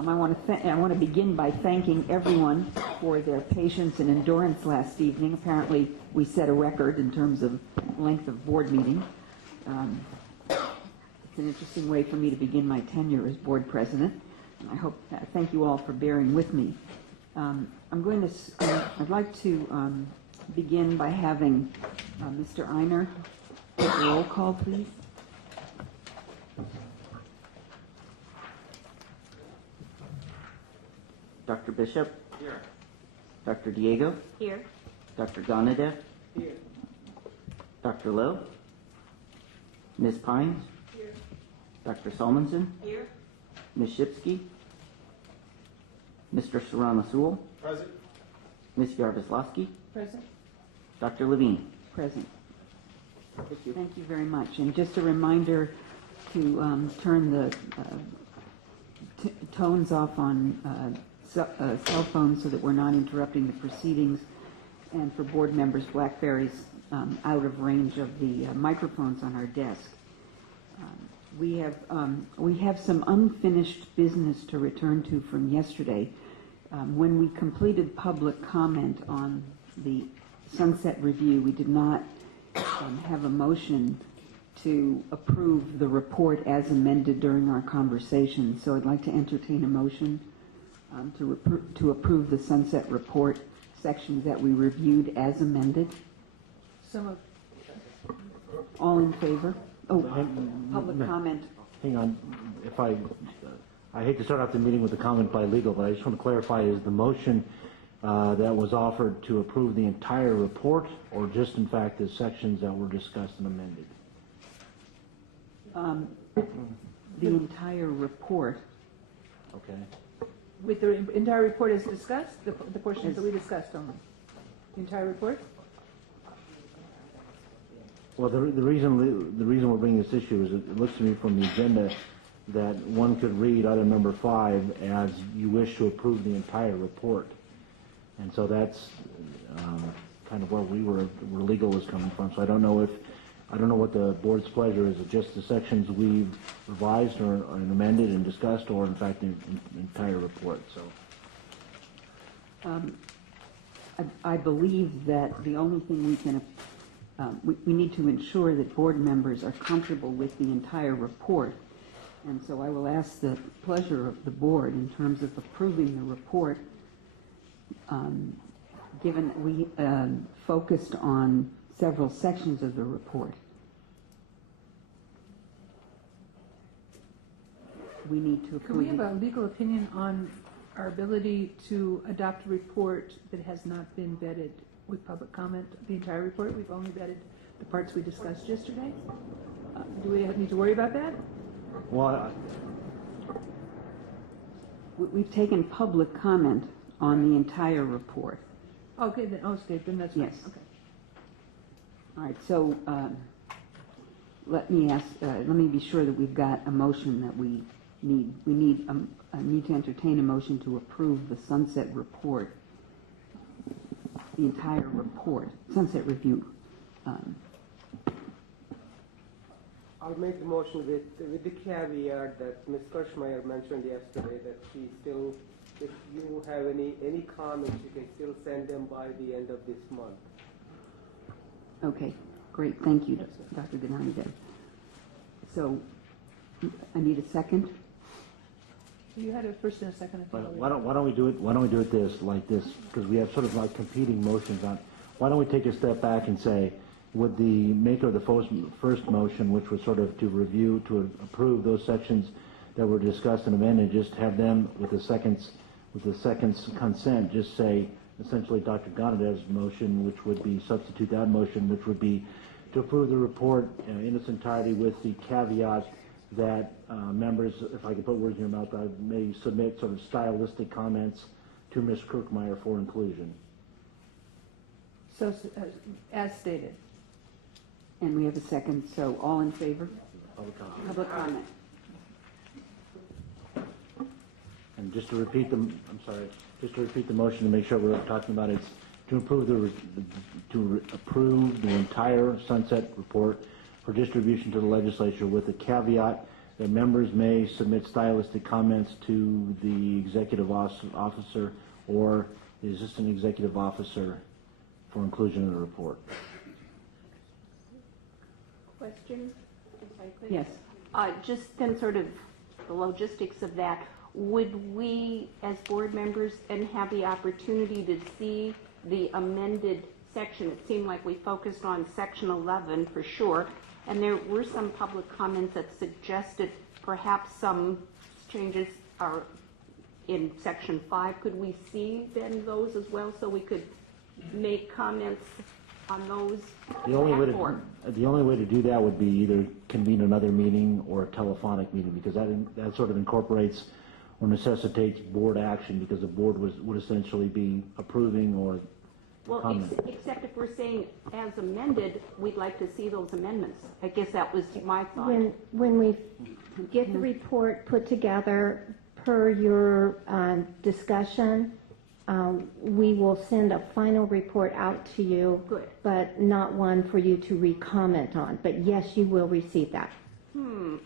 I want to begin by thanking everyone for their patience and endurance last evening. Apparently, we set a record in terms of length of board meeting. It's an interesting way for me to begin my tenure as board president. Thank you all for bearing with me. I'd like to begin by having Mr. Einer take a roll call, please. Dr. Bishop? Here. Dr. Diego? Here. Dr. Gonadev? Here. Dr. Lowe? Ms. Pines? Here. Dr. Salmonson? Here. Ms. Shipsky? Mr. Serrano-Sewell? Present. Ms. Yarvislavsky? Present. Dr. Levine? Present. Thank you. Thank you very much. And just a reminder to turn the tones off on cell phones so that we're not interrupting the proceedings, and for board members, BlackBerries out of range of the microphones on our desk. We have some unfinished business to return to from yesterday. When we completed public comment on the sunset review, we did not have a motion to approve the report as amended during our conversation. So I'd like to entertain a motion to approve the sunset report sections that we reviewed as amended. So moved. All in favor? Oh, public comment. Hang on, I hate to start off the meeting with a comment by legal, but I just want to clarify, is the motion that was offered to approve the entire report, or just in fact the sections that were discussed and amended? The entire report. Okay. With the entire report as discussed, the portions that we discussed only? The entire report? Well, the reason we're bringing this issue is it looks to me from the agenda that one could read item number 5 as you wish to approve the entire report. And so that's kind of where where legal was coming from. So I don't know what the board's pleasure is. Is it just the sections we've revised or amended and discussed, or in fact the entire report? So I believe that the only thing we can, we need to ensure that board members are comfortable with the entire report. And so I will ask the pleasure of the board in terms of approving the report, given that we focused on several sections of the report. We need to approve. Can we have a legal opinion on our ability to adopt a report that has not been vetted with public comment, the entire report? We've only vetted the parts we discussed yesterday. Do we need to worry about that? well, We've taken public comment on the entire report. Okay, then that's fine. Yes. Okay. All right, so let me be sure that we've got a motion that we need. We need to entertain a motion to approve the sunset report, the entire report, sunset review. I'll make the motion with the caveat that Ms. Kirschmeyer mentioned yesterday, that she still, if you have any comments, you can still send them by the end of this month. Okay, great, thank you, Dr. Gonadev. So, I need a second. You had a first and a second. why don't we do it like this, because we have sort of like competing motions on. Why don't we take a step back and say, would the maker of the first motion, which was sort of to review, to approve those sections that were discussed and amended, just have them with the second's consent, just say essentially Dr. Gonadev's motion, which would be substitute that motion, which would be to approve the report in its entirety with the caveat that members, if I could put words in your mouth, I may submit sort of stylistic comments to Ms. Kirkmeyer for inclusion. So, as stated. And we have a second, so all in favor? Public comment. Public comment. And just to repeat the motion to make sure we're talking about it's to approve the entire sunset report for distribution to the legislature with the caveat that members may submit stylistic comments to the executive officer or the assistant executive officer for inclusion in the report. Question? If I could. Yes. Just then sort of the logistics of that, would we as board members and have the opportunity to see the amended section? It seemed like we focused on section 11 for sure, and there were some public comments that suggested perhaps some changes are in section 5. Could we see then those as well so we could make comments on those? The only way to do that would be either convene another meeting or a telephonic meeting, because that sort of incorporates or necessitates board action, because the board would essentially be approving or Well, commenting. except if we're saying as amended, we'd like to see those amendments. I guess that was my thought. When we get the report put together per your discussion, we will send a final report out to you. Good. But not one for you to re-comment on. But yes, you will receive that.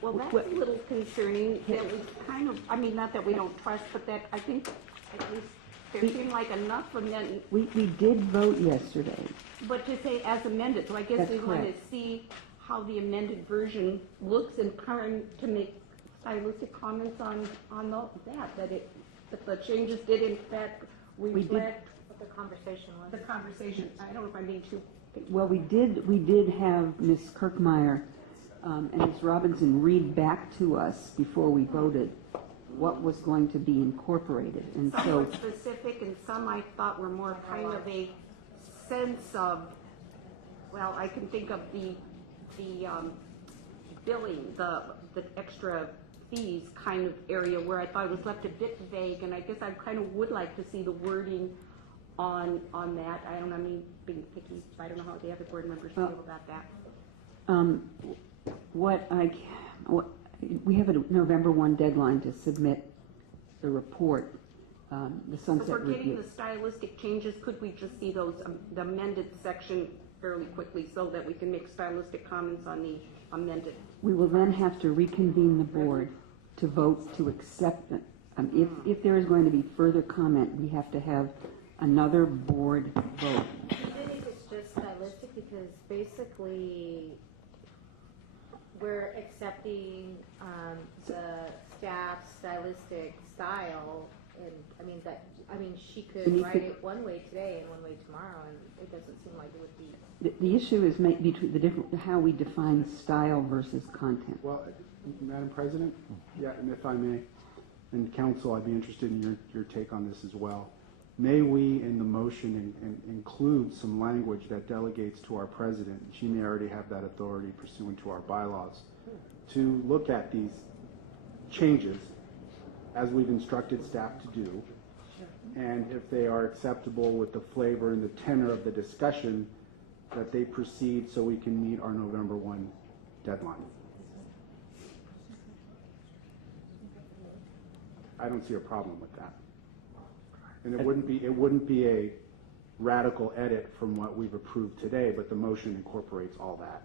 Well, that's a little concerning. That we kind of, I mean, not that we don't trust, but that I think at least there seemed like enough amendment. We did vote yesterday. But to say as amended, so I guess That's we want to correct. see how the amended version looks and current to make stylistic comments on that the changes did in fact reflect What the conversation was. the conversation. I don't know if I'm being too. Well, we did have Ms. Kirkmeyer and Ms. Robinson read back to us before we voted what was going to be incorporated. And Some so, were specific and some I thought were more kind of a sense of, well, I can think of the billing, the extra fees kind of area where I thought it was left a bit vague, and I guess I kind of would like to see the wording on that. I don't know, I mean, being picky, I don't know how the other board members feel about that. we have a November 1 deadline to submit the report, the If sunset we're getting review. the stylistic changes, could we just see those, the amended section fairly quickly so that we can make stylistic comments on the amended? We will then have to reconvene the board to vote to accept it. If there is going to be further comment, we have to have another board vote. Even if it's just stylistic, because basically we're accepting the staff's stylistic style, and I mean she could And you write could- it one way today and one way tomorrow, and it doesn't seem like it would be. The issue is between the different, how we define style versus content. Well, Madam President, yeah, and if I may, and council, I'd be interested in your take on this as well. May we, in the motion, include some language that delegates to our president, she may already have that authority pursuant to our bylaws, to look at these changes as we've instructed staff to do, and if they are acceptable with the flavor and the tenor of the discussion, that they proceed so we can meet our November 1 deadline. I don't see a problem with that. And it wouldn't be a radical edit from what we've approved today, but the motion incorporates all that.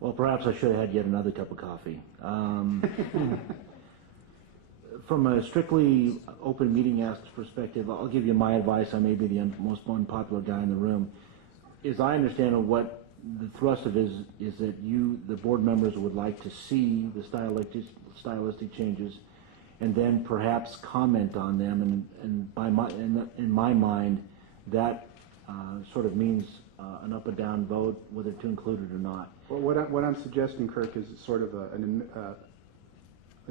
Well, perhaps I should have had yet another cup of coffee. From a strictly open meeting act perspective, I'll give you my advice. I may be the most unpopular guy in the room. As I understand it, what the thrust of it is that you, the board members, would like to see the stylistic changes, and then perhaps comment on them. And in my mind, that sort of means an up or down vote, whether to include it or not. Well, what I'm suggesting, Kirk, is sort of a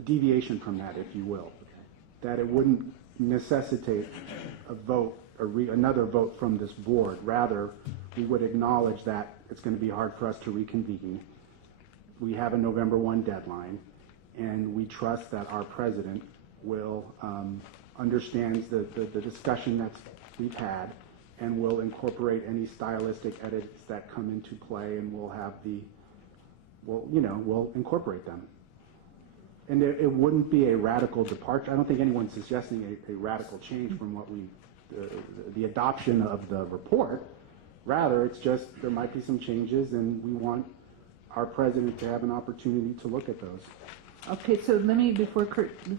deviation from that, if you will. That it wouldn't necessitate a vote, another vote from this board. Rather, we would acknowledge that it's going to be hard for us to reconvene. We have a November 1 deadline, and we trust that our president will understands the discussion that we've had, and will incorporate any stylistic edits that come into play, and we'll incorporate them. And it wouldn't be a radical departure. I don't think anyone's suggesting a radical change from what the adoption of the report. Rather, it's just there might be some changes, and we want our president to have an opportunity to look at those. Okay, so let me, before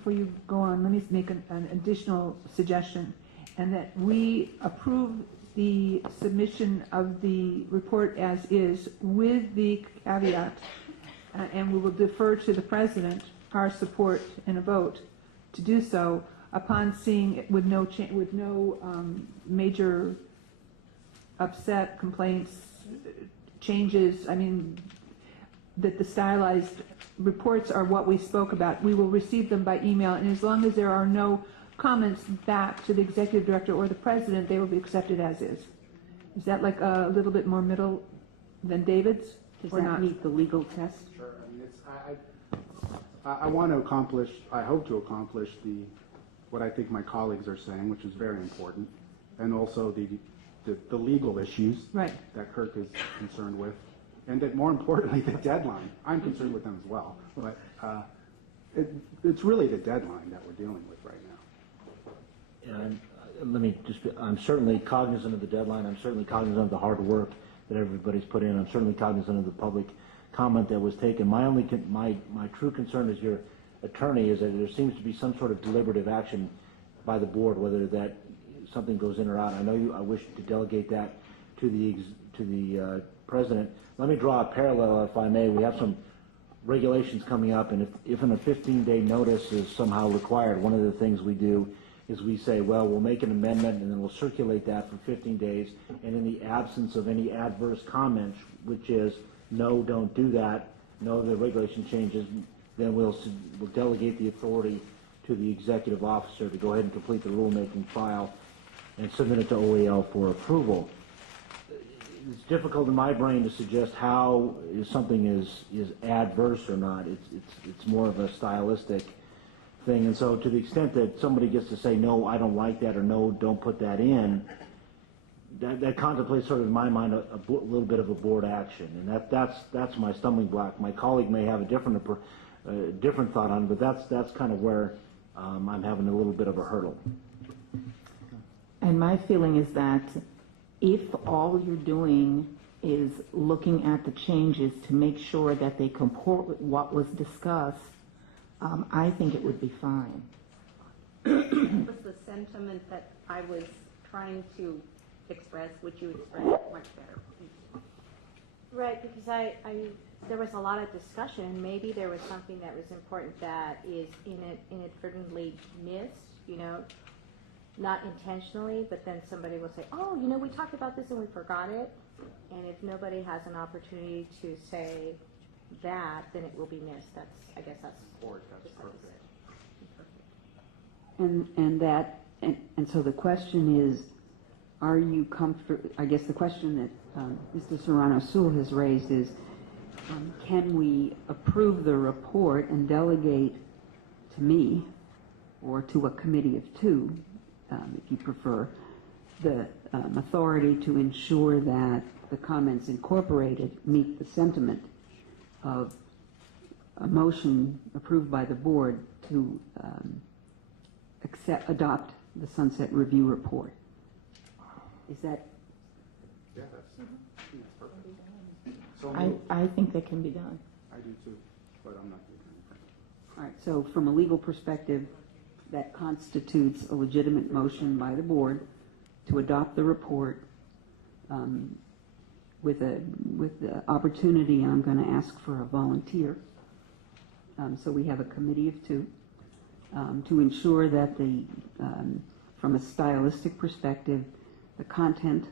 you go on, let me make an additional suggestion, and that we approve the submission of the report as is with the caveat, and we will defer to the president our support in a vote to do so upon seeing it with no major upset, complaints, changes. I mean, that the stylized reports are what we spoke about. We will receive them by email, and as long as there are no comments back to the executive director or the president, they will be accepted as is. Is that like a little bit more middle than David's? Does or that not? meet the legal test? Sure. I mean, I want to accomplish, I hope to accomplish what I think my colleagues are saying, which is very important, and also the legal issues Right. that Kirk is concerned with, and that more importantly, the deadline. I'm concerned with them as well, but it's really the deadline that we're dealing with right now. And let me just, I'm certainly cognizant of the deadline. I'm certainly cognizant of the hard work that everybody's put in. I'm certainly cognizant of the public comment that was taken. My only, my true concern as your attorney is that there seems to be some sort of deliberative action by the board, whether that something goes in or out. I know I wish to delegate that to the president. Let me draw a parallel, if I may. We have some regulations coming up, and if a 15-day notice is somehow required, one of the things we do is we say, well, we'll make an amendment and then we'll circulate that for 15 days, and in the absence of any adverse comments, which is no, don't do that, no, the regulation changes, then we'll delegate the authority to the executive officer to go ahead and complete the rulemaking file and submit it to OAL for approval. It's difficult in my brain to suggest how something is adverse or not. It's more of a stylistic thing, and so to the extent that somebody gets to say, no, I don't like that, or no, don't put that in, that contemplates sort of in my mind a little bit of a board action, and that's my stumbling block. My colleague may have a different thought on it, but that's kind of where I'm having a little bit of a hurdle. And my feeling is that if all you're doing is looking at the changes to make sure that they comport with what was discussed, I think it would be fine. That was the sentiment that I was trying to express, which you expressed much better. Right, because there was a lot of discussion. Maybe there was something that was important that is inadvertently missed, not intentionally, but then somebody will say, oh, we talked about this and we forgot it. And if nobody has an opportunity to say that, then it will be missed. I guess that's perfect. And so the question is, are you comfortable? I guess the question that Mr. Serrano-Sewell has raised is, can we approve the report and delegate to me or to a committee of two, if you prefer, the authority to ensure that the comments incorporated meet the sentiment of a motion approved by the board to adopt the Sunset Review Report? Is that? Yeah, that's perfect. So I think that can be done. I do too, but I'm not doing anything. All right, so from a legal perspective, that constitutes a legitimate motion by the board to adopt the report with the opportunity. I'm going to ask for a volunteer. So we have a committee of two to ensure that from a stylistic perspective, the content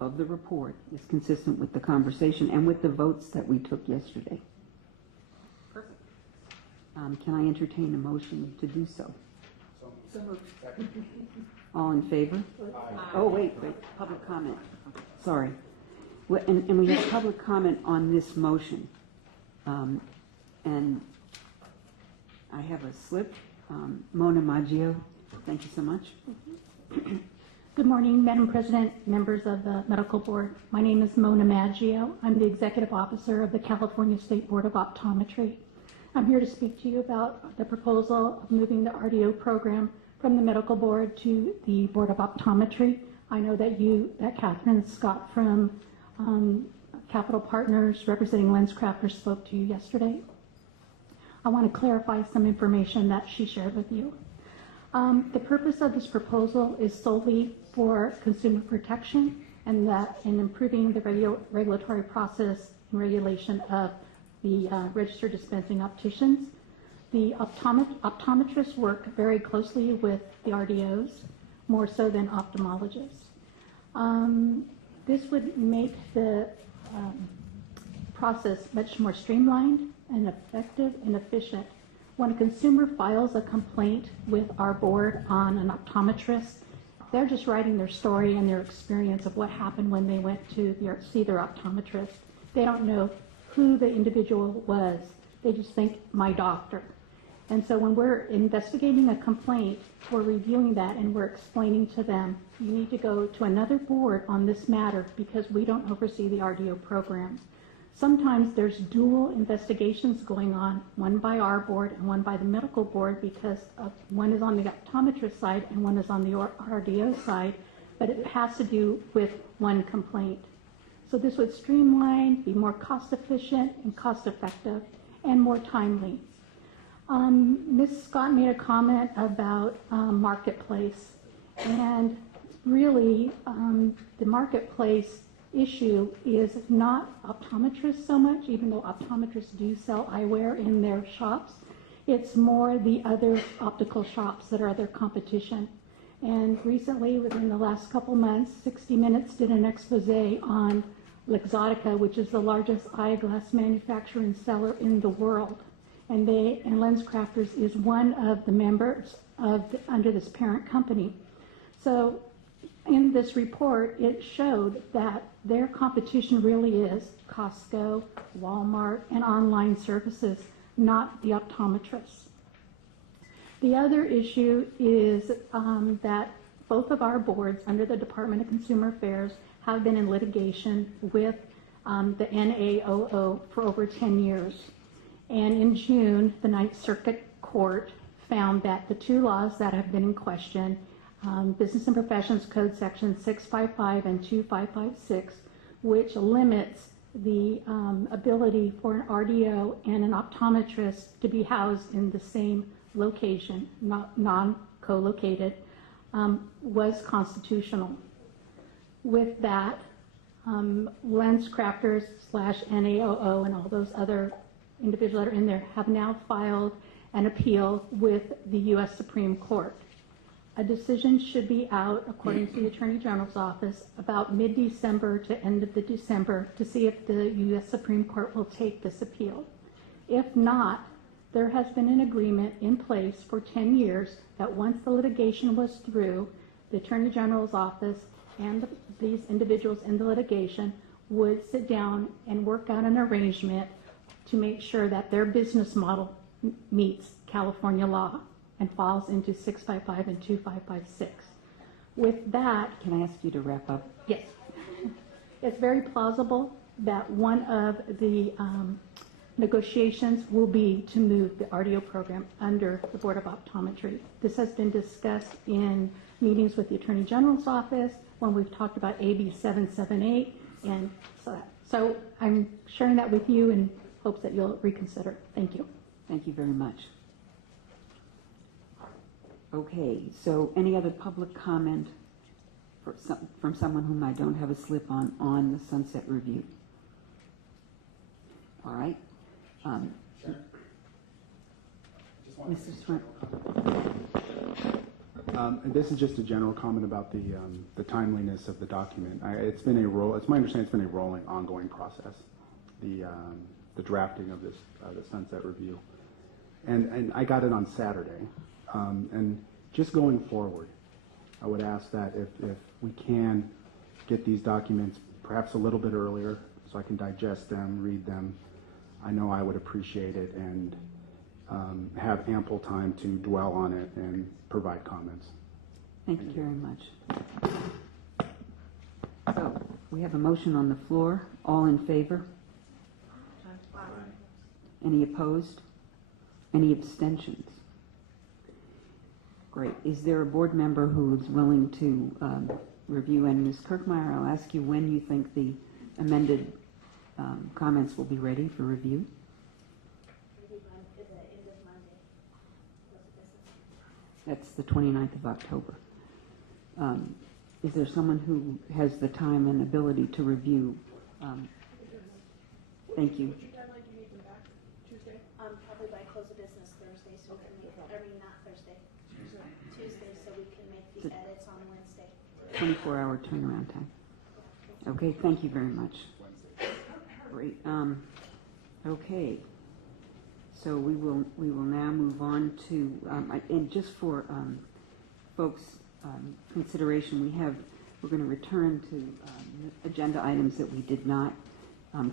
of the report is consistent with the conversation and with the votes that we took yesterday. Perfect. Can I entertain a motion to do so? So moved. All in favor? Oh, wait, public comment. Sorry. And we have public comment on this motion. And I have a slip. Mona Maggio, thank you so much. Good morning, Madam President, members of the Medical Board. My name is Mona Maggio. I'm the Executive Officer of the California State Board of Optometry. I'm here to speak to you about the proposal of moving the RDO program from the Medical Board to the Board of Optometry. I know that Catherine Scott from Capital Partners representing LensCrafters spoke to you yesterday. I want to clarify some information that she shared with you. The purpose of this proposal is solely for consumer protection and that in improving the regulatory process and regulation of the registered dispensing opticians. The optometrists work very closely with the RDOs, more so than ophthalmologists. This would make the process much more streamlined and effective and efficient. When a consumer files a complaint with our board on an optometrist, they're just writing their story and their experience of what happened when they went to see their optometrist. They don't know who the individual was. They just think, my doctor. And so when we're investigating a complaint, we're reviewing that and we're explaining to them, you need to go to another board on this matter because we don't oversee the RDO program. Sometimes there's dual investigations going on, one by our board and one by the medical board because one is on the optometrist side and one is on the RDO side, but it has to do with one complaint. So this would streamline, be more cost efficient and cost effective and more timely. Ms. Scott made a comment about marketplace, and really the marketplace issue is not optometrists so much, even though optometrists do sell eyewear in their shops. It's more the other optical shops that are their competition. And recently, within the last couple months, 60 Minutes did an expose on Luxottica, which is the largest eyeglass manufacturer and seller in the world. And LensCrafters is one of the members under this parent company. So in this report, it showed that their competition really is Costco, Walmart, and online services, not the optometrists. The other issue is that both of our boards under the Department of Consumer Affairs have been in litigation with the NAOO for over 10 years. And in June, the Ninth Circuit Court found that the two laws that have been in question, Business and Professions Code Section 655 and 2556, which limits the ability for an RDO and an optometrist to be housed in the same location, not non-co-located, was constitutional. With that, LensCrafters / NAOO and all those other individuals that are in there have now filed an appeal with the U.S. Supreme Court. A decision should be out, according to the Attorney General's office, about mid-December to end of the December to see if the U.S. Supreme Court will take this appeal. If not, there has been an agreement in place for 10 years that once the litigation was through, the Attorney General's office and these individuals in the litigation would sit down and work out an arrangement to make sure that their business model meets California law and falls into 655 and 2556. With that, Can I ask you to wrap up? yes, it's very plausible that one of the negotiations will be to move the RDO program under the Board of Optometry. This has been discussed in meetings with the Attorney General's office when we've talked about AB 778, and so I'm sharing that with you in hopes that you'll reconsider. Thank you. Thank you very much. Okay, so any other public comment from someone whom I don't have a slip on the sunset review? All right. Mr. Swint. And this is just a general comment about the timeliness of the document. It's my understanding it's been a rolling, ongoing process. The drafting of this the sunset review, and I got it on Saturday. And just going forward, I would ask that if we can get these documents perhaps a little bit earlier, so I can digest them, read them. I know I would appreciate it, and have ample time to dwell on it and provide comments. Thank you very much. So, we have a motion on the floor. All in favor? Any opposed? Any abstentions? Great. Is there a board member who is willing to review? And Ms. Kirkmeyer, I'll ask you when you think the amended comments will be ready for review. That's the 29th of October. Is there someone who has the time and ability to review? Thank you. Probably by close of business Thursday, so we can make, not Thursday, Tuesday, so we can make the edits on Wednesday. 24-hour turnaround time. Okay, thank you very much. Great. Okay. So we will now move on to, and just for folks' consideration, we're going to return to agenda items that we did not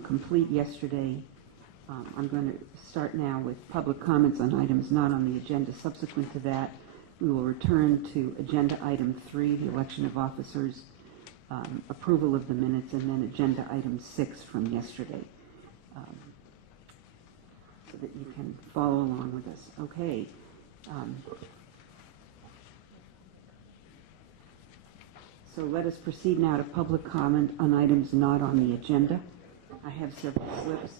complete yesterday. I'm going to start now with public comments on items not on the agenda. Subsequent to that, we will return to agenda item 3, the election of officers, approval of the minutes, and then agenda item 6 from yesterday, so that you can follow along with us. Okay. So let us proceed now to public comment on items not on the agenda. I have several slips.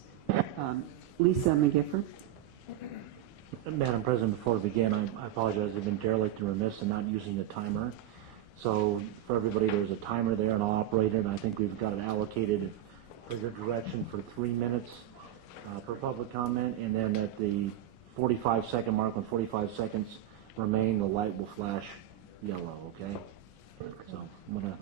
Lisa McGifford. Madam President, before we begin, I apologize. I've been derelict and remiss in not using the timer. So for everybody, there's a timer there, and I'll operate it. I think we've got it allocated for your direction for 3 minutes per public comment, and then at the 45-second mark, when 45 seconds remain, the light will flash yellow. Okay. So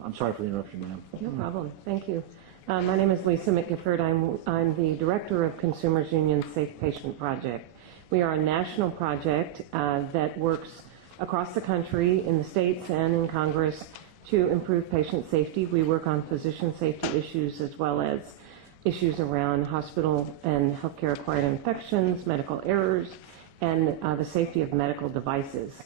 I'm sorry for the interruption, ma'am. No problem. Thank you. My name is Lisa McGifford. I'm the director of Consumers Union's Safe Patient Project. We are a national project that works across the country, in the states and in Congress, to improve patient safety. We work on physician safety issues as well as issues around hospital and healthcare acquired infections, medical errors, and the safety of medical devices.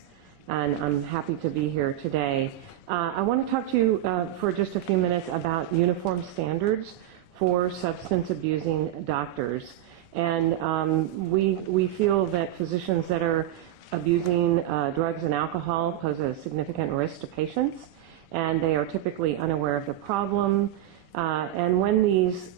And I'm happy to be here today. I want to talk to you for just a few minutes about uniform standards for substance abusing doctors. And we feel that physicians that are abusing drugs and alcohol pose a significant risk to patients, and they are typically unaware of the problem. And when these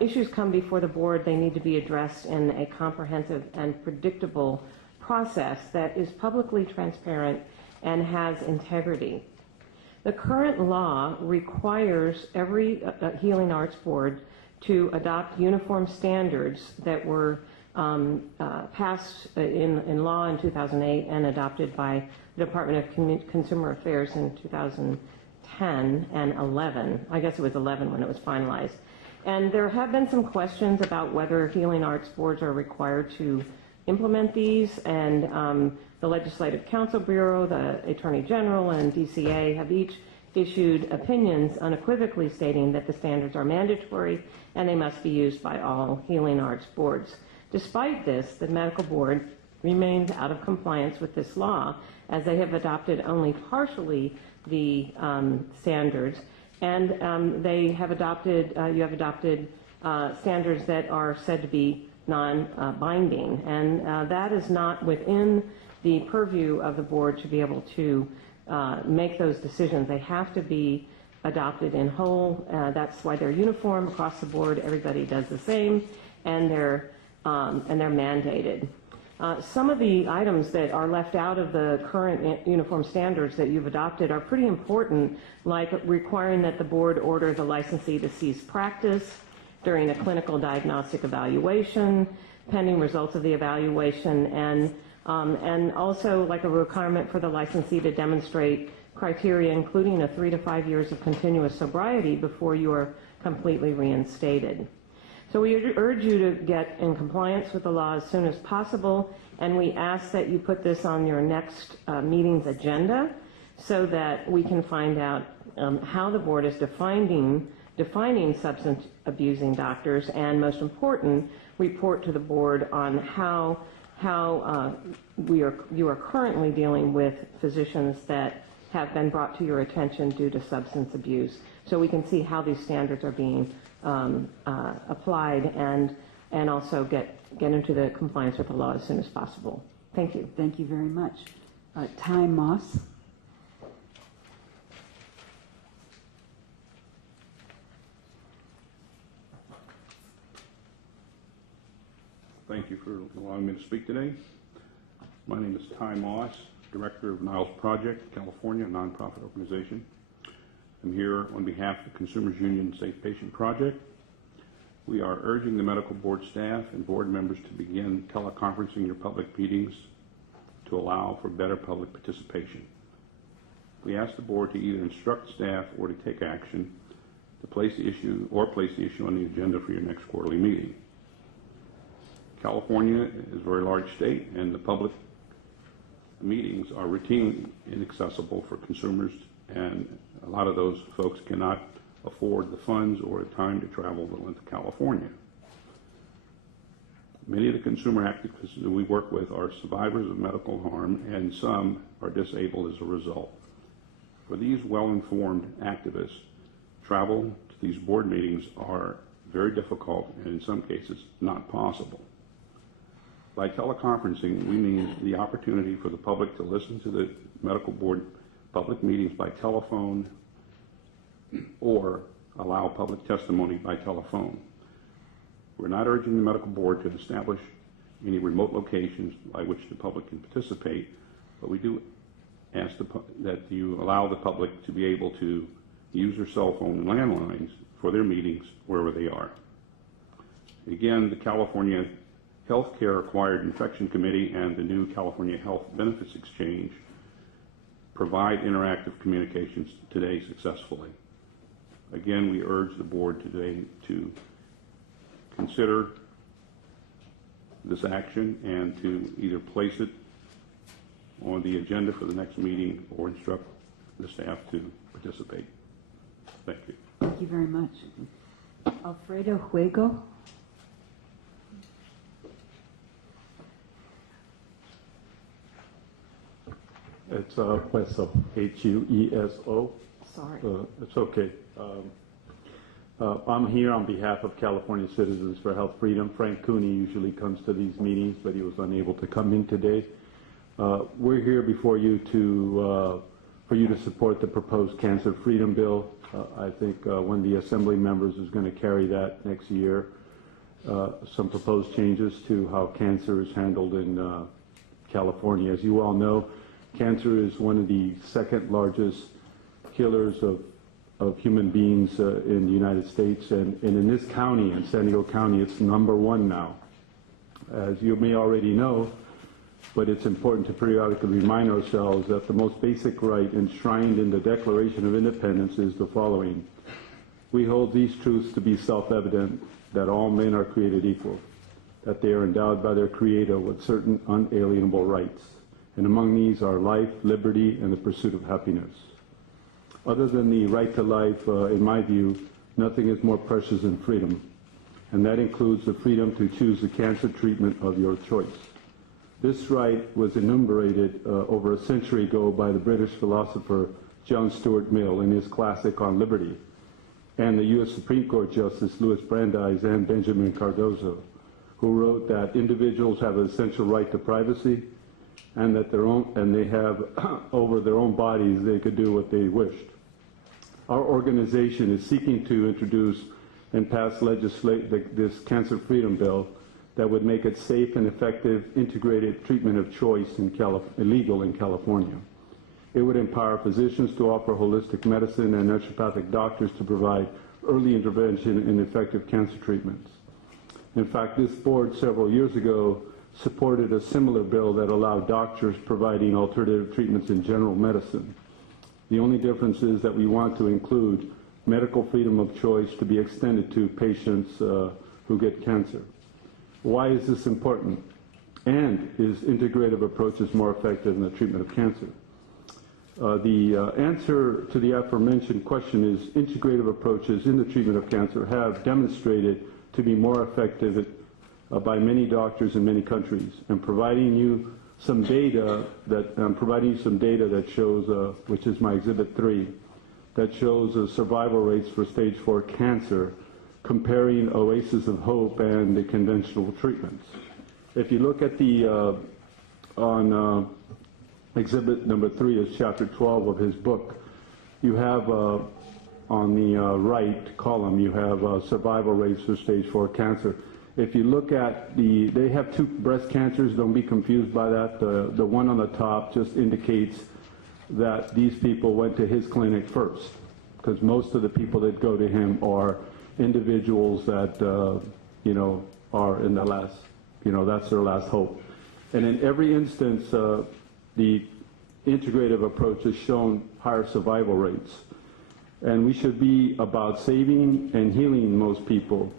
issues come before the board, they need to be addressed in a comprehensive and predictable process that is publicly transparent and has integrity. The current law requires every healing arts board to adopt uniform standards that were passed in law in 2008 and adopted by the Department of Consumer Affairs in 2010 and 11. I guess it was 11 when it was finalized. And there have been some questions about whether healing arts boards are required to implement these, and the Legislative Counsel Bureau, the Attorney General, and DCA have each issued opinions unequivocally stating that the standards are mandatory and they must be used by all healing arts boards. Despite this, the medical board remains out of compliance with this law, as they have adopted only partially the standards, and they have adopted, you have adopted standards that are said to be non-binding, and that is not within the purview of the board to be able to make those decisions. They have to be adopted in whole. That's why they're uniform across the board. Everybody does the same, and they're mandated. Some of the items that are left out of the current uniform standards that you've adopted are pretty important, like requiring that the board order the licensee to cease practice during a clinical diagnostic evaluation, pending results of the evaluation, and also like a requirement for the licensee to demonstrate criteria including a 3 to 5 years of continuous sobriety before you are completely reinstated. So we urge you to get in compliance with the law as soon as possible, and we ask that you put this on your next meeting's agenda so that we can find out how the board is defining substance abusing doctors, and most important, report to the board on how you are currently dealing with physicians that have been brought to your attention due to substance abuse, so we can see how these standards are being applied and also get into the compliance with the law as soon as possible. Thank you. Thank you very much. Ty Moss. Thank you for allowing me to speak today. My name is Ty Moss, Director of Niles Project, California, a nonprofit organization. I'm here on behalf of the Consumers Union Safe Patient Project. We are urging the medical board staff and board members to begin teleconferencing your public meetings to allow for better public participation. We ask the board to either instruct staff or to take action to place the issue on the agenda for your next quarterly meeting. California is a very large state, and the public meetings are routinely inaccessible for consumers, and a lot of those folks cannot afford the funds or the time to travel to California. Many of the consumer activists that we work with are survivors of medical harm, and some are disabled as a result. For these well-informed activists, travel to these board meetings are very difficult and in some cases not possible. By teleconferencing, we mean the opportunity for the public to listen to the medical board public meetings by telephone or allow public testimony by telephone. We're not urging the medical board to establish any remote locations by which the public can participate, but we do ask that you allow the public to be able to use their cell phone and landlines for their meetings wherever they are. Again, the California Healthcare Acquired Infection Committee and the new California Health Benefits Exchange provide interactive communications today successfully. Again, we urge the board today to consider this action and to either place it on the agenda for the next meeting or instruct the staff to participate. Thank you. Thank you very much. Alfredo Juego. It's Hueso, H-U-E-S-O. Sorry. It's okay. I'm here on behalf of California Citizens for Health Freedom. Frank Cooney usually comes to these meetings, but he was unable to come in today. We're here before you for you to support the proposed Cancer Freedom Bill. I think one of the Assembly members is going to carry that next year. Some proposed changes to how cancer is handled in California. As you all know, cancer is one of the second largest killers of human beings in the United States, and in this county, in San Diego County, it's #1 now. As you may already know, but it's important to periodically remind ourselves that the most basic right enshrined in the Declaration of Independence is the following. We hold these truths to be self-evident, that all men are created equal, that they are endowed by their Creator with certain unalienable rights, and among these are life, liberty, and the pursuit of happiness. Other than the right to life, in my view, nothing is more precious than freedom, and that includes the freedom to choose the cancer treatment of your choice. This right was enumerated over a century ago by the British philosopher John Stuart Mill in his classic On Liberty, and the U.S. Supreme Court Justice Louis Brandeis and Benjamin Cardozo, who wrote that individuals have an essential right to privacy, and that they have over their own bodies, they could do what they wished. Our organization is seeking to introduce and pass this Cancer Freedom Bill that would make it safe and effective integrated treatment of choice illegal in California. It would empower physicians to offer holistic medicine and naturopathic doctors to provide early intervention and effective cancer treatments. In fact, this board several years ago supported a similar bill that allowed doctors providing alternative treatments in general medicine. The only difference is that we want to include medical freedom of choice to be extended to patients who get cancer. Why is this important? And is integrative approaches more effective in the treatment of cancer? The answer to the aforementioned question is integrative approaches in the treatment of cancer have demonstrated to be more effective by many doctors in many countries, and providing you some data that shows, which is my Exhibit 3, that shows survival rates for stage 4 cancer, comparing Oasis of Hope and the conventional treatments. If you look at the on Exhibit number 3 is Chapter 12 of his book, you have on the right column, you have survival rates for stage 4 cancer. If you look at they have 2 breast cancers, don't be confused by that. The one on the top just indicates that these people went to his clinic first, because most of the people that go to him are individuals that, are in the last, that's their last hope. And in every instance, the integrative approach has shown higher survival rates. And we should be about saving and healing most people.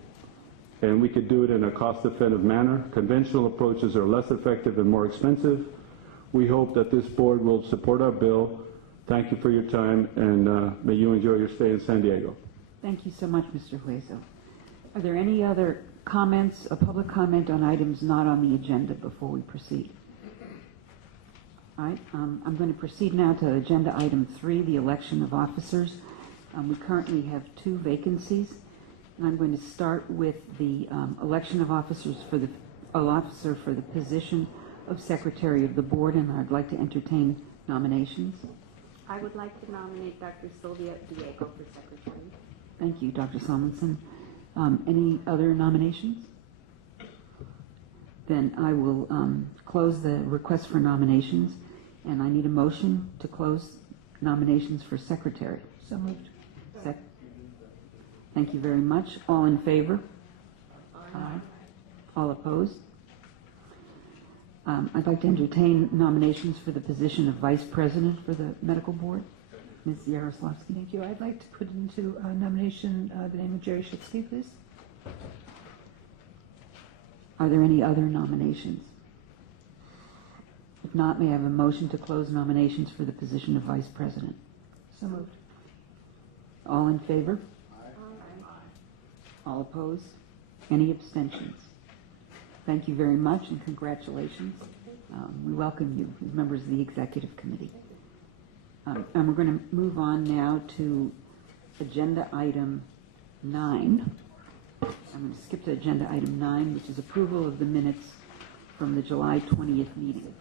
And we could do it in a cost-effective manner. Conventional approaches are less effective and more expensive. We hope that this board will support our bill. Thank you for your time, and may you enjoy your stay in San Diego. Thank you so much, Mr. Hueso. Are there any other comments, a public comment on items not on the agenda before we proceed? All right, I'm going to proceed now to agenda item 3, the election of officers. We currently have 2 vacancies, and I'm going to start with the election of officers for the officer for the position of Secretary of the Board, and I'd like to entertain nominations. I would like to nominate Dr. Sylvia Diego for secretary. Thank you, Dr. Salmonson. Any other nominations? Then I will close the request for nominations, and I need a motion to close nominations for secretary. So moved. Thank you very much. All in favor? Aye. All opposed? I'd like to entertain nominations for the position of Vice President for the Medical Board. Ms. Yaroslavsky. Thank you. I'd like to put into nomination the name of Jerry Shipsky, please. Are there any other nominations? If not, may I have a motion to close nominations for the position of Vice President? So moved. All in favor? All opposed? Any abstentions? Thank you very much and congratulations. We welcome you as members of the Executive Committee. And we're going to move on now to agenda item 9. I'm going to skip to agenda item 9, which is approval of the minutes from the July 20th meeting.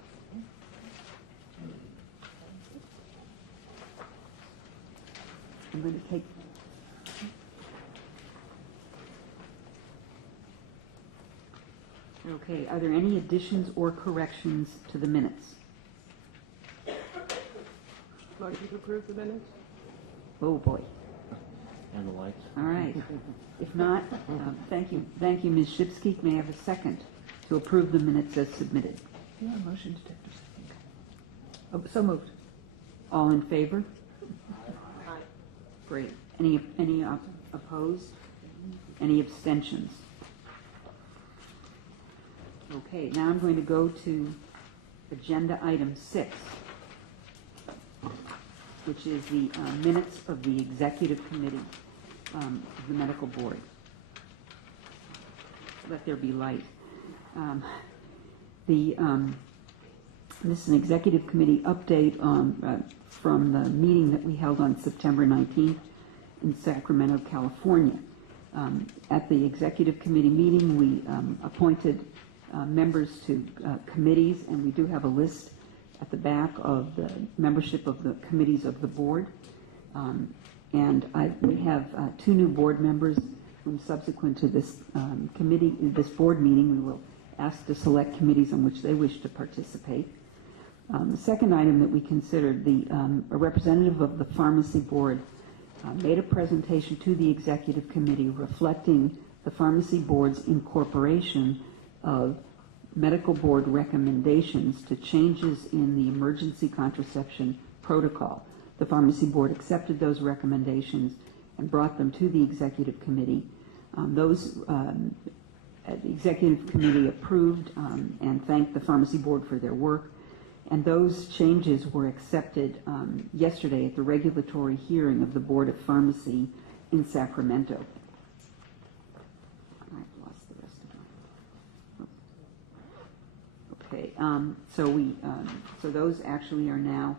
I'm going to take Okay, are there any additions or corrections to the minutes? Motion to approve the minutes? Oh, boy. And the lights. All right. If not, thank you. Thank you, Ms. Shipsky. May I have a second to approve the minutes as submitted? Yeah, motion to take a second. Oh, so moved. All in favor? Great. Any opposed? Any abstentions? Okay, now I'm going to go to agenda item 6, which is the minutes of the Executive Committee of the Medical Board. Let there be light. This is an Executive Committee update from the meeting that we held on September 19th in Sacramento, California. At the Executive Committee meeting, we appointed members to committees, and we do have a list at the back of the membership of the committees of the board. We have 2 new board members whom subsequent to this this board meeting, we will ask to select committees on which they wish to participate. The second item that we considered, a representative of the pharmacy board made a presentation to the Executive Committee reflecting the pharmacy board's incorporation of medical board recommendations to changes in the emergency contraception protocol. The pharmacy board accepted those recommendations and brought them to the Executive Committee. The Executive Committee approved and thanked the pharmacy board for their work, and those changes were accepted yesterday at the regulatory hearing of the Board of Pharmacy in Sacramento. Okay, so those actually are now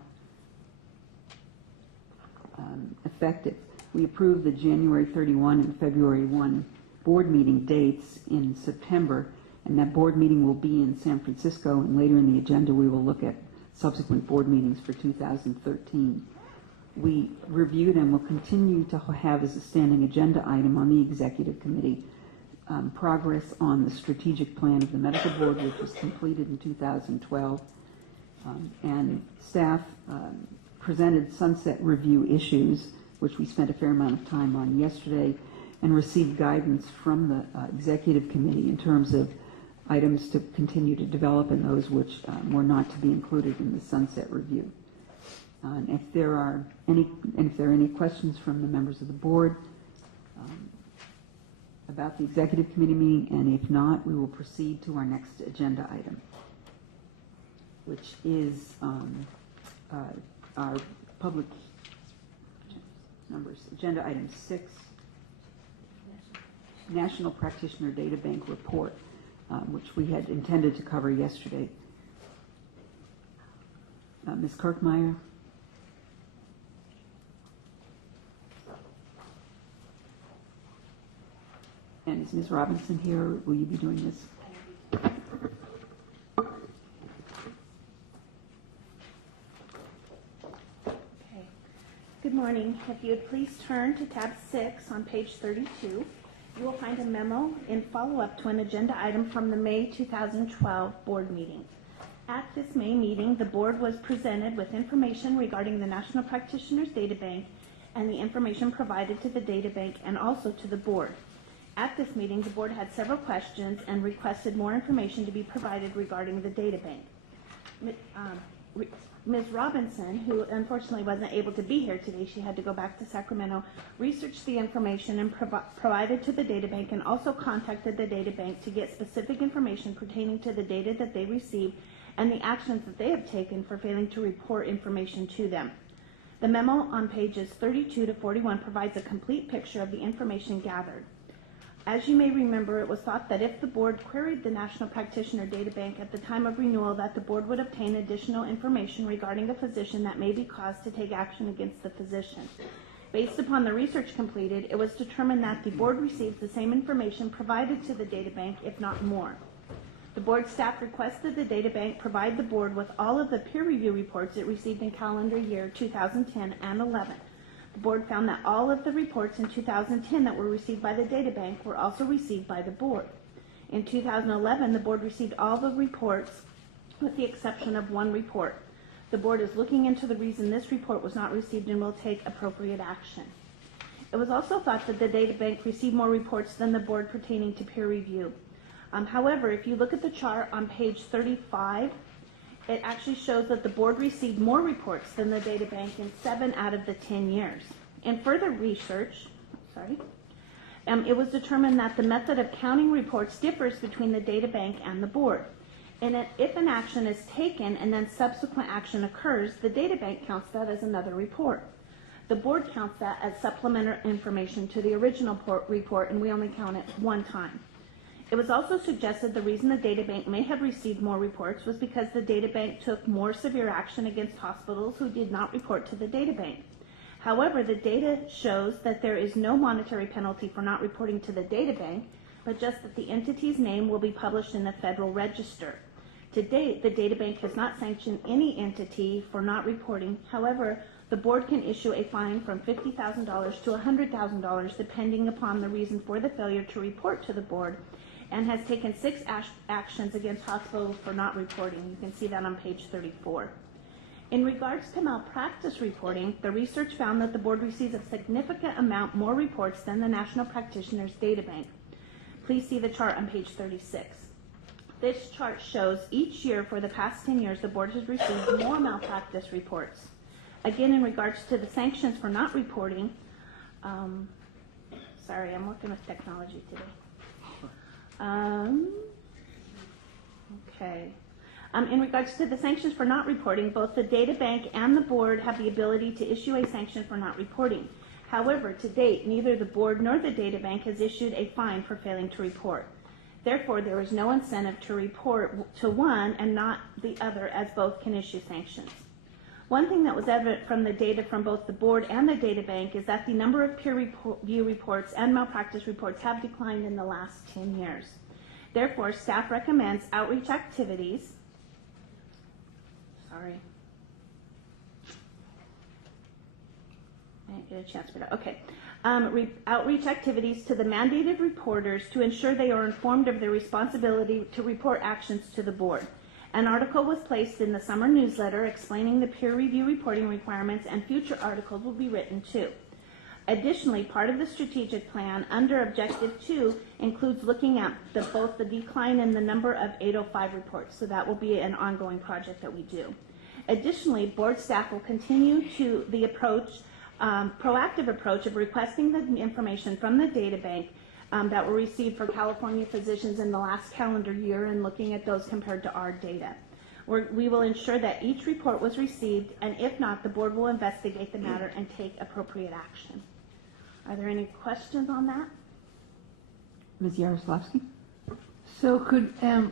effective. We approved the January 31 and February 1 board meeting dates in September, and that board meeting will be in San Francisco, and later in the agenda we will look at subsequent board meetings for 2013. We reviewed and will continue to have as a standing agenda item on the Executive Committee progress on the strategic plan of the medical board, which was completed in 2012. And staff presented sunset review issues, which we spent a fair amount of time on yesterday, and received guidance from the executive committee in terms of items to continue to develop and those which were not to be included in the sunset review. And if there are any questions from the members of the board about the executive committee meeting, and if not, we will proceed to our next agenda item, which is our public numbers. Agenda item 6, National Practitioner Data Bank Report, which we had intended to cover yesterday. Ms. Kirkmeyer? And is Ms. Robinson here? Will you be doing this? Okay. Good morning. If you would please turn to tab 6 on page 32, you will find a memo in follow-up to an agenda item from the May 2012 board meeting. At this May meeting, the board was presented with information regarding the National Practitioners Data Bank and the information provided to the data bank and also to the board. At this meeting, the board had several questions and requested more information to be provided regarding the data bank. Ms. Robinson, who unfortunately wasn't able to be here today, she had to go back to Sacramento, researched the information and provided to the data bank, and also contacted the data bank to get specific information pertaining to the data that they received and the actions that they have taken for failing to report information to them. The memo on pages 32 to 41 provides a complete picture of the information gathered. As you may remember, it was thought that if the board queried the National Practitioner Data Bank at the time of renewal, that the board would obtain additional information regarding the physician that may be caused to take action against the physician. Based upon the research completed, it was determined that the board receives the same information provided to the data bank, if not more. The board staff requested the data bank provide the board with all of the peer review reports it received in calendar year 2010 and 11. The board found that all of the reports in 2010 that were received by the data bank were also received by the board. In 2011, the board received all the reports with the exception of one report. The board is looking into the reason this report was not received and will take appropriate action. It was also thought that the data bank received more reports than the board pertaining to peer review. However, if you look at the chart on page 35, it actually shows that the board received more reports than the data bank in 7 out of the 10 years. In further research, it was determined that the method of counting reports differs between the data bank and the board. And if an action is taken and then subsequent action occurs, the data bank counts that as another report. The board counts that as supplementary information to the original report, and we only count it one time. It was also suggested the reason the data bank may have received more reports was because the data bank took more severe action against hospitals who did not report to the data bank. However, the data shows that there is no monetary penalty for not reporting to the data bank, but just that the entity's name will be published in the Federal Register. To date, the data bank has not sanctioned any entity for not reporting. However, the board can issue a fine from $50,000 to $100,000 depending upon the reason for the failure to report to the board, and has taken 6 actions against hospitals for not reporting. You can see that on page 34. In regards to malpractice reporting, the research found that the board receives a significant amount more reports than the National Practitioners Data Bank. Please see the chart on page 36. This chart shows each year for the past 10 years the board has received more malpractice reports. Again, in regards to the sanctions for not reporting, sorry, I'm working with technology today. In regards to the sanctions for not reporting, both the data bank and the board have the ability to issue a sanction for not reporting. However, to date, neither the board nor the data bank has issued a fine for failing to report. Therefore, there is no incentive to report to one and not the other, as both can issue sanctions. One thing that was evident from the data from both the board and the data bank is that the number of peer review reports and malpractice reports have declined in the last 10 years. Therefore, staff recommends outreach activities. Sorry. I didn't get a chance for that. Okay. outreach activities to the mandated reporters to ensure they are informed of their responsibility to report actions to the board. An article was placed in the summer newsletter explaining the peer review reporting requirements, and future articles will be written too. Additionally, part of the strategic plan under Objective 2 includes looking at both the decline in the number of 805 reports, so that will be an ongoing project that we do. Additionally, board staff will continue to the proactive approach of requesting the information from the data bank that were received for California physicians in the last calendar year and looking at those compared to our data. We will ensure that each report was received, and if not, the board will investigate the matter and take appropriate action. Are there any questions on that? Ms. Yaroslavsky? So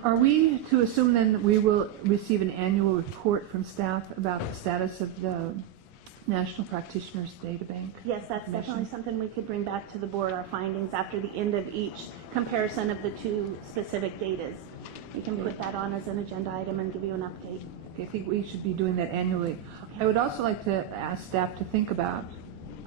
are we to assume then that we will receive an annual report from staff about the status of the National Practitioners Data Bank? Yes, that's definitely something we could bring back to the board, our findings after the end of each comparison of the two specific datas. We can put that on as an agenda item and give you an update. I think we should be doing that annually. I would also like to ask staff to think about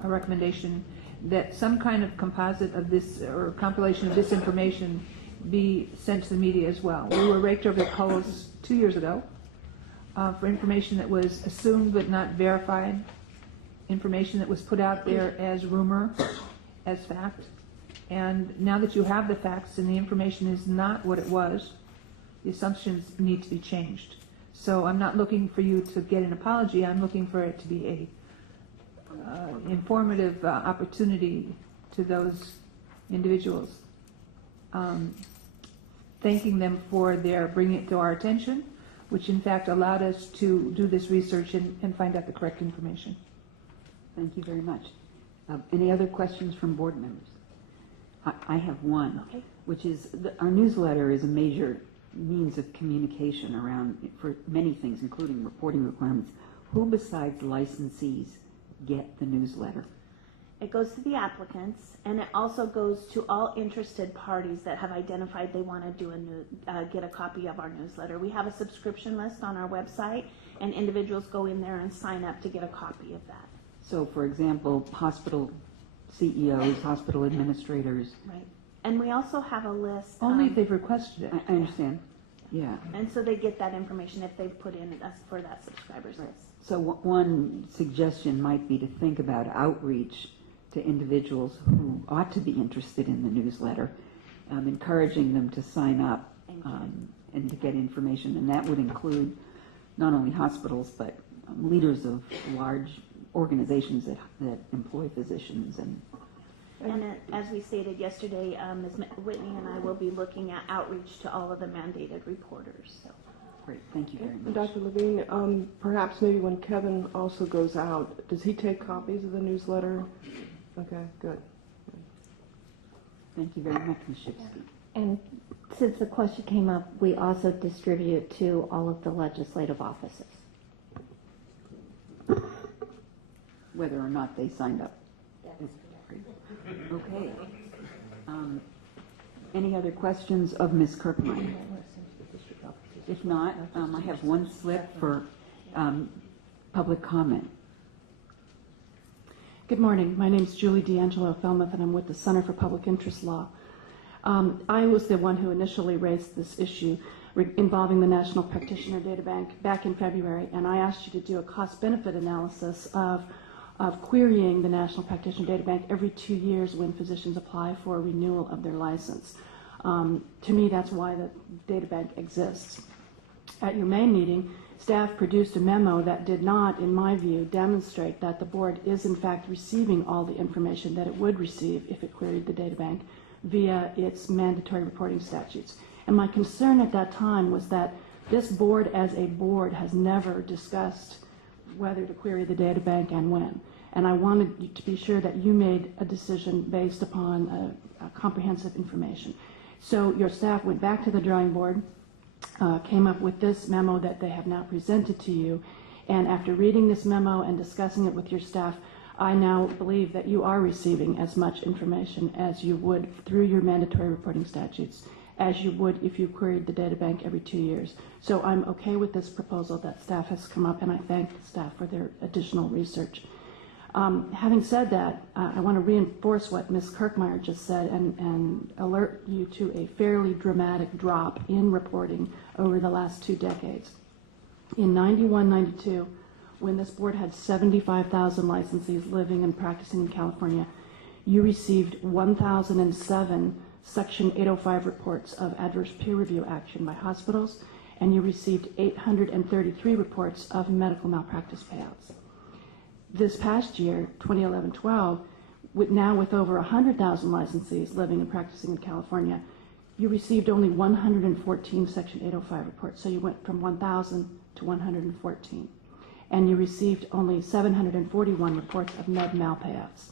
a recommendation that some kind of composite of this or compilation of this information be sent to the media as well. We were raked over the coals 2 years ago for information that was assumed but not verified, information that was put out there as rumor, as fact. And now that you have the facts and the information is not what it was, the assumptions need to be changed. So I'm not looking for you to get an apology. I'm looking for it to be a informative opportunity to those individuals, thanking them for their bringing it to our attention, which in fact allowed us to do this research and find out the correct information. Thank you very much. Any other questions from board members? I have one, which is our newsletter is a major means of communication around for many things, including reporting requirements. Who besides licensees get the newsletter? It goes to the applicants, and it also goes to all interested parties that have identified they want to do get a copy of our newsletter. We have a subscription list on our website, and individuals go in there and sign up to get a copy of that. So, for example, hospital CEOs, hospital administrators. Right. And we also have a list. Only if they've requested it. I understand. Yeah. And so they get that information if they've put in us for that subscribers list. So one suggestion might be to think about outreach to individuals who ought to be interested in the newsletter, encouraging them to sign up and to get information. And that would include not only hospitals, but leaders of large organizations that employ physicians. And as we stated yesterday, Ms. Whitney and I will be looking at outreach to all of the mandated reporters. So. Great, thank you very much. Dr. Levine, perhaps maybe when Kevin also goes out, does he take copies of the newsletter? Okay, good. Thank you very much, Ms. Shipsky. And since the question came up, we also distribute it to all of the legislative offices. Whether or not they signed up. Okay. Any other questions of Ms. Kirkmeyer? If not, I have one slip for public comment. Good morning. My name is Julie D'Angelo Felmuth, and I'm with the Center for Public Interest Law. I was the one who initially raised this issue involving the National Practitioner Data Bank back in February, and I asked you to do a cost-benefit analysis of querying the National Practitioner Data Bank every 2 years when physicians apply for a renewal of their license. To me, that's why the data bank exists. At your May meeting, staff produced a memo that did not, in my view, demonstrate that the board is in fact receiving all the information that it would receive if it queried the data bank via its mandatory reporting statutes. And my concern at that time was that this board as a board has never discussed whether to query the data bank and when. And I wanted to be sure that you made a decision based upon comprehensive information. So your staff went back to the drawing board, came up with this memo that they have now presented to you, and after reading this memo and discussing it with your staff, I now believe that you are receiving as much information as you would through your mandatory reporting statutes as you would if you queried the data bank every 2 years. So I'm okay with this proposal that staff has come up, and I thank the staff for their additional research. Having said that, I want to reinforce what Ms. Kirkmeyer just said and alert you to a fairly dramatic drop in reporting over the last 2 decades. In 91-92, when this board had 75,000 licensees living and practicing in California, you received 1,007 Section 805 reports of adverse peer review action by hospitals, and you received 833 reports of medical malpractice payouts. This past year, 2011-12, with over 100,000 licensees living and practicing in California, you received only 114 Section 805 reports. So you went from 1,000 to 114. And you received only 741 reports of med mal payouts.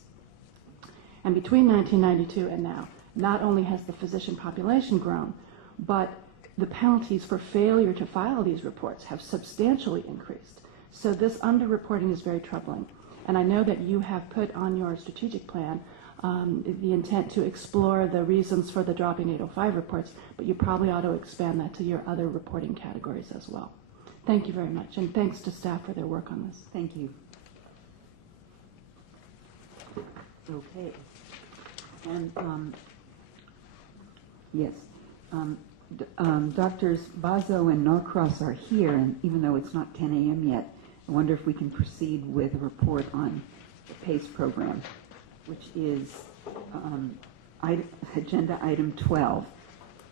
And between 1992 and now, not only has the physician population grown, but the penalties for failure to file these reports have substantially increased. So this underreporting is very troubling. And I know that you have put on your strategic plan the intent to explore the reasons for the drop in 805 reports, but you probably ought to expand that to your other reporting categories as well. Thank you very much, and thanks to staff for their work on this. Thank you. Okay. And, yes, Doctors Bazo and Norcross are here, and even though it's not 10 a.m. yet, I wonder if we can proceed with a report on the PACE program, which is agenda item 12,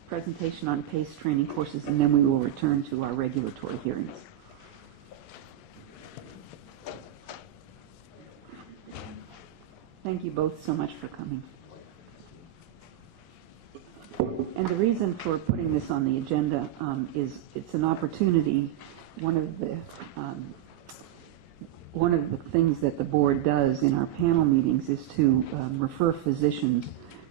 presentation on PACE training courses, and then we will return to our regulatory hearings. Thank you both so much for coming. And the reason for putting this on the agenda is it's an opportunity. One of the things that the board does in our panel meetings is to refer physicians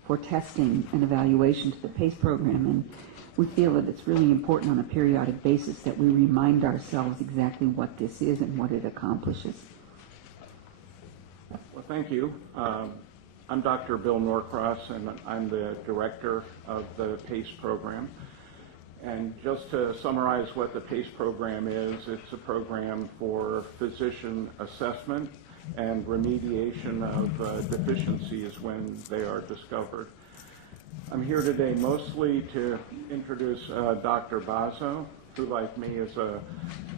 for testing and evaluation to the PACE program, and we feel that it's really important on a periodic basis that we remind ourselves exactly what this is and what it accomplishes. Well, thank you. I'm Dr. Bill Norcross, and I'm the director of the PACE program. And just to summarize what the PACE program is, it's a program for physician assessment and remediation of deficiencies when they are discovered. I'm here today mostly to introduce Dr. Bazo, who, like me, is a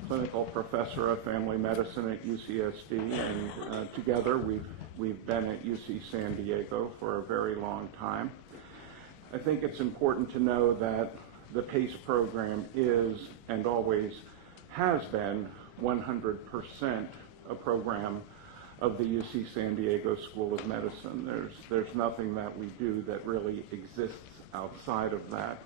clinical professor of family medicine at UCSD, and together we've been at UC San Diego for a very long time. I think it's important to know that the PACE program is and always has been 100% a program of the UC San Diego School of Medicine. There's nothing that we do that really exists outside of that.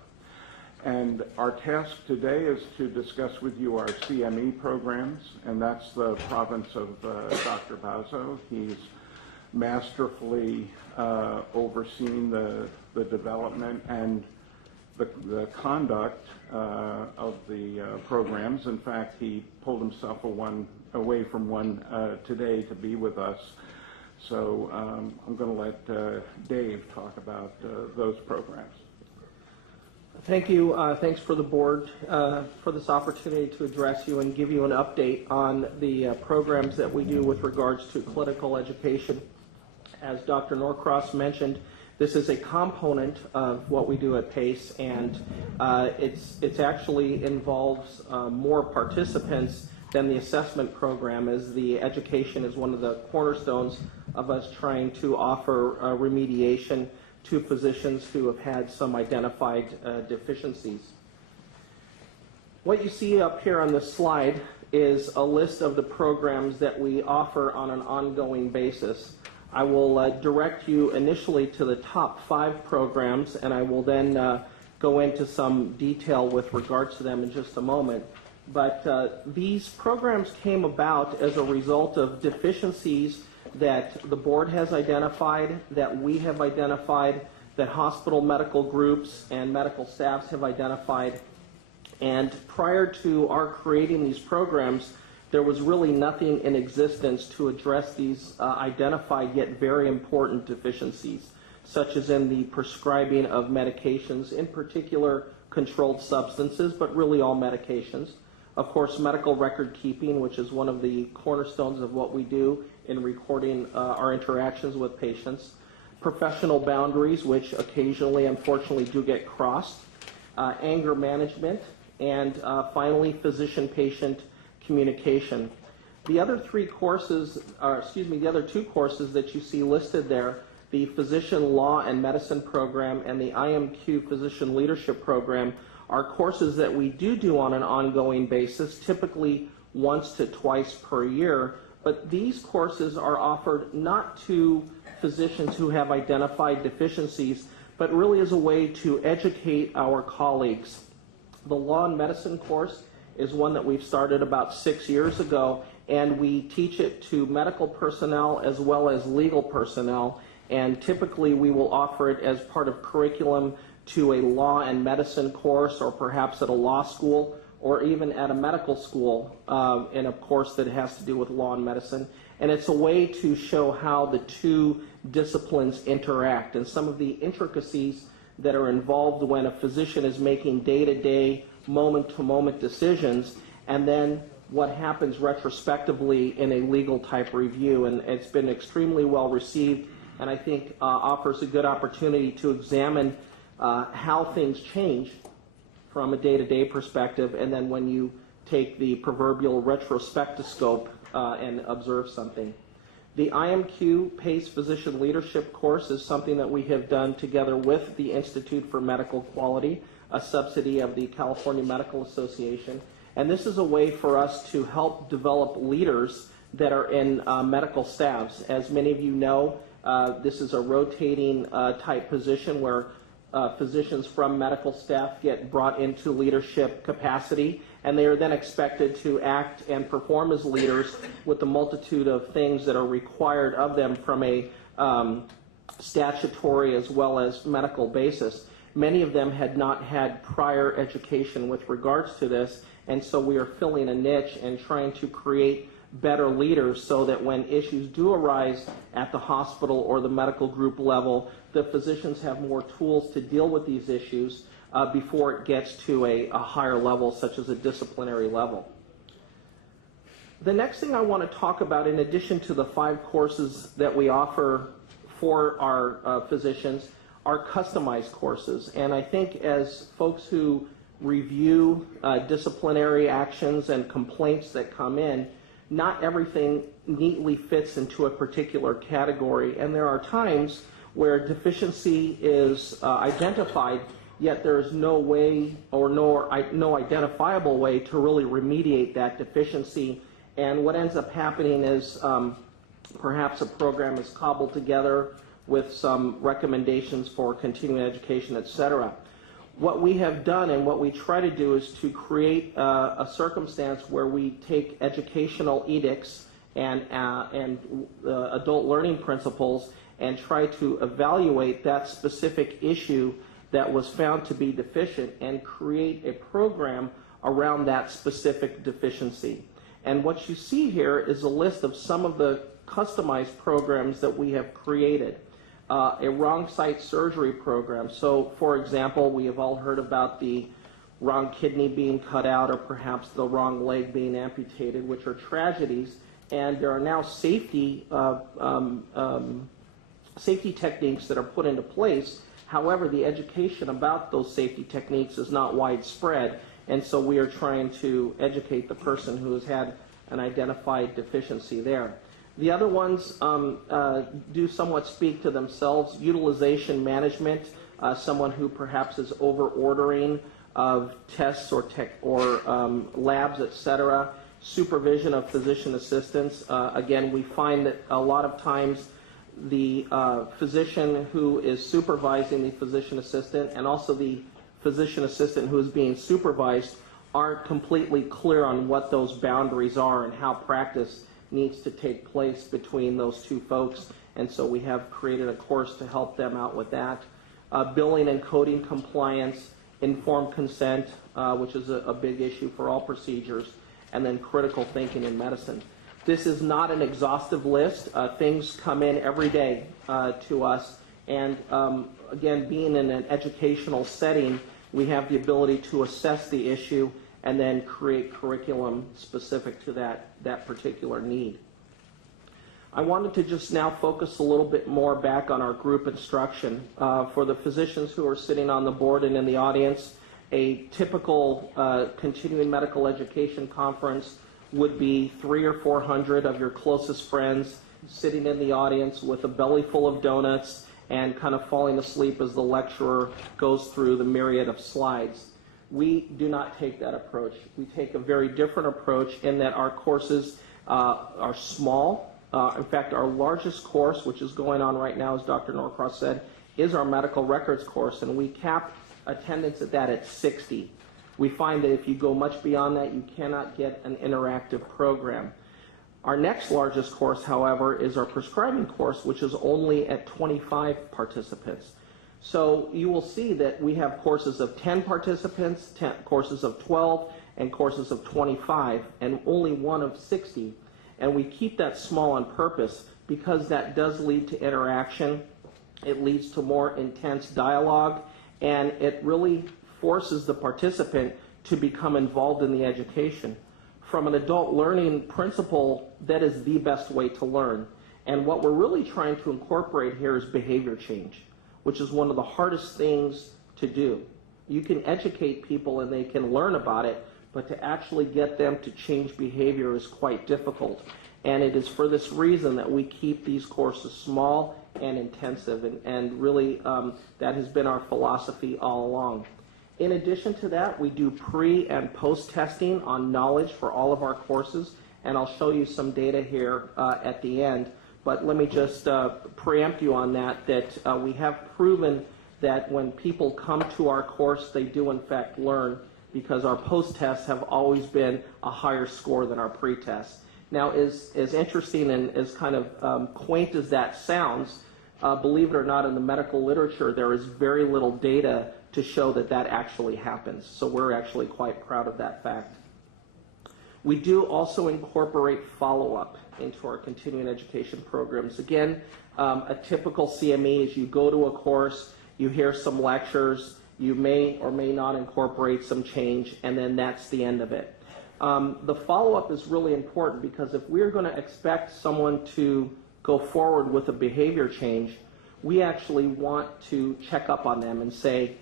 And our task today is to discuss with you our CME programs, and that's the province of Dr. Bazo. He's masterfully overseen the development and the conduct of the programs. In fact, he pulled himself away from one today to be with us. So I'm going to let Dave talk about those programs. Thank you. Thanks for the board for this opportunity to address you and give you an update on the programs that we do with regards to clinical education. As Dr. Norcross mentioned, this is a component of what we do at PACE, and it's actually involves more participants than the assessment program, as the education is one of the cornerstones of us trying to offer remediation to physicians who have had some identified deficiencies. What you see up here on this slide is a list of the programs that we offer on an ongoing basis. I will direct you initially to the top 5 programs, and I will then go into some detail with regards to them in just a moment. But these programs came about as a result of deficiencies that the board has identified, that we have identified, that hospital medical groups and medical staffs have identified. And prior to our creating these programs, there was really nothing in existence to address these identified yet very important deficiencies, such as in the prescribing of medications, in particular controlled substances, but really all medications, Of course, medical record keeping, which is one of the cornerstones of what we do in recording our interactions with patients. Professional boundaries, which occasionally, unfortunately, do get crossed. Anger management, and finally, physician-patient communication. The other two courses that you see listed there, the Physician Law and Medicine program and the IMQ Physician Leadership program, are courses that we do on an ongoing basis, typically once to twice per year. But these courses are offered not to physicians who have identified deficiencies, but really as a way to educate our colleagues. The Law and Medicine course is one that we've started about 6 years ago, and we teach it to medical personnel as well as legal personnel, and typically we will offer it as part of curriculum to a law and medicine course, or perhaps at a law school, or even at a medical school in a course that has to do with law and medicine. And it's a way to show how the two disciplines interact and some of the intricacies that are involved when a physician is making day-to-day, moment-to-moment decisions, and then what happens retrospectively in a legal type review. And it's been extremely well received, and I think offers a good opportunity to examine how things change from a day-to-day perspective, and then when you take the proverbial retrospectoscope and observe something. The IMQ PACE Physician Leadership course is something that we have done together with the Institute for Medical Quality, a subsidy of the California Medical Association. And this is a way for us to help develop leaders that are in medical staffs. As many of you know, this is a rotating type position where physicians from medical staff get brought into leadership capacity, and they are then expected to act and perform as leaders with the multitude of things that are required of them from a statutory as well as medical basis. Many of them had not had prior education with regards to this, and so we are filling a niche and trying to create better leaders so that when issues do arise at the hospital or the medical group level, the physicians have more tools to deal with these issues before it gets to a higher level, such as a disciplinary level. The next thing I want to talk about, in addition to the 5 courses that we offer for our physicians, are customized courses. And I think as folks who review disciplinary actions and complaints that come in, not everything neatly fits into a particular category, and there are times where deficiency is identified, yet there is no way or no identifiable way to really remediate that deficiency. And what ends up happening is perhaps a program is cobbled together with some recommendations for continuing education, etc. What we have done and what we try to do is to create a circumstance where we take educational edicts and adult learning principles and try to evaluate that specific issue that was found to be deficient and create a program around that specific deficiency. And what you see here is a list of some of the customized programs that we have created. A wrong site surgery program. So, for example, we have all heard about the wrong kidney being cut out or perhaps the wrong leg being amputated, which are tragedies. And there are now safety techniques that are put into place. However, the education about those safety techniques is not widespread, and so we are trying to educate the person who has had an identified deficiency there. The other ones do somewhat speak to themselves. Utilization management, someone who perhaps is over-ordering of tests or labs, etc. Supervision of physician assistants. Again, we find that a lot of times the physician who is supervising the physician assistant and also the physician assistant who is being supervised aren't completely clear on what those boundaries are and how practice needs to take place between those two folks, and so we have created a course to help them out with that. Billing and coding compliance, informed consent, which is a big issue for all procedures, and then critical thinking in medicine. This is not an exhaustive list. Things come in every day to us, and again, being in an educational setting, we have the ability to assess the issue and then create curriculum specific to that particular need. I wanted to just now focus a little bit more back on our group instruction. For the physicians who are sitting on the board and in the audience, a typical continuing medical education conference would be 300 or 400 of your closest friends sitting in the audience with a belly full of donuts and kind of falling asleep as the lecturer goes through the myriad of slides. We do not take that approach. We take a very different approach in that our courses are small. In fact, our largest course, which is going on right now, as Dr. Norcross said, is our medical records course, and we cap attendance at that at 60. We find that if you go much beyond that, you cannot get an interactive program. Our next largest course, however, is our prescribing course, which is only at 25 participants. So you will see that we have courses of 10 participants, courses of 12, and courses of 25, and only one of 60. And we keep that small on purpose because that does lead to interaction. It leads to more intense dialogue, and it really forces the participant to become involved in the education. From an adult learning principle, that is the best way to learn. And what we're really trying to incorporate here is behavior change, which is one of the hardest things to do. You can educate people and they can learn about it, but to actually get them to change behavior is quite difficult. And it is for this reason that we keep these courses small and intensive, and really that has been our philosophy all along. In addition to that, we do pre and post testing on knowledge for all of our courses, and I'll show you some data here at the end. But let me just preempt you on that we have proven that when people come to our course, they do in fact learn, because our post-tests have always been a higher score than our pre-tests. Now, as interesting and as kind of quaint as that sounds, believe it or not, in the medical literature, there is very little data to show that that actually happens. So we're actually quite proud of that fact. We do also incorporate follow-up into our continuing education programs. Again, a typical CME is you go to a course, you hear some lectures, you may or may not incorporate some change, and then that's the end of it. The follow-up is really important, because if we're going to expect someone to go forward with a behavior change, we actually want to check up on them and say,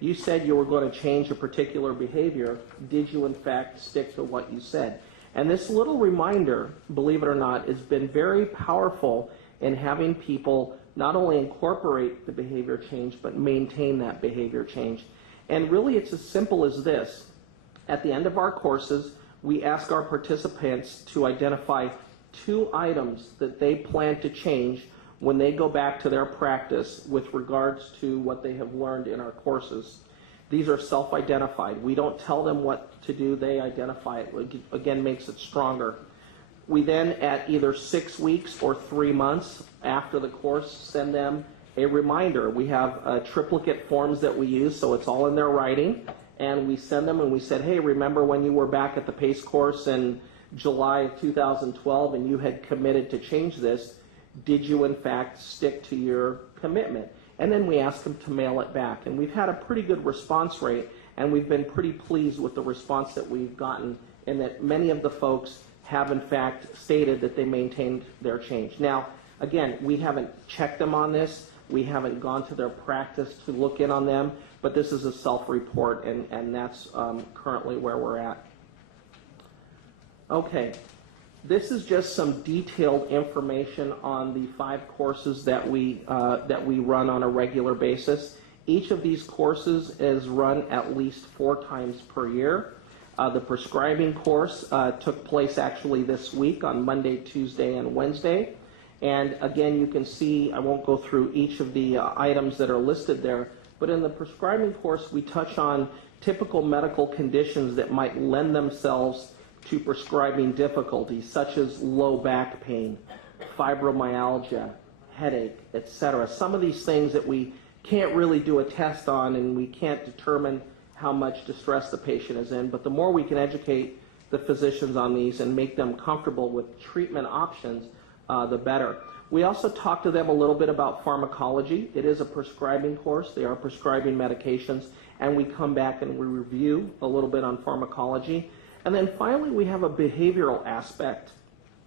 you said you were going to change a particular behavior. Did you in fact stick to what you said? And this little reminder, believe it or not, has been very powerful in having people not only incorporate the behavior change, but maintain that behavior change. And really it's as simple as this. At the end of our courses, we ask our participants to identify 2 items that they plan to change when they go back to their practice with regards to what they have learned in our courses. These are self-identified. We don't tell them what to do, they identify it. Again, makes it stronger. We then, at either 6 weeks or 3 months after the course, send them a reminder. We have triplicate forms that we use, so it's all in their writing, and we send them and we said, hey, remember when you were back at the PACE course in July of 2012 and you had committed to change this? Did you in fact stick to your commitment? And then we ask them to mail it back. And we've had a pretty good response rate, and we've been pretty pleased with the response that we've gotten, and that many of the folks have in fact stated that they maintained their change. Now, again, we haven't checked them on this. We haven't gone to their practice to look in on them, but this is a self-report, and that's currently where we're at. Okay. This is just some detailed information on the 5 courses that we run on a regular basis. Each of these courses is run at least 4 times per year. The prescribing course took place actually this week on Monday, Tuesday, and Wednesday. And again, you can see, I won't go through each of the items that are listed there, but in the prescribing course, we touch on typical medical conditions that might lend themselves to prescribing difficulties, such as low back pain, fibromyalgia, headache, etc. Some of these things that we can't really do a test on, and we can't determine how much distress the patient is in, but the more we can educate the physicians on these and make them comfortable with treatment options, the better. We also talk to them a little bit about pharmacology. It is a prescribing course. They are prescribing medications, and we come back and we review a little bit on pharmacology. And then finally, we have a behavioral aspect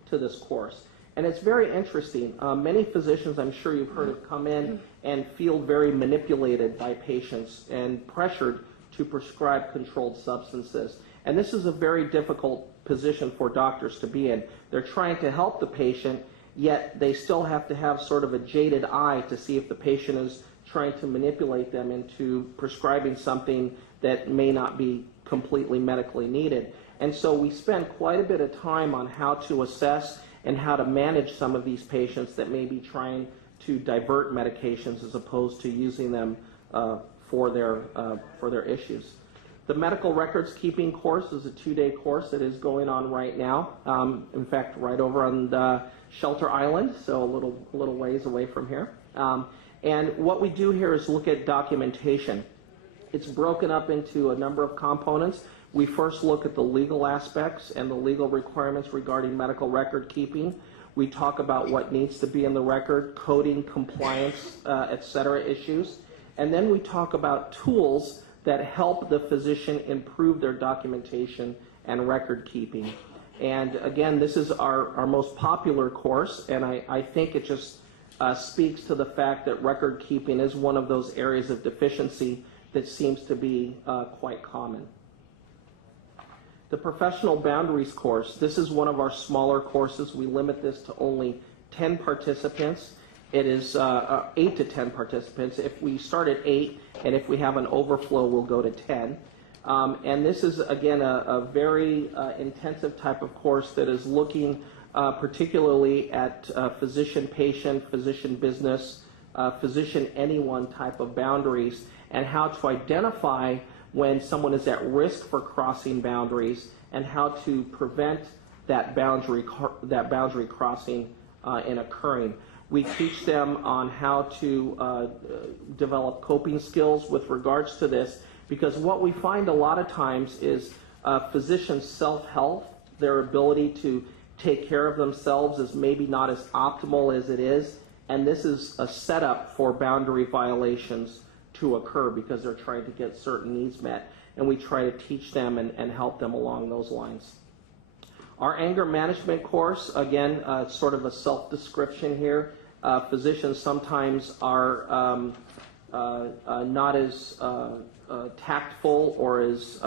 to this course. And it's very interesting. Many physicians, I'm sure you've heard, have come in and feel very manipulated by patients and pressured to prescribe controlled substances. And this is a very difficult position for doctors to be in. They're trying to help the patient, yet they still have to have sort of a jaded eye to see if the patient is trying to manipulate them into prescribing something that may not be completely medically needed. And so we spend quite a bit of time on how to assess and how to manage some of these patients that may be trying to divert medications as opposed to using them for their issues. The medical records keeping course is a 2-day course that is going on right now. In fact, right over on the Shelter Island, so a little ways away from here. And what we do here is look at documentation. It's broken up into a number of components. We first look at the legal aspects and the legal requirements regarding medical record keeping. We talk about what needs to be in the record, coding, compliance, etc. issues. And then we talk about tools that help the physician improve their documentation and record keeping. And again, this is our most popular course, and I think it just speaks to the fact that record keeping is one of those areas of deficiency that seems to be quite common. The Professional Boundaries course, this is one of our smaller courses. We limit this to only 10 participants. It is 8 to 10 participants. If we start at 8, and if we have an overflow, we'll go to 10. And this is, again, a very intensive type of course that is looking particularly at physician-patient, physician-business, physician-anyone type of boundaries, and how to identify when someone is at risk for crossing boundaries and how to prevent that boundary crossing in occurring. We teach them on how to develop coping skills with regards to this, because what we find a lot of times is physicians' self-help, their ability to take care of themselves is maybe not as optimal as it is, and this is a setup for boundary violations to occur because they're trying to get certain needs met, and we try to teach them and help them along those lines. Our anger management course, again, sort of a self-description here. Physicians sometimes are not as tactful or as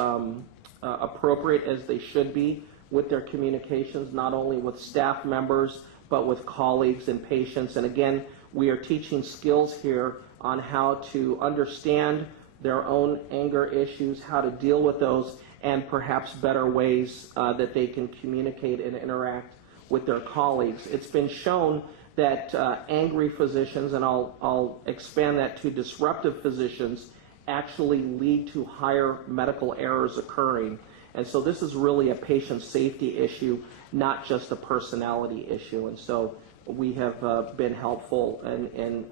appropriate as they should be with their communications, not only with staff members, but with colleagues and patients. And again, we are teaching skills here on how to understand their own anger issues, how to deal with those, and perhaps better ways that they can communicate and interact with their colleagues. It's been shown that angry physicians, and I'll expand that to disruptive physicians, actually lead to higher medical errors occurring. And so this is really a patient safety issue, not just a personality issue. And so we have been helpful, and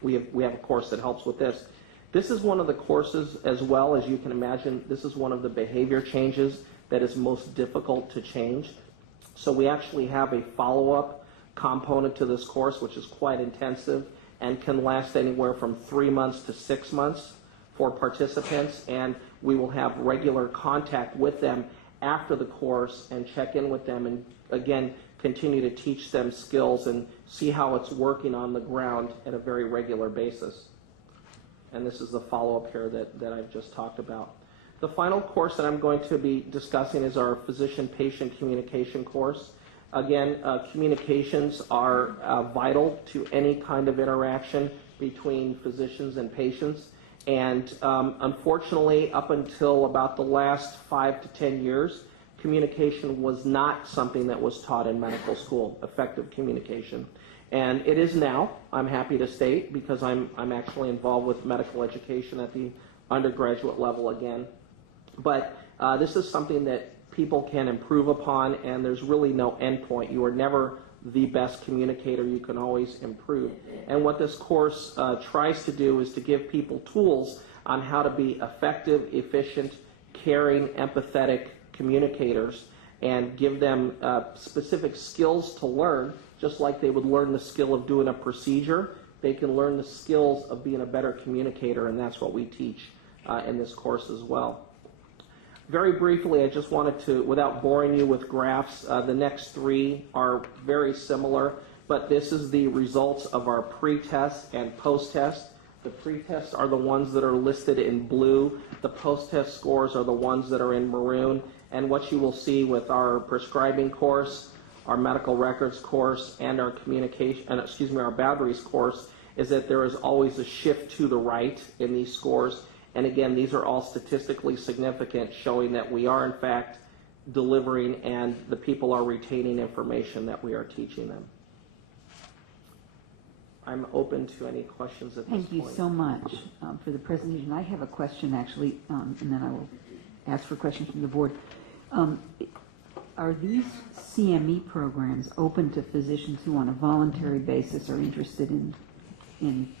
we have a course that helps with this. This is one of the courses, as well as you can imagine, this is one of the behavior changes that is most difficult to change. So we actually have a follow-up component to this course, which is quite intensive and can last anywhere from 3 months to 6 months for participants, and we will have regular contact with them after the course and check in with them and, again, continue to teach them skills and see how it's working on the ground at a very regular basis. And this is the follow-up here that I've just talked about. The final course that I'm going to be discussing is our physician-patient communication course. Again, communications are vital to any kind of interaction between physicians and patients. And unfortunately, up until about the last 5 to 10 years, communication was not something that was taught in medical school, effective communication. And it is now, I'm happy to state, because I'm actually involved with medical education at the undergraduate level again. But this is something that people can improve upon, and there's really no end point. You are never the best communicator. You can always improve. And what this course tries to do is to give people tools on how to be effective, efficient, caring, empathetic communicators, and give them specific skills to learn, just like they would learn the skill of doing a procedure. They can learn the skills of being a better communicator, and that's what we teach in this course as well. Very briefly, I just wanted to, without boring you with graphs, the next three are very similar, but this is the results of our pre-test and post-test. The pre-tests are the ones that are listed in blue. The post-test scores are the ones that are in maroon. And what you will see with our prescribing course, our medical records course, and our our boundaries course is that there is always a shift to the right in these scores. And again, these are all statistically significant, showing that we are in fact delivering and the people are retaining information that we are teaching them. I'm open to any questions at this point. Thank you so much for the presentation. I have a question actually, and then I will ask for questions from the board. Are these CME programs open to physicians who on a voluntary basis are interested in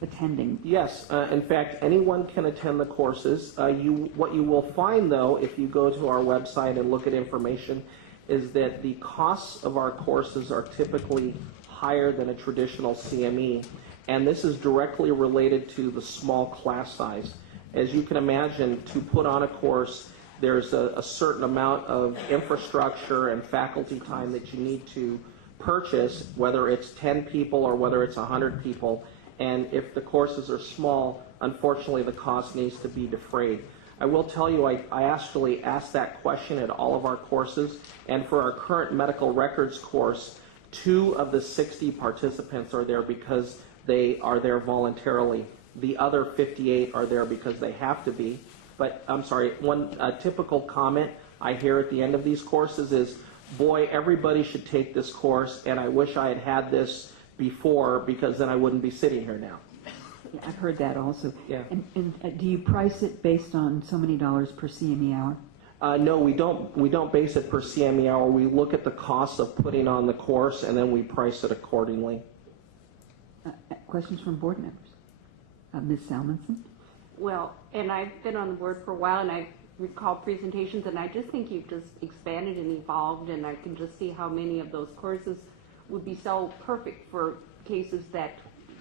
attending? Yes, in fact, anyone can attend the courses. What you will find, though, if you go to our website and look at information, is that the costs of our courses are typically higher than a traditional CME, and this is directly related to the small class size. As you can imagine, to put on a course, there's a certain amount of infrastructure and faculty time that you need to purchase, whether it's 10 people or whether it's 100 people. And if the courses are small, unfortunately the cost needs to be defrayed. I will tell you, I actually asked that question at all of our courses, and for our current medical records course, 2 of the 60 participants are there because they are there voluntarily. The other 58 are there because they have to be. But I'm sorry, one typical comment I hear at the end of these courses is, boy, everybody should take this course, and I wish I had had this before because then I wouldn't be sitting here now. Yeah, I've heard that also. Yeah. And do you price it based on so many dollars per CME hour? No, we don't base it per CME hour. We look at the cost of putting on the course, and then we price it accordingly. Questions from board members? Ms. Salmonson? Well, and I've been on the board for a while, and I recall presentations, and I just think you've just expanded and evolved, and I can just see how many of those courses would be so perfect for cases that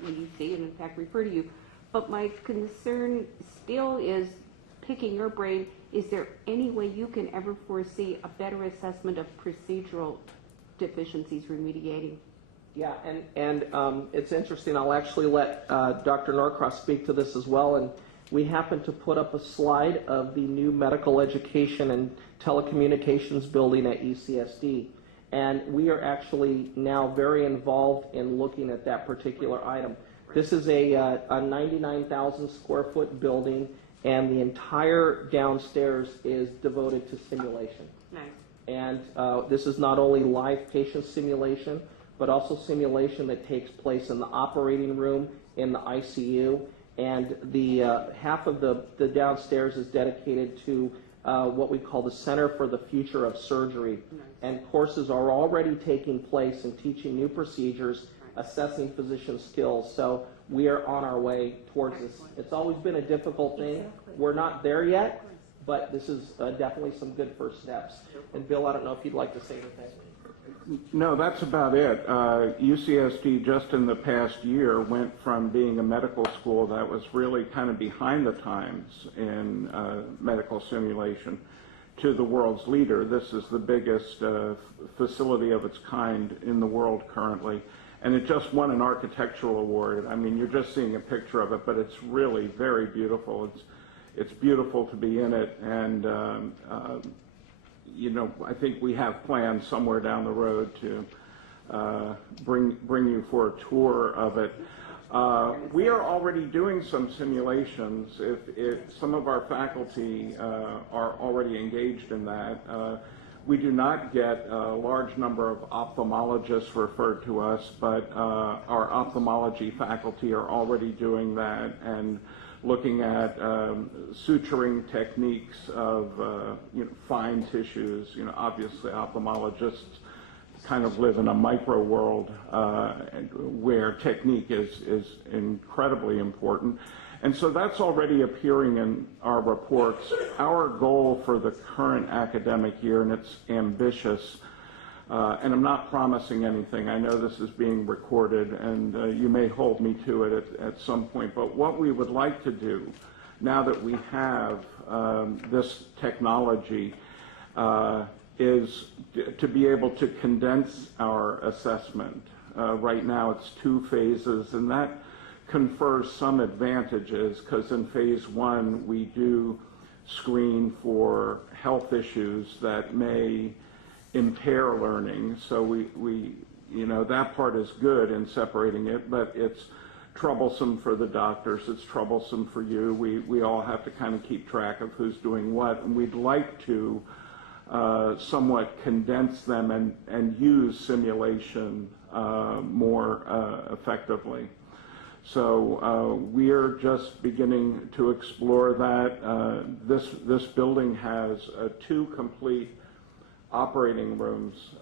we see and in fact refer to you. But my concern still is, picking your brain, is there any way you can ever foresee a better assessment of procedural deficiencies remediating? Yeah, and it's interesting. I'll actually let Dr. Norcross speak to this as well. And we happen to put up a slide of the new medical education and telecommunications building at ECSD. And we are actually now very involved in looking at that particular item. This is a 99,000 square foot building, and the entire downstairs is devoted to simulation. Nice. And this is not only live patient simulation, but also simulation that takes place in the operating room, in the ICU, and the half of the downstairs is dedicated to what we call the Center for the Future of Surgery. Nice. And courses are already taking place in teaching new procedures, assessing physician skills. So we are on our way towards this. It's always been a difficult thing. Exactly. We're not there yet, but this is definitely some good first steps. And Bill, I don't know if you'd like to say anything. No, that's about it. UCSD just in the past year went from being a medical school that was really kind of behind the times in medical simulation to the world's leader. This is the biggest facility of its kind in the world currently. And it just won an architectural award. I mean, you're just seeing a picture of it, but it's really very beautiful. It's beautiful to be in it, and you know, I think we have plans somewhere down the road to bring you for a tour of it. We are already doing some simulations. If some of our faculty are already engaged in that. We do not get a large number of ophthalmologists referred to us, but our ophthalmology faculty are already doing that and looking at suturing techniques of fine tissues. You know, obviously ophthalmologists kind of live in a micro world where technique is incredibly important. And so that's already appearing in our reports. Our goal for the current academic year, and it's ambitious, and I'm not promising anything. I know this is being recorded, and you may hold me to it at some point. But what we would like to do now that we have this technology, is to be able to condense our assessment. Right now it's 2 phases, and that confers some advantages because in phase 1 we do screen for health issues that may impair learning. So we that part is good in separating it, but it's troublesome for the doctors, it's troublesome for you. We all have to kind of keep track of who's doing what, and we'd like to somewhat condense them and use simulation more effectively. So we're just beginning to explore that. This building has 2 complete operating rooms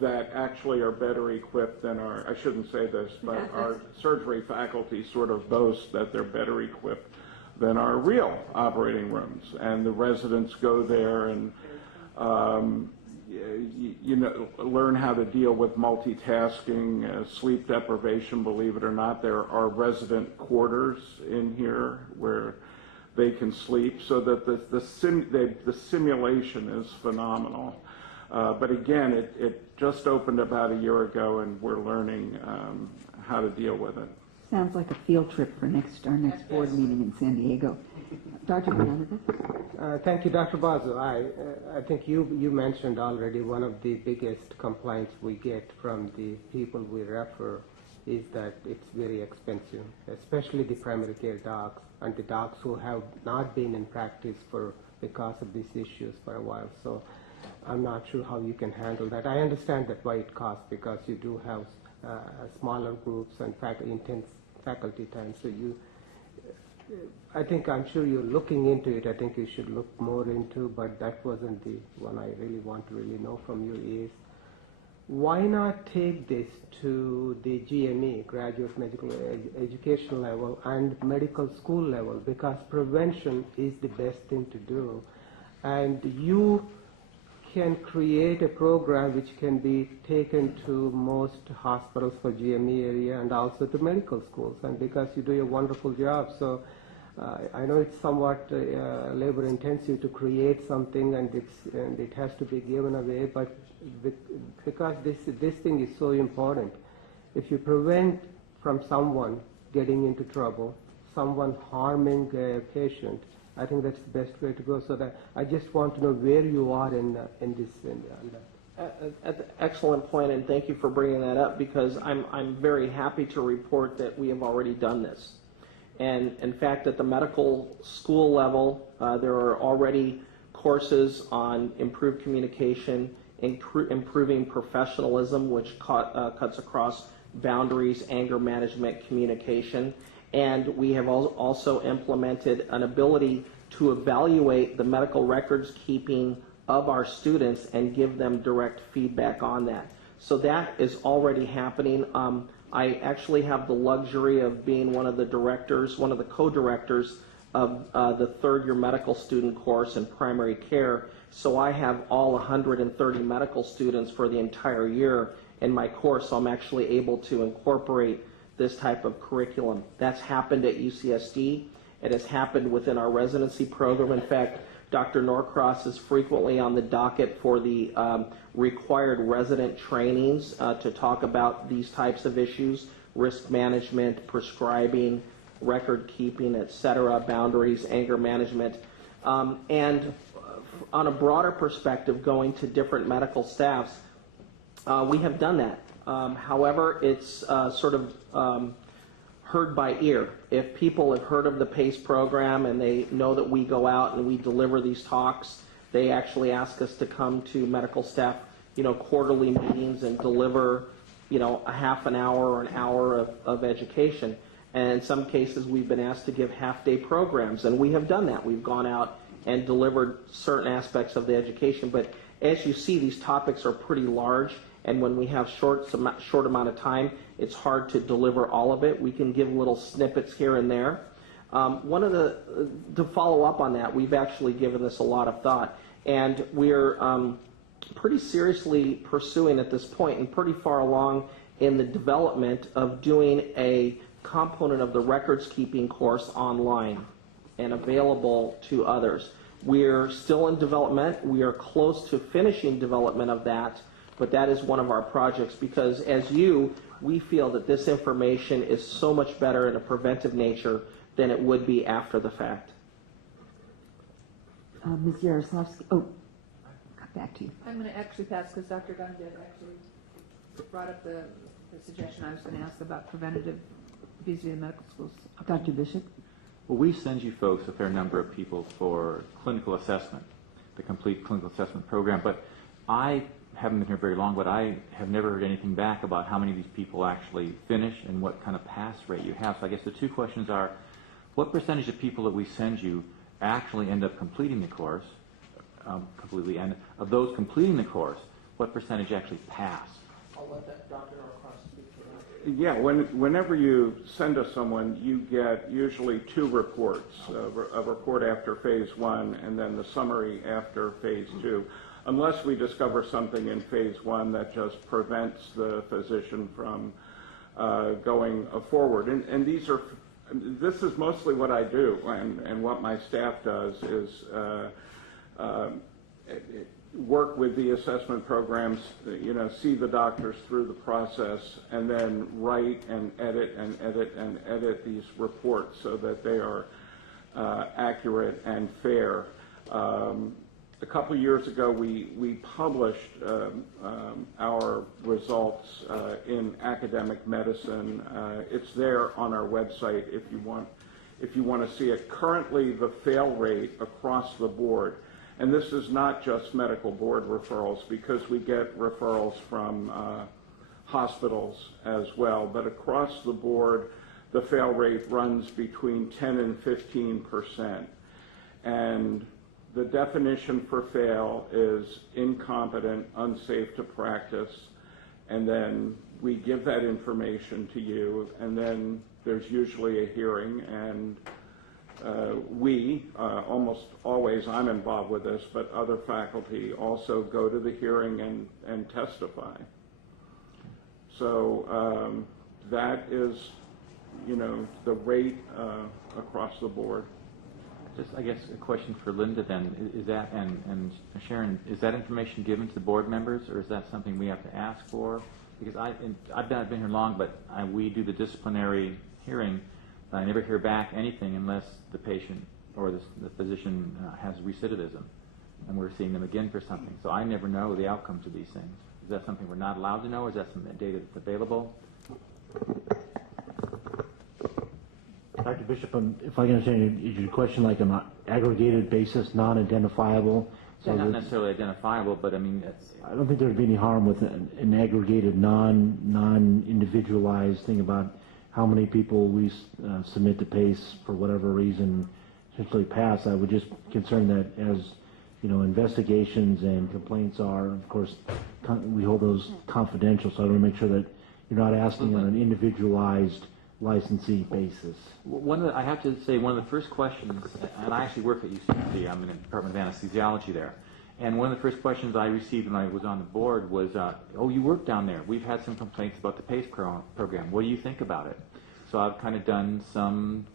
that actually are better equipped than our, I shouldn't say this, but our surgery faculty sort of boast that they're better equipped than our real operating rooms. And the residents go there and learn how to deal with multitasking, sleep deprivation. Believe it or not, there are resident quarters in here where they can sleep, so that the simulation is phenomenal. But again, it just opened about a year ago, and we're learning how to deal with it. Sounds like a field trip for our next board meeting in San Diego. Dr. Bernadette? Thank you, Dr. Basu. I think you mentioned already one of the biggest complaints we get from the people we refer is that it's very expensive, especially the primary care docs and the docs who have not been in practice because of these issues for a while. So I'm not sure how you can handle that. I understand that why it costs, because you do have smaller groups and intense faculty time. So I'm sure you're looking into it. I think you should look more into, but that wasn't the one I really want to really know from you is, why not take this to the GME, graduate medical education level, and medical school level, because prevention is the best thing to do. And you can create a program which can be taken to most hospitals for GME area and also to medical schools, and because you do a wonderful job. So I know it's somewhat labor intensive to create something, and it has to be given away, but because this thing is so important, if you prevent from someone getting into trouble, someone harming a patient, I think that's the best way to go. So that I just want to know where you are in this. Excellent point, and thank you for bringing that up, because I'm very happy to report that we have already done this. And in fact, at the medical school level, there are already courses on improved communication, improving professionalism, which cuts across boundaries, anger management, communication. And we have also implemented an ability to evaluate the medical records keeping of our students and give them direct feedback on that. So that is already happening. I actually have the luxury of being one of the co-directors of the third-year medical student course in primary care. So I have all 130 medical students for the entire year in my course, so I'm actually able to incorporate this type of curriculum. That's happened at UCSD. It has happened within our residency program. In fact, Dr. Norcross is frequently on the docket for the required resident trainings to talk about these types of issues: risk management, prescribing, record keeping, etc., boundaries, anger management. And on a broader perspective, going to different medical staffs, we have done that. However, it's sort of heard by ear. If people have heard of the PACE program and they know that we go out and we deliver these talks, they actually ask us to come to medical staff, quarterly meetings and deliver, a half an hour or an hour of education. And in some cases, we've been asked to give half-day programs, and we have done that. We've gone out and delivered certain aspects of the education. But as you see, these topics are pretty large, and when we have short amount of time, it's hard to deliver all of it. We can give little snippets here and there. To follow up on that, we've actually given this a lot of thought, and we're pretty seriously pursuing at this point and pretty far along in the development of doing a component of the records keeping course online and available to others. We're still in development. We are close to finishing development of that, but that is one of our projects because we feel that this information is so much better in a preventive nature than it would be after the fact. Ms. Yaroslavsky, got back to you. I'm going to actually pass because Dr. Gunn did actually brought up the suggestion I was going to ask about preventative vis-a-vis medical schools. Dr. Bishop? Well, we send you folks, a fair number of people, for clinical assessment, the complete clinical assessment program. But I haven't been here very long, but I have never heard anything back about how many of these people actually finish and what kind of pass rate you have. So I guess the two questions are, what percentage of people that we send you actually end up completing the course completely? And of those completing the course, what percentage actually pass? I'll let that Dr. Norcross speak to that. Yeah, whenever you send us someone, you get usually two reports, a report after phase 1 and then the summary after phase 2, unless we discover something in phase 1 that just prevents the physician from going forward. And this is mostly what I do, and what my staff does is work with the assessment programs, see the doctors through the process, and then write and edit these reports so that they are accurate and fair. A couple years ago, we published our results in Academic Medicine. It's there on our website if you want to see it. Currently, the fail rate across the board, and this is not just medical board referrals because we get referrals from hospitals as well, but across the board, the fail rate runs between 10 and 15%. And the definition for fail is incompetent, unsafe to practice, and then we give that information to you, and then there's usually a hearing, and almost always I'm involved with this, but other faculty also go to the hearing and testify. So that is, the rate across the board. Just, I guess, a question for Linda then. Is that, and Sharon, is that information given to the board members, or is that something we have to ask for? Because I've been here long, but we do the disciplinary hearing. I never hear back anything unless the patient or the physician has recidivism, and we're seeing them again for something. So I never know the outcomes of these things. Is that something we're not allowed to know? Is that some data that's available? Dr. Bishop, if I can understand, is your question like an aggregated basis, non-identifiable? So not necessarily identifiable, but I mean, I don't think there would be any harm with an aggregated, non-individualized thing about how many people we submit to PACE for whatever reason essentially pass. I would just concern that as investigations and complaints are, of course, we hold those confidential. So I want to make sure that you're not asking on an individualized licensee basis. I have to say, one of the first questions, and I actually work at UCC, I'm in the Department of Anesthesiology there, and one of the first questions I received when I was on the board was, oh, you work down there. We've had some complaints about the PACE program. What do you think about it? So I've kind of done some,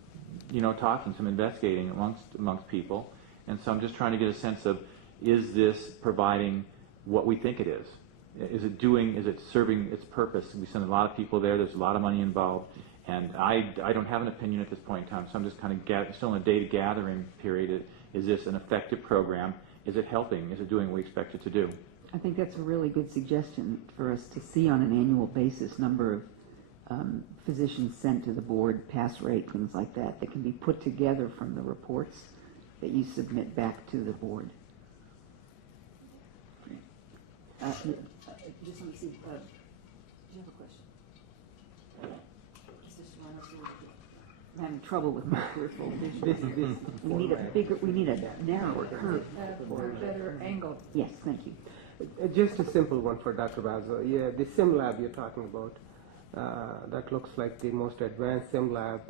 talking, some investigating amongst people, and so I'm just trying to get a sense of, is this providing what we think it is? Is it serving its purpose? We send a lot of people there. There's a lot of money involved. And I don't have an opinion at this point in time, so I'm just kind of still in a data gathering period. Is this an effective program? Is it helping? Is it doing what we expect it to do? I think that's a really good suggestion for us to see on an annual basis, number of physicians sent to the board, pass rate, things like that can be put together from the reports that you submit back to the board. Just want to see, do you have a question? I'm having trouble with my peripheral vision. We need a narrower curve. Or better angle. Yes, thank you. Just a simple one for Dr. Bazo. Yeah, the SimLab you're talking about, that looks like the most advanced SimLab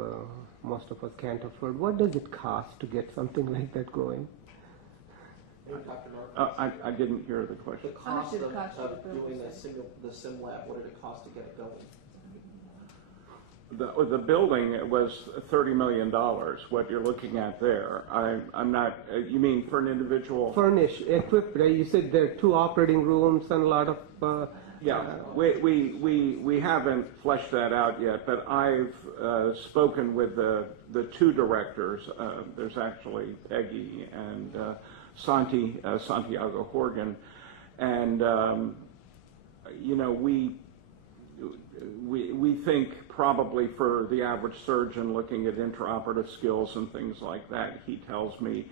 most of us can't afford. What does it cost to get something like that going? I didn't hear the question. The cost of doing the SimLab, what did it cost to get it going? The building was $30 million, what you're looking at there. I'm not, you mean for an individual? Furnished, equipped, right? You said there are 2 operating rooms and a lot of... Yeah, we haven't fleshed that out yet, but I've spoken with the 2 directors. There's actually Peggy and Santiago Horgan, and we think probably for the average surgeon looking at intraoperative skills and things like that, he tells me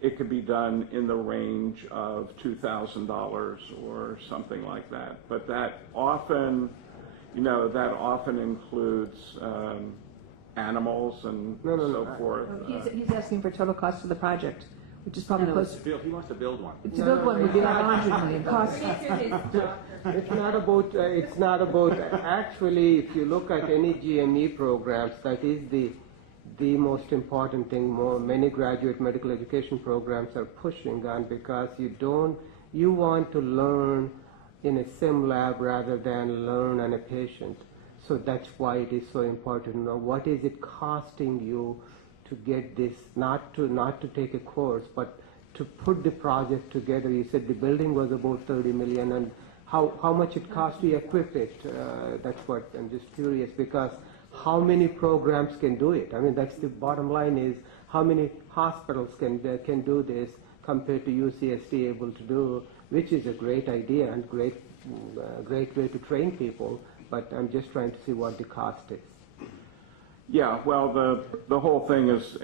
it could be done in the range of $2,000 or something like that. But that often, includes animals and so forth. He's asking for total cost of the project, which is probably close. He wants to build one. To build one would be like $100 million cost. It's not about, actually, if you look at any GME programs, that is the most important thing many graduate medical education programs are pushing on, because you want to learn in a sim lab rather than learn on a patient. So that's why it is so important to know what is it costing you to get this, not to take a course, but to put the project together. You said the building was about $30 million, and how much it cost to equip it. That's what I'm just curious, because how many programs can do it? I mean, that's the bottom line, is how many hospitals can do this compared to UCSD able to do, which is a great idea and great way to train people, but I'm just trying to see what the cost is. Yeah, well, the whole thing is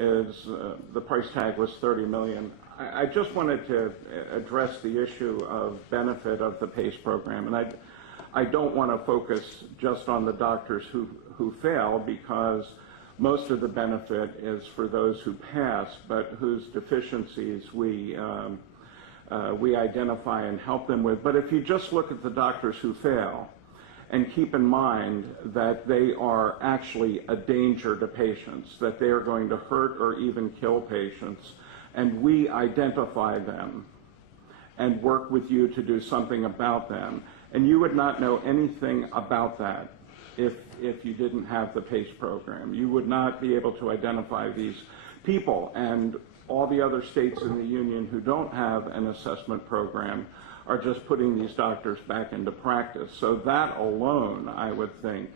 the price tag was $30 million. I just wanted to address the issue of benefit of the PACE program, and I don't want to focus just on the doctors who fail, because most of the benefit is for those who pass, but whose deficiencies we identify and help them with. But if you just look at the doctors who fail, and keep in mind that they are actually a danger to patients, that they are going to hurt or even kill patients, and we identify them and work with you to do something about them. And you would not know anything about that if you didn't have the PACE program. You would not be able to identify these people. And all the other states in the union who don't have an assessment program are just putting these doctors back into practice. So that alone, I would think,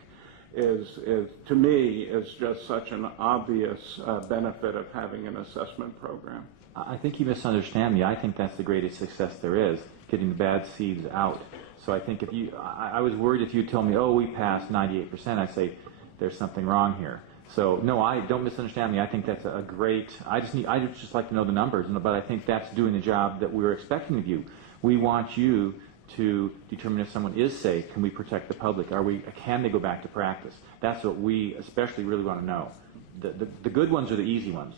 is to me, is just such an obvious benefit of having an assessment program. I think you misunderstand me. I think that's the greatest success there is, getting the bad seeds out. So I think I was worried if you told me, oh, we passed 98%, I'd say there's something wrong here. So no, don't misunderstand me. I think that's a great, I'd just like to know the numbers, but I think that's doing the job that we were expecting of you. We want you to determine if someone is safe. Can we protect the public? Can they go back to practice? That's what we especially really want to know. The good ones are the easy ones.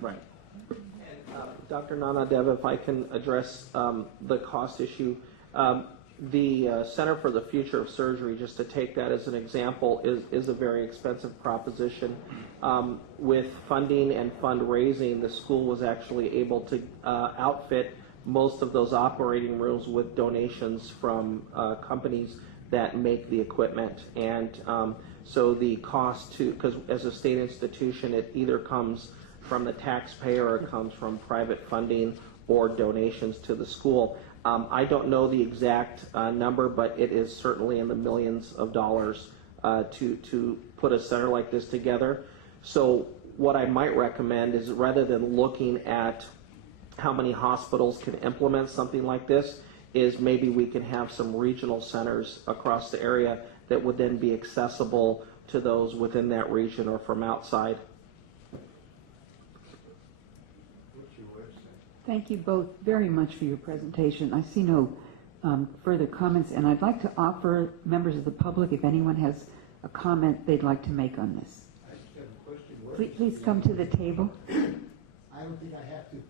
Right. And, Dr. Nanadev, if I can address the cost issue. The Center for the Future of Surgery, just to take that as an example, is a very expensive proposition. With funding and fundraising, the school was actually able to outfit most of those operating rooms with donations from companies that make the equipment. And so the cost because as a state institution, it either comes from the taxpayer or it comes from private funding or donations to the school. I don't know the exact number, but it is certainly in the millions of dollars to put a center like this together. So what I might recommend is, rather than looking at how many hospitals can implement something like this, is maybe we can have some regional centers across the area that would then be accessible to those within that region or from outside. Thank you both very much for your presentation. I see no further comments, and I'd like to offer members of the public, if anyone has a comment they'd like to make on this. I just have a question. Please come to the table. I don't think I have to.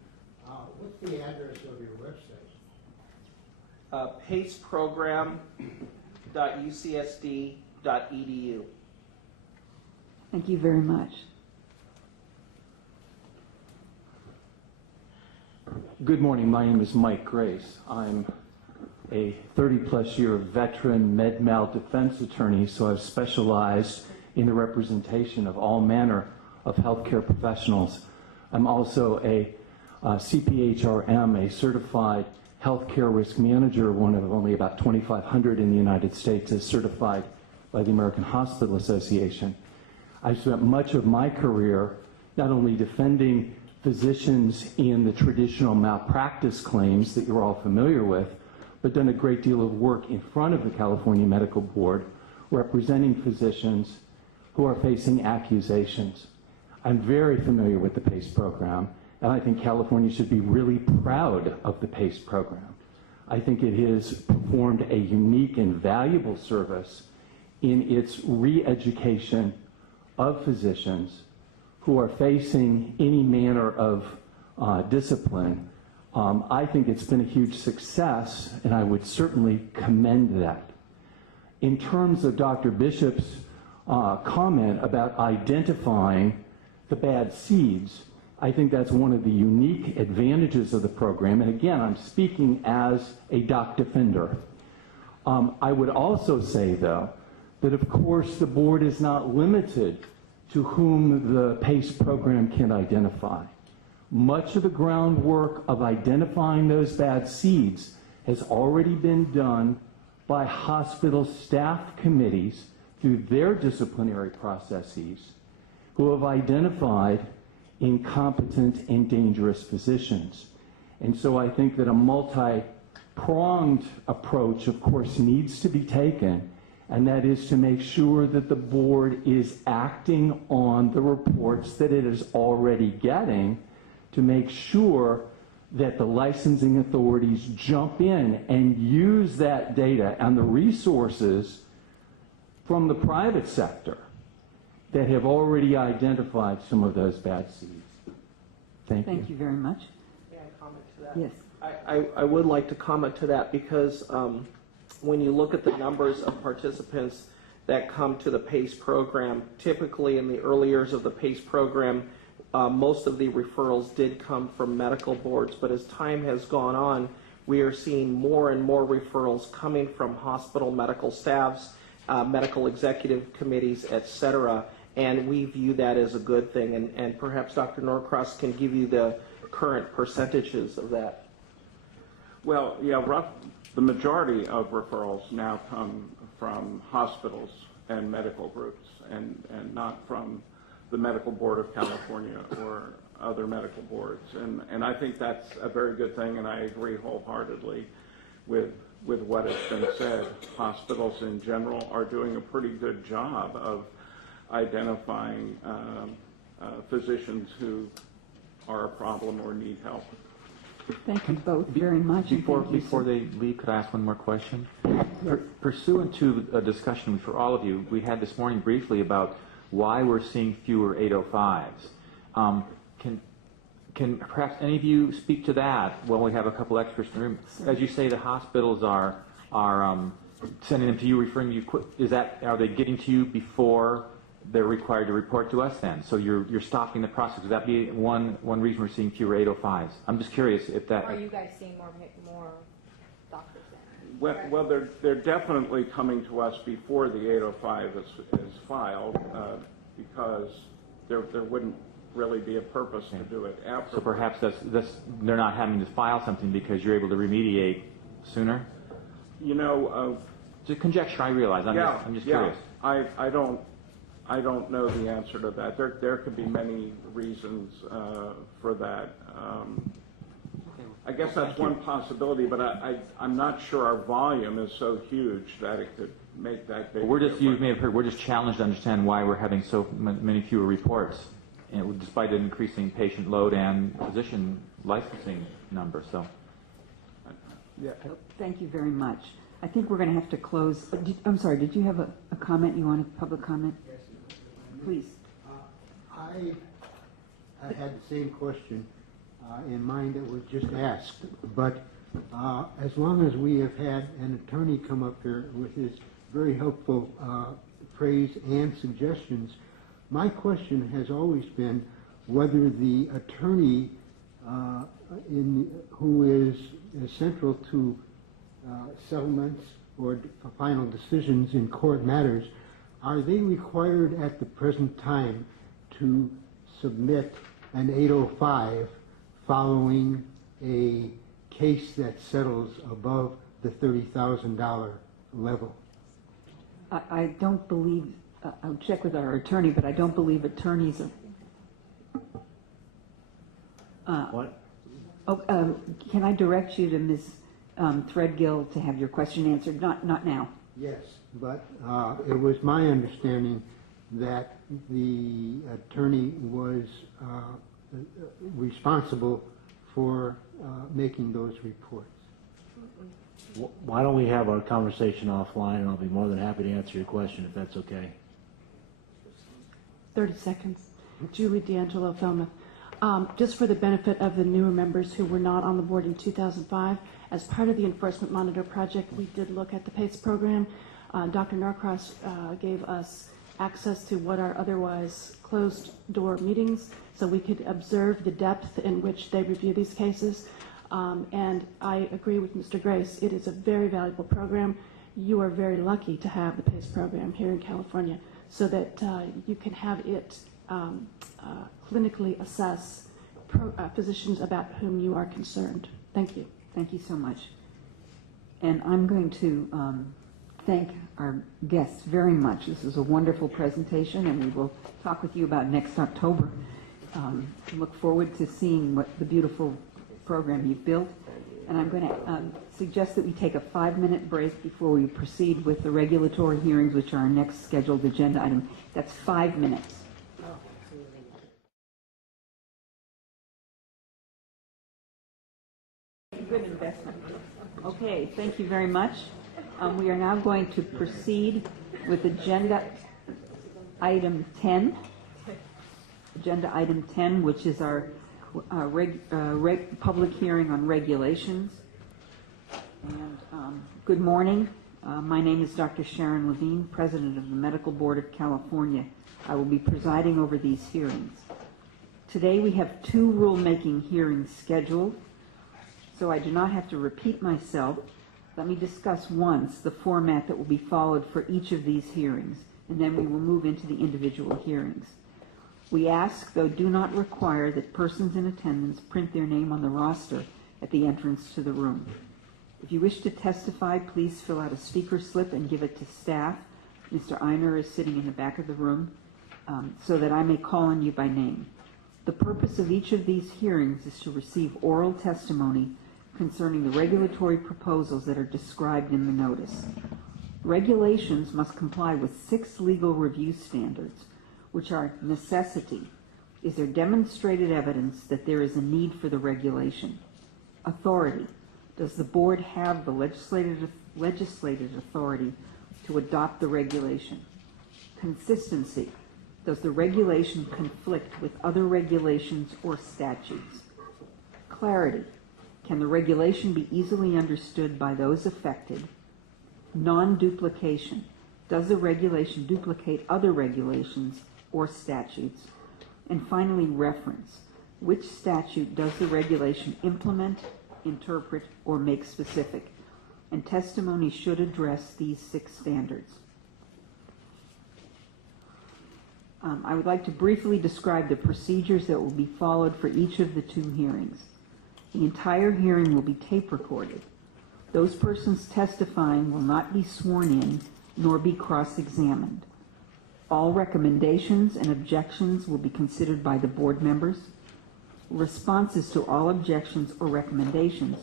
What's the address of your website? paceprogram.ucsd.edu. Thank you very much. Good morning. My name is Mike Grace. I'm a 30-plus year veteran med mal defense attorney, so I've specialized in the representation of all manner of healthcare professionals. I'm also a CPHRM, a certified healthcare risk manager, one of only about 2,500 in the United States, as certified by the American Hospital Association. I've spent much of my career not only defending physicians in the traditional malpractice claims that you're all familiar with, but done a great deal of work in front of the California Medical Board representing physicians who are facing accusations. I'm very familiar with the PACE program, and I think California should be really proud of the PACE program. I think it has performed a unique and valuable service in its re-education of physicians who are facing any manner of discipline. I think it's been a huge success, and I would certainly commend that. In terms of Dr. Bishop's comment about identifying the bad seeds, I think that's one of the unique advantages of the program. And again, I'm speaking as a doc defender. I would also say, though, that of course the board is not limited to whom the PACE program can identify. Much of the groundwork of identifying those bad seeds has already been done by hospital staff committees through their disciplinary processes who have identified incompetent and dangerous physicians. And so I think that a multi-pronged approach, of course, needs to be taken, and that is to make sure that the board is acting on the reports that it is already getting to make sure that the licensing authorities jump in and use that data and the resources from the private sector that have already identified some of those bad seeds. Thank you. Thank you very much. May I comment to that? Yes. I would like to comment to that because when you look at the numbers of participants that come to the PACE program, typically in the early years of the PACE program, most of the referrals did come from medical boards, but as time has gone on, we are seeing more and more referrals coming from hospital medical staffs, medical executive committees, etc., and we view that as a good thing, and perhaps Dr. Norcross can give you the current percentages of that. Well, yeah, the majority of referrals now come from hospitals and medical groups, and not from the Medical Board of California or other medical boards. And I think that's a very good thing, and I agree wholeheartedly with what has been said. Hospitals in general are doing a pretty good job of identifying physicians who are a problem or need help. Thank you both very much. Before they leave, could I ask one more question? Pursuant to a discussion for all of you, we had this morning briefly about why we're seeing fewer 805s. Can perhaps any of you speak to that? Well, we have a couple experts in the room. As you say, the hospitals are sending them to you, referring you. Are they getting to you before they're required to report to us then? So you're stopping the process. Would that be one reason we're seeing fewer 805s? I'm just curious if that. Or are you guys seeing more doctors then? Well, they're definitely coming to us before the 805 is filed, because there wouldn't really be a purpose to do it after. So perhaps they're not having to file something because you're able to remediate sooner? You know, just conjecture, I realize. I'm just curious. I don't know the answer to that. There could be many reasons for that. I guess that's one possibility, but I'm not sure our volume is so huge that it could make that big. We're just challenged to understand why we're having so many fewer reports, despite an increasing patient load and physician licensing number. So, yeah. Thank you very much. I think we're going to have to close. I'm sorry. Did you have a comment? You wanted public comment? Yes. Please. I had the same question in mind that was just asked, but as long as we have had an attorney come up here with his very helpful praise and suggestions, my question has always been whether the attorney who is central to settlements or final decisions in court matters, are they required at the present time to submit an 805 following a case that settles above the $30,000 level? I don't believe, I'll check with our attorney, but I don't believe attorneys are. What? Can I direct you to Ms. Threadgill to have your question answered? Not now. Yes, but it was my understanding that the attorney was responsible for making those reports. Why don't we have our conversation offline, and I'll be more than happy to answer your question if that's okay. 30 seconds. Julie D'Angelo, Falmouth. Just for the benefit of the newer members who were not on the board in 2005, as part of the Enforcement Monitor Project, we did look at the PACE program. Dr. Norcross gave us access to what are otherwise closed-door meetings, so we could observe the depth in which they review these cases. And I agree with Mr. Grace. It is a very valuable program. You are very lucky to have the PACE program here in California so that you can have it clinically assess physicians about whom you are concerned. Thank you. Thank you so much. And I'm going to thank our guests very much. This is a wonderful presentation, and we will talk with you about next October. Look forward to seeing what the beautiful program you've built. And I'm going to suggest that we take a 5-minute break before we proceed with the regulatory hearings, which are our next scheduled agenda item. That's 5 minutes. Good investment. Okay, thank you very much. We are now going to proceed with agenda item 10. Agenda item 10, which is our public hearing on regulations. And good morning. My name is Dr. Sharon Levine, President of the Medical Board of California. I will be presiding over these hearings. Today we have 2 rulemaking hearings scheduled, so I do not have to repeat myself. Let me discuss once the format that will be followed for each of these hearings, and then we will move into the individual hearings. We ask, though do not require, that persons in attendance print their name on the roster at the entrance to the room. If you wish to testify, please fill out a speaker slip and give it to staff. Mr. Einer is sitting in the back of the room, so that I may call on you by name. The purpose of each of these hearings is to receive oral testimony concerning the regulatory proposals that are described in the notice. Regulations must comply with 6 legal review standards, which are necessity. Is there demonstrated evidence that there is a need for the regulation? Authority. Does the board have the legislative authority to adopt the regulation? Consistency. Does the regulation conflict with other regulations or statutes? Clarity. Can the regulation be easily understood by those affected? Non-duplication. Does the regulation duplicate other regulations or statutes? And finally, reference. Which statute does the regulation implement, interpret, or make specific? And testimony should address these 6 standards. I would like to briefly describe the procedures that will be followed for each of the 2 hearings. The entire hearing will be tape recorded. Those persons testifying will not be sworn in nor be cross-examined. All recommendations and objections will be considered by the board members. Responses to all objections or recommendations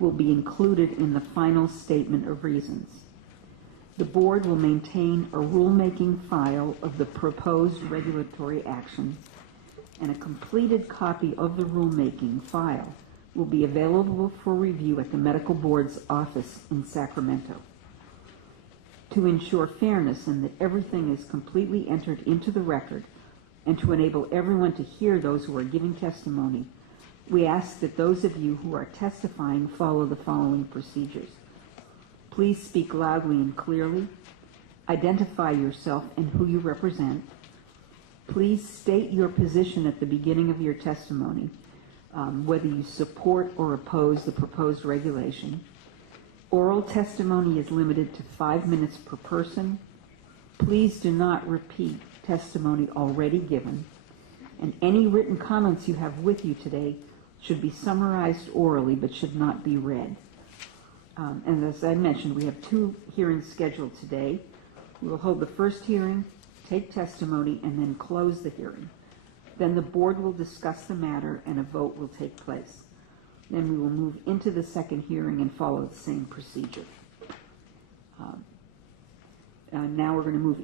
will be included in the final statement of reasons. The board will maintain a rulemaking file of the proposed regulatory action, and a completed copy of the rulemaking file will be available for review at the medical board's office in Sacramento. To ensure fairness and that everything is completely entered into the record, and to enable everyone to hear those who are giving testimony, we ask that those of you who are testifying follow the following procedures. Please speak loudly and clearly. Identify yourself and who you represent. Please state your position at the beginning of your testimony, whether you support or oppose the proposed regulation. Oral testimony is limited to 5 minutes per person. Please do not repeat testimony already given, and any written comments you have with you today should be summarized orally but should not be read. And as I mentioned, we have 2 hearings scheduled today. We will hold the first hearing, take testimony, and then close the hearing. Then the board will discuss the matter and a vote will take place. Then we will move into the second hearing and follow the same procedure. Now we're going to move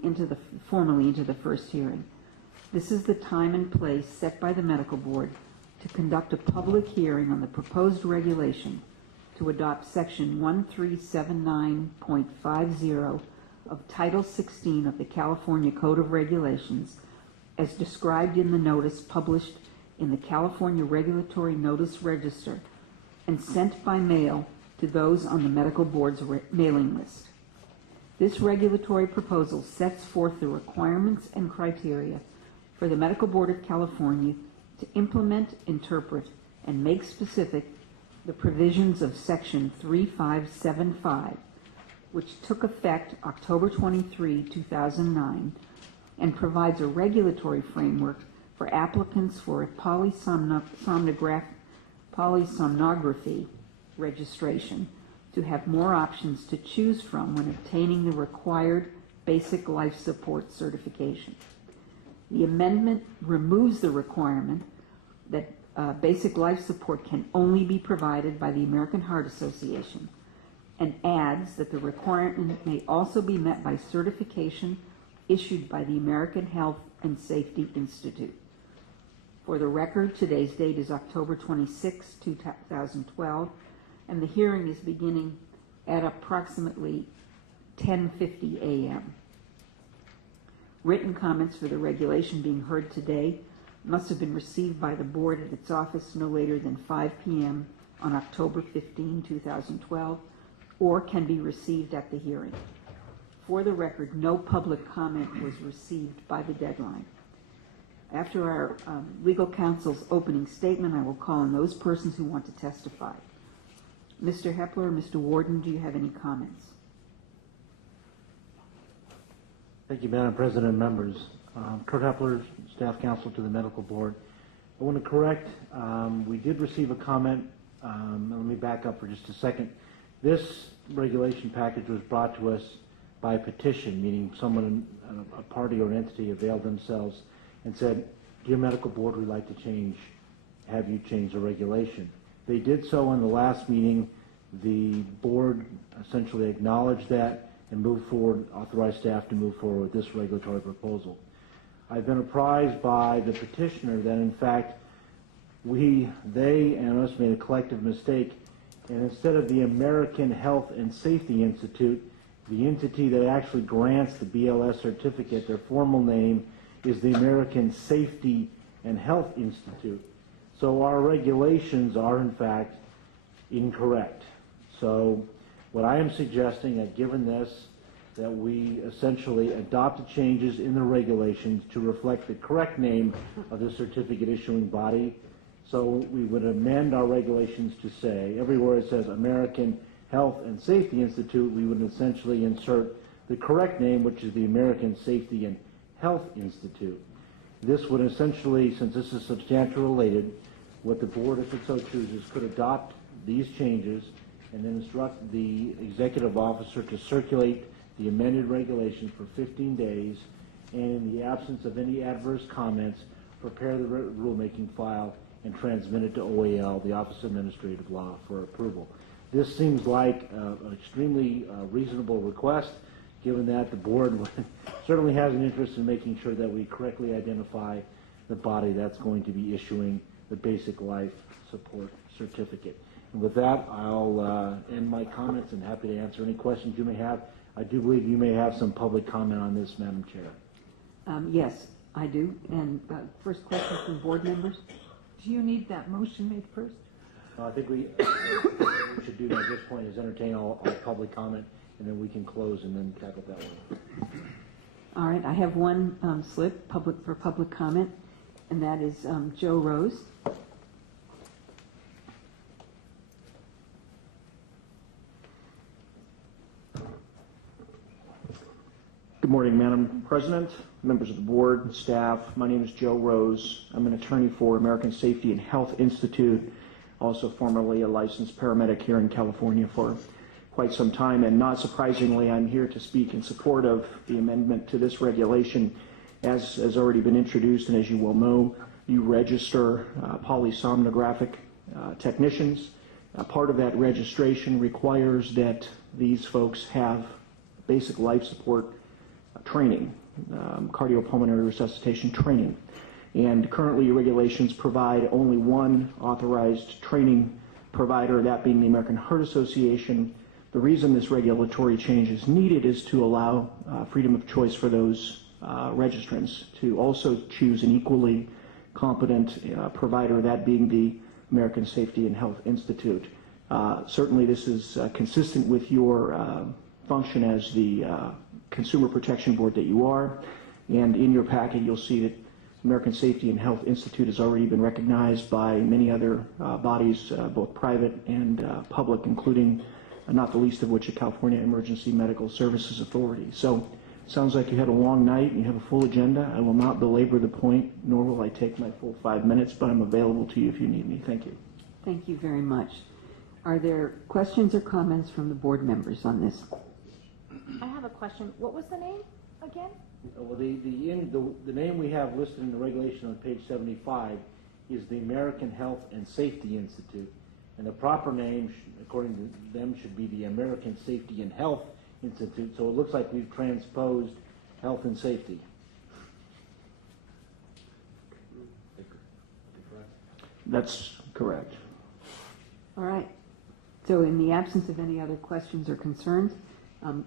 formally into the first hearing. This is the time and place set by the medical board to conduct a public hearing on the proposed regulation to adopt section 1379.50 of Title 16 of the California Code of Regulations as described in the notice published in the California Regulatory Notice Register and sent by mail to those on the medical board's mailing list. This regulatory proposal sets forth the requirements and criteria for the Medical Board of California to implement, interpret, and make specific the provisions of Section 3575, which took effect October 23, 2009, and provides a regulatory framework for applicants for a polysomnography registration to have more options to choose from when obtaining the required basic life support certification. The amendment removes the requirement that basic life support can only be provided by the American Heart Association and adds that the requirement may also be met by certification issued by the American Health and Safety Institute. For the record, today's date is October 26, 2012, and the hearing is beginning at approximately 10:50 a.m. Written comments for the regulation being heard today must have been received by the board at its office no later than 5 p.m. on October 15, 2012, or can be received at the hearing. For the record, no public comment was received by the deadline. After our legal counsel's opening statement, I will call on those persons who want to testify. Mr. Hepler, Mr. Warden, do you have any comments? Thank you, Madam President and members. Kurt Hepler, Staff Counsel to the Medical Board. I want to correct, we did receive a comment. Let me back up for just a second. This regulation package was brought to us by petition, meaning someone, a party or an entity availed themselves and said, "Dear Medical Board, we'd like to have you change the regulation." They did so in the last meeting. The board essentially acknowledged that and moved forward, authorized staff to move forward with this regulatory proposal. I've been apprised by the petitioner that in fact they and us made a collective mistake, and instead of the American Health and Safety Institute, the entity that actually grants the BLS certificate, their formal name is the American Safety and Health Institute. So our regulations are in fact incorrect. So what I am suggesting, that given this, that we essentially adopt the changes in the regulations to reflect the correct name of the certificate issuing body. So we would amend our regulations to say, everywhere it says American Health and Safety Institute, we would essentially insert the correct name, which is the American Safety and Health Institute. This would essentially, since this is substantially related, what the board, if it so chooses, could adopt these changes and then instruct the executive officer to circulate the amended regulation for 15 days, and in the absence of any adverse comments, prepare the rulemaking file and transmit it to OAL, the Office of Administrative Law, for approval. This seems like an extremely reasonable request, given that the board certainly has an interest in making sure that we correctly identify the body that's going to be issuing the basic life support certificate. And with that, I'll end my comments and happy to answer any questions you may have. I do believe you may have some public comment on this, Madam Chair. Yes, I do. And first question from board members. Do you need that motion made first? I think we should do at this point is entertain all public comment, and then we can close and then tackle that one. All right, I have one slip for public comment, and that is Joe Rose. Good morning, Madam President, members of the board, and staff. My name is Joe Rose. I'm an attorney for American Safety and Health Institute, also formerly a licensed paramedic here in California for quite some time. And not surprisingly, I'm here to speak in support of the amendment to this regulation. As has already been introduced, and as you well know, you register polysomnographic technicians. Part of that registration requires that these folks have basic life support training, cardiopulmonary resuscitation training. And currently your regulations provide only one authorized training provider, that being the American Heart Association. The reason this regulatory change is needed is to allow freedom of choice for those registrants to also choose an equally competent provider, that being the American Safety and Health Institute. Certainly this is consistent with your function as the Consumer Protection Board that you are, and in your packet you'll see that American Safety and Health Institute has already been recognized by many other bodies, both private and public, including not the least of which the California Emergency Medical Services Authority. So sounds like you had a long night and you have a full agenda. I will not belabor the point, nor will I take my full 5 minutes, but I'm available to you if you need me. Thank you. Thank you very much. Are there questions or comments from the board members on this? I have a question. What was the name again? Well, the name we have listed in the regulation on page 75 is the American Health and Safety Institute, and the proper name, according to them, should be the American Safety and Health Institute. So it looks like we've transposed health and safety. That's correct. All right. So in the absence of any other questions or concerns,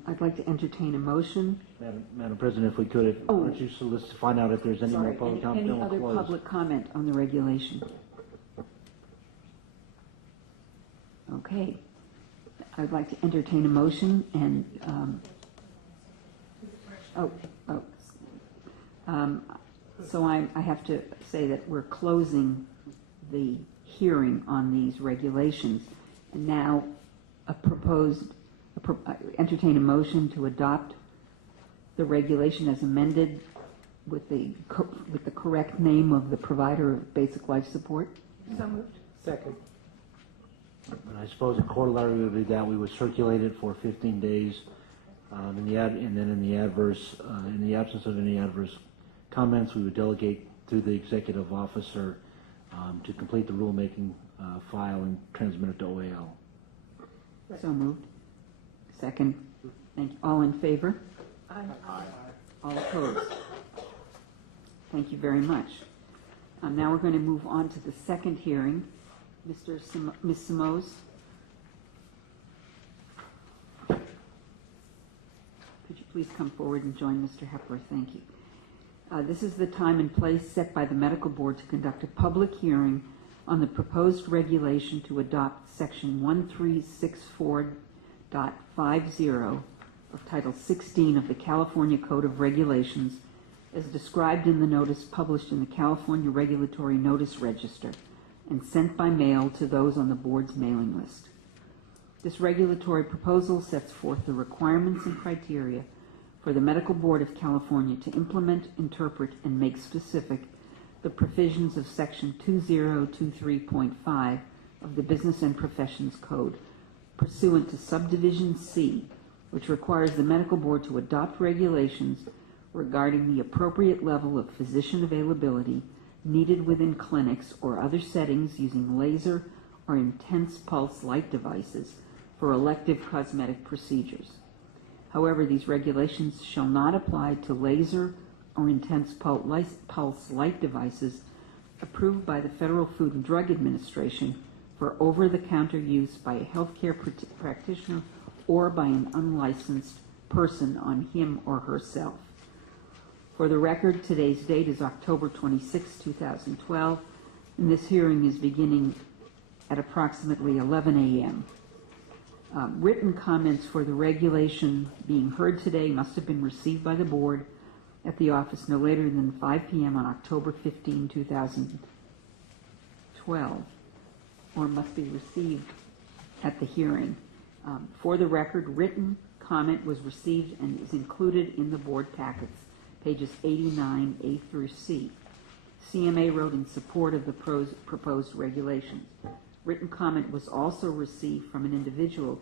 I'd like to entertain a motion. Madam President, if we could, aren't you solicit to find out if there's any more public comment? Any other public comment on the regulation? Okay. I'd like to entertain a motion and, so I have to say that we're closing hearing on these regulations. And now entertain a motion to adopt the regulation as amended with the correct name of the provider of basic life support. So moved. Second. And I suppose a corollary would be that we would circulate it for 15 days, and then in the absence of any adverse comments, we would delegate through the executive officer to complete the rulemaking file and transmit it to OAL. So moved. Second. Thank you. All in favor? Aye. All opposed? Thank you very much. Now we're going to move on to the second hearing. Ms. Simoes? Could you please come forward and join Mr. Hepler? Thank you. This is the time and place set by the medical board to conduct a public hearing on the proposed regulation to adopt section 1364.50 of Title 16 of the California Code of Regulations as described in the notice published in the California Regulatory Notice Register and sent by mail to those on the board's mailing list. This regulatory proposal sets forth the requirements and criteria for the Medical Board of California to implement, interpret, and make specific the provisions of Section 2023.5 of the Business and Professions Code pursuant to Subdivision C, which requires the Medical Board to adopt regulations regarding the appropriate level of physician availability needed within clinics or other settings using laser or intense pulse light devices for elective cosmetic procedures. However, these regulations shall not apply to laser or intense pulse light devices approved by the Federal Food and Drug Administration for over-the-counter use by a healthcare practitioner or by an unlicensed person on him or herself. For the record, today's date is October 26, 2012, and this hearing is beginning at approximately 11 a.m. Written comments for the regulation being heard today must have been received by the board at the office no later than 5 p.m. on October 15, 2012, or must be received at the hearing. For the record, written comment was received and is included in the board packets, pages 89 A through C. CMA wrote in support of the proposed regulations. Written comment was also received from an individual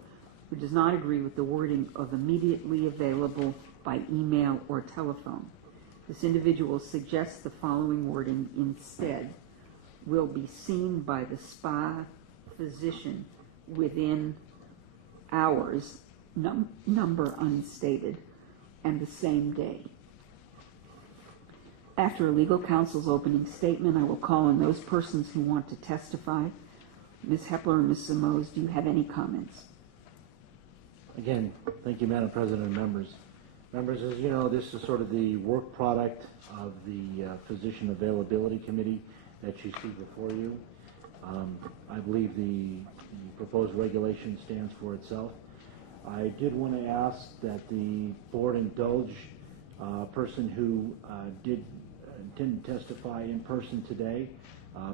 who does not agree with the wording of immediately available by email or telephone. This individual suggests the following wording instead: will be seen by the spa physician within hours, number unstated, and the same day. After legal counsel's opening statement, I will call on those persons who want to testify. Ms. Hepler and Ms. Simoes, do you have any comments? Again, thank you, Madam President and members. Members, as you know, this is sort of the work product of the Physician Availability Committee that you see before you. I believe the proposed regulation stands for itself. I did want to ask that the board indulge a person who did intend to testify in person today,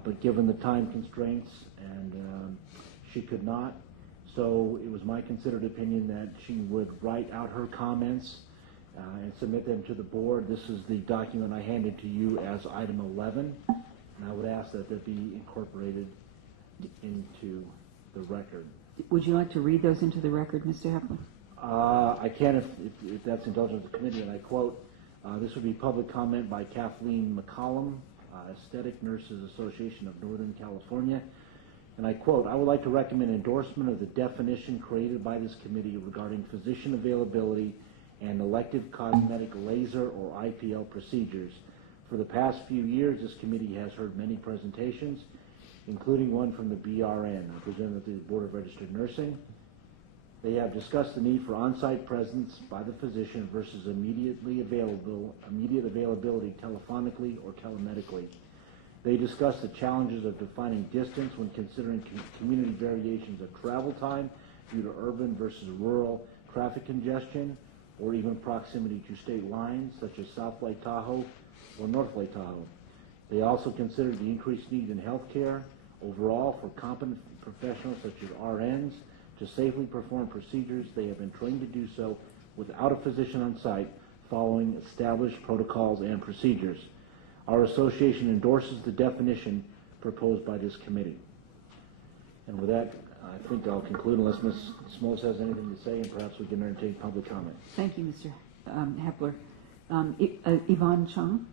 but given the time constraints, and she could not. So it was my considered opinion that she would write out her comments and submit them to the board. This is the document I handed to you as item 11, and I would ask that that be incorporated into the record. Would you like to read those into the record, Mr. Hepler? I can if that's indulgent of the committee, and I quote, this would be public comment by Kathleen McCollum, Aesthetic Nurses Association of Northern California. And I quote, I would like to recommend endorsement of the definition created by this committee regarding physician availability and elective cosmetic laser or IPL procedures. For the past few years, this committee has heard many presentations, including one from the BRN, represented the Board of Registered Nursing. They have discussed the need for on-site presence by the physician versus immediate availability telephonically or telemedically. They discuss the challenges of defining distance when considering community variations of travel time due to urban versus rural traffic congestion, or even proximity to state lines such as South Lake Tahoe or North Lake Tahoe. They also considered the increased need in healthcare overall for competent professionals such as RNs to safely perform procedures they have been trained to do so without a physician on site, following established protocols and procedures. Our association endorses the definition proposed by this committee. And with that, I think I'll conclude unless Ms. Smoles has anything to say, and perhaps we can entertain public comment. Thank you, Mr. Hepler. Yvonne Chung.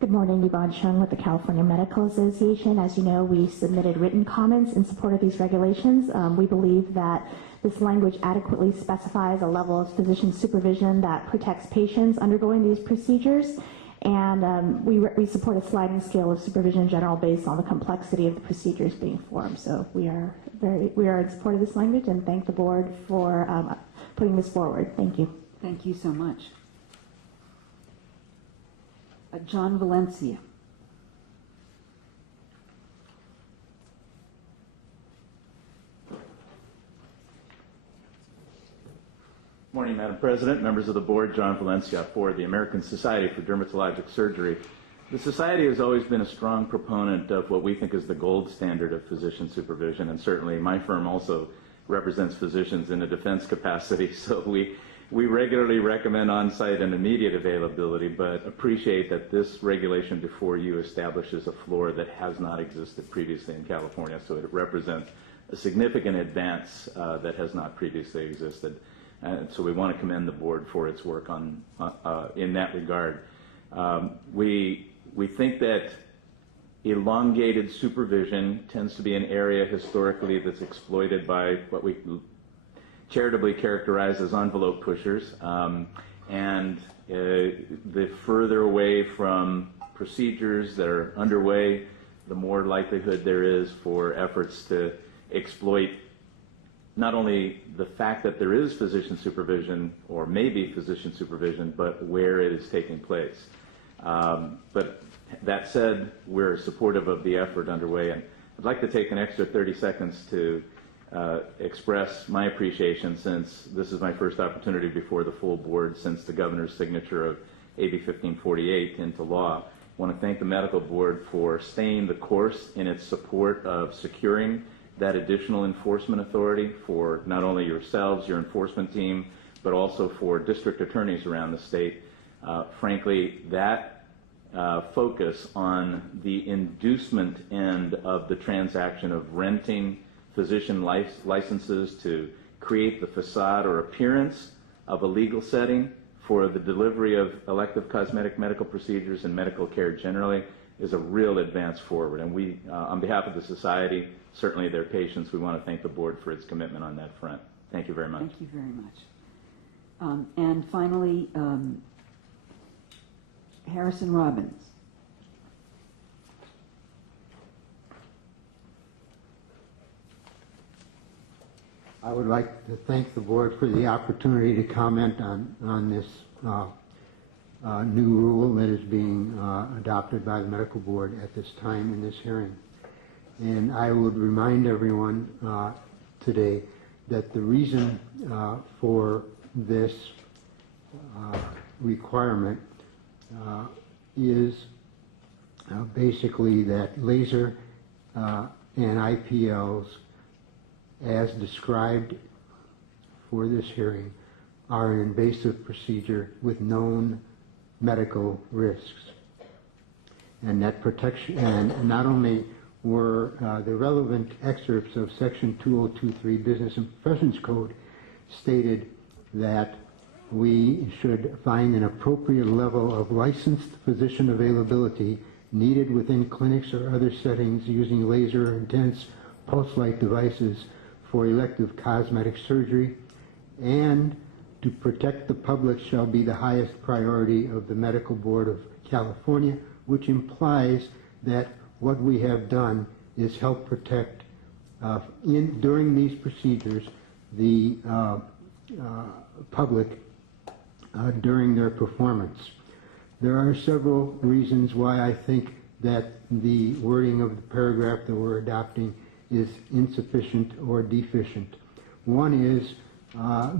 Good morning, Yvonne Chung with the California Medical Association. As you know, we submitted written comments in support of these regulations. We believe that this language adequately specifies a level of physician supervision that protects patients undergoing these procedures, and we support a sliding scale of supervision in general based on the complexity of the procedures being formed. So we are in support of this language and thank the board for putting this forward. Thank you. Thank you so much. John Valencia. Morning, Madam President, members of the board. John Valencia for the American Society for Dermatologic Surgery. The Society has always been a strong proponent of what we think is the gold standard of physician supervision, and certainly my firm also represents physicians in a defense capacity, so we regularly recommend on-site and immediate availability, but appreciate that this regulation before you establishes a floor that has not existed previously in California, so it represents a significant advance that has not previously existed. So we want to commend the board for its work in that regard. We think that elongated supervision tends to be an area historically that's exploited by what we charitably characterize as envelope pushers, and the further away from procedures that are underway, the more likelihood there is for efforts to exploit not only the fact that there is physician supervision or maybe physician supervision, but where it is taking place. But that said, we're supportive of the effort underway, and I'd like to take an extra 30 seconds to express my appreciation, since this is my first opportunity before the full board since the governor's signature of AB 1548 into law. I want to thank the medical board for staying the course in its support of securing that additional enforcement authority for not only yourselves, your enforcement team, but also for district attorneys around the state. Frankly, that focus on the inducement end of the transaction of renting physician licenses to create the facade or appearance of a legal setting for the delivery of elective cosmetic medical procedures and medical care generally is a real advance forward. And we, on behalf of the society, certainly their patients, we want to thank the board for its commitment on that front. Thank you very much. Thank you very much. And finally, Harrison Robbins. I would like to thank the board for the opportunity to comment on this new rule that is being adopted by the medical board at this time in this hearing. And I would remind everyone today that the reason for this requirement is basically that laser and IPLs, as described for this hearing, are an invasive procedure with known medical risks. And that protection, and not only were the relevant excerpts of Section 2023 Business and Professions Code stated that we should find an appropriate level of licensed physician availability needed within clinics or other settings using laser or intense pulse light devices for elective cosmetic surgery, and to protect the public shall be the highest priority of the Medical Board of California, which implies that what we have done is help protect during these procedures the public during their performance. There are several reasons why I think that the wording of the paragraph that we're adopting is insufficient or deficient. One is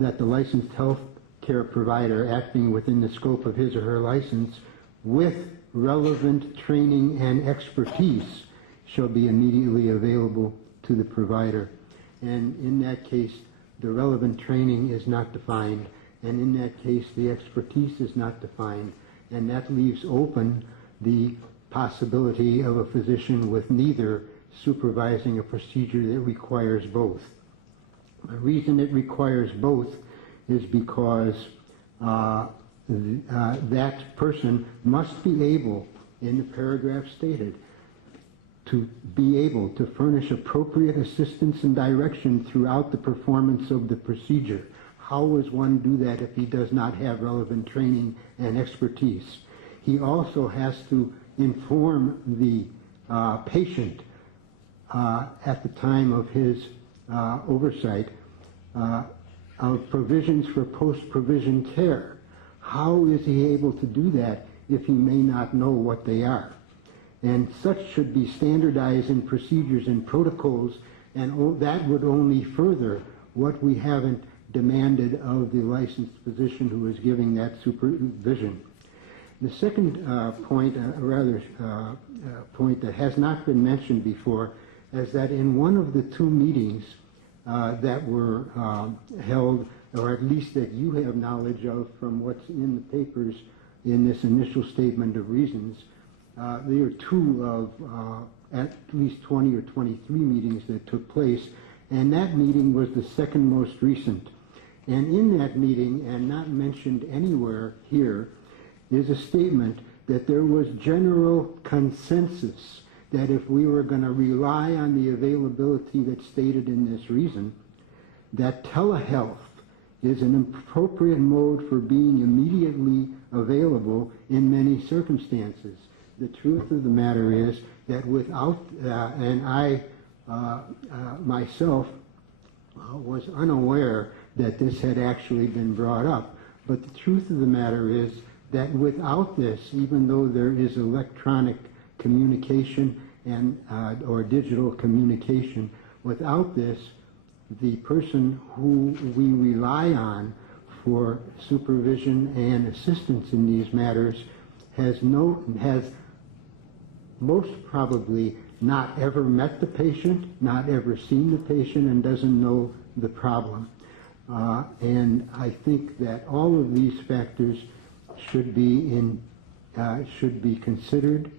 that the licensed health care provider acting within the scope of his or her license with relevant training and expertise shall be immediately available to the provider. And in that case, the relevant training is not defined, and in that case, the expertise is not defined, and that leaves open the possibility of a physician with neither supervising a procedure that requires both. The reason it requires both is because that person must be able, in the paragraph stated, to be able to furnish appropriate assistance and direction throughout the performance of the procedure. How does one do that if he does not have relevant training and expertise? He also has to inform the patient at the time of his oversight of provisions for post-provision care. How is he able to do that if he may not know what they are? And such should be standardized in procedures and protocols, and that would only further what we haven't demanded of the licensed physician who is giving that supervision. The second point that has not been mentioned before is that in one of the two meetings that were held, or at least that you have knowledge of from what's in the papers in this initial statement of reasons, there are two of at least 20 or 23 meetings that took place, and that meeting was the second most recent. And in that meeting, and not mentioned anywhere here, is a statement that there was general consensus that if we were going to rely on the availability that's stated in this reason, that telehealth is an appropriate mode for being immediately available in many circumstances. The truth of the matter is that without, and I myself was unaware that this had actually been brought up, but the truth of the matter is that without this, even though there is electronic communication and or digital communication, without this, the person who we rely on for supervision and assistance in these matters has most probably not ever met the patient, not ever seen the patient, and doesn't know the problem. And I think that all of these factors should be considered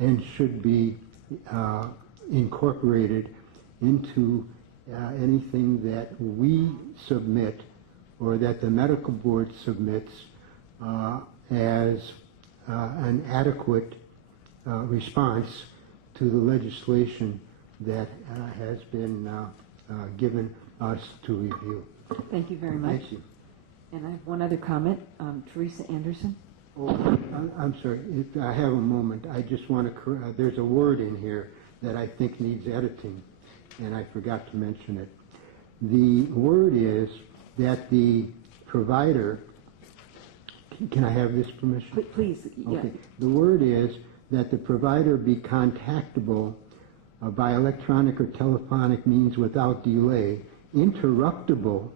and should be incorporated into anything that we submit or that the medical board submits as an adequate response to the legislation that has been given us to review. Thank you very much. Thank you. And I have one other comment. Teresa Anderson. Oh, I'm sorry. I have a moment. I just want to. There's a word in here that I think needs editing, and I forgot to mention it. The word is that the provider. Can I have this permission? Please. Yeah. Okay. The word is that the provider be contactable by electronic or telephonic means without delay, interruptible.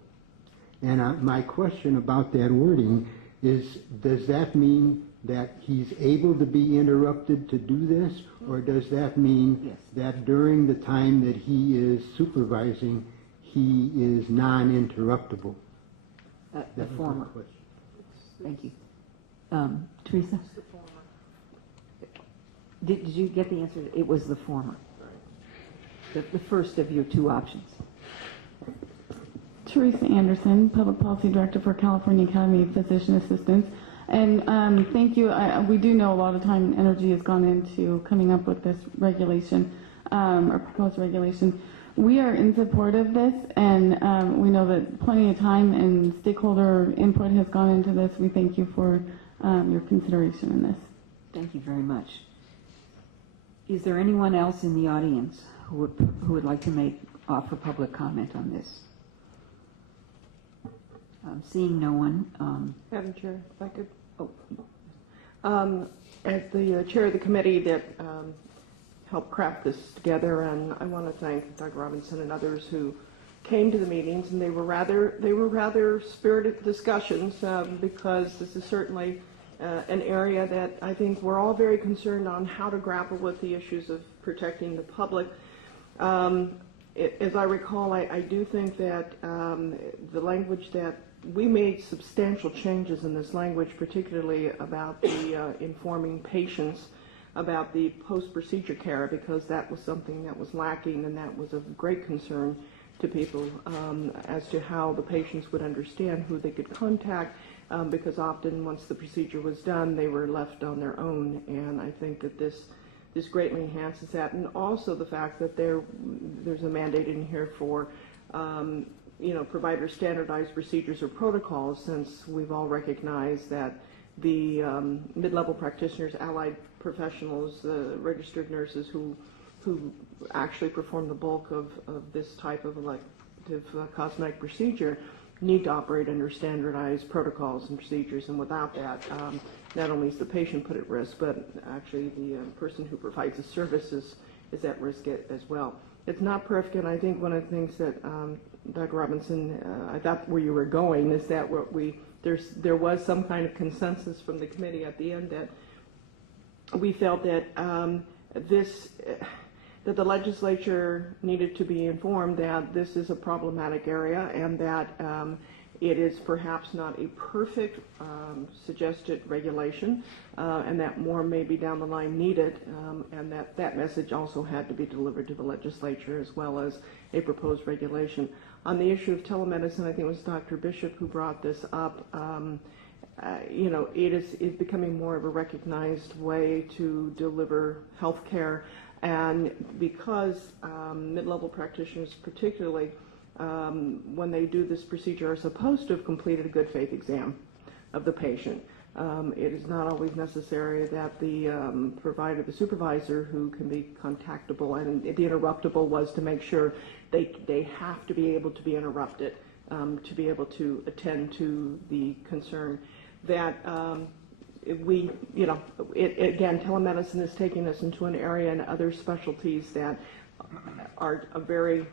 And my question about that wording is, does that mean that he's able to be interrupted to do this, or does that mean that during the time that he is supervising, he is non-interruptible? The former. Thank you. Teresa? Did you get the answer? It was the former. The first of your two options. Teresa Anderson, Public Policy Director for California Academy of Physician Assistants. And thank you. We do know a lot of time and energy has gone into coming up with this regulation, or proposed regulation. We are in support of this, and we know that plenty of time and stakeholder input has gone into this. We thank you for your consideration in this. Thank you very much. Is there anyone else in the audience who would like to offer public comment on this? Seeing no one. Madam Chair, if I could. Oh. As the chair of the committee that helped craft this together, and I want to thank Dr. Robinson and others who came to the meetings, and they were rather spirited discussions because this is certainly an area that I think we're all very concerned on how to grapple with the issues of protecting the public. As I recall, I do think that the language that we made substantial changes in this language, particularly about the informing patients about the post-procedure care, because that was something that was lacking, and that was of great concern to people as to how the patients would understand who they could contact, because often once the procedure was done, they were left on their own, and I think that this greatly enhances that, and also the fact that there's a mandate in here for provider standardized procedures or protocols, since we've all recognized that the mid-level practitioners, allied professionals, registered nurses who actually perform the bulk of this type of elective cosmetic procedure need to operate under standardized protocols and procedures, and without that, not only is the patient put at risk, but actually the person who provides the services is at risk as well. It's not perfect, and I think one of the things that Dr. Robinson, I thought where you were going is that there was some kind of consensus from the committee at the end that we felt that that the legislature needed to be informed that this is a problematic area, and that it is perhaps not a perfect suggested regulation, and that more may be down the line needed, and that message also had to be delivered to the legislature as well as a proposed regulation. On the issue of telemedicine, I think it was Dr. Bishop who brought this up. It is becoming more of a recognized way to deliver health care, and because mid-level practitioners particularly, when they do this procedure, are supposed to have completed a good faith exam of the patient. It is not always necessary that the provider, the supervisor, who can be contactable, and the interruptible was to make sure they have to be able to be interrupted to be able to attend to the concern. That again, telemedicine is taking us into an area and other specialties that are very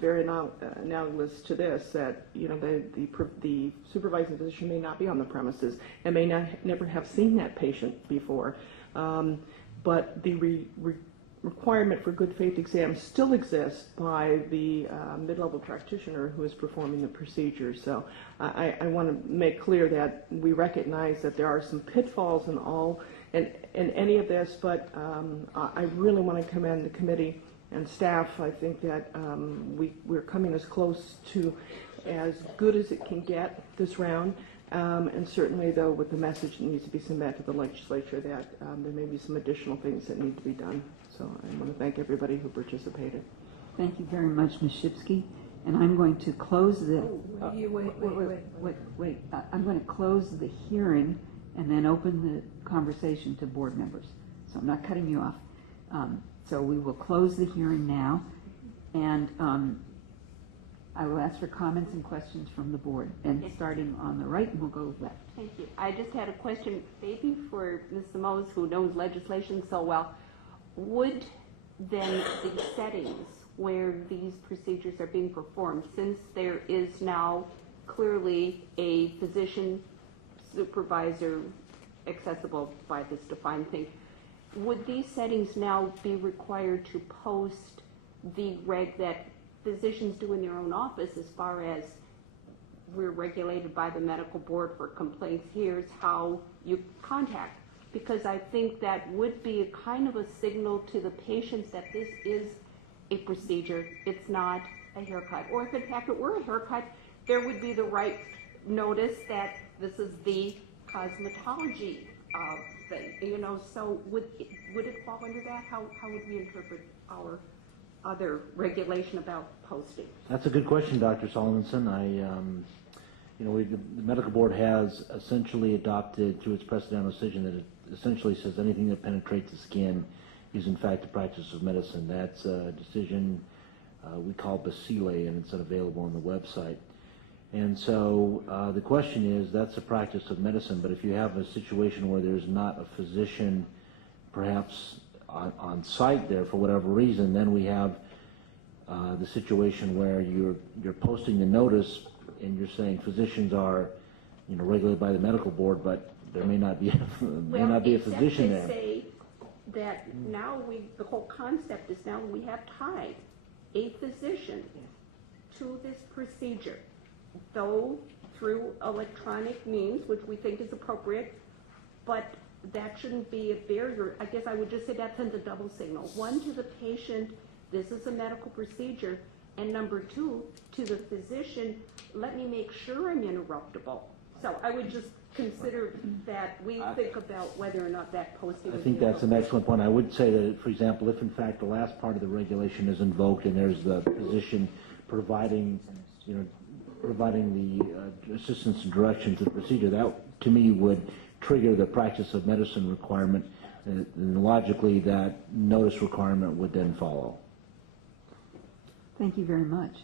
very analogous to this, that the supervising physician may not be on the premises and may never have seen that patient before, but the requirement for good faith exams still exists by the mid-level practitioner who is performing the procedure. So I want to make clear that we recognize that there are some pitfalls in any of this, but I really want to commend the committee and staff. I think that we're coming as close to as good as it can get this round, and certainly, though, with the message that needs to be sent back to the legislature that there may be some additional things that need to be done. So I want to thank everybody who participated. Thank you very much, Ms. Shipsky. And I'm going to close the... Wait. I'm going to close the hearing and then open the conversation to board members. So I'm not cutting you off. So we will close the hearing now, and I will ask for comments and questions from the board. And starting on the right, we'll go left. Thank you. I just had a question, maybe for Ms. Simoes, who knows legislation so well. Would then the settings where these procedures are being performed, since there is now clearly a physician supervisor accessible by this defined thing, would these settings now be required to post the reg that physicians do in their own office, as far as we're regulated by the medical board for complaints, here's how you contact? Because I think that would be a kind of a signal to the patients that this is a procedure, it's not a haircut. Or if in fact it were a haircut, there would be the right notice that this is the cosmetology thing, so would it fall under that? How would we interpret our other regulation about posting? That's a good question, Dr. Solomonson. The medical board has essentially adopted, through its precedential decision, that it essentially says anything that penetrates the skin is in fact the practice of medicine. That's a decision we call Basile, and it's available on the website. And so the question is, that's a practice of medicine, but if you have a situation where there's not a physician perhaps on site there for whatever reason, then we have the situation where you're posting the notice and you're saying physicians are regulated by the medical board, but there may not be a physician there. Say that now the whole concept is now we have tied a physician to this procedure, though through electronic means, which we think is appropriate, but that shouldn't be a barrier. I guess I would just say that sends a double signal. One, to the patient, this is a medical procedure, and number two, to the physician, let me make sure I'm interruptible. So I would just consider that we think about whether or not that posting. I think that's an excellent point. I would say that, for example, if in fact the last part of the regulation is invoked and there's the physician providing the assistance and direction to the procedure, that to me would trigger the practice of medicine requirement, and logically that notice requirement would then follow. Thank you very much.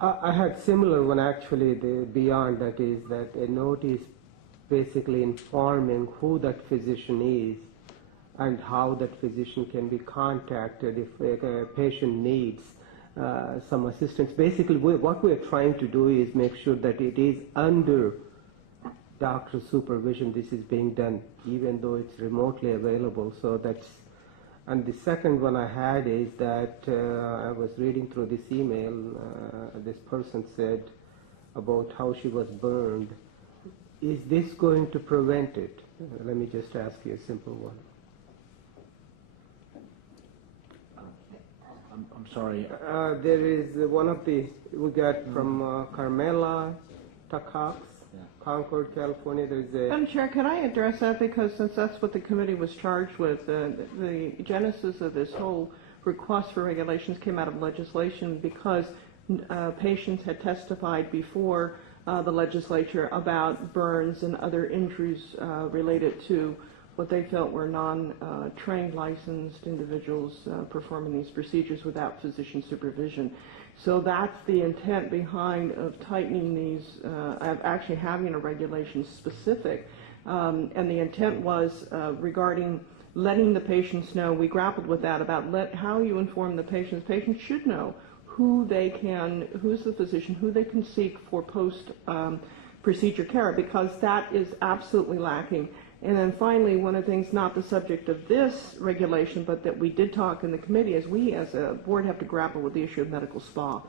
I had similar one actually, beyond that is that a notice basically informing who that physician is and how that physician can be contacted if a patient needs some assistance. Basically, what we're trying to do is make sure that it is under doctor supervision this is being done, even though it's remotely available. So that's, and the second one I had is that I was reading through this email, this person said about how she was burned. Is this going to prevent it? Let me just ask you a simple one. I'm sorry. There is one of the, we got from Carmela Tacox, Concord, California. There's a... Madam Chair, can I address that? Because since that's what the committee was charged with, the genesis of this whole request for regulations came out of legislation because patients had testified before the legislature about burns and other injuries related to what they felt were non-trained licensed individuals performing these procedures without physician supervision. So that's the intent behind of tightening these, of actually having a regulation specific. And the intent was regarding letting the patients know, we grappled with that, about how you inform the patients. Patients should know who's the physician, who they can seek for post-procedure care, because that is absolutely lacking. And then finally, one of the things, not the subject of this regulation, but that we did talk in the committee, is we as a board have to grapple with the issue of medical spa.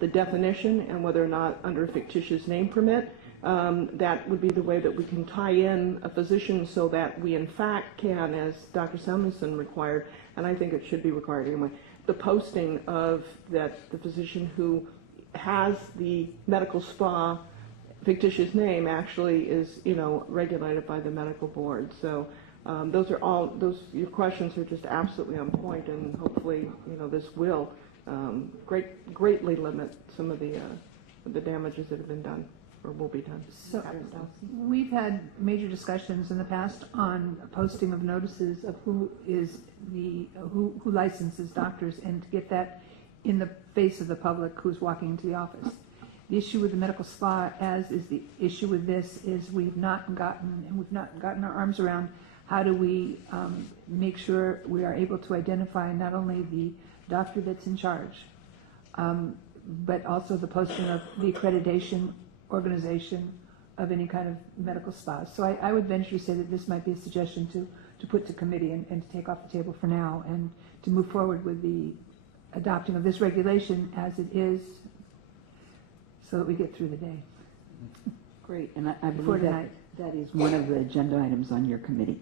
The definition and whether or not under a fictitious name permit, that would be the way that we can tie in a physician so that we in fact can, as Dr. Samuelson required, and I think it should be required anyway, the posting of that the physician who has the medical spa fictitious name actually is, regulated by the medical board. So your questions are just absolutely on point, and hopefully, this will greatly limit some of the damages that have been done or will be done. So we've had major discussions in the past on posting of notices of who licenses doctors, and to get that in the face of the public who's walking into the office. The issue with the medical spa, as is the issue with this, is we've not gotten our arms around how do we make sure we are able to identify not only the doctor that's in charge, but also the posting of the accreditation organization of any kind of medical spa. So I would venture to say that this might be a suggestion to put to committee and to take off the table for now, and to move forward with the adopting of this regulation as it is, so that we get through the day. Great, and I believe that is one of the agenda items on your committee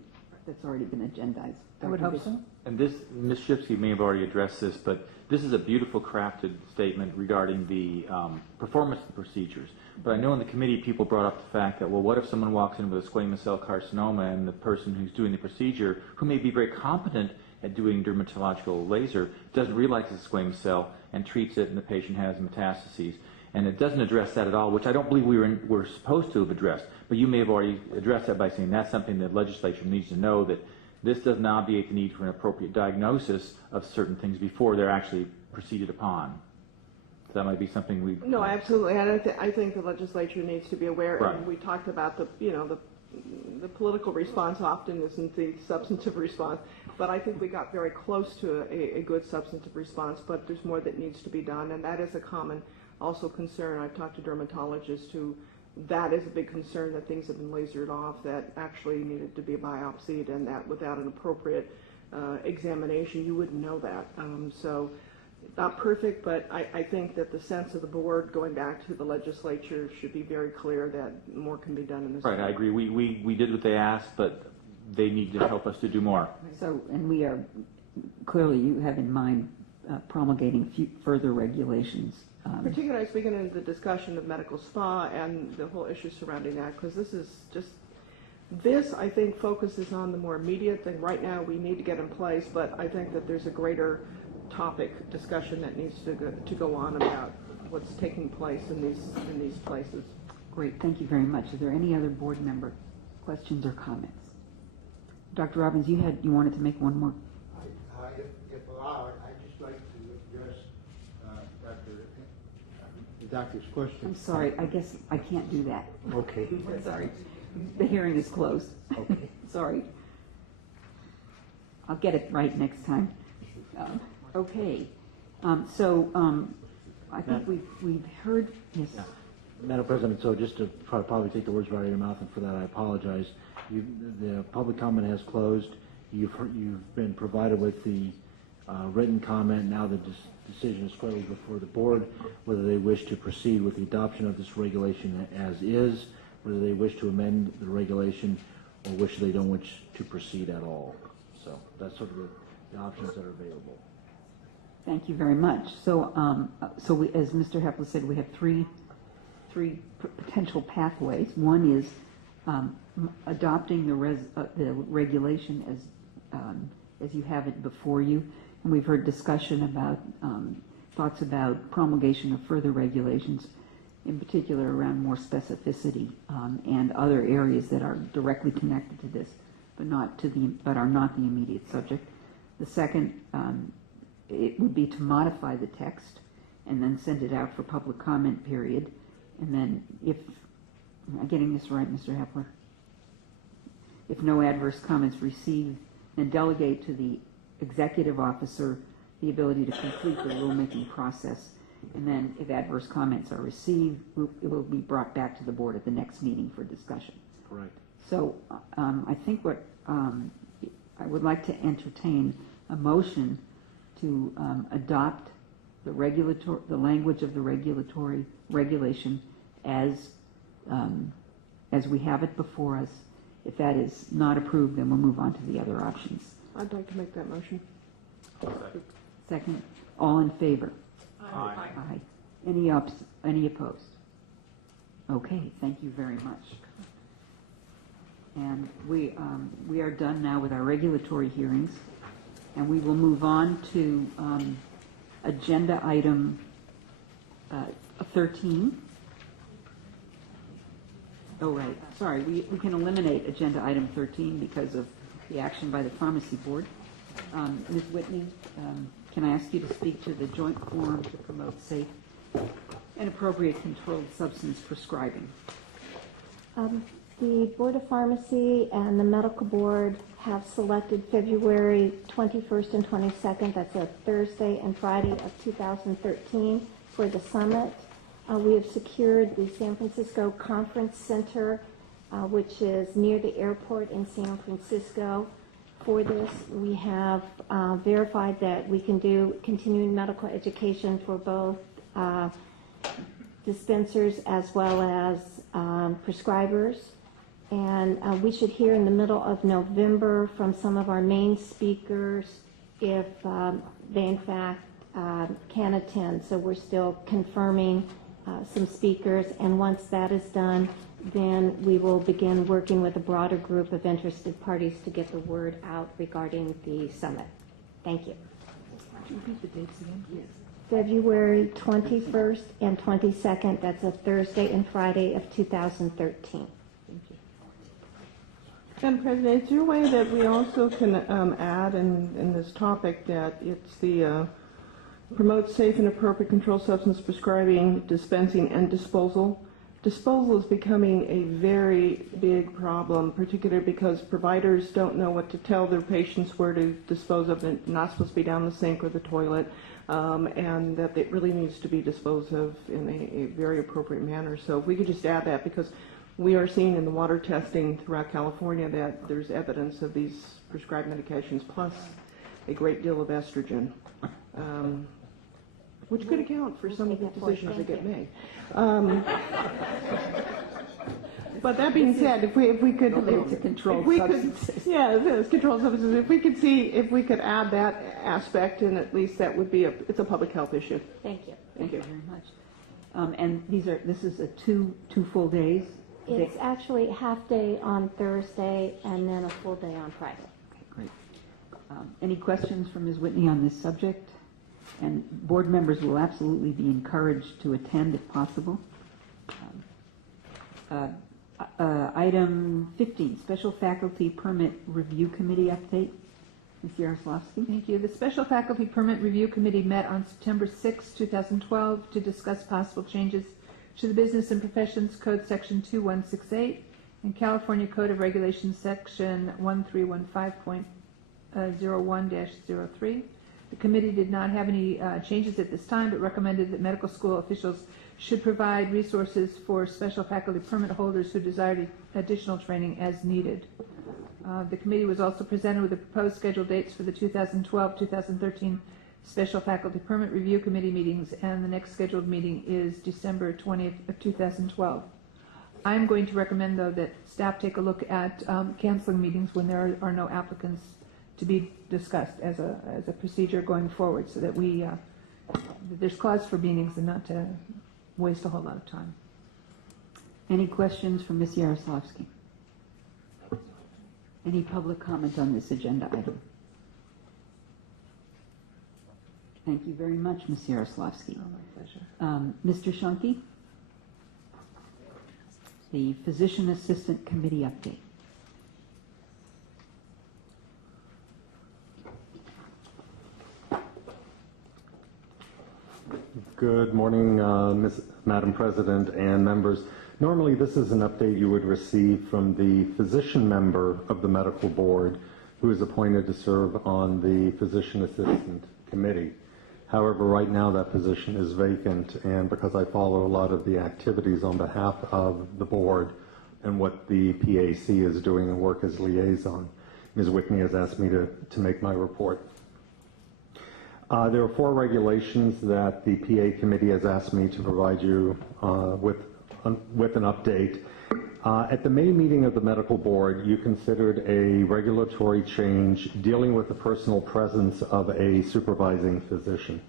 that's already been agendized. I would hope so. And this, Ms. Shipsky may have already addressed this, but this is a beautiful crafted statement regarding the performance of the procedures. But I know in the committee people brought up the fact that, well, what if someone walks in with a squamous cell carcinoma and the person who's doing the procedure, who may be very competent at doing dermatological laser, doesn't realize it's a squamous cell and treats it, and the patient has metastases. And it doesn't address that at all, which I don't believe we're supposed to have addressed. But you may have already addressed that by saying that's something the legislature needs to know, that this does not obviate the need for an appropriate diagnosis of certain things before they're actually proceeded upon. So that might be something we... No, absolutely. And I think the legislature needs to be aware. Right. And we talked about the political response often isn't the substantive response. But I think we got very close to a good substantive response. But there's more that needs to be done. And that is a common also concern. I've talked to dermatologists who, that is a big concern, that things have been lasered off that actually needed to be biopsied, and that without an appropriate examination you wouldn't know that. So not perfect, but I think that the sense of the board going back to the legislature should be very clear that more can be done in this. Right, I agree. We did what they asked, but they need to help us to do more. So, and we are, clearly you have in mind promulgating further regulations. Particularly as we get into the discussion of medical spa and the whole issue surrounding that, because this I think focuses on the more immediate thing. Right now we need to get in place, but I think that there's a greater topic discussion that needs to go on about what's taking place in these places. Great, thank you very much. Is there any other board member questions or comments? Dr. Robbins, you wanted to make one more. If allowed, I'd just like to address the doctor's question. I'm sorry, I guess I can't do that. Okay. Sorry. The hearing is closed. Okay. Sorry. I'll get it right next time. Okay. I think we've heard, yes. Madam President, so just to probably take the words right out of your mouth, and for that I apologize. The public comment has closed. You've been provided with the written comment. Now the decision is squarely before the board, whether they wish to proceed with the adoption of this regulation as is, whether they wish to amend the regulation, or which they don't wish to proceed at all. So that's sort of the options that are available. Thank you very much. So, as Mr. Hepler said, we have three potential pathways. One is adopting the regulation as you have it before you, and we've heard discussion about thoughts about promulgation of further regulations, in particular around more specificity and other areas that are directly connected to this, but are not the immediate subject. The second, it would be to modify the text and then send it out for public comment period. And then am I getting this right, Mr. Hepler? If no adverse comments received, then delegate to the executive officer the ability to complete the rulemaking process. And then if adverse comments are received, it will be brought back to the board at the next meeting for discussion. Correct. So I think what I would like to entertain a motion to adopt the language of the regulatory regulation as we have it before us. If that is not approved, then we'll move on to the other options. I'd like to make that motion. Second, all in favor? Aye. Aye. Any opposed? Okay, thank you very much. And we are done now with our regulatory hearings, and we will move on to agenda item 13. Oh, right, sorry, we can eliminate agenda item 13 because of the action by the pharmacy board. Ms. Whitney, can I ask you to speak to the joint forum to promote safe and appropriate controlled substance prescribing? The Board of Pharmacy and the Medical Board have selected February 21st and 22nd, that's a Thursday and Friday of 2013, for the summit. We have secured the San Francisco Conference Center, which is near the airport in San Francisco. For this, we have verified that we can do continuing medical education for both dispensers as well as prescribers. And we should hear in the middle of November from some of our main speakers if they in fact can attend. So we're still confirming some speakers, and once that is done, then we will begin working with a broader group of interested parties to get the word out regarding the summit. Thank you. Could you repeat the dates again? Yes. February 21st and 22nd, that's a Thursday and Friday of 2013. Madam President, is there a way that we also can add in this topic that it's the promote safe and appropriate controlled substance prescribing, dispensing, and disposal? Disposal is becoming a very big problem, particularly because providers don't know what to tell their patients where to dispose of it. Not supposed to be down the sink or the toilet, and that it really needs to be disposed of in a very appropriate manner. So if we could just add that, because we are seeing in the water testing throughout California that there's evidence of these prescribed medications, plus a great deal of estrogen, which could account for some of the decisions that get made. But that being said, if we could, It's a controlled substances. yeah, it's controlled substances. If we could see if we could add that aspect, and at least that would be it's a public health issue. Thank you. Thank you very much. And this is a two full days? It's actually half day on Thursday and then a full day on Friday. Okay, great. Any questions from Ms. Whitney on this subject? And board members will absolutely be encouraged to attend if possible. Item 15, Special Faculty Permit Review Committee update. Ms. Yaroslavsky. Thank you. The Special Faculty Permit Review Committee met on September 6, 2012 to discuss possible changes to the Business and Professions Code Section 2168 and California Code of Regulations Section 1315.01-03. The committee did not have any changes at this time, but recommended that medical school officials should provide resources for special faculty permit holders who desired additional training as needed. The committee was also presented with the proposed scheduled dates for the 2012-2013 Special Faculty Permit Review Committee meetings, and the next scheduled meeting is December 20th of 2012. I'm going to recommend, though, that staff take a look at canceling meetings when there are no applicants to be discussed as a procedure going forward, so that there's cause for meetings and not to waste a whole lot of time. Any questions from Ms. Yaroslavsky? Any public comment on this agenda item? Thank you very much, Ms. Yaroslavsky. Oh, my pleasure. Mr. Shunke? The Physician Assistant Committee update. Good morning, Madam President and members. Normally, this is an update you would receive from the physician member of the medical board who is appointed to serve on the Physician Assistant Committee. However, right now that position is vacant, and because I follow a lot of the activities on behalf of the board and what the PAC is doing and work as liaison, Ms. Whitney has asked me to make my report. There are 4 regulations that the PA committee has asked me to provide you with an update. At the May meeting of the medical board, you considered a regulatory change dealing with the personal presence of a supervising physician.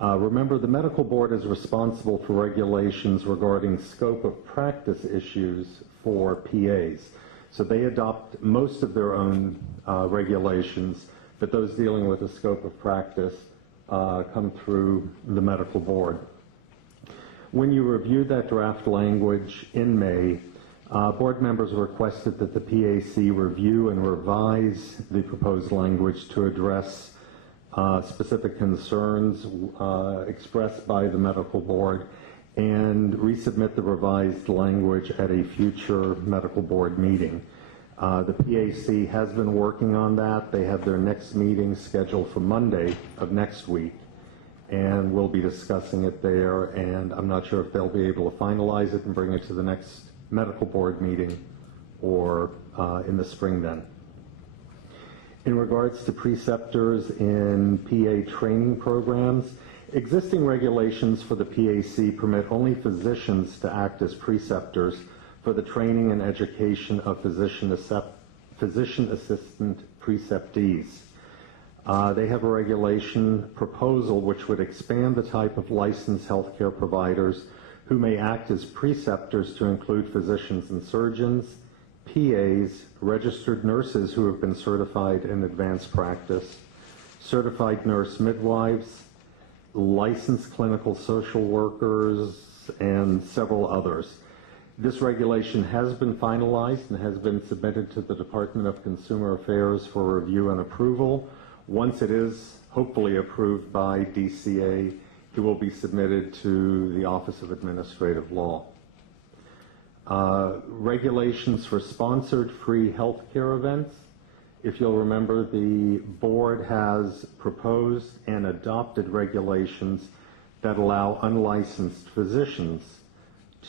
Remember, the medical board is responsible for regulations regarding scope of practice issues for PAs. So they adopt most of their own regulations, but those dealing with the scope of practice come through the medical board. When you reviewed that draft language in May, board members requested that the PAC review and revise the proposed language to address specific concerns expressed by the medical board and resubmit the revised language at a future medical board meeting. The PAC has been working on that. They have their next meeting scheduled for Monday of next week, and we'll be discussing it there, and I'm not sure if they'll be able to finalize it and bring it to the next medical board meeting or in the spring then. In regards to preceptors in PA training programs, existing regulations for the PAC permit only physicians to act as preceptors for the training and education of physician assistant preceptees. They have a regulation proposal which would expand the type of licensed healthcare providers who may act as preceptors to include physicians and surgeons, PAs, registered nurses who have been certified in advanced practice, certified nurse midwives, licensed clinical social workers, and several others. This regulation has been finalized and has been submitted to the Department of Consumer Affairs for review and approval. Once it is hopefully approved by DCA, it will be submitted to the Office of Administrative Law. Regulations for sponsored free healthcare events. If you'll remember, the board has proposed and adopted regulations that allow unlicensed physicians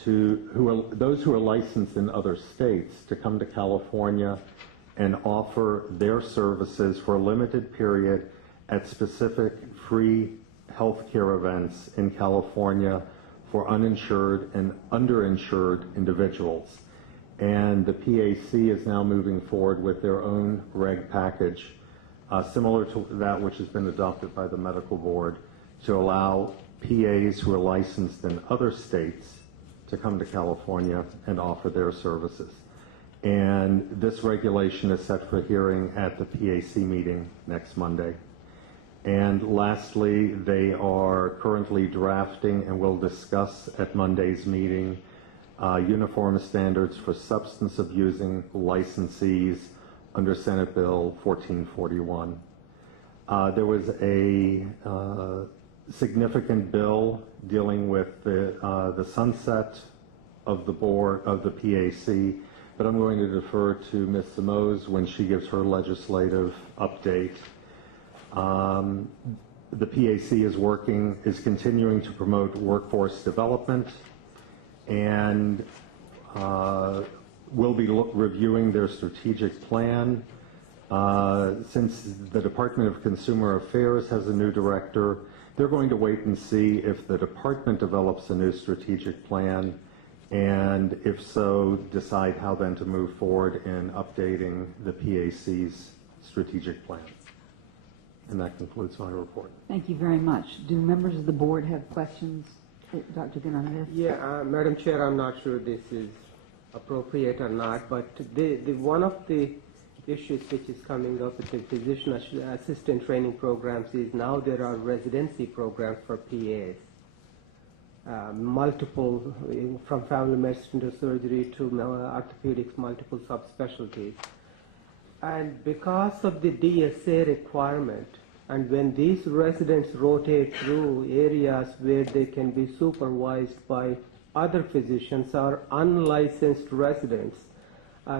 those who are licensed in other states to come to California and offer their services for a limited period at specific free healthcare events in California for uninsured and underinsured individuals. And the PAC is now moving forward with their own reg package, similar to that which has been adopted by the medical board, to allow PAs who are licensed in other states to come to California and offer their services. And this regulation is set for hearing at the PAC meeting next Monday. And lastly, they are currently drafting and will discuss at Monday's meeting uniform standards for substance abusing licensees under Senate Bill 1441. There was a significant bill dealing with the sunset of the board of the PAC, but I'm going to defer to Ms. Simoes when she gives her legislative update. The PAC is continuing to promote workforce development, and will be reviewing their strategic plan. Since the Department of Consumer Affairs has a new director, they're going to wait and see if the department develops a new strategic plan, and if so, decide how then to move forward in updating the PAC's strategic plan. And that concludes my report. Thank you very much. Do members of the board have questions, Dr. Gunnar? Yeah, Madam Chair, I'm not sure this is appropriate or not, but one of the issues which is coming up with the physician assistant training programs is now there are residency programs for PAs. Multiple, from family medicine to surgery to orthopedics, multiple subspecialties. And because of the DSA requirement, and when these residents rotate through areas where they can be supervised by other physicians or unlicensed residents,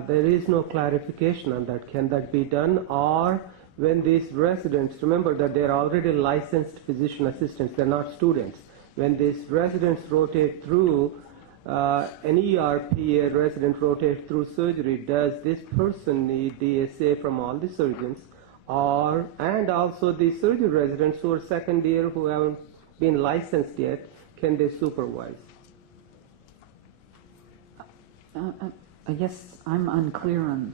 there is no clarification on that. Can that be done? Or when these residents, remember that they're already licensed physician assistants, they're not students. When these residents rotate through, an ERPA resident rotates through surgery, does this person need DSA from all the surgeons, and also the surgery residents who are second year who haven't been licensed yet, can they supervise? I guess I'm unclear on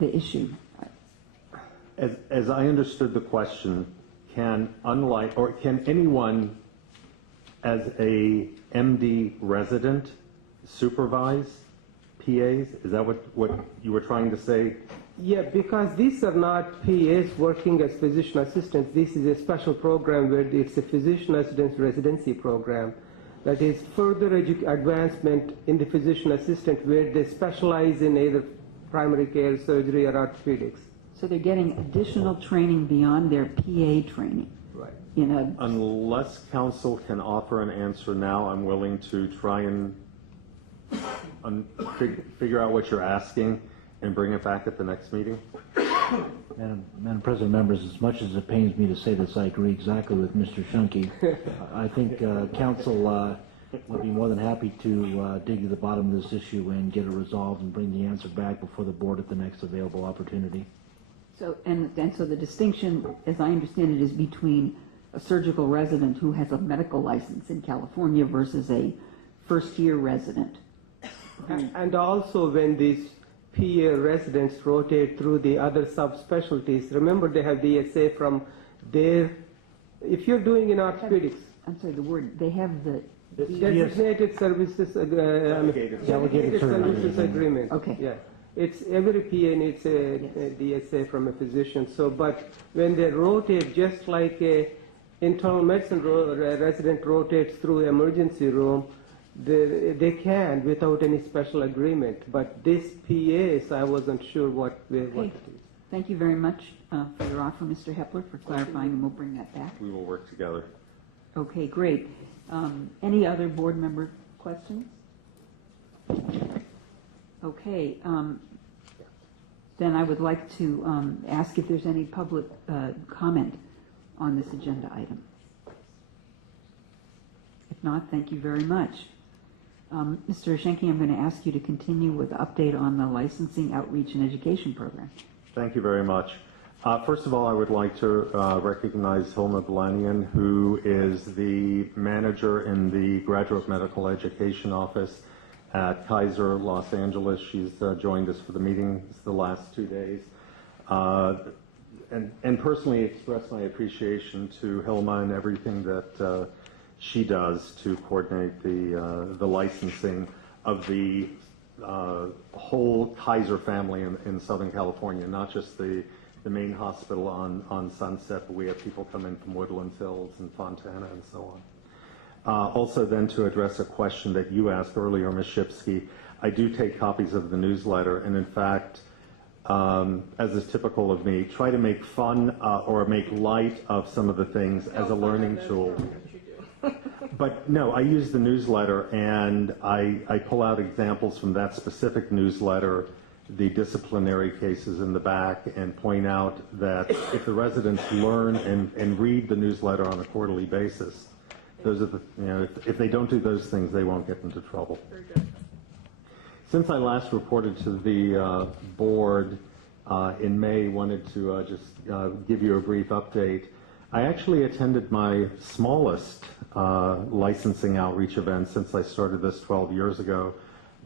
the issue. As I understood the question, can anyone as a MD resident supervise PAs? Is that what you were trying to say? Yeah, because these are not PAs working as physician assistants. This is a special program where it's a physician assistant residency program that is further advancement in the physician assistant where they specialize in either primary care, surgery, or orthopedics. So they're getting additional training beyond their PA training. Right. Unless council can offer an answer now, I'm willing to try and figure out what you're asking and bring it back at the next meeting. Madam President, members, as much as it pains me to say this, I agree exactly with Mr. Shunke. I think council would be more than happy to dig to the bottom of this issue and get it resolved and bring the answer back before the board at the next available opportunity. So, and so the distinction, as I understand it, is between a surgical resident who has a medical license in California versus a first-year resident. And also when these PA residents rotate through the other subspecialties, remember they have DSA from their, if you're doing in orthopedics. I'm sorry, the word, they have the designated services, delegated services agreement. Okay. Yeah. It's every PA needs a DSA from a physician. So, but when they rotate, just like a internal medicine resident rotates through the emergency room, they can without any special agreement. But this PAs, I wasn't sure what they Okay. Thank you very much for your offer, Mr. Hepler, for clarifying, and we'll bring that back. We will work together. Okay, great. Any other board member questions? Okay. Then I would like to ask if there's any public comment on this agenda item. If not, thank you very much. Mr. Schenke, I'm going to ask you to continue with the update on the licensing, outreach, and education program. Thank you very much. First of all, I would like to recognize Hilma Balanian, who is the manager in the Graduate Medical Education Office at Kaiser Los Angeles. She's joined us for the meetings the last 2 days. And personally express my appreciation to Hilma and everything that she does to coordinate the licensing of the whole Kaiser family in Southern California, not just the main hospital on Sunset, but we have people come in from Woodlands Hills and Fontana and so on. Also then to address a question that you asked earlier, Ms. Shipsky, I do take copies of the newsletter, and in fact, as is typical of me, try to make fun or make light of some of the things as a learning tool. But no, I use the newsletter and I pull out examples from that specific newsletter, the disciplinary cases in the back, and point out that if the residents learn and read the newsletter on a quarterly basis, those are the, if they don't do those things, they won't get into trouble. Since I last reported to the board in May, wanted to just give you a brief update. I actually attended my smallest licensing outreach event since I started this 12 years ago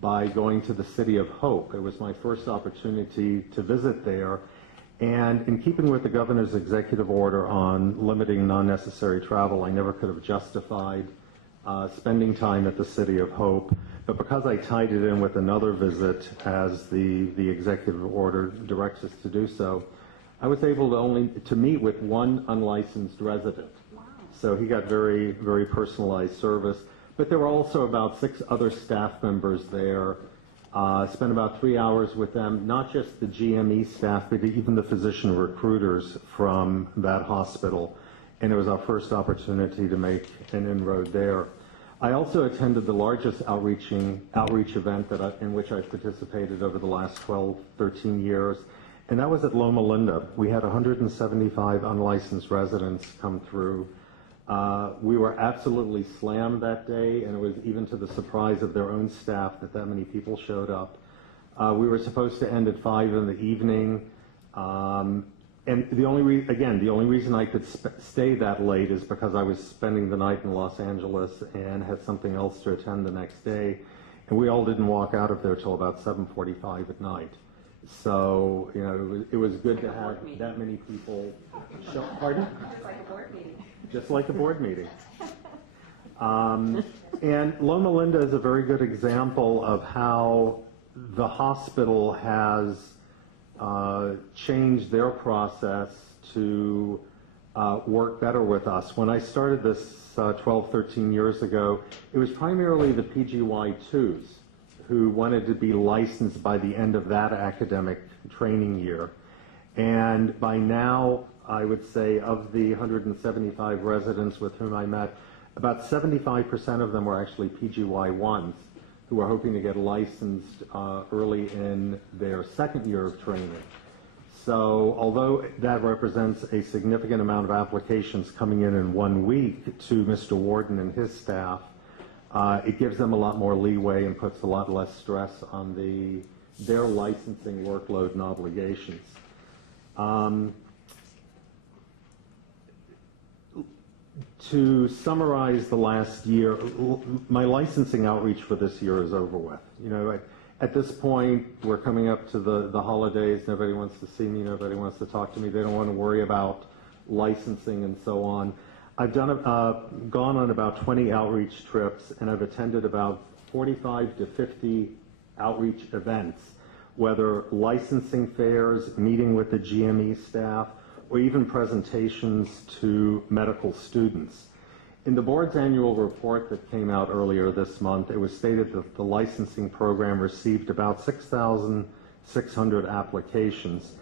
by going to the City of Hope. It was my first opportunity to visit there, and in keeping with the governor's executive order on limiting non-necessary travel, I never could have justified spending time at the City of Hope. But because I tied it in with another visit as the executive order directs us to do so, I was able to only meet with one unlicensed resident. Wow. So he got very, very personalized service. But there were also about 6 other staff members there. Spent about 3 hours with them, not just the GME staff, but even the physician recruiters from that hospital. And it was our first opportunity to make an inroad there. I also attended the largest outreach event in which I've participated over the last 12, 13 years, and that was at Loma Linda. We had 175 unlicensed residents come through. We were absolutely slammed that day, and it was even to the surprise of their own staff that many people showed up. We were supposed to end at 5 in the evening, and the only reason I could stay that late is because I was spending the night in Los Angeles and had something else to attend the next day, and we all didn't walk out of there till about 7:45 at night. So, you know, it was good to have that many people show. Pardon? Just like a board meeting. Just like a board meeting. And Loma Linda is a very good example of how the hospital has changed their process to work better with us. When I started this 12, 13 years ago, it was primarily the PGY2s who wanted to be licensed by the end of that academic training year. And by now, I would say of the 175 residents with whom I met, about 75% of them were actually PGY1s who were hoping to get licensed early in their second year of training. So although that represents a significant amount of applications coming in 1 week to Mr. Warden and his staff, it gives them a lot more leeway and puts a lot less stress on their licensing workload and obligations. To summarize the last year, my licensing outreach for this year is over with. You know, at this point, we're coming up to the holidays. Nobody wants to see me. Nobody wants to talk to me. They don't want to worry about licensing and so on. I've gone on about 20 outreach trips, and I've attended about 45 to 50 outreach events, whether licensing fairs, meeting with the GME staff, or even presentations to medical students. In the board's annual report that came out earlier this month, it was stated that the licensing program received about 6,600 applications.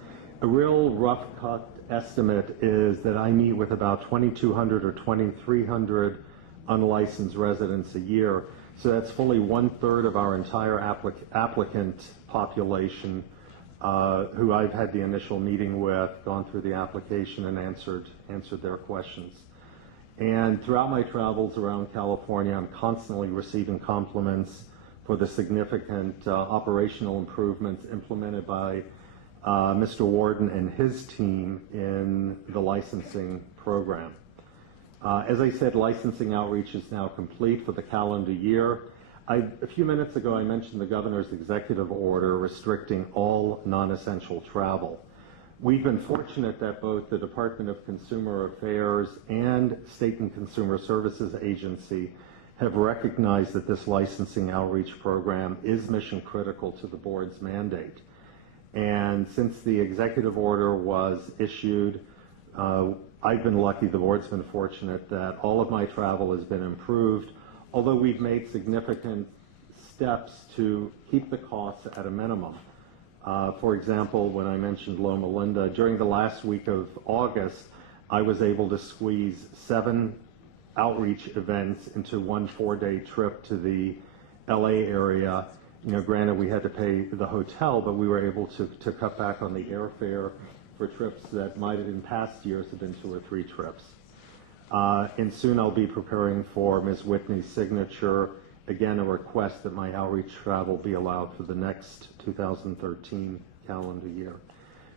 A real rough cut estimate is that I meet with about 2,200 or 2,300 unlicensed residents a year. So that's fully 1/3 of our entire applicant population who I've had the initial meeting with, gone through the application and answered their questions. And throughout my travels around California, I'm constantly receiving compliments for the significant operational improvements implemented by Mr. Warden and his team in the licensing program. As I said, licensing outreach is now complete for the calendar year. A few minutes ago, I mentioned the governor's executive order restricting all non-essential travel. We've been fortunate that both the Department of Consumer Affairs and State and Consumer Services Agency have recognized that this licensing outreach program is mission critical to the board's mandate. And since the executive order was issued, I've been lucky, the board's been fortunate that all of my travel has been improved, although we've made significant steps to keep the costs at a minimum. For example, when I mentioned Loma Linda, during the last week of August, I was able to squeeze 7 outreach events into 1 4-day trip to the LA area. You know, granted, we had to pay the hotel, but we were able to cut back on the airfare for trips that might have in past years have been 2 or 3 trips. And soon I'll be preparing for Ms. Whitney's signature, again, a request that my outreach travel be allowed for the next 2013 calendar year.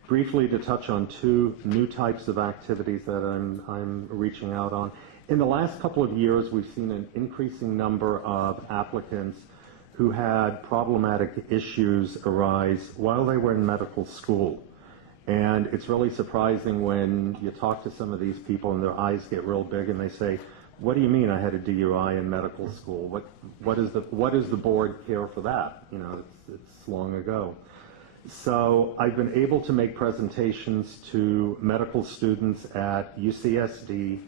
Briefly, to touch on 2 new types of activities that I'm reaching out on. In the last couple of years, we've seen an increasing number of applicants who had problematic issues arise while they were in medical school. And it's really surprising when you talk to some of these people and their eyes get real big and they say, "What do you mean I had a DUI in medical school? What does the board care for that? You know, it's long ago." So I've been able to make presentations to medical students at UCSD,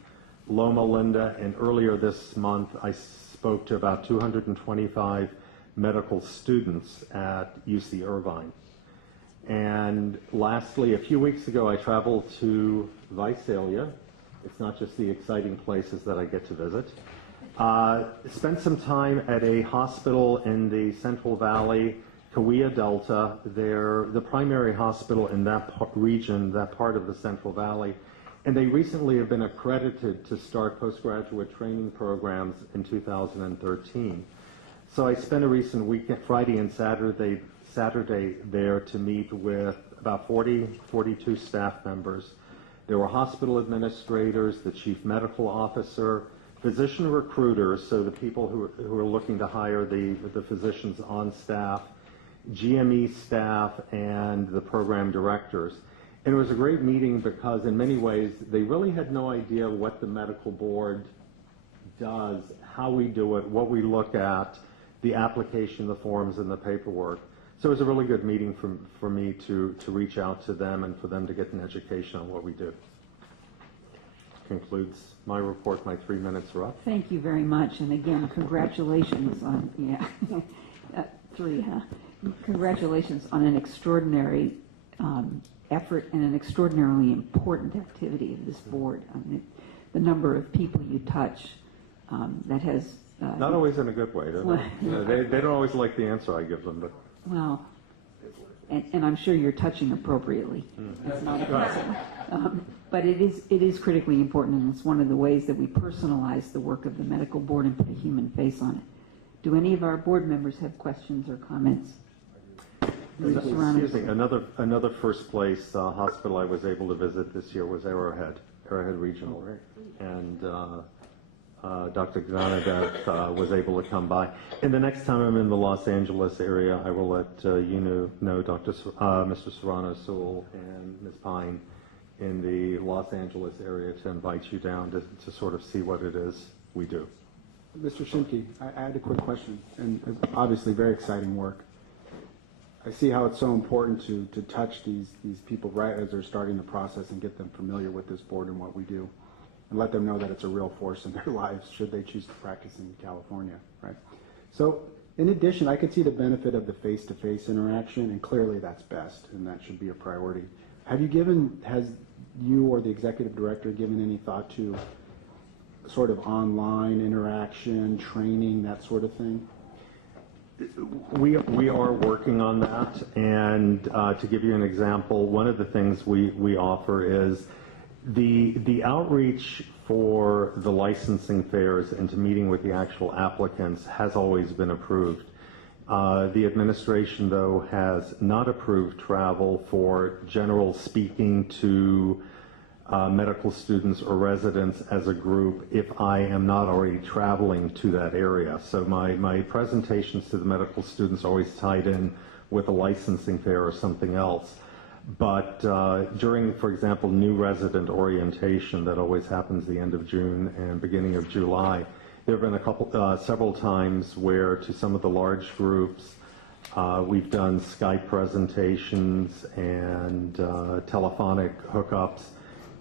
Loma Linda, and earlier this month I spoke to about 225 medical students at UC Irvine. And lastly, a few weeks ago, I traveled to Visalia. It's not just the exciting places that I get to visit. Spent some time at a hospital in the Central Valley Kauai Delta. They're the primary hospital in that region, that part of the Central Valley. And they recently have been accredited to start postgraduate training programs in 2013. So I spent a recent weekend, Friday and Saturday there to meet with about 42 staff members. There were hospital administrators, the chief medical officer, physician recruiters, so the people who are looking to hire the physicians on staff, GME staff, and the program directors. And it was a great meeting because in many ways they really had no idea what the medical board does, how we do it, what we look at, the application, the forms, and the paperwork. So it was a really good meeting for me to reach out to them and for them to get an education on what we do. Concludes my report. My 3 minutes are up. Thank you very much. And again, congratulations on, congratulations on an extraordinary effort and an extraordinarily important activity of this board. I mean, the number of people you touch that has... Not always in a good way, do they? They don't always like the answer I give them, but... Well, and I'm sure you're touching appropriately. It's not a problem. But it is critically important, and it's one of the ways that we personalize the work of the medical board and put a human face on it. Do any of our board members have questions or comments? Excuse me. Another first place hospital I was able to visit this year was Arrowhead Regional, and Dr. Gnanadev was able to come by. And the next time I'm in the Los Angeles area, I will let you know Mr. Serrano Sewell and Ms. Pine in the Los Angeles area to invite you down to sort of see what it is we do. Mr. Shimke, I had a quick question, and obviously very exciting work. I see how it's so important to touch these people right as they're starting the process and get them familiar with this board and what we do, and let them know that it's a real force in their lives should they choose to practice in California, right? So in addition, I could see the benefit of the face-to-face interaction, and clearly that's best, and that should be a priority. Has you or the executive director given any thought to sort of online interaction, training, that sort of thing? We are working on that, and to give you an example, one of the things we offer is the outreach for the licensing fairs and to meeting with the actual applicants has always been approved. The administration, though, has not approved travel for general speaking to medical students or residents as a group if I am not already traveling to that area. So my presentations to the medical students are always tied in with a licensing fair or something else. But during, for example, new resident orientation that always happens the end of June and beginning of July, there have been several times where to some of the large groups we've done Skype presentations and telephonic hookups.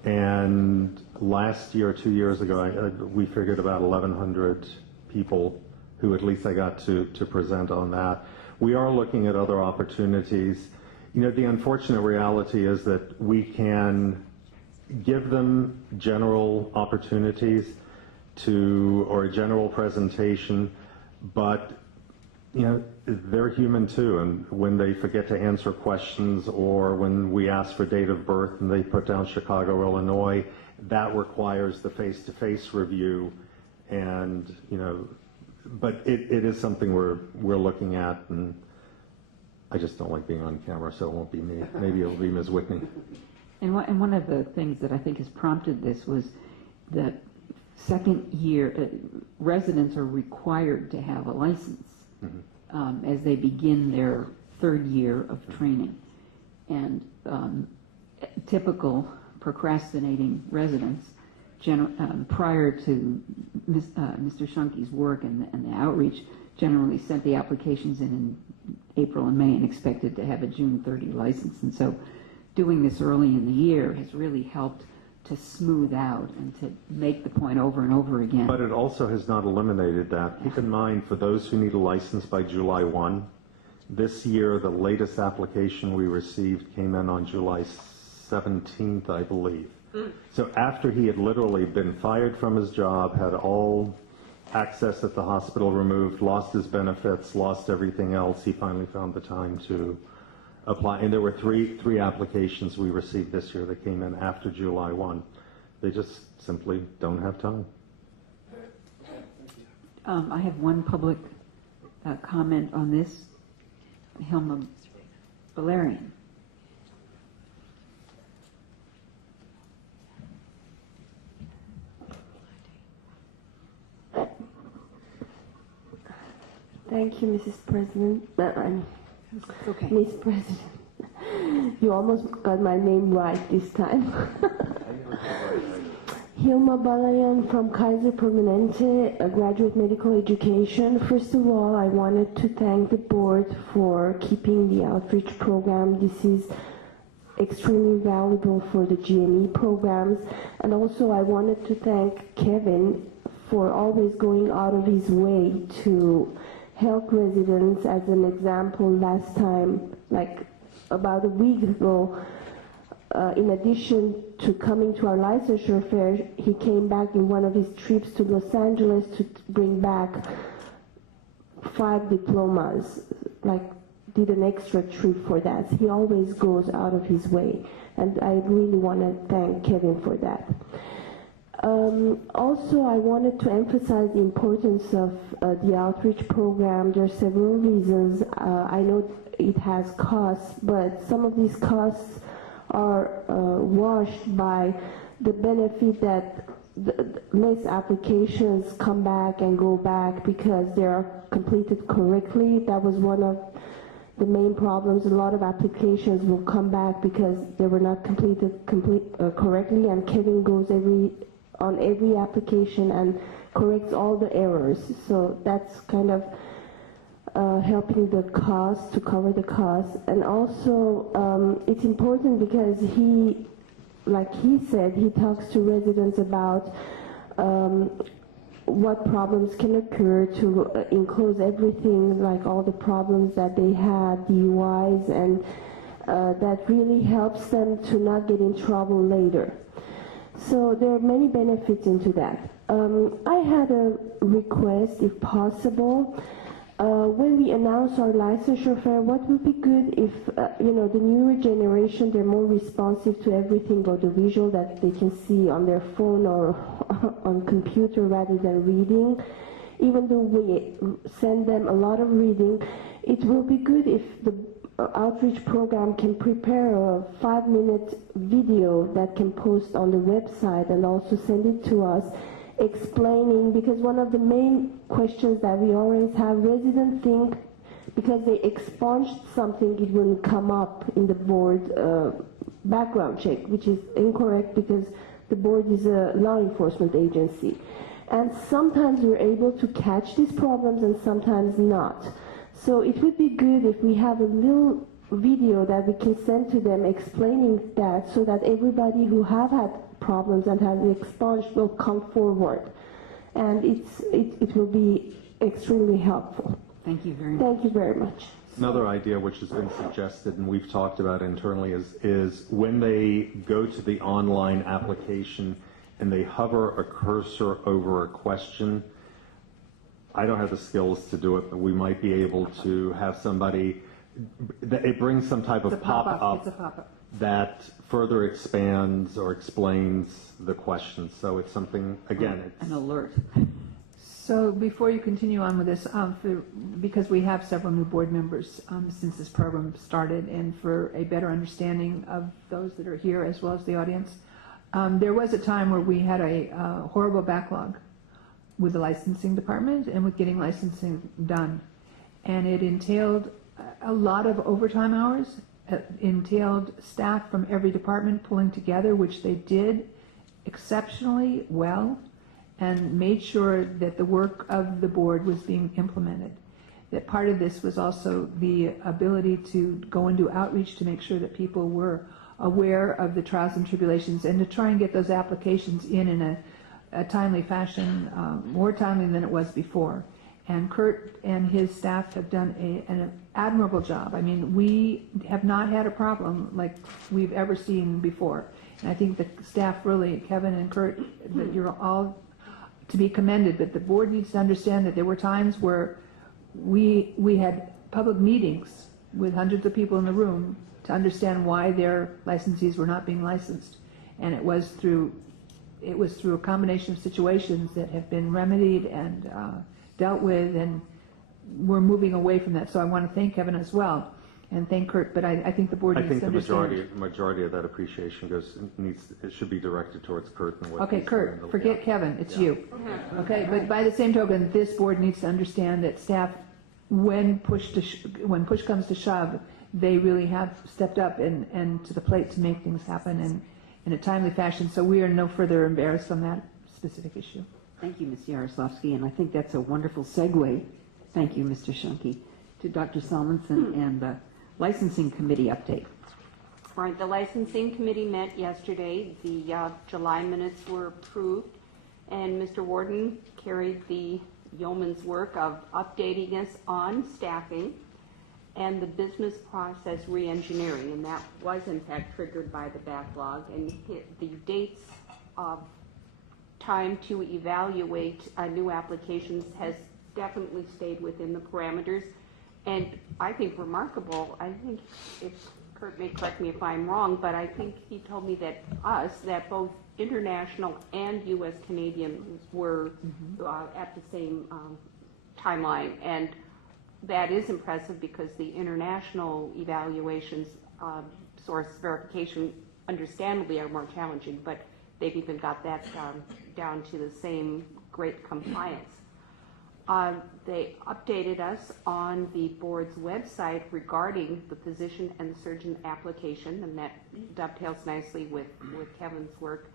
And last year, 2 years ago, we figured about 1,100 people who at least I got to present on that. We are looking at other opportunities. You know, the unfortunate reality is that we can give them general opportunities or a general presentation, but you know, they're human too, and when they forget to answer questions or when we ask for date of birth and they put down Chicago, Illinois, that requires the face-to-face review, and you know, but it is something we're looking at, and I just don't like being on camera, so it won't be me. Maybe it'll be Ms. Whitney. And one of the things that I think has prompted this was that second year residents are required to have a license as they begin their third year of training. And typical procrastinating residents, prior to Mr. Shunke's work and the outreach, generally sent the applications in April and May and expected to have a June 30 license. And so doing this early in the year has really helped to smooth out and to make the point over and over again. But it also has not eliminated that. Keep in mind, for those who need a license by July 1, this year the latest application we received came in on July 17th, I believe. So after he had literally been fired from his job, had all access at the hospital removed, lost his benefits, lost everything else. He finally found the time to apply. And there were three applications we received this year that came in after July 1. They just simply don't have time. I have one public comment on this. Hilma Valerian. Thank you, Mrs. President. Okay. Ms. President. You almost got my name right this time. Hilma Balayan from Kaiser Permanente, a graduate medical education. First of all, I wanted to thank the board for keeping the outreach program. This is extremely valuable for the GME programs. And also I wanted to thank Kevin for always going out of his way to help residents. As an example, last time, like about a week ago, in addition to coming to our licensure fair, he came back in one of his trips to Los Angeles to bring back 5 diplomas, like did an extra trip for that. He always goes out of his way, and I really want to thank Kevin for that. Also, I wanted to emphasize the importance of the outreach program. There are several reasons. I know it has costs, but some of these costs are washed by the benefit that less applications come back and go back because they are completed correctly. That was one of the main problems. A lot of applications will come back because they were not completed correctly, and Kevin goes on every application and corrects all the errors. So that's kind of helping the cost, to cover the cost. And also it's important because he, like he said, he talks to residents about what problems can occur, to enclose everything, like all the problems that they had, DUIs, and that really helps them to not get in trouble later. So there are many benefits into that. I had a request, if possible. When we announce our licensure fair, what would be good if, the newer generation, they're more responsive to everything audiovisual that they can see on their phone or on computer rather than reading. Even though we send them a lot of reading, it will be good if the outreach program can prepare a 5-minute video that can post on the website and also send it to us, explaining, because one of the main questions that we always have, residents think because they expunged something it wouldn't come up in the board background check, which is incorrect because the board is a law enforcement agency. And sometimes we're able to catch these problems and sometimes not. So it would be good if we have a little video that we can send to them explaining that, so that everybody who have had problems and has expunged will come forward. And it will be extremely helpful. Thank you very much. Thank you very much. Another idea which has been suggested and we've talked about internally is when they go to the online application and they hover a cursor over a question. I don't have the skills to do it, but we might be able to have somebody, it brings some type of pop-up that further expands or explains the question. So it's something, again, it's an alert. So before you continue on with this, because we have several new board members since this program started, and for a better understanding of those that are here as well as the audience, there was a time where we had a horrible backlog with the licensing department and with getting licensing done. And it entailed a lot of overtime hours. It entailed staff from every department pulling together, which they did exceptionally well, and made sure that the work of the board was being implemented. That part of this was also the ability to go and do outreach to make sure that people were aware of the trials and tribulations, and to try and get those applications in a timely fashion, more timely than it was before. And Kurt and his staff have done an admirable job. I mean, we have not had a problem like we've ever seen before. And I think the staff really, Kevin and Kurt, that you're all to be commended, but the board needs to understand that there were times where we had public meetings with hundreds of people in the room to understand why their licensees were not being licensed. And it was through a combination of situations that have been remedied and dealt with, and we're moving away from that. So I want to thank Kevin as well, and thank Kurt, but I think the board I needs think to the understand. majority of that appreciation it should be directed towards Kurt and what Okay, he's Kurt, doing. forget Kevin, it's you. Okay, but by the same token, this board needs to understand that staff, when push comes to shove, they really have stepped up and to the plate to make things happen in a timely fashion, so we are no further embarrassed on that specific issue. Thank you, Ms. Yaroslavsky, and I think that's a wonderful segue, thank you, Mr. Shunke, to Dr. Salmonson and the licensing committee update. Right, the licensing committee met yesterday. The July minutes were approved, and Mr. Warden carried the yeoman's work of updating us on staffing and the business process reengineering, and that was in fact triggered by the backlog, and the dates of time to evaluate new applications has definitely stayed within the parameters. And I think remarkable, I think, if Kurt may correct me if I'm wrong, but I think he told me that both international and U.S. Canadians were at the same timeline. And that is impressive because the international evaluations, source verification, understandably are more challenging, but they've even got that down to the same great compliance. They updated us on the board's website regarding the physician and surgeon application, and that dovetails nicely with Kevin's work.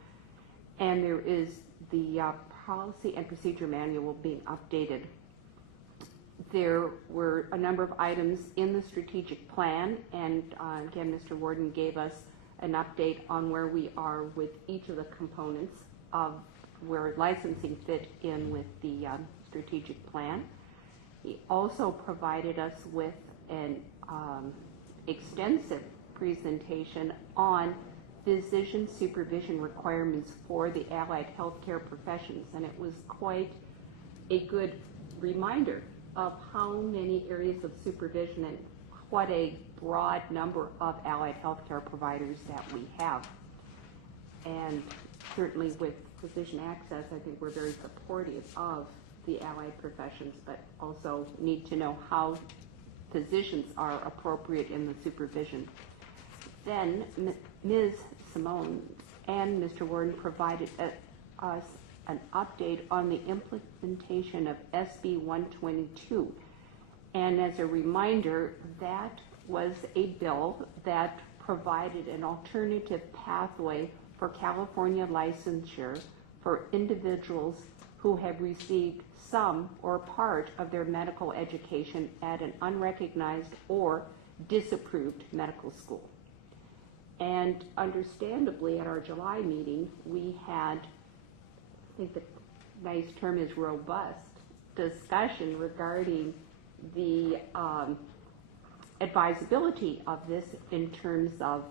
And there is the policy and procedure manual being updated. There were a number of items in the strategic plan, and again, Mr. Warden gave us an update on where we are with each of the components of where licensing fit in with the strategic plan. He also provided us with an extensive presentation on physician supervision requirements for the allied healthcare professions, and it was quite a good reminder of how many areas of supervision and what a broad number of allied healthcare providers that we have. And certainly with physician access, I think we're very supportive of the allied professions, but also need to know how physicians are appropriate in the supervision. Then Ms. Simone and Mr. Warden provided us an update on the implementation of SB 122. And as a reminder, that was a bill that provided an alternative pathway for California licensure for individuals who have received some or part of their medical education at an unrecognized or disapproved medical school. And understandably, at our July meeting, we had, I think the nice term is robust, discussion regarding the advisability of this in terms of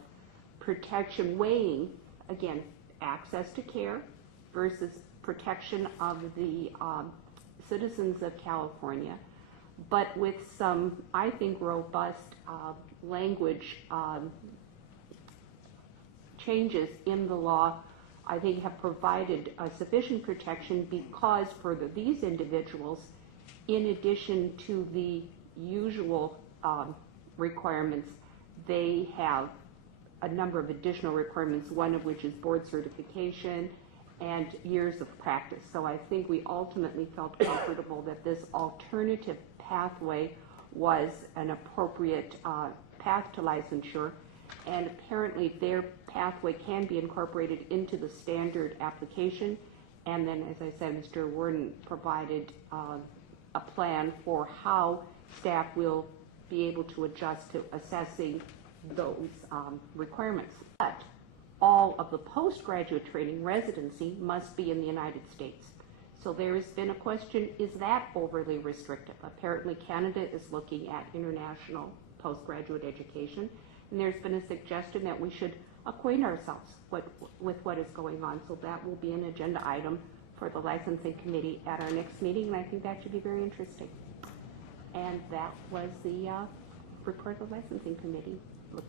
protection, weighing, again, access to care versus protection of the citizens of California, but with some, I think, robust language changes in the law, I think have provided sufficient protection because for these individuals, in addition to the usual requirements, they have a number of additional requirements, one of which is board certification and years of practice. So I think we ultimately felt comfortable that this alternative pathway was an appropriate path to licensure, and apparently their pathway can be incorporated into the standard application. And then, as I said, Mr. Warden provided a plan for how staff will be able to adjust to assessing those requirements. But all of the postgraduate training residency must be in the United States. So there has been a question, is that overly restrictive? Apparently Canada is looking at international postgraduate education, and there's been a suggestion that we should acquaint ourselves with what is going on. So that will be an agenda item for the licensing committee at our next meeting, and I think that should be very interesting. And that was the report of the licensing committee.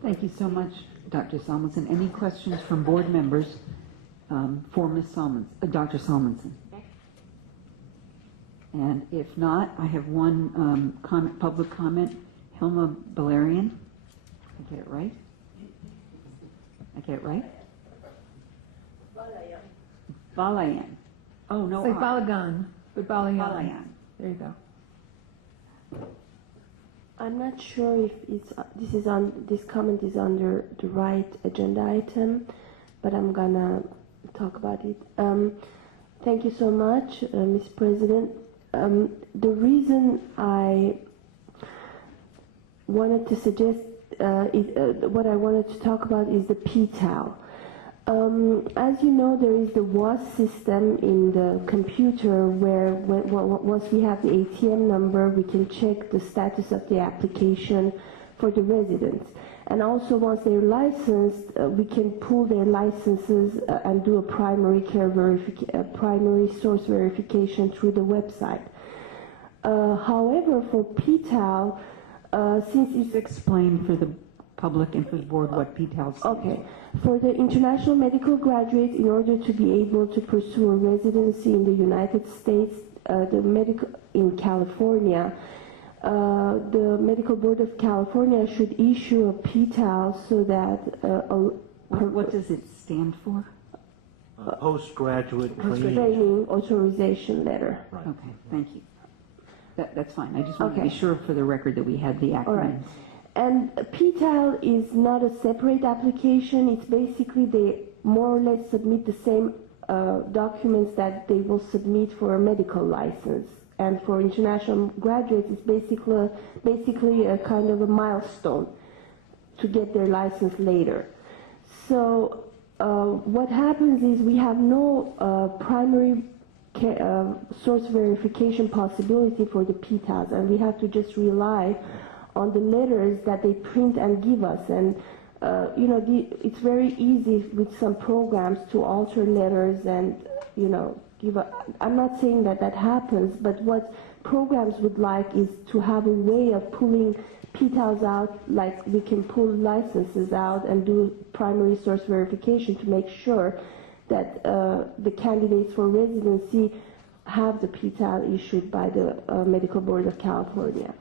Thank you so much, Dr. Salmonson. Any questions from board members for Ms. Dr. Salmonson? And if not, I have one public comment. Hilma Valerian. I get it right? Balayan. Oh, no. It's like Balagan, but Balayan. Balayan. There you go. I'm not sure if this comment is under the right agenda item, but I'm gonna talk about it. Thank you so much, Ms. President. The reason I wanted to suggest what I wanted to talk about is the PTAL. As you know, there is the WAS system in the computer where once we have the ATM number, we can check the status of the application for the residents. And also once they're licensed, we can pull their licenses and do a primary source verification through the website. However, for PTAL, since it's explained for the public and for the board what PTAL is. Okay. For the international medical graduates, in order to be able to pursue a residency in the United States, in California, the Medical Board of California should issue a PTAL so that what does it stand for? Postgraduate training authorization letter. Right. Okay, thank you. That's fine. I just wanted to be sure for the record that we had the acronyms. All right. And PTAL is not a separate application. It's basically they more or less submit the same documents that they will submit for a medical license. And for international graduates, it's basically a kind of a milestone to get their license later. So what happens is we have no primary source verification possibility for the PTALs, and we have to just rely on the letters that they print and give us. And it's very easy with some programs to alter letters and I'm not saying that happens, but what programs would like is to have a way of pulling PTALs out, like we can pull licenses out and do primary source verification to make sure that the candidates for residency have the PTAL issued by the Medical Board of California.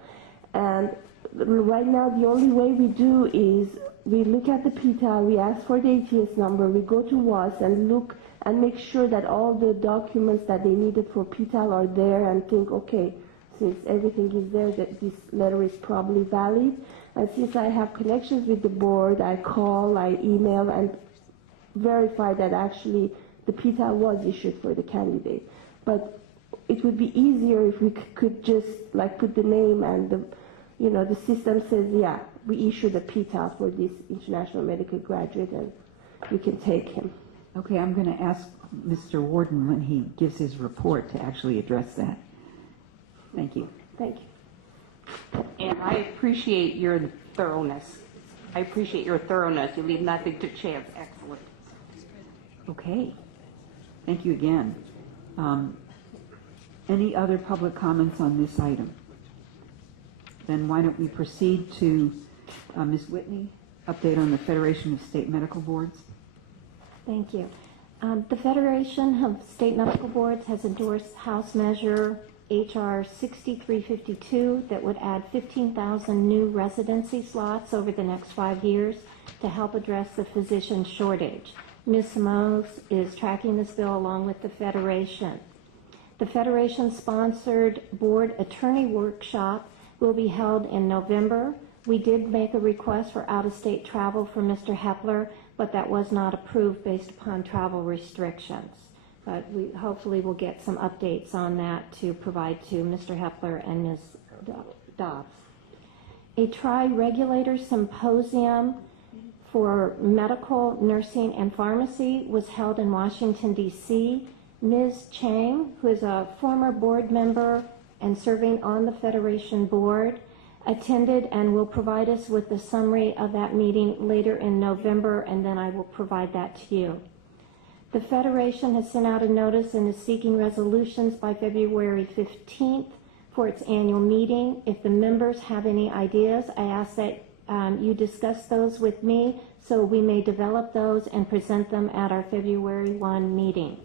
And right now, the only way we do is we look at the PTAL, we ask for the ATS number, we go to WAS and look and make sure that all the documents that they needed for PTAL are there, and think, okay, since everything is there, that this letter is probably valid. And since I have connections with the board, I call, I email, and verify that actually the PTAL was issued for the candidate. But it would be easier if we could just put the name and the system says, yeah, we issued a PTAL for this international medical graduate and we can take him. Okay, I'm going to ask Mr. Warden when he gives his report to actually address that. Thank you. Thank you. And I appreciate your thoroughness. You leave nothing to chance. Excellent. Okay. Thank you again. Any other public comments on this item? Then why don't we proceed to Ms. Whitney, update on the Federation of State Medical Boards. Thank you. The Federation of State Medical Boards has endorsed House Measure HR 6352 that would add 15,000 new residency slots over the next 5 years to help address the physician shortage. Ms. Simoes is tracking this bill along with the Federation. The Federation-sponsored board attorney workshop will be held in November. We did make a request for out-of-state travel for Mr. Hepler, but that was not approved based upon travel restrictions. But we hopefully will get some updates on that to provide to Mr. Hepler and Ms. Dobbs. A tri-regulator symposium for medical, nursing, and pharmacy was held in Washington, D.C. Ms. Chang, who is a former board member and serving on the Federation board, attended and will provide us with the summary of that meeting later in November, and then I will provide that to you. The Federation has sent out a notice and is seeking resolutions by February 15th for its annual meeting. If the members have any ideas, I ask that you discuss those with me so we may develop those and present them at our February 1 meeting.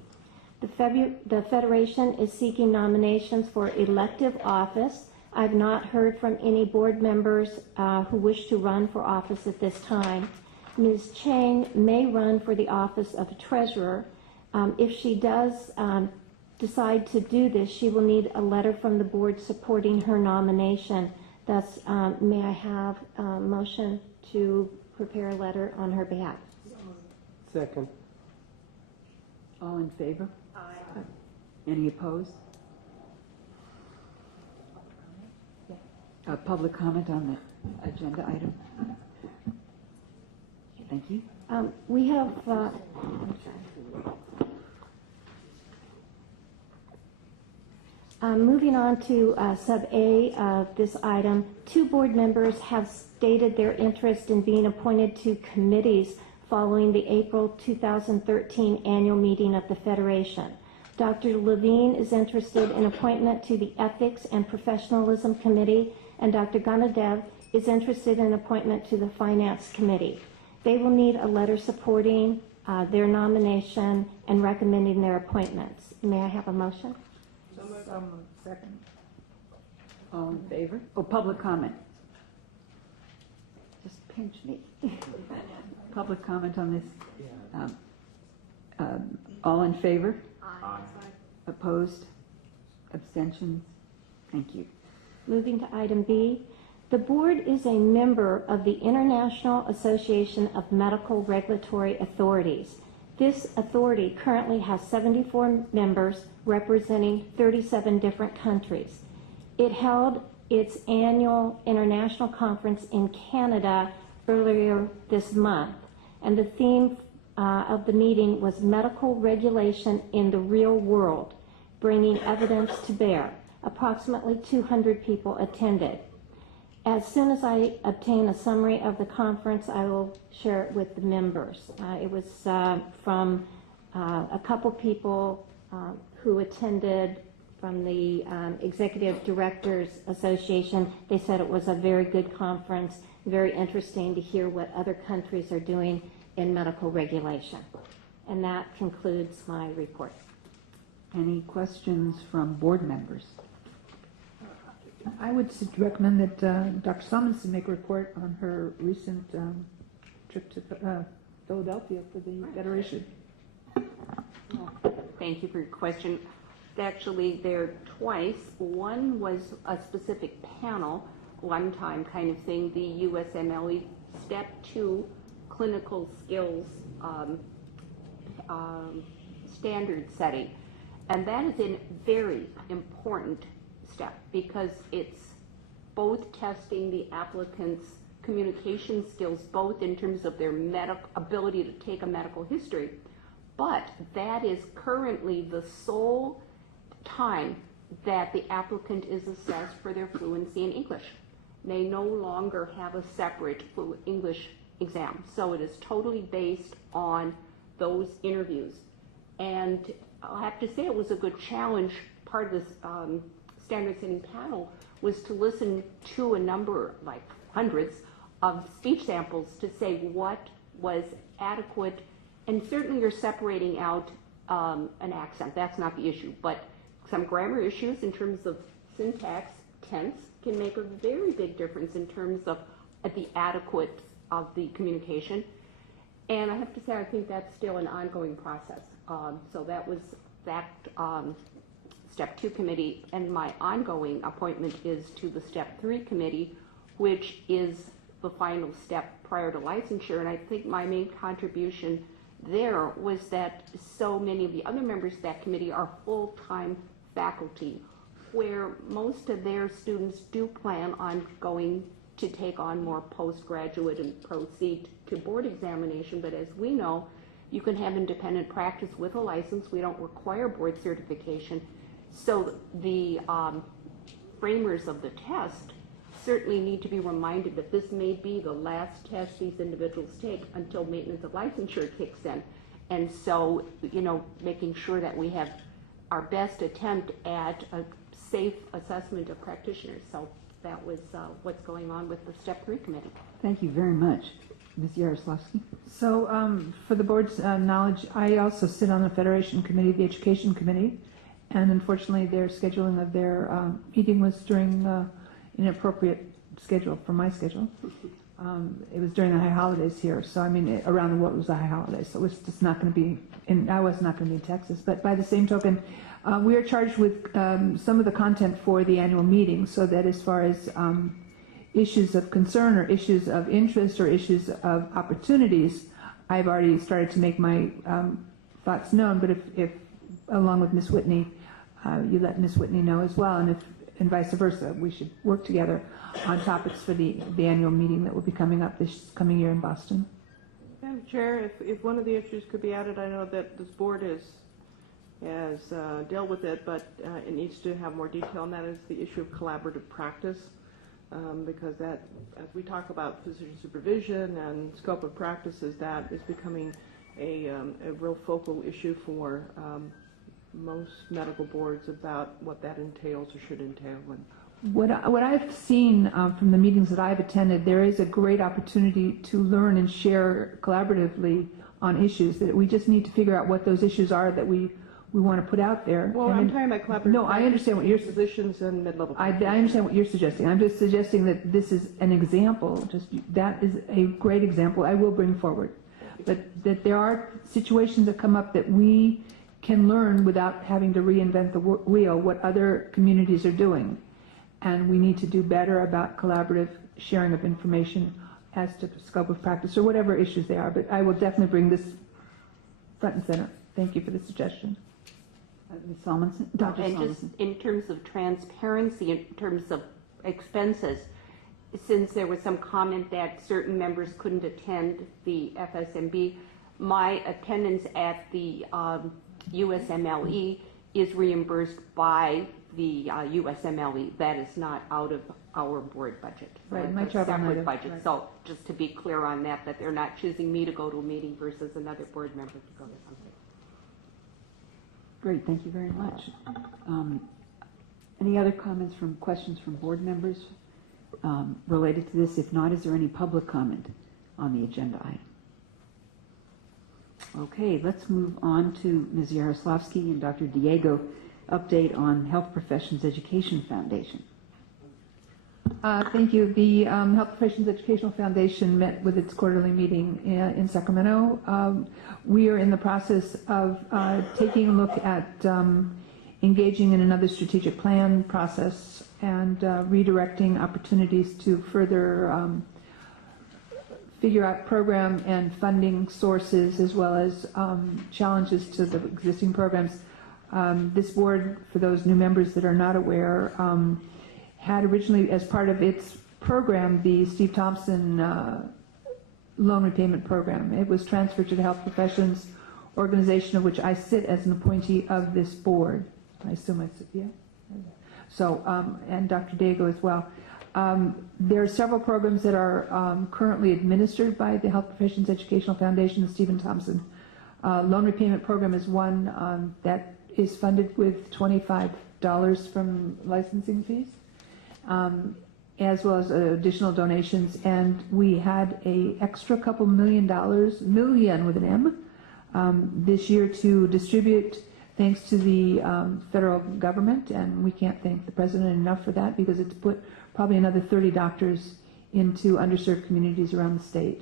The Federation is seeking nominations for elective office. I've not heard from any board members who wish to run for office at this time. Ms. Chang may run for the office of treasurer. If she does decide to do this, she will need a letter from the board supporting her nomination. Thus, may I have a motion to prepare a letter on her behalf? Second. All in favor? Aye. Any opposed? Public comment on the agenda item? Thank you. We have, moving on to sub A of this item, 2 board members have stated their interest in being appointed to committees following the April 2013 annual meeting of the Federation. Dr. Levine is interested in appointment to the Ethics and Professionalism Committee, and Dr. Ganadev is interested in appointment to the Finance Committee. They will need a letter supporting their nomination and recommending their appointments. May I have a motion? Second. All in favor? Oh, public comment. Just pinch me. Public comment on this. All in favor? Aye. Opposed? Abstentions? Thank you. Moving to item B, the board is a member of the International Association of Medical Regulatory Authorities. This authority currently has 74 members representing 37 different countries. It held its annual international conference in Canada earlier this month, and the theme of the meeting was medical regulation in the real world, bringing evidence to bear. Approximately 200 people attended. As soon as I obtain a summary of the conference, I will share it with the members. It was from a couple people who attended from the Executive Directors Association. They said it was a very good conference, very interesting to hear what other countries are doing in medical regulation. And that concludes my report. Any questions from board members? I would recommend that Dr. Salmonson make a report on her recent trip to Philadelphia for the Federation. Thank you for your question. Actually, there twice. One was a specific panel, one-time kind of thing, the USMLE Step 2 Clinical Skills Standard Setting. And that is a very important step because it's both testing the applicant's communication skills, both in terms of their ability to take a medical history, but that is currently the sole time that the applicant is assessed for their fluency in English. They no longer have a separate English exam, so it is totally based on those interviews. And I'll have to say it was a good challenge. Part of this standard setting panel was to listen to a number, like hundreds, of speech samples to say what was adequate. And certainly you're separating out an accent. That's not the issue. But some grammar issues in terms of syntax, tense, can make a very big difference in terms of the adequate of the communication. And I have to say, I think that's still an ongoing process. So that was that Step 2 committee, and my ongoing appointment is to the Step 3 committee, which is the final step prior to licensure. And I think my main contribution there was that so many of the other members of that committee are full-time faculty, where most of their students do plan on going to take on more postgraduate and proceed to board examination. But as we know, you can have independent practice with a license. We don't require board certification. So the framers of the test certainly need to be reminded that this may be the last test these individuals take until maintenance of licensure kicks in. And so, making sure that we have our best attempt at a safe assessment of practitioners. So that was what's going on with the Step 3 committee. Thank you very much. Ms. Yaroslavsky? So, for the board's knowledge, I also sit on the Federation Committee, the Education Committee, and unfortunately their scheduling of their meeting was during inappropriate schedule for my schedule. It was during the high holidays here, so around the world it was a high holiday, so it was just not going to be, and I was not going to be in Texas. But by the same token, we are charged with some of the content for the annual meeting, so that as far as issues of concern or issues of interest or issues of opportunities, I've already started to make my thoughts known. But if along with Ms. Whitney, you let Ms. Whitney know as well, and vice versa, we should work together on topics for the annual meeting that will be coming up this coming year in Boston. Madam Chair, if one of the issues could be added, I know that this board has dealt with it, but it needs to have more detail, and that is the issue of collaborative practice. Because that, as we talk about physician supervision and scope of practices, that is becoming a real focal issue for most medical boards about what that entails or should entail. What I've seen from the meetings that I've attended, there is a great opportunity to learn and share collaboratively on issues. That we just need to figure out what those issues are that we want to put out there. Well, I'm talking about collaborative. No, I understand what you're physicians and mid-level. I understand what you're suggesting. I'm just suggesting that this is an example. That is a great example. I will bring forward, but that there are situations that come up that we can learn without having to reinvent the wheel. What other communities are doing, and we need to do better about collaborative sharing of information as to scope of practice or whatever issues they are. But I will definitely bring this front and center. Thank you for the suggestion. Ms. Solomon? Dr. And Solomon? just in terms of transparency, in terms of expenses, since there was some comment that certain members couldn't attend the FSMB, my attendance at the USMLE is reimbursed by the USMLE. That is not out of our board budget. Right, It's my a travel separate neither. budget. Right. So just to be clear on that they're not choosing me to go to a meeting versus another board member to go to something. Great, thank you very much. Any other comments questions from board members related to this? If not, is there any public comment on the agenda item? Okay, let's move on to Ms. Yaroslavsky and Dr. Diego. Update on Health Professions Education Foundation. Thank you. The Health Professions Educational Foundation met with its quarterly meeting in Sacramento. We are in the process of taking a look at engaging in another strategic plan process and redirecting opportunities to further figure out program and funding sources as well as challenges to the existing programs. This board, for those new members that are not aware, had originally, as part of its program, the Steve Thompson loan repayment program. It was transferred to the Health Professions Organization, of which I sit as an appointee of this board. I assume I sit, yeah? So, and Dr. Diego as well. There are several programs that are currently administered by the Health Professions Educational Foundation, the Stephen Thompson loan repayment program is one that is funded with $25 from licensing fees. As well as additional donations, and we had a extra couple million with an M, this year to distribute, thanks to the federal government, and we can't thank the president enough for that because it's put probably another 30 doctors into underserved communities around the state.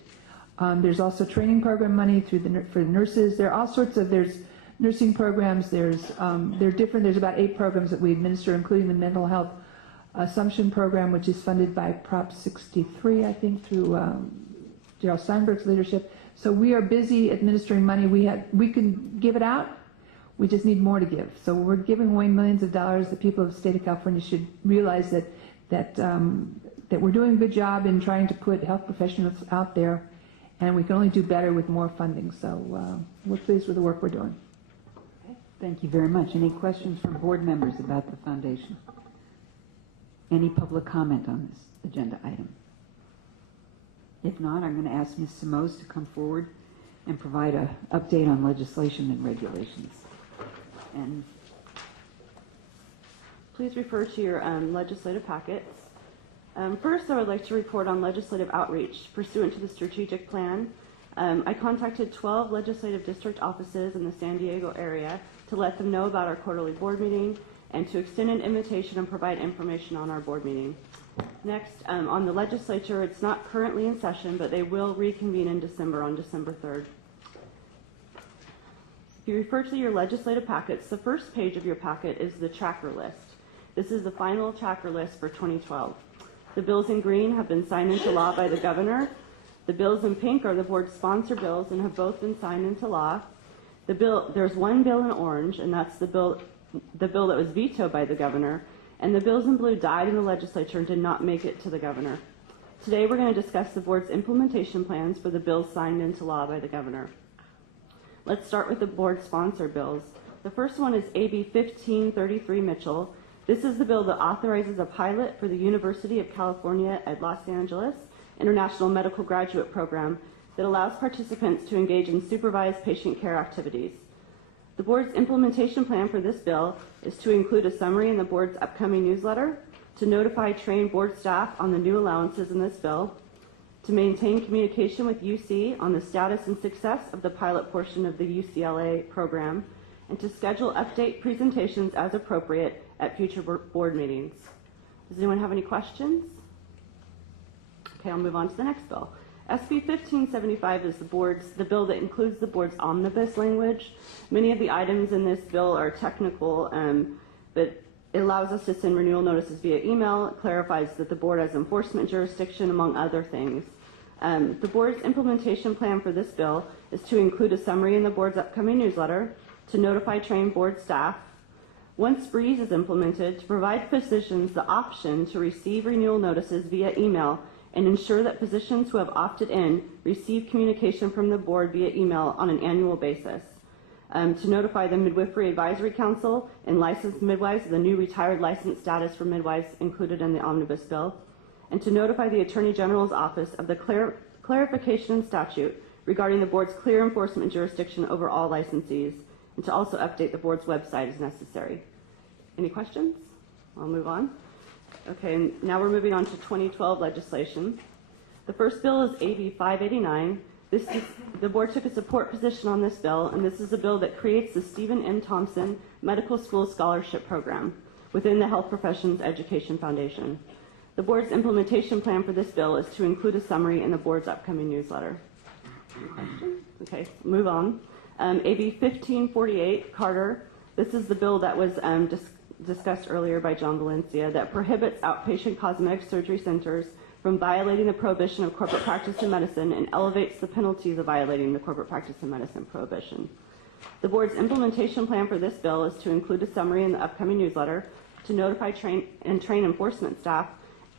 There's also training program money for the nurses. There are all sorts of, there's nursing programs, they're different, there's about 8 programs that we administer, including the mental health Assumption program, which is funded by Prop 63, I think, through Darrell Steinberg's leadership. So we are busy administering money. We can give it out. We just need more to give. So we're giving away millions of dollars. The people of the state of California should realize that we're doing a good job in trying to put health professionals out there, and we can only do better with more funding. So we're pleased with the work we're doing. Okay. Thank you very much. Any questions from board members about the foundation? Any public comment on this agenda item? If not, I'm going to ask Ms. Simoes to come forward and provide an update on legislation and regulations. And Please refer to your legislative packets. First, I would like to report on legislative outreach pursuant to the strategic plan. I contacted 12 legislative district offices in the San Diego area to let them know about our quarterly board meeting and to extend an invitation and provide information on our board meeting. Next, on the legislature, it's not currently in session, but they will reconvene in December on December 3rd. If you refer to your legislative packets, the first page of your packet is the tracker list. This is the final tracker list for 2012. The bills in green have been signed into law by the governor. The bills in pink are the board's sponsor bills and have both been signed into law. There's one bill in orange, and that's the bill that was vetoed by the governor. And the bills in blue died in the legislature and did not make it to the governor. Today we're going to discuss the board's implementation plans for the bills signed into law by the governor. Let's start with the board sponsor bills. The first one is AB 1533 Mitchell. This is the bill that authorizes a pilot for the University of California at Los Angeles International Medical Graduate Program that allows participants to engage in supervised patient care activities. The board's implementation plan for this bill is to include a summary in the board's upcoming newsletter, to notify trained board staff on the new allowances in this bill, to maintain communication with UC on the status and success of the pilot portion of the UCLA program, and to schedule update presentations as appropriate at future board meetings. Does anyone have any questions? Okay, I'll move on to the next bill. SB 1575 is the bill that includes the board's omnibus language. Many of the items in this bill are technical, but it allows us to send renewal notices via email. It clarifies that the board has enforcement jurisdiction, among other things. The board's implementation plan for this bill is to include a summary in the board's upcoming newsletter, to notify trained board staff. Once BREEZE is implemented, to provide physicians the option to receive renewal notices via email and ensure that physicians who have opted in receive communication from the board via email on an annual basis. To notify the Midwifery Advisory Council and licensed midwives of the new retired license status for midwives included in the omnibus bill, and to notify the Attorney General's office of the clarification statute regarding the board's clear enforcement jurisdiction over all licensees, and to also update the board's website as necessary. Any questions? I'll move on. Okay, and now we're moving on to 2012 legislation. The first bill is AB 589. The board took a support position on this bill, and this is a bill that creates the Stephen M. Thompson Medical School Scholarship Program within the Health Professions Education Foundation. The board's implementation plan for this bill is to include a summary in the board's upcoming newsletter. Any questions? Okay, move on. AB 1548, Carter. This is the bill that was discussed earlier by John Valencia that prohibits outpatient cosmetic surgery centers from violating the prohibition of corporate practice in medicine and elevates the penalties of violating the corporate practice in medicine prohibition. The board's implementation plan for this bill is to include a summary in the upcoming newsletter, to notify train enforcement staff,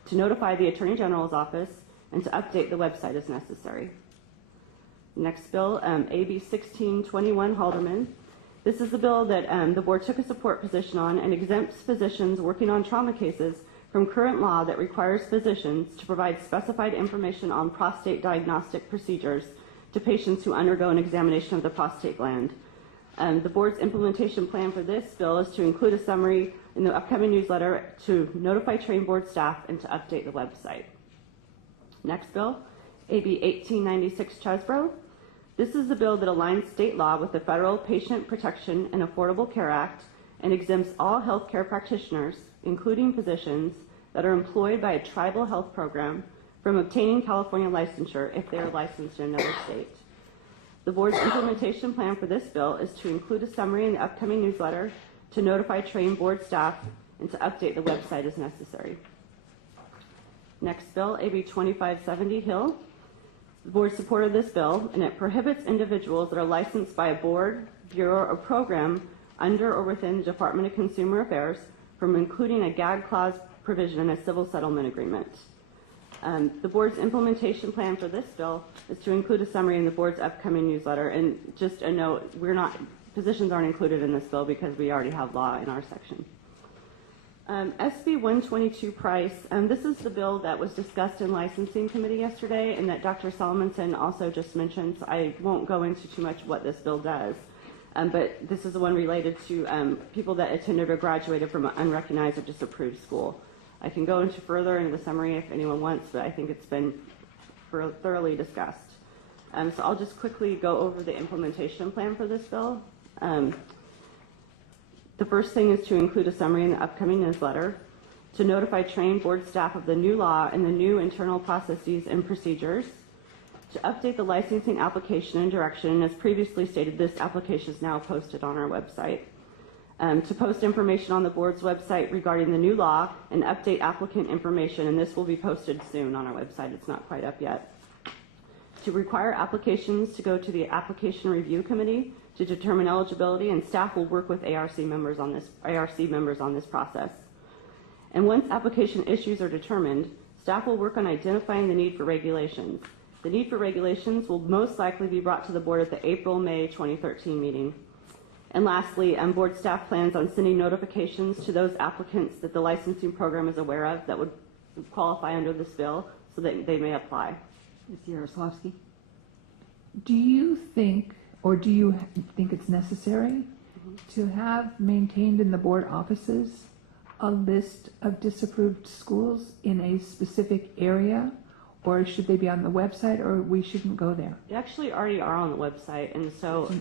to notify the Attorney General's office, and to update the website as necessary. Next bill, AB 1621 Halderman. This is the bill that the board took a support position on and exempts physicians working on trauma cases from current law that requires physicians to provide specified information on prostate diagnostic procedures to patients who undergo an examination of the prostate gland. The board's implementation plan for this bill is to include a summary in the upcoming newsletter, to notify trained board staff, and to update the website. Next bill, AB 1896 Chesbro. This is the bill that aligns state law with the Federal Patient Protection and Affordable Care Act and exempts all healthcare practitioners, including physicians, that are employed by a tribal health program from obtaining California licensure if they are licensed in another state. The board's implementation plan for this bill is to include a summary in the upcoming newsletter, to notify trained board staff, and to update the website as necessary. Next bill, AB 2570 Hill. The board supported this bill, and it prohibits individuals that are licensed by a board, bureau, or program under or within the Department of Consumer Affairs from including a gag clause provision in a civil settlement agreement. The board's implementation plan for this bill is to include a summary in the board's upcoming newsletter. And just a note, positions aren't included in this bill because we already have law in our section. SB 122 price, this is the bill that was discussed in licensing committee yesterday and that Dr. Solomonson also just mentioned, so I won't go into too much what this bill does. But this is the one related to people that attended or graduated from an unrecognized or disapproved school. I can go into further into the summary if anyone wants, but I think it's been thoroughly discussed. So I'll just quickly go over the implementation plan for this bill. The first thing is to include a summary in the upcoming newsletter, to notify trained board staff of the new law and the new internal processes and procedures, to update the licensing application and direction, and as previously stated, this application is now posted on our website, to post information on the board's website regarding the new law and update applicant information, and this will be posted soon on our website. It's not quite up yet. To require applications to go to the application review committee to determine eligibility, and staff will work with ARC members on this process. And once application issues are determined, staff will work on identifying the need for regulations. The need for regulations will most likely be brought to the board at the April-May 2013 meeting. And lastly, board staff plans on sending notifications to those applicants that the licensing program is aware of that would qualify under this bill so that they may apply. Ms. Yaroslavsky? Do you think, or do you think it's necessary to have maintained in the board offices a list of disapproved schools in a specific area? Or should they be on the website, or we shouldn't go there? They actually already are on the website, and so...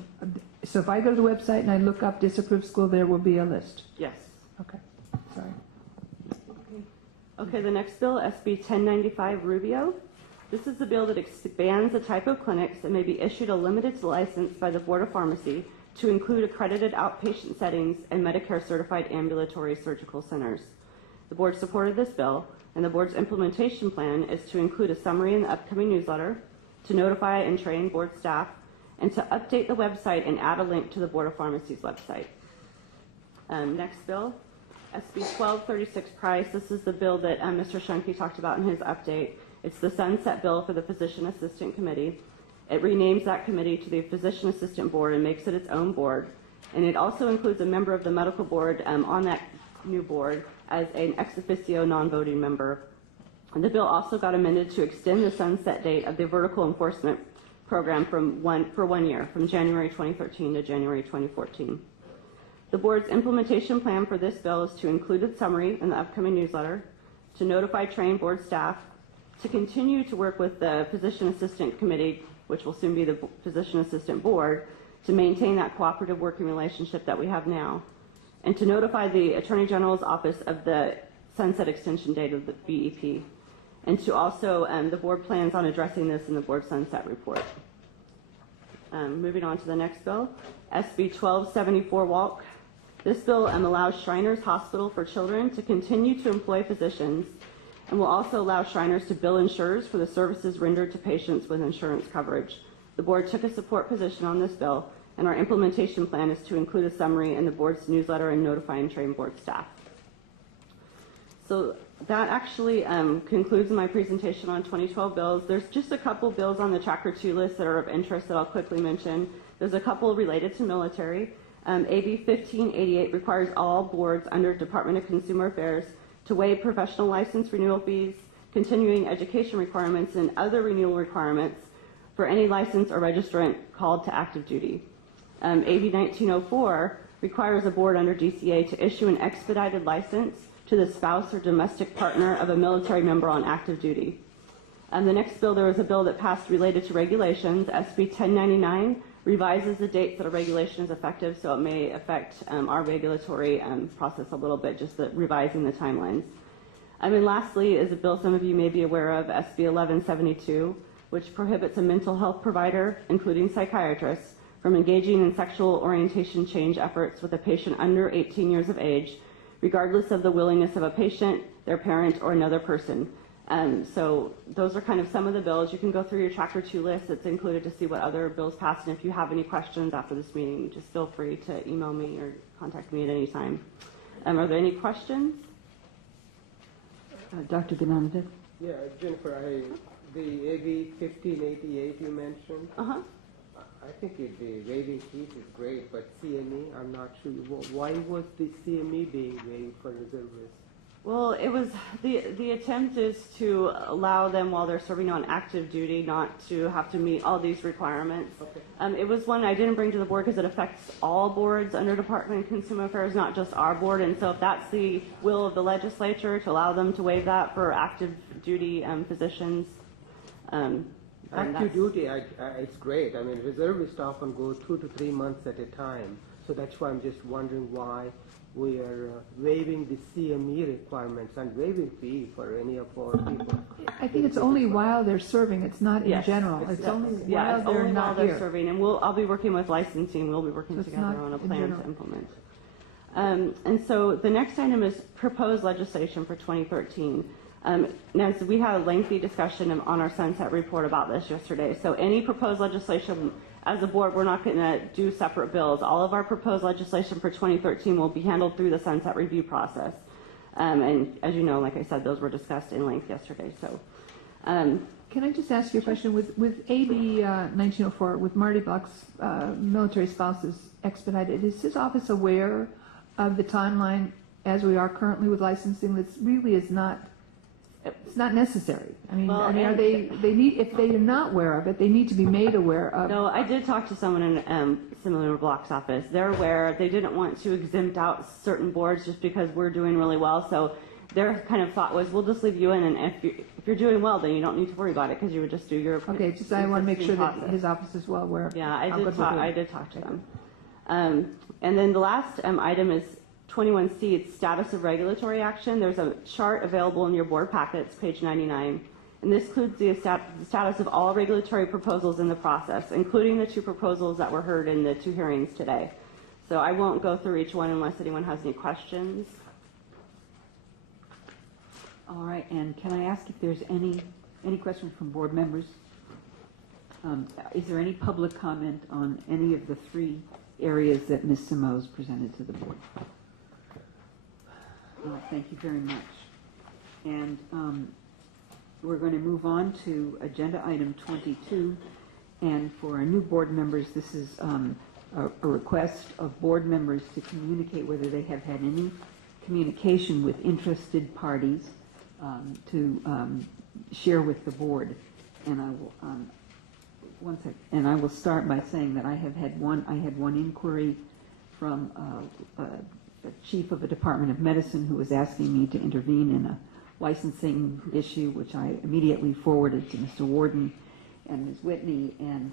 So if I go to the website and I look up disapproved school, there will be a list? Yes. Okay, sorry. Okay, the next bill, SB 1095 Rubio. This is the bill that expands the type of clinics that may be issued a limited license by the Board of Pharmacy to include accredited outpatient settings and Medicare-certified ambulatory surgical centers. The board supported this bill, and the board's implementation plan is to include a summary in the upcoming newsletter, to notify and train board staff, and to update the website and add a link to the Board of Pharmacy's website. Next bill, SB 1236 price. This is the bill that Mr. Shunke talked about in his update. It's the sunset bill for the Physician Assistant Committee. It renames that committee to the Physician Assistant Board and makes it its own board. And it also includes a member of the medical board on that new board as an ex officio non-voting member. And the bill also got amended to extend the sunset date of the vertical enforcement program for 1 year, from January 2013 to January 2014. The board's implementation plan for this bill is to include a summary in the upcoming newsletter, to notify trained board staff, to continue to work with the Physician Assistant Committee, which will soon be the Physician Assistant Board, to maintain that cooperative working relationship that we have now, and to notify the Attorney General's Office of the sunset extension date of the BEP, and to also, the board plans on addressing this in the board sunset report. Moving on to the next bill, SB 1274 Walk. This bill allows Shriners Hospital for Children to continue to employ physicians and will also allow Shriners to bill insurers for the services rendered to patients with insurance coverage. The board took a support position on this bill, and our implementation plan is to include a summary in the board's newsletter and notify and train board staff. So that actually concludes my presentation on 2012 bills. There's just a couple bills on the Tracker 2 list that are of interest that I'll quickly mention. There's a couple related to military. AB 1588 requires all boards under Department of Consumer Affairs to waive professional license renewal fees, continuing education requirements, and other renewal requirements for any license or registrant called to active duty. AB 1904 requires a board under DCA to issue an expedited license to the spouse or domestic partner of a military member on active duty. The next bill, there was a bill that passed related to regulations. SB 1099 revises the dates that a regulation is effective, so it may affect our regulatory process a little bit, just revising the timelines. And lastly is a bill some of you may be aware of, SB 1172, which prohibits a mental health provider, including psychiatrists, from engaging in sexual orientation change efforts with a patient under 18 years of age, regardless of the willingness of a patient, their parent, or another person. So those are kind of some of the bills. You can go through your Tracker 2 list. It's included to see what other bills passed. And if you have any questions after this meeting, just feel free to email me or contact me at any time. Are there any questions? Dr. Benanavith? Yeah, Jennifer, the AB 1588 you mentioned, I think the waiving fees is great, but CME, I'm not sure. Why was the CME being waived for reservists? Well, it was, the attempt is to allow them while they're serving on active duty not to have to meet all these requirements. Okay. It was one I didn't bring to the board because it affects all boards under Department of Consumer Affairs, not just our board. And so if that's the will of the legislature to allow them to waive that for active duty positions. Active duty, it's great. I mean, reservists often go 2 to 3 months at a time. So that's why I'm just wondering why we are waiving the CME requirements and waiving fee for any of our people. I think it's only while they're serving, it's not in Yes. general. It's only while it's they're only not while they're here. serving, and I'll be working with licensing. We'll be working So it's together not on a in plan general. to implement. And so the next item is proposed legislation for 2013. Nancy, we had a lengthy discussion on our sunset report about this yesterday. So any proposed legislation, as a board, we're not going to do separate bills. All of our proposed legislation for 2013 will be handled through the sunset review process. And as you know, like I said, those were discussed in length yesterday. So, Can I just ask you a question? With AB 1904, with Marty Block's military spouses expedited, is his office aware of the timeline as we are currently with licensing? That really is not. It's not necessary. I mean, are they need, if they are not aware of it, they need to be made aware of. No, I did talk to someone in similar Block's office. They're aware. They didn't want to exempt out certain boards just because we're doing really well. So their kind of thought was, we'll just leave you in, and if you're doing well, then you don't need to worry about it because you would just do your. Okay, just I want to make sure that process. his office is well aware. Yeah, I how did good we're doing. I did talk to them. And then the last item is 21C, it's status of regulatory action. There's a chart available in your board packets, page 99. And this includes the status of all regulatory proposals in the process, including the 2 proposals that were heard in the 2 hearings today. So I won't go through each one unless anyone has any questions. All right, and can I ask if there's any questions from board members? Is there any public comment on any of the 3 areas that Ms. Simoes presented to the board? Thank you very much. And we're going to move on to agenda item 22. And for our new board members, this is a request of board members to communicate whether they have had any communication with interested parties to share with the board. And I will one second. And I will start by saying that I had one inquiry from the chief of the Department of Medicine who was asking me to intervene in a licensing issue, which I immediately forwarded to Mr. Warden and Ms. Whitney, and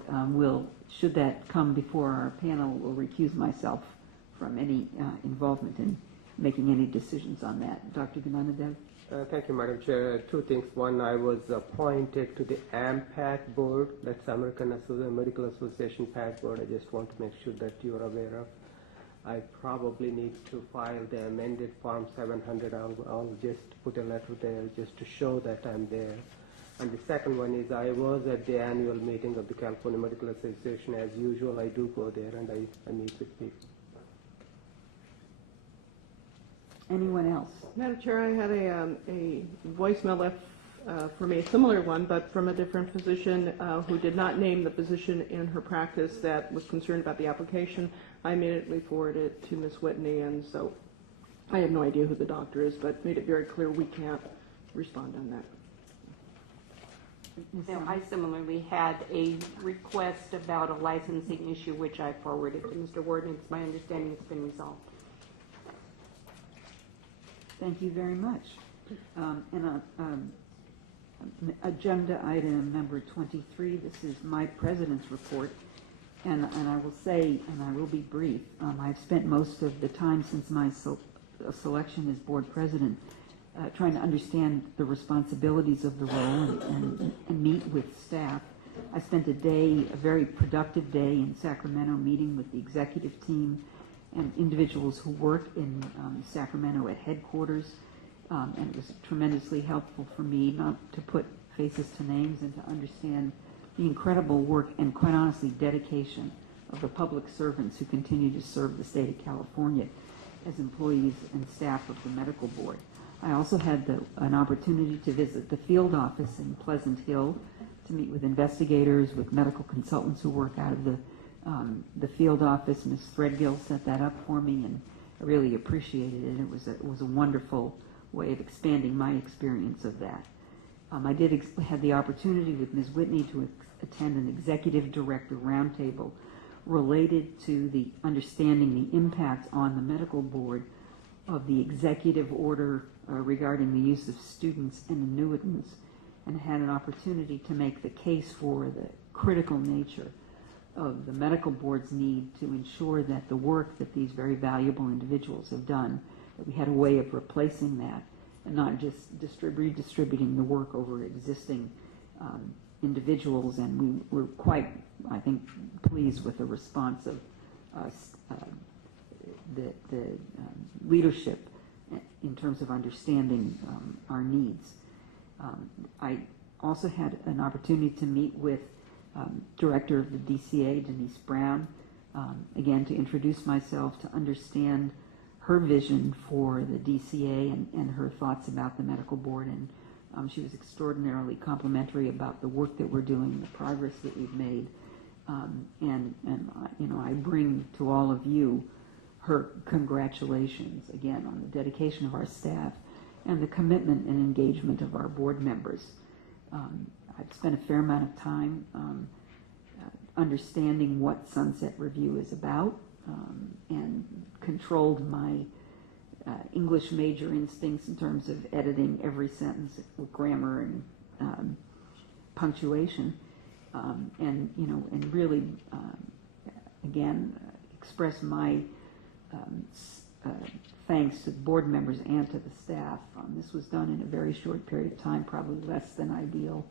should that come before our panel, will recuse myself from any involvement in making any decisions on that. Dr. Gunanadev? Thank you, Madam Chair. 2 things. One, I was appointed to the AMPAC board, that's American Medical Association PAC board. I just want to make sure that you're aware of. I probably need to file the amended Form 700. I'll just put a letter there just to show that I'm there. And the second one is I was at the annual meeting of the California Medical Association. As usual, I do go there and I meet with people. Anyone else? Madam Chair, I had a voicemail left for me, a similar one, but from a different physician who did not name the physician in her practice that was concerned about the application. I immediately forwarded it to Ms. Whitney, and so I have no idea who the doctor is, but made it very clear we can't respond on that. So I similarly had a request about a licensing issue, which I forwarded to Mr. Warden. It's my understanding it's been resolved. Thank you very much. Agenda item number 23, this is my president's report. And I will say, and I will be brief, I've spent most of the time since my selection as board president trying to understand the responsibilities of the role and meet with staff. I spent a very productive day in Sacramento meeting with the executive team and individuals who work in Sacramento at headquarters. And it was tremendously helpful for me not to put faces to names and to understand the incredible work and, quite honestly, dedication of the public servants who continue to serve the state of California as employees and staff of the medical board. I also had an opportunity to visit the field office in Pleasant Hill to meet with investigators, with medical consultants who work out of the The field office, Ms. Threadgill, set that up for me, and I really appreciated it. It was a wonderful way of expanding my experience of that. I did had the opportunity with Ms. Whitney to attend an executive director roundtable related to the understanding the impact on the medical board of the executive order regarding the use of students and annuitants, and had an opportunity to make the case for the critical nature of the medical board's need to ensure that the work that these very valuable individuals have done, that we had a way of replacing that and not just redistributing the work over existing individuals. And we were quite, I think, pleased with the response of the leadership in terms of understanding our needs. I also had an opportunity to meet with Director of the DCA, Denise Brown, again to introduce myself, to understand her vision for the DCA and her thoughts about the medical board. And she was extraordinarily complimentary about the work that we're doing, the progress that we've made. And you know, I bring to all of you her congratulations again on the dedication of our staff and the commitment and engagement of our board members. I've spent a fair amount of time understanding what Sunset Review is about, and controlled my English major instincts in terms of editing every sentence with grammar and punctuation, and you know, and really again express my thanks to the board members and to the staff. This was done in a very short period of time, probably less than ideal,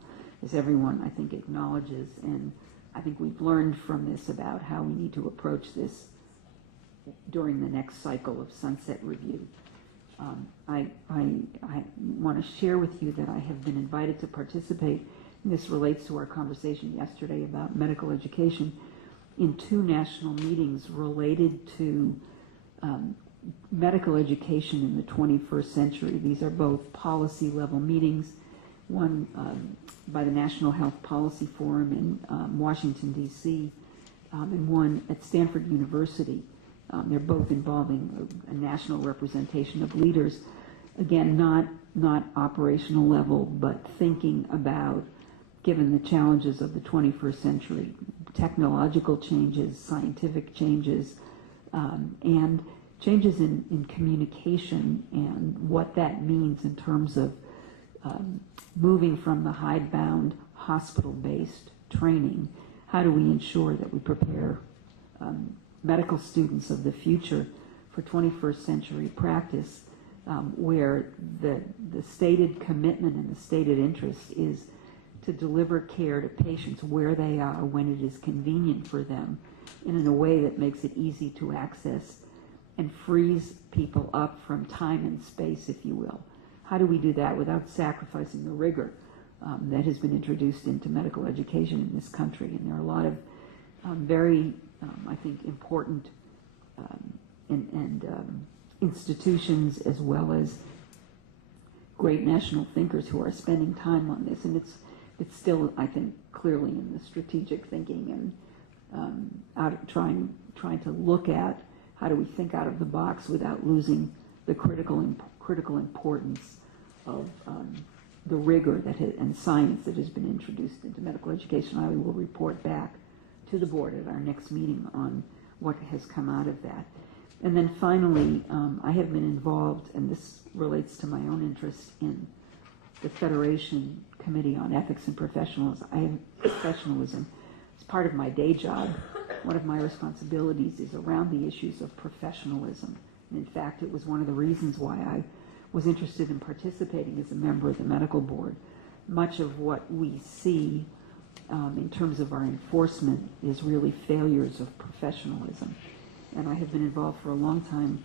as everyone I think acknowledges, and I think we've learned from this about how we need to approach this during the next cycle of Sunset Review. I want to share with you that I have been invited to participate, and this relates to our conversation yesterday about medical education, in 2 national meetings related to medical education in the 21st century. These are both policy level meetings, one by the National Health Policy Forum in Washington, D.C., and one at Stanford University. They're both involving a national representation of leaders. Again, not operational level, but thinking about, given the challenges of the 21st century, technological changes, scientific changes, and changes in communication and what that means in terms of moving from the hidebound hospital-based training. How do we ensure that we prepare medical students of the future for 21st century practice, where the stated commitment and the stated interest is to deliver care to patients where they are when it is convenient for them, and in a way that makes it easy to access and frees people up from time and space, if you will. How do we do that without sacrificing the rigor that has been introduced into medical education in this country? And there are a lot of very, I think, important institutions, as well as great national thinkers who are spending time on this. And it's still, I think, clearly in the strategic thinking and trying to look at how do we think out of the box without losing the critical importance of the rigor and science that has been introduced into medical education. I will report back to the board at our next meeting on what has come out of that. And then finally, I have been involved, and this relates to my own interest, in the Federation Committee on Ethics and Professionalism. It's part of my day job. One of my responsibilities is around the issues of professionalism. And in fact, it was one of the reasons why I was interested in participating as a member of the medical board. Much of what we see in terms of our enforcement is really failures of professionalism. And I have been involved for a long time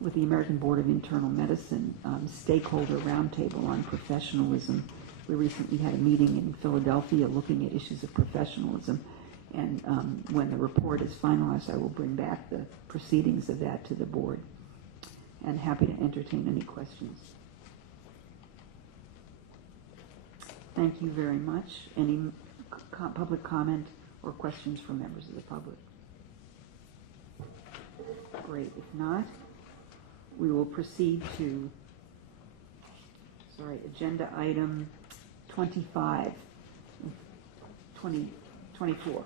with the American Board of Internal Medicine stakeholder roundtable on professionalism. We recently had a meeting in Philadelphia looking at issues of professionalism. And when the report is finalized, I will bring back the proceedings of that to the board. And happy to entertain any questions. Thank you very much. Any public comment or questions from members of the public? Great. If not, we will proceed to, agenda item 25, 2024.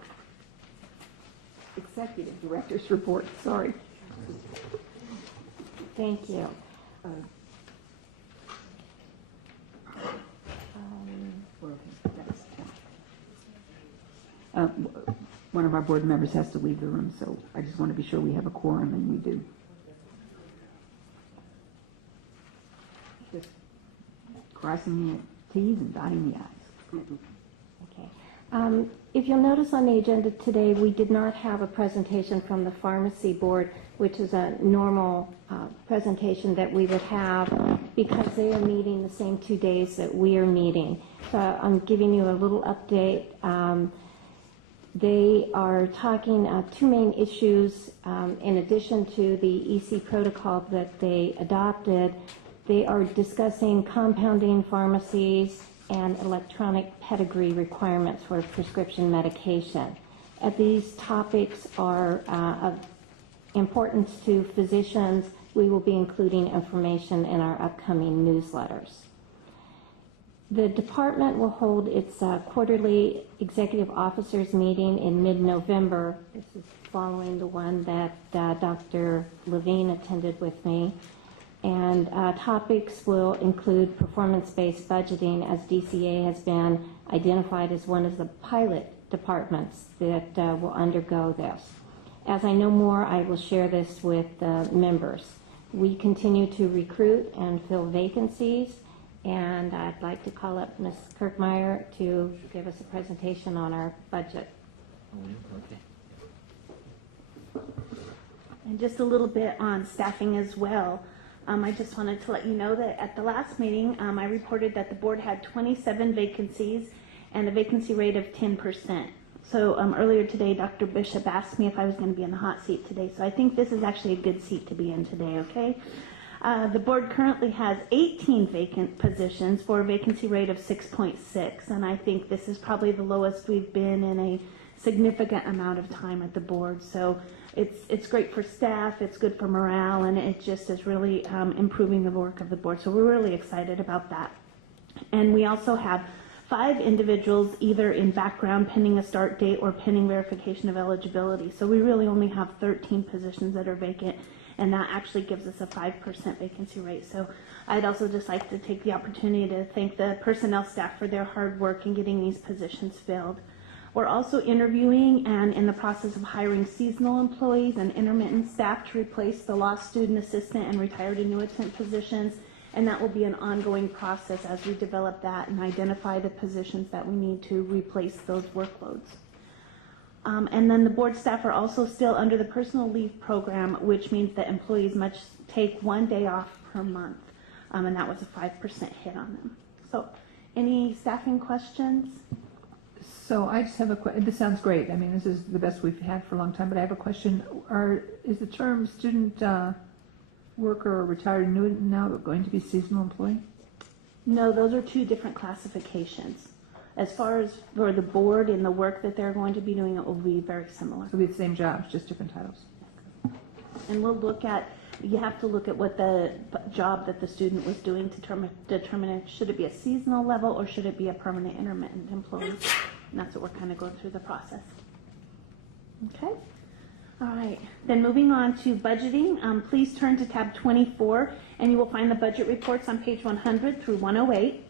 Executive Director's Report, sorry. Thank you. One of our board members has to leave the room, so I just want to be sure we have a quorum, and we do. Just crossing the T's and dotting the I's. Okay. If you'll notice on the agenda today, we did not have a presentation from the Pharmacy Board, which is a normal presentation that we would have because they are meeting the same 2 days that we are meeting. So I'm giving you a little update. They are talking two main issues. In addition to the EC protocol that they adopted, they are discussing compounding pharmacies and electronic pedigree requirements for prescription medication. These topics are of importance to physicians. We will be including information in our upcoming newsletters. The department will hold its quarterly executive officers meeting in mid-November. This is following the one that Dr. Levine attended with me. And topics will include performance-based budgeting, as DCA has been identified as one of the pilot departments that will undergo this. As I know more, I will share this with members. We continue to recruit and fill vacancies, and I'd like to call up Ms. Kirkmeyer to give us a presentation on our budget. And just a little bit on staffing as well. I just wanted to let you know that at the last meeting, I reported that the board had 27 vacancies and a vacancy rate of 10%. So earlier today, Dr. Bishop asked me if I was going to be in the hot seat today. So I think this is actually a good seat to be in today, okay? The board currently has 18 vacant positions for a vacancy rate of 6.6, and I think this is probably the lowest we've been in a significant amount of time at the board. So it's great for staff, it's good for morale, and it just is really improving the work of the board. So we're really excited about that. And we also have 5 individuals either in background pending a start date or pending verification of eligibility. So we really only have 13 positions that are vacant, and that actually gives us a 5% vacancy rate. So I'd also just like to take the opportunity to thank the personnel staff for their hard work in getting these positions filled. We're also interviewing and in the process of hiring seasonal employees and intermittent staff to replace the lost student assistant and retired annuitant positions, and that will be an ongoing process as we develop that and identify the positions that we need to replace those workloads. And then the board staff are also still under the personal leave program, which means that employees must take 1 day off per month, and that was a 5% hit on them. So any staffing questions? So I just have a question. This sounds great. I mean, this is the best we've had for a long time, but I have a question. Is the term student worker or retired annuitant now going to be seasonal employee? No, those are 2 different classifications. As far as for the board and the work that they're going to be doing, it will be very similar. So it'll be the same jobs, just different titles. And we'll look at, you have to look at what the job that the student was doing to determine if should it be a seasonal level or should it be a permanent intermittent employee. And that's what we're kind of going through the process. Okay. All right. Then moving on to budgeting, please turn to tab 24 and you will find the budget reports on page 100 through 108.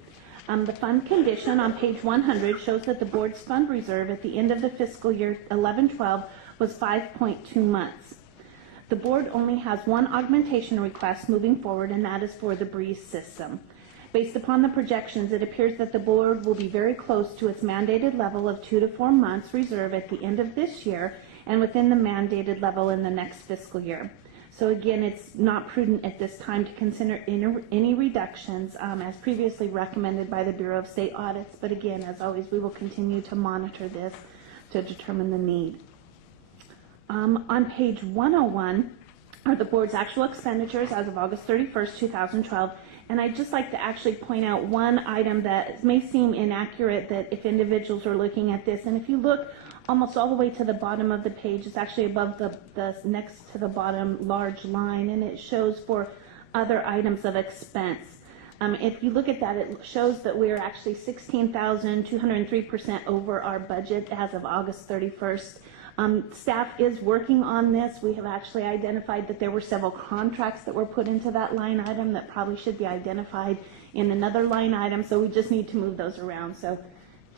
The fund condition on page 100 shows that the board's fund reserve at the end of the fiscal year 11-12 was 5.2 months. The board only has one augmentation request moving forward, and that is for the BREEZE system. Based upon the projections, it appears that the board will be very close to its mandated level of 2 to 4 months reserve at the end of this year and within the mandated level in the next fiscal year. So again, it's not prudent at this time to consider any reductions as previously recommended by the Bureau of State Audits. But again, as always, we will continue to monitor this to determine the need. On page 101 are the board's actual expenditures as of August 31st, 2012. And I'd just like to actually point out one item that may seem inaccurate that if individuals are looking at this. And if you look almost all the way to the bottom of the page. It's actually above the next to the bottom large line, and it shows for other items of expense. If you look at that, it shows that we're actually 16,203% over our budget as of August 31st. Staff is working on this. We have actually identified that there were several contracts that were put into that line item that probably should be identified in another line item, so we just need to move those around. So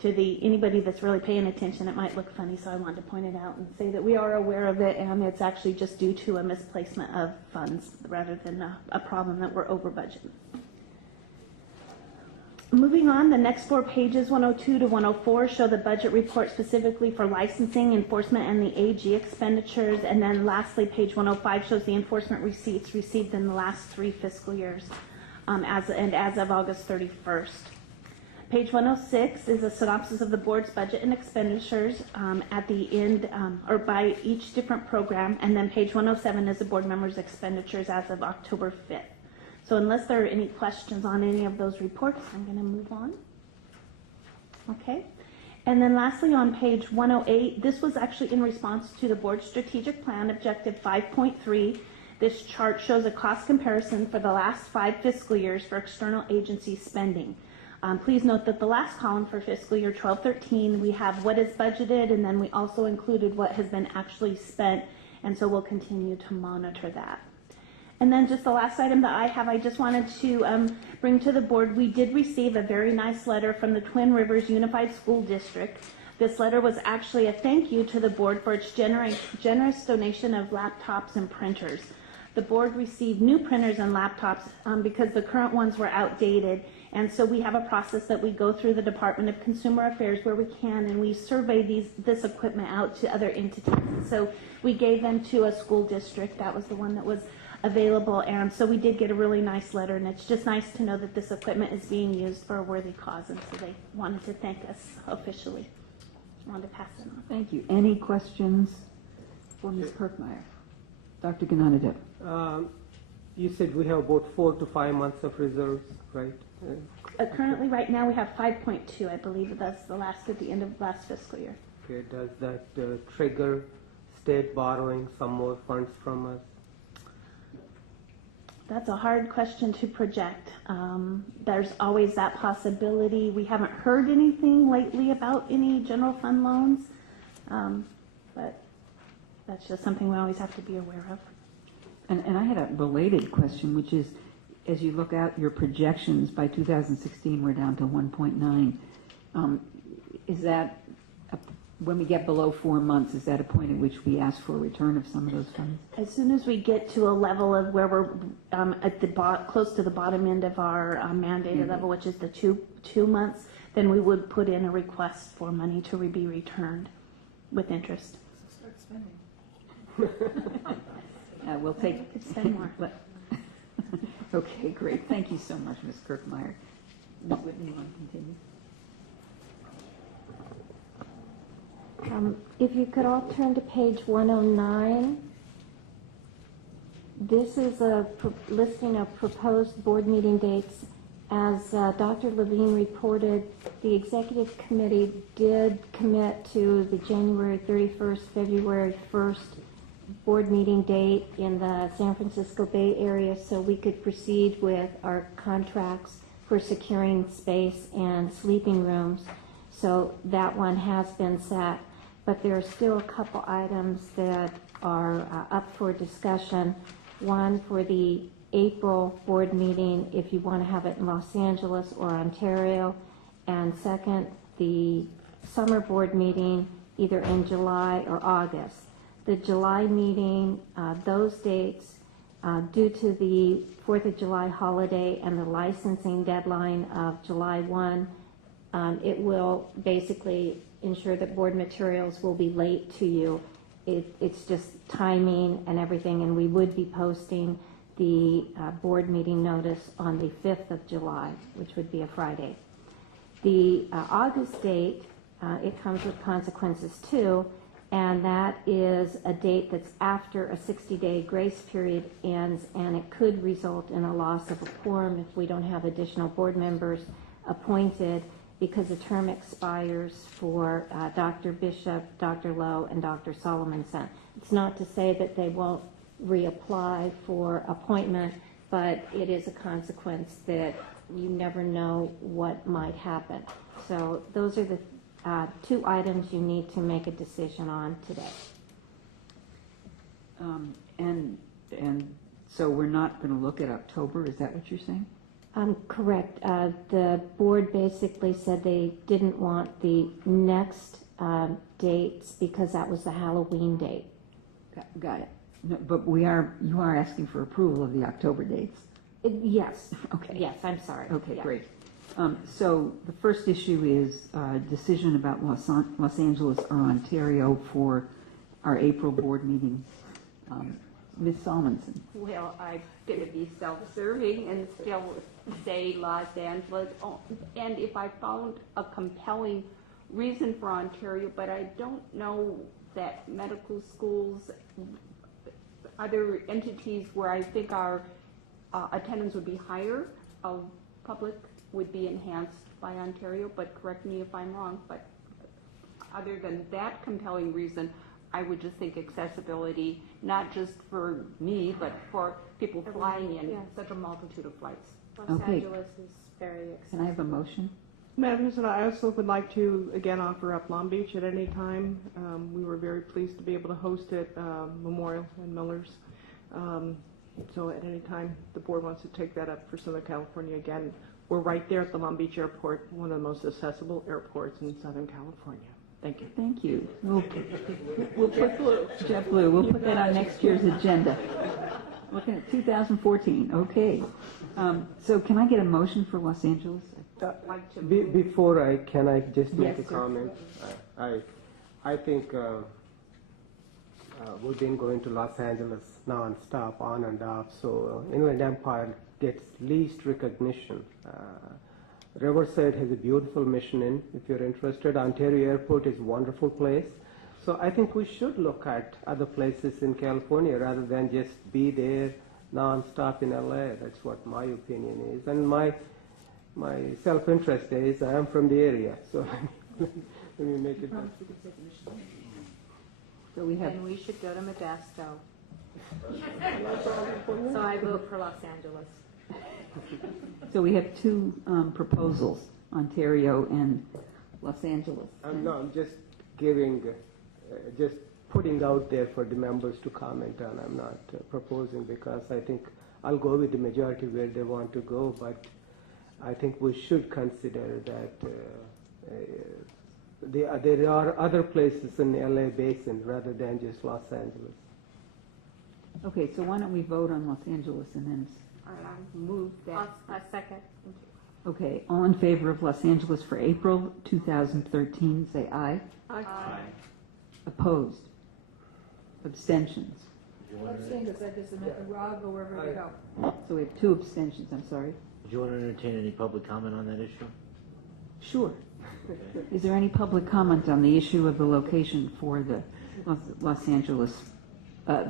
to anybody that's really paying attention, it might look funny, so I wanted to point it out and say that we are aware of it, and it's actually just due to a misplacement of funds rather than a problem that we're over budget. Moving on, the next 4 pages, 102 to 104, show the budget report specifically for licensing, enforcement, and the AG expenditures. And then lastly, page 105 shows the enforcement receipts received in the last 3 fiscal years as of August 31st. Page 106 is a synopsis of the board's budget and expenditures at the end or by each different program. And then page 107 is the board members' expenditures as of October 5th. So unless there are any questions on any of those reports, I'm going to move on. Okay. And then lastly, on page 108, this was actually in response to the board strategic plan objective 5.3. This chart shows a cost comparison for the last 5 fiscal years for external agency spending. Please note that the last column for fiscal year 12-13, we have what is budgeted, and then we also included what has been actually spent, and so we'll continue to monitor that. And then just the last item that I have, I just wanted to bring to the board. We did receive a very nice letter from the Twin Rivers Unified School District. This letter was actually a thank you to the board for its generous donation of laptops and printers. The board received new printers and laptops because the current ones were outdated. And so we have a process that we go through the Department of Consumer Affairs where we can, and we survey this equipment out to other entities. So we gave them to a school district. That was the one that was available, and so we did get a really nice letter, and it's just nice to know that this equipment is being used for a worthy cause, and so they wanted to thank us officially. Just wanted to pass it on. Thank you. Any questions for Ms. Kirkmeyer? Dr. Gananadeb. You said we have about 4 to 5 months of reserves, right? Currently, right now, we have 5.2, I believe. That's the last at the end of last fiscal year. Okay. Does that trigger state borrowing some more funds from us? That's a hard question to project. There's always that possibility. We haven't heard anything lately about any general fund loans, but that's just something we always have to be aware of. And I had a related question, which is, as you look at your projections, by 2016 we're down to 1.9. Is that, when we get below 4 months, is that a point at which we ask for a return of some of those funds? As soon as we get to a level of where we're at the close to the bottom end of our mandated level, which is the two months, then we would put in a request for money to be returned with interest. Start spending. We'll take. We could spend more. Okay, great. Thank you so much, Ms. Kirkmeyer. Ms. Whitney, you want to continue? If you could all turn to page 109. This is a listing of proposed board meeting dates. As Dr. Levine reported, the executive committee did commit to the January 31st, February 1st board meeting date in the San Francisco Bay Area, so we could proceed with our contracts for securing space and sleeping rooms. So that one has been set, but there are still a couple items that are up for discussion. One for the April board meeting, if you want to have it in Los Angeles or Ontario, and second, the summer board meeting either in July or August. The July meeting, those dates, due to the 4th of July holiday and the licensing deadline of July 1, it will basically ensure that board materials will be late to you. It's just timing and everything, and we would be posting the board meeting notice on the 5th of July, which would be a Friday. The August date, it comes with consequences too, and that is a date that's after a 60-day grace period ends, and it could result in a loss of a quorum if we don't have additional board members appointed. because the term expires for Dr. Bishop, Dr. Lowe, and Dr. Solomonson. It's not to say that they won't reapply for appointment, but it is a consequence that you never know what might happen. So those are the two items you need to make a decision on today. And so we're not going to look at October, is that what you're saying? Correct. The board basically said they didn't want the next dates because that was the Halloween date. Got it. No, but you are asking for approval of the October dates? Yes. Okay. Yes, I'm sorry. Okay, Yeah. great. So the first issue is decision about Los Angeles or Ontario for our April board meeting. Ms. Solomonson. Well, I'm going to be self-serving and still say Los Angeles. Oh, and if I found a compelling reason for Ontario, but I don't know that medical schools, other entities where I think our attendance would be higher of public would be enhanced by Ontario, but correct me if I'm wrong. But other than that compelling reason, I would just think accessibility, not just for me, but for people flying in such a multitude of flights. Los Angeles is very accessible. Can I have a motion? Madam President, I also would like to again offer up Long Beach at any time. We were very pleased to be able to host it, Memorial and Miller's. So at any time the board wants to take that up for Southern California, again, we're right there at the Long Beach Airport, one of the most accessible airports in Southern California. Thank you. Thank you. We'll put JetBlue. We'll put that on next year's agenda. Looking at 2014. Okay. So can I get a motion for Los Angeles? Before can I just make a Yes, sir. comment? I think we've been going to Los Angeles non-stop, on and off, so Inland Empire gets least recognition. Riverside has a beautiful mission inn, if you're interested. Ontario Airport is a wonderful place. So I think we should look at other places in California rather than just be there non-stop in LA. That's what my opinion is. And my self-interest is I am from the area, so let me make it. So we have. And we should go to Modesto. So I vote for Los Angeles. So we have two proposals, Ontario and Los Angeles. No, I'm just giving, just putting out there for the members to comment on. I'm not proposing because I think I'll go with the majority where they want to go, but I think we should consider that there are other places in the LA Basin rather than just Los Angeles. Okay, so why don't we vote on Los Angeles and then... I'll move that. A second. Okay, all in favor of Los Angeles for April 2013, say aye. Aye. Opposed? Abstentions? Abstain because I just admit the raw go wherever they go. So we have two abstentions, I'm sorry. Do you want to entertain any public comment on that issue? Sure. Is there any public comment on the issue of the location for the Los Angeles,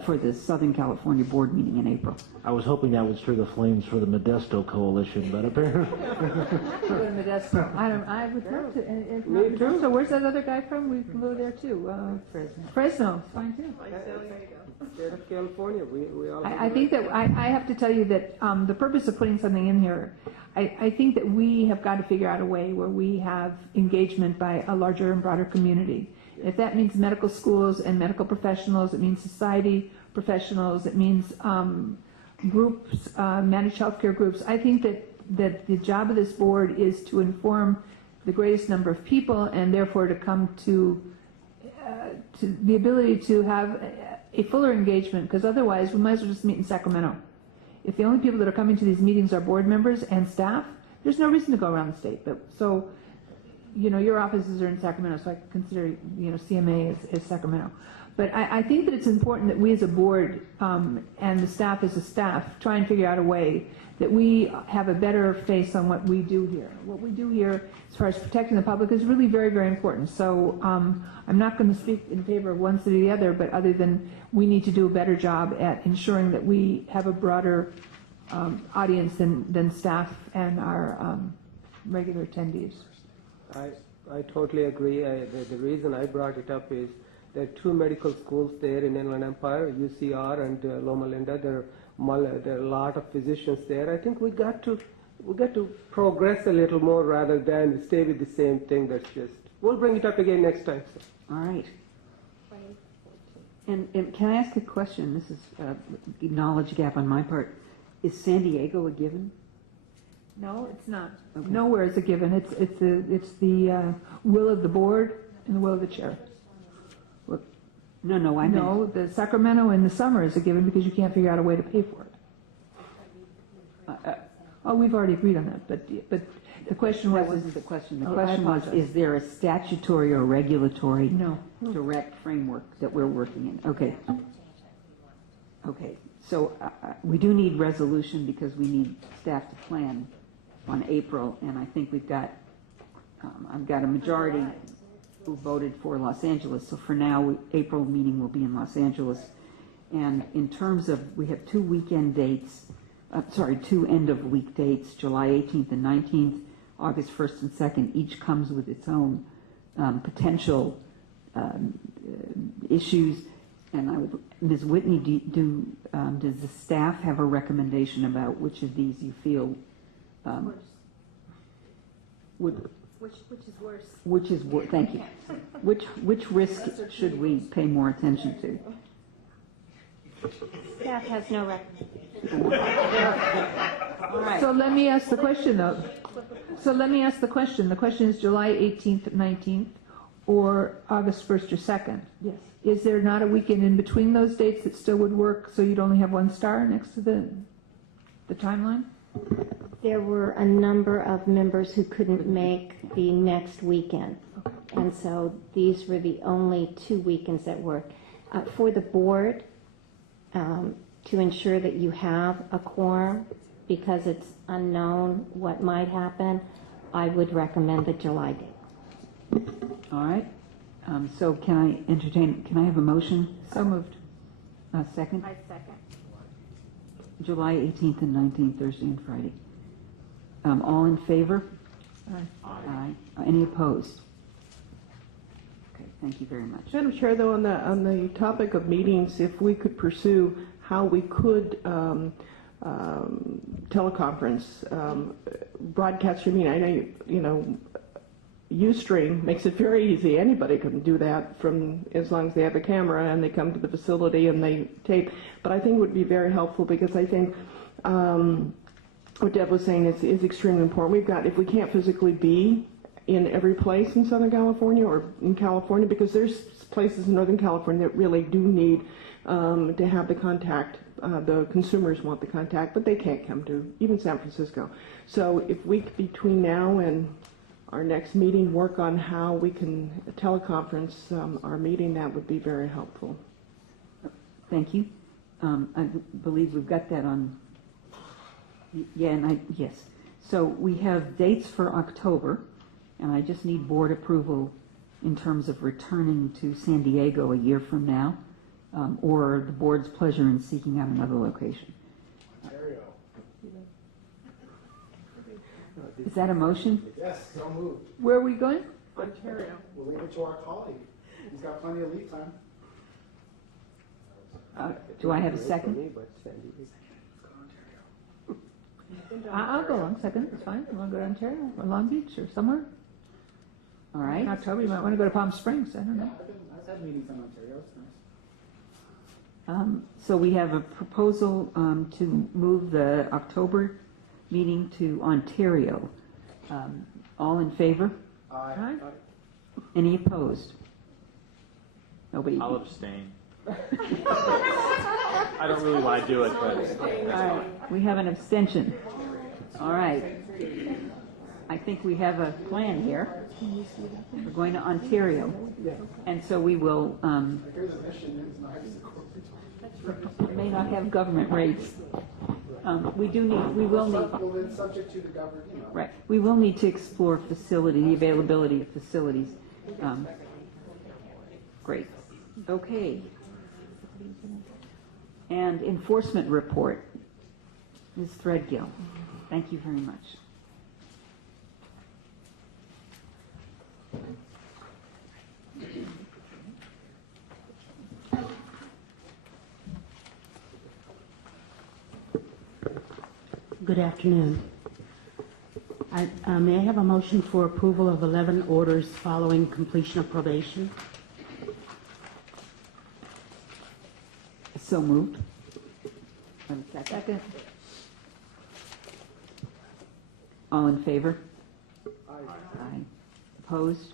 for the Southern California board meeting in April? I was hoping that would stir the flames for the Modesto Coalition, but apparently... Go to Modesto. I would love to. And Me too. So where's that other guy from? We can go there too. Fresno. Fresno, it's fine too. State of California, we all. I think that I have to tell you that the purpose of putting something in here, I think that we have got to figure out a way where we have engagement by a larger and broader community. If that means medical schools and medical professionals, it means society professionals, it means groups, managed healthcare groups. I think that the job of this board is to inform the greatest number of people and therefore to come to the ability to have a fuller engagement, because otherwise we might as well just meet in Sacramento. If the only people that are coming to these meetings are board members and staff, there's no reason to go around the state. But so, your offices are in Sacramento, so I consider, CMA as Sacramento. But I think that it's important that we as a board and the staff as a staff try and figure out a way that we have a better face on what we do here. What we do here as far as protecting the public is really very, very important. So I'm not going to speak in favor of one city or the other, but other than we need to do a better job at ensuring that we have a broader audience than staff and our regular attendees. I totally agree. The reason I brought it up is there are two medical schools there in Inland Empire, UCR and Loma Linda. There are a lot of physicians there. I think we got to progress a little more rather than stay with the same thing. We'll bring it up again next time. So. All right. And can I ask a question? This is a knowledge gap on my part. Is San Diego a given? No, it's not. Okay. Nowhere is a given. It's the will of the board and the will of the chair. No, I meant. No, the Sacramento in the summer is a given because you can't figure out a way to pay for it. Oh, we've already agreed on that, but the question was. That wasn't the question. The Oh, question was, is there a statutory or regulatory No. direct framework that we're working in? Okay. Okay, so we do need resolution because we need staff to plan on April, and I think we've got, I've got a majority who voted for Los Angeles, so for now, April meeting will be in Los Angeles. And in terms of, we have 2 weekend dates, two end-of-week dates, July 18th and 19th, August 1st and 2nd, each comes with its own potential issues. And Ms. Whitney, does the staff have a recommendation about which of these you feel would... Which is worse? Thank you. Which risk should we pay more attention to? Staff has no recommendation. All right. So let me ask the question, though. The question is July 18th, 19th, or August 1st or 2nd? Yes. Is there not a weekend in between those dates that still would work, so you'd only have 1 star next to the timeline? There were a number of members who couldn't make the next weekend. And so these were the only 2 weekends that worked. For the board, to ensure that you have a quorum, because it's unknown what might happen, I would recommend the July date. All right. So can I have a motion? So moved. Second? I second. July 18th and 19th, Thursday and Friday. All in favor? Aye. Aye. Any opposed? Okay, thank you very much. Madam Chair, though, on the topic of meetings, if we could pursue how we could teleconference, broadcast your meeting. I know you know, Ustream makes it very easy. Anybody can do that from as long as they have a camera and they come to the facility and they tape. But I think it would be very helpful because I think what Deb was saying is extremely important. We've got, if we can't physically be in every place in Southern California or in California, because there's places in Northern California that really do need to have the contact. The consumers want the contact, but they can't come to even San Francisco. So if we, between now and our next meeting, work on how we can teleconference our meeting, that would be very helpful. Thank you. I believe we've got that on. Yeah, and yes. So we have dates for October, and I just need board approval in terms of returning to San Diego a year from now, or the board's pleasure in seeking out another location. Ontario. Is that a motion? Yes, so moved. Where are we going? Ontario. We'll leave it to our colleague. He's got plenty of lead time. Do I have a second? I'll go on second. It's fine. You want to go to Ontario or Long Beach or somewhere? All right. In October, you might want to go to Palm Springs. I don't know. I've had meetings in Ontario. It's nice. So we have a proposal to move the October meeting to Ontario. All in favor? Aye. Any opposed? Nobody? I'll abstain. I don't really want to do it, but... All right, we have an abstention. All right. I think we have a plan here. We're going to Ontario. And so we will, may not have government rates. We will need... Subject to the government, you know. Right. We will need to explore the availability of facilities. Great. Okay. And enforcement report. Ms. Threadgill, thank you very much. Good afternoon. May I have a motion for approval of 11 orders following completion of probation? So moved. Second. All in favor? Aye. Opposed?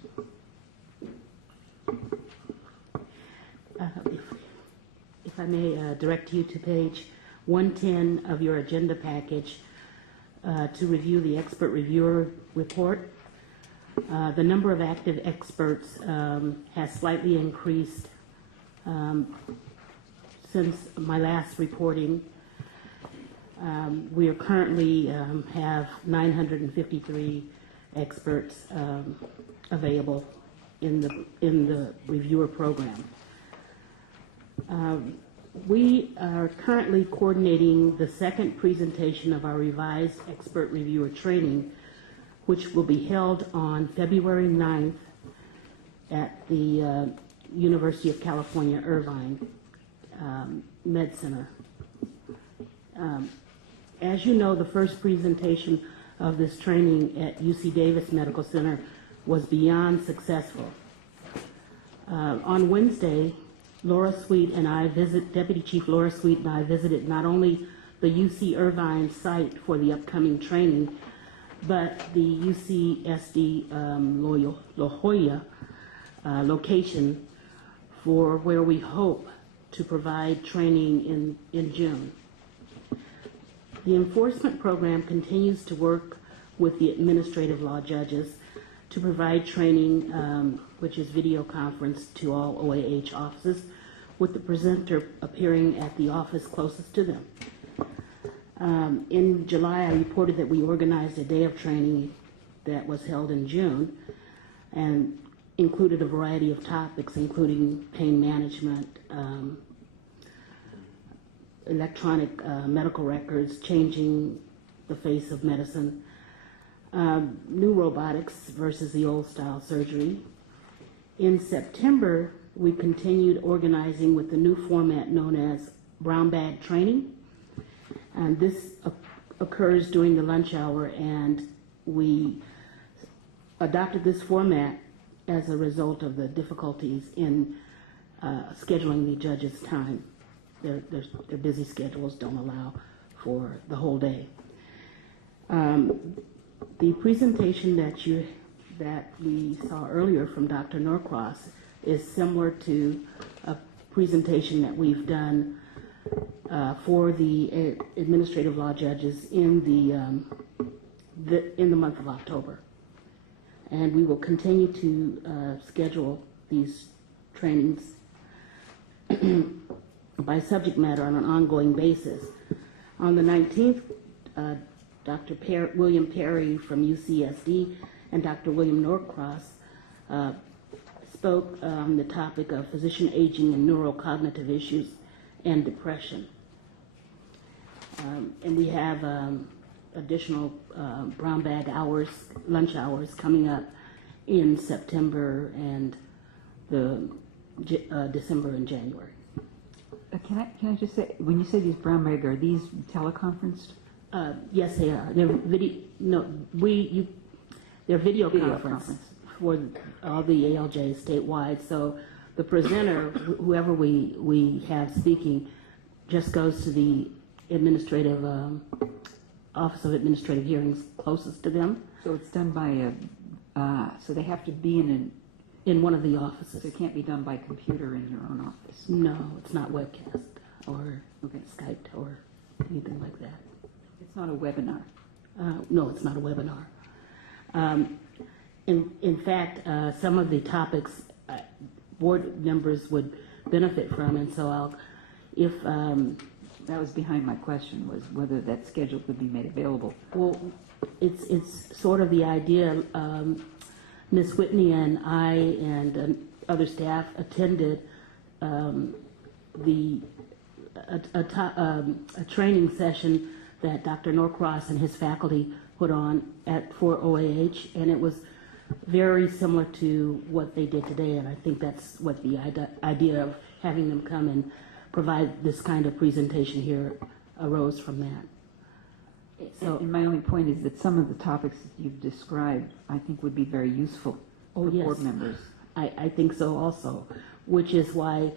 If I may direct you to page 110 of your agenda package to review the expert reviewer report. The number of active experts has slightly increased since my last reporting. We are currently have 953 experts available in the reviewer program. We are currently coordinating the second presentation of our revised expert reviewer training, which will be held on February 9th at the University of California, Irvine Med Center. As you know, the first presentation of this training at UC Davis Medical Center was beyond successful. On Wednesday, Deputy Chief Laura Sweet and I visited not only the UC Irvine site for the upcoming training, but the UCSD La Jolla location for where we hope to provide training in June. The enforcement program continues to work with the administrative law judges to provide training, which is video conference to all OAH offices, with the presenter appearing at the office closest to them. In July, I reported that we organized a day of training that was held in June and included a variety of topics, including pain management, electronic medical records, changing the face of medicine, new robotics versus the old style surgery. In September, we continued organizing with the new format known as brown bag training. And this occurs during the lunch hour, and we adopted this format as a result of the difficulties in scheduling the judges' time. Their busy schedules don't allow for the whole day. The presentation that we saw earlier from Dr. Norcross is similar to a presentation that we've done for the administrative law judges in the month of October. And we will continue to schedule these trainings by subject matter on an ongoing basis. On the 19th, Dr. William Perry from UCSD and Dr. William Norcross spoke on the topic of physician aging and neurocognitive issues and depression. And we have additional brown bag hours, lunch hours coming up in September and December and January. Can I just say, when you say these brown bag, are these teleconferenced? Yes, they are. They're video conference for all the ALJs statewide. So the presenter, whoever we have speaking, just goes to the administrative Office of Administrative Hearings closest to them. So it's done by so they have to be in one of the offices. So it can't be done by computer in your own office? No, it's not webcast or Skype or anything like that. It's not a webinar? No, it's not a webinar. In fact, some of the topics board members would benefit from, and so that was behind my question, was whether that schedule could be made available. Well, it's sort of the idea. Ms. Whitney and I and other staff attended a training session that Dr. Norcross and his faculty put on for OAH, and it was very similar to what they did today, and I think that's what the idea of having them come and provide this kind of presentation here arose from that. And my only point is that some of the topics that you've described, I think, would be very useful for board members. I think so also, which is why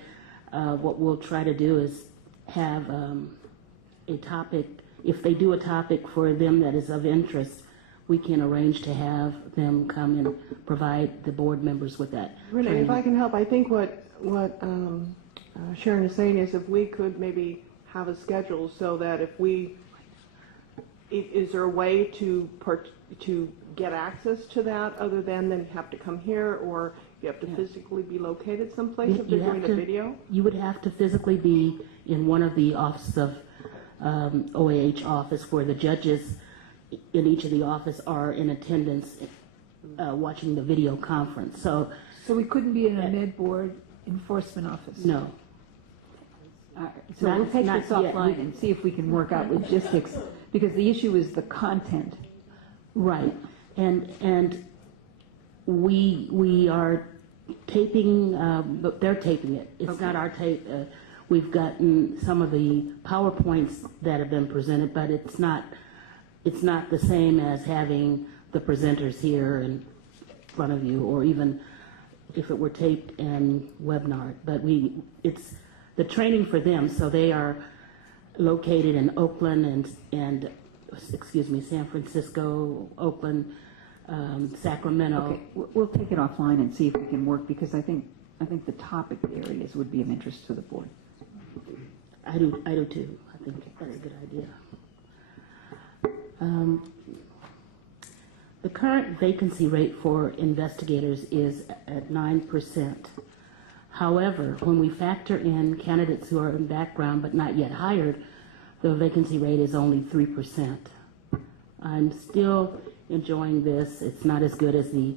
what we'll try to do is have a topic. If they do a topic for them that is of interest, we can arrange to have them come and provide the board members with that. Renee, training. if I can help, I think what Sharon is saying is if we could maybe have a schedule so that is there a way to get access to that other than have to come here, or you have to physically be located someplace if they're doing a video? You would have to physically be in one of the offices of OAH office where the judges in each of the office are in attendance watching the video conference. So we couldn't be in a med board enforcement office? No. So we'll take this offline and see if we can work out logistics, because the issue is the content. Right. And we are taping, but they're taping it. It's not our tape. We've gotten some of the PowerPoints that have been presented, but it's not the same as having the presenters here in front of you, or even if it were taped and webinar. But it's the training for them, so they are located in Oakland and San Francisco, Oakland, Sacramento. Okay, we'll take it offline and see if we can work, because I think the topic areas would be of interest to the board. I do too. I think that's a good idea. The current vacancy rate for investigators is at 9%. However, when we factor in candidates who are in background but not yet hired, the vacancy rate is only 3%. I'm still enjoying this. It's not as good as the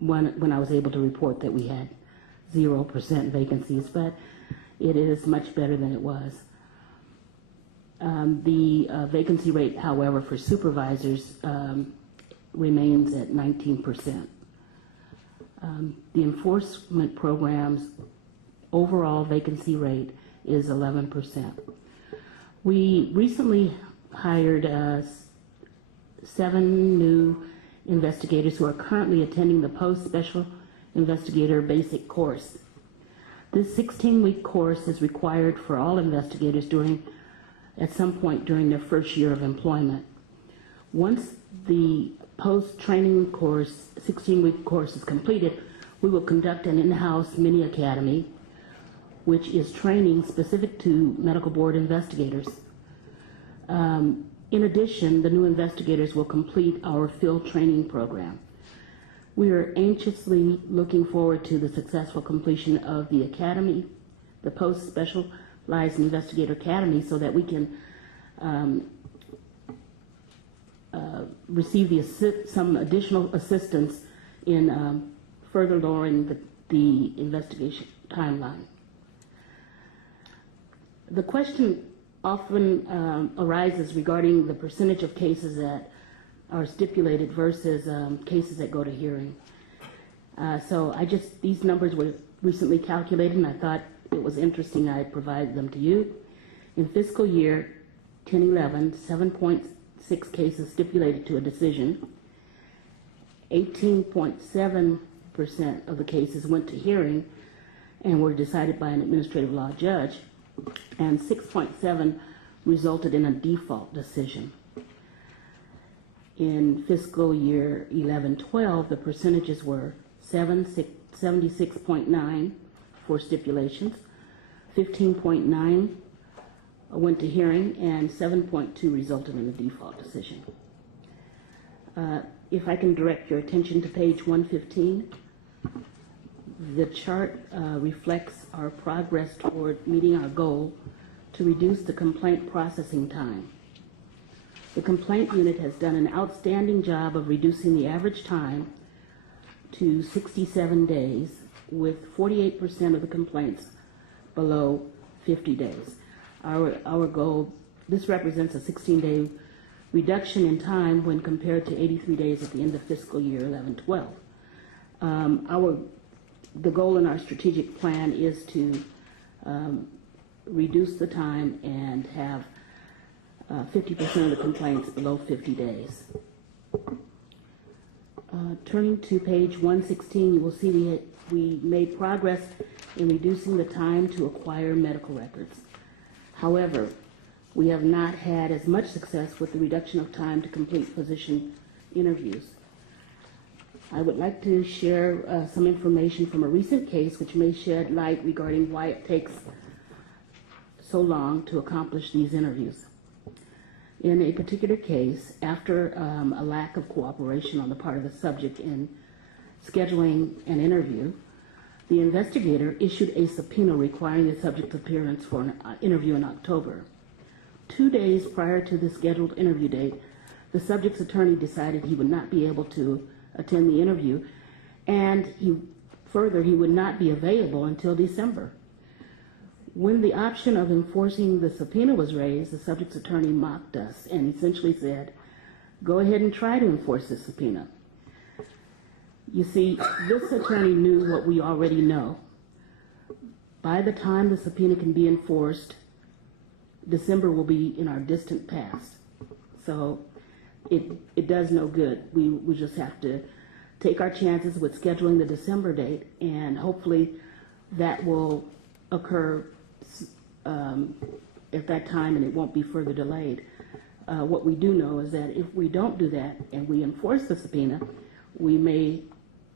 when I was able to report that we had 0% vacancies, but it is much better than it was. The vacancy rate, however, for supervisors remains at 19%. The enforcement program's overall vacancy rate is 11%. We recently hired 7 new investigators who are currently attending the Post-Special Investigator Basic Course. This 16-week course is required for all investigators at some point during their first year of employment. Once the post-training course, 16-week course is completed, we will conduct an in-house mini academy, which is training specific to medical board investigators. In addition, the new investigators will complete our field training program. We are anxiously looking forward to the successful completion of the academy, the Post-Specialized Investigator Academy, so that we can receive some additional assistance in further lowering the investigation timeline. The question often arises regarding the percentage of cases that are stipulated versus cases that go to hearing. So these numbers were recently calculated, and I thought it was interesting I provide them to you. In fiscal year 10-11, 7.6 cases stipulated to a decision. 18.7% of the cases went to hearing and were decided by an administrative law judge, and 6.7 resulted in a default decision. In fiscal year 11-12, the percentages were 76.9 for stipulations, 15.9 went to hearing, and 7.2 resulted in a default decision. If I can direct your attention to page 115, the chart reflects our progress toward meeting our goal to reduce the complaint processing time. The complaint unit has done an outstanding job of reducing the average time to 67 days, with 48% of the complaints below 50 days. Our goal, this represents a 16-day reduction in time when compared to 83 days at the end of fiscal year 11-12. The goal in our strategic plan is to reduce the time and have 50% of the complaints below 50 days. Turning to page 116, you will see we made progress in reducing the time to acquire medical records. However, we have not had as much success with the reduction of time to complete physician interviews. I would like to share some information from a recent case which may shed light regarding why it takes so long to accomplish these interviews. In a particular case, after a lack of cooperation on the part of the subject in scheduling an interview, the investigator issued a subpoena requiring the subject's appearance for an interview in October. 2 days prior to the scheduled interview date, the subject's attorney decided he would not be able to attend the interview, and he would not be available until December. When the option of enforcing the subpoena was raised, the subject's attorney mocked us and essentially said, "Go ahead and try to enforce the subpoena." You see, this attorney knew what we already know. By the time the subpoena can be enforced, December will be in our distant past. So it does no good. We just have to take our chances with scheduling the December date, and hopefully that will occur at that time and it won't be further delayed. What we do know is that if we don't do that and we enforce the subpoena, we may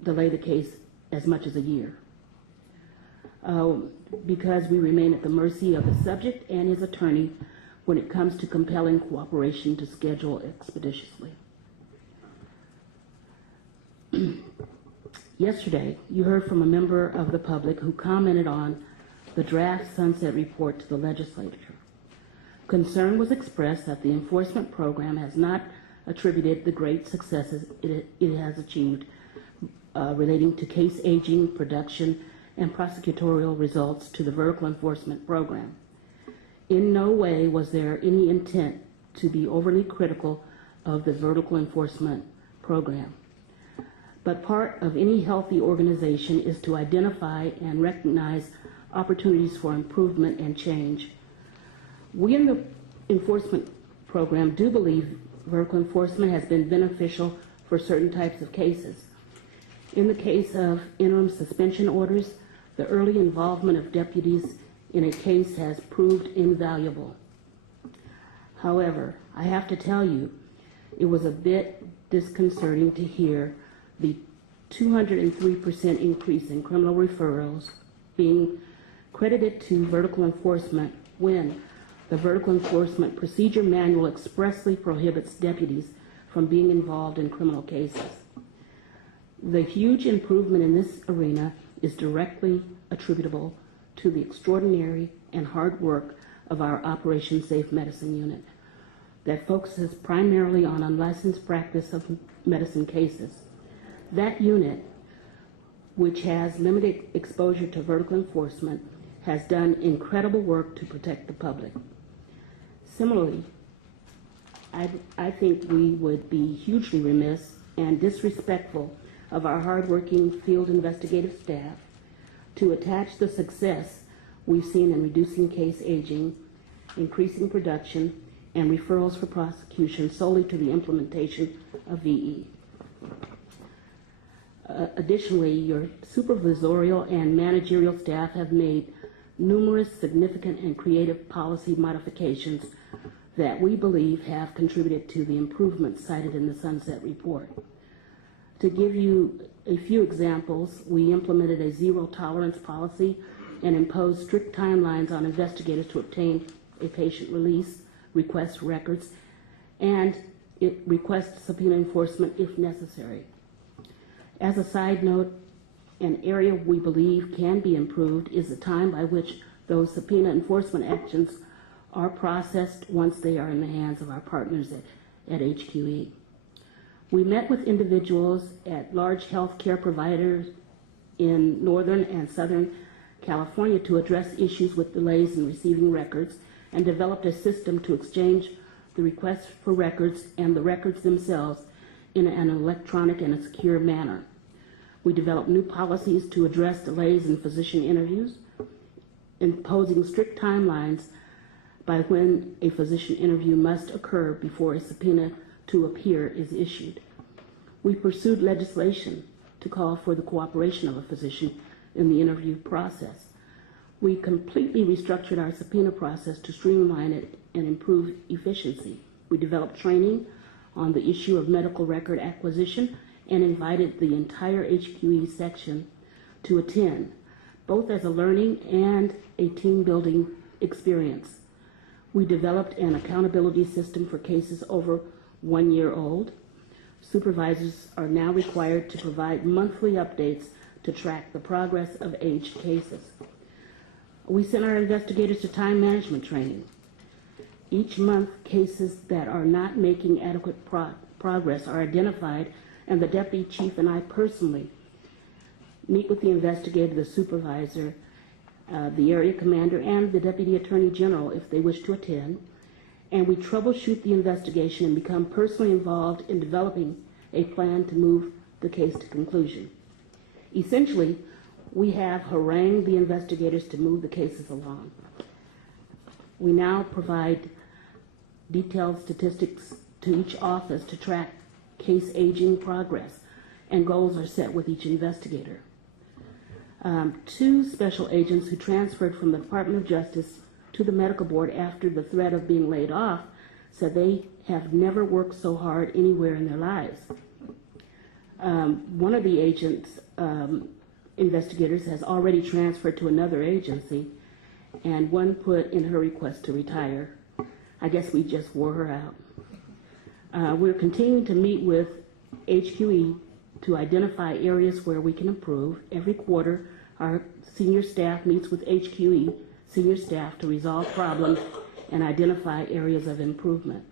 delay the case as much as a year. Because we remain at the mercy of the subject and his attorney when it comes to compelling cooperation to schedule expeditiously. Yesterday, you heard from a member of the public who commented on the draft sunset report to the legislature. Concern was expressed that the enforcement program has not attributed the great successes it has achieved relating to case aging, production, and prosecutorial results to the vertical enforcement program. In no way was there any intent to be overly critical of the vertical enforcement program. But part of any healthy organization is to identify and recognize opportunities for improvement and change. We in the enforcement program do believe vertical enforcement has been beneficial for certain types of cases. In the case of interim suspension orders, the early involvement of deputies in a case has proved invaluable. However, I have to tell you, it was a bit disconcerting to hear the 203% increase in criminal referrals being credited to vertical enforcement when the vertical enforcement procedure manual expressly prohibits deputies from being involved in criminal cases. The huge improvement in this arena is directly attributable to the extraordinary and hard work of our Operation Safe Medicine unit that focuses primarily on unlicensed practice of medicine cases. That unit, which has limited exposure to vertical enforcement, has done incredible work to protect the public. Similarly, I think we would be hugely remiss and disrespectful of our hardworking field investigative staff to attach the success we've seen in reducing case aging, increasing production, and referrals for prosecution solely to the implementation of VE. Additionally, your supervisorial and managerial staff have made numerous significant and creative policy modifications that we believe have contributed to the improvements cited in the Sunset Report. To give you a few examples, we implemented a zero-tolerance policy and imposed strict timelines on investigators to obtain a patient release, request records, and request subpoena enforcement if necessary. As a side note, an area we believe can be improved is the time by which those subpoena enforcement actions are processed once they are in the hands of our partners at HQE. We met with individuals at large healthcare providers in Northern and Southern California to address issues with delays in receiving records and developed a system to exchange the requests for records and the records themselves in an electronic and a secure manner. We developed new policies to address delays in physician interviews, imposing strict timelines by when a physician interview must occur before a subpoena to appear is issued. We pursued legislation to call for the cooperation of a physician in the interview process. We completely restructured our subpoena process to streamline it and improve efficiency. We developed training on the issue of medical record acquisition and invited the entire HQE section to attend, both as a learning and a team-building experience. We developed an accountability system for cases over 1 year old. Supervisors are now required to provide monthly updates to track the progress of aged cases. We sent our investigators to time management training. Each month, cases that are not making adequate progress are identified, and the deputy chief and I personally meet with the investigator, the supervisor, the area commander, and the deputy attorney general if they wish to attend, and we troubleshoot the investigation and become personally involved in developing a plan to move the case to conclusion. Essentially, we have harangued the investigators to move the cases along. We now provide detailed statistics to each office to track case aging progress, and goals are set with each investigator. 2 special agents who transferred from the Department of Justice to the medical board after the threat of being laid off said they have never worked so hard anywhere in their lives. One of the agents, investigators, has already transferred to another agency, and one put in her request to retire. I guess we just wore her out. We're continuing to meet with HQE to identify areas where we can improve. Every quarter, our senior staff meets with HQE senior staff to resolve problems and identify areas for improvement.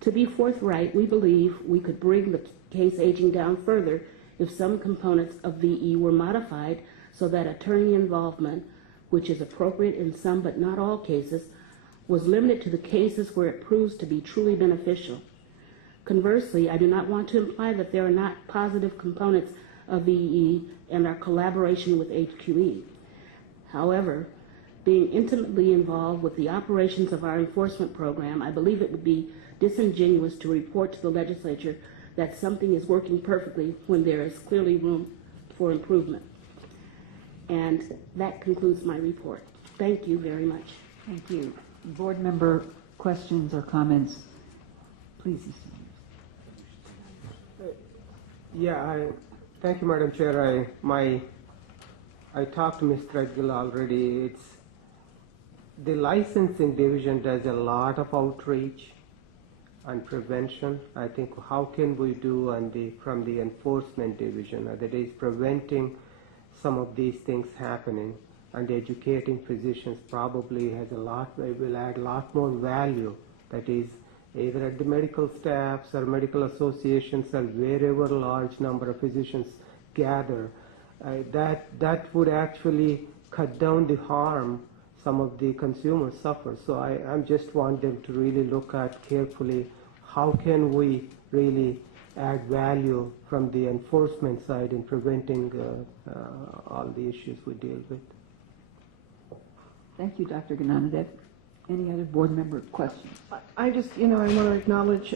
To be forthright, we believe we could bring the case aging down further if some components of VE were modified so that attorney involvement, which is appropriate in some but not all cases, was limited to the cases where it proves to be truly beneficial. Conversely, I do not want to imply that there are not positive components of VE and our collaboration with HQE. However, being intimately involved with the operations of our enforcement program, I believe it would be disingenuous to report to the legislature that something is working perfectly when there is clearly room for improvement. And that concludes my report. Thank you very much. Thank you. Board member questions or comments? Please. Thank you, Madam Chair. I talked to Ms. Threadgill already. It's the licensing division does a lot of outreach and prevention. I think how can we do from the enforcement division, that is preventing some of these things happening, and educating physicians probably will add a lot more value. That is either at the medical staffs or medical associations or wherever a large number of physicians gather. That would actually cut down the harm some of the consumers suffer. So I just want them to really look at carefully how can we really add value from the enforcement side in preventing all the issues we deal with. Thank you, Dr. Gnanadev. Any other board member questions? I just, I want to acknowledge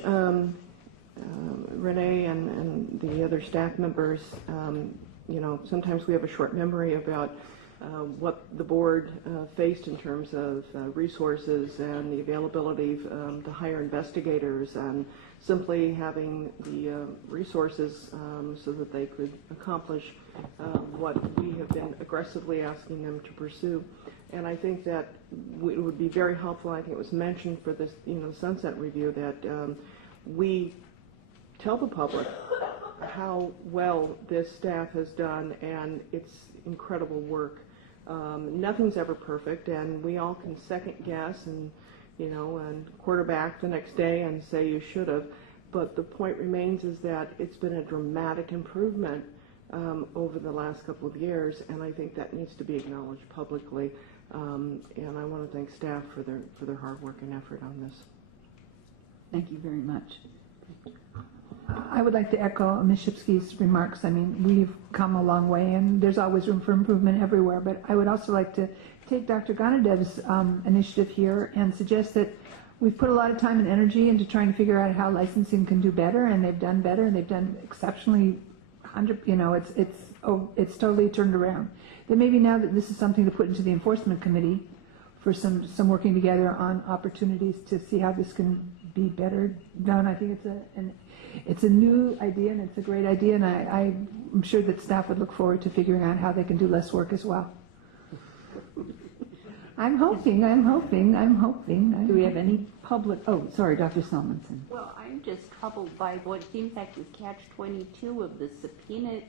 Renee and the other staff members. Sometimes we have a short memory about what the board faced in terms of resources and the availability to hire investigators, and simply having the resources so that they could accomplish what we have been aggressively asking them to pursue. And I think that it would be very helpful, I think it was mentioned for this sunset review, that we tell the public how well this staff has done, and it's incredible work. Nothing's ever perfect, and we all can second guess and quarterback the next day and say you should have. But the point remains is that it's been a dramatic improvement over the last couple of years, and I think that needs to be acknowledged publicly. And I want to thank staff for their hard work and effort on this. Thank you very much. I would like to echo Ms. Shipsky's remarks. I mean, we've come a long way, and there's always room for improvement everywhere. But I would also like to take Dr. Ganadev's initiative here and suggest that we've put a lot of time and energy into trying to figure out how licensing can do better, and they've done better, and they've done exceptionally. It's totally turned around. Then maybe now that this is something to put into the enforcement committee for some working together on opportunities to see how this can be better done. I think it's a new idea, and it's a great idea, and I'm sure that staff would look forward to figuring out how they can do less work as well. I'm hoping. Do we have any public, oh, sorry, Dr. Salmonson. Well, I'm just troubled by what seems like the catch-22 of the subpoena.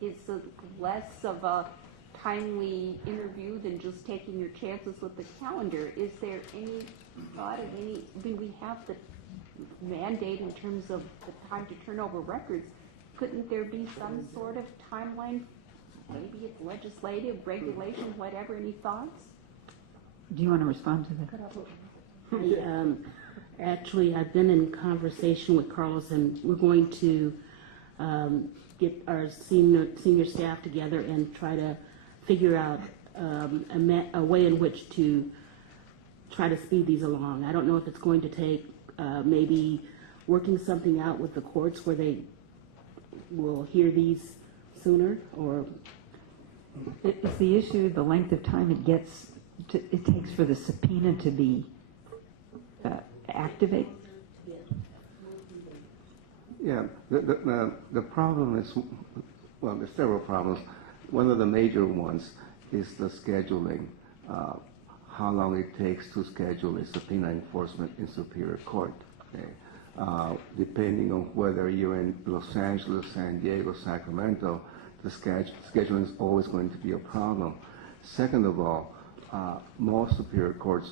It's less of a timely interview than just taking your chances with the calendar. Is there any thought of do we have the mandate in terms of the time to turn over records? Couldn't there be some sort of timeline? Maybe it's legislative, regulation, whatever. Any thoughts? Do you want to respond to that? Actually, I've been in conversation with Carlos, and we're going to get our senior staff together and try to figure out a way in which to try to speed these along. I don't know if it's going to take maybe working something out with the courts where they will hear these sooner, or Is the issue the length of time it takes for the subpoena to be activated? Yeah, the problem is, well, there's several problems. One of the major ones is the scheduling, how long it takes to schedule a subpoena enforcement in Superior Court. Okay? Depending on whether you're in Los Angeles, San Diego, Sacramento, the scheduling is always going to be a problem. Second of all, most Superior Courts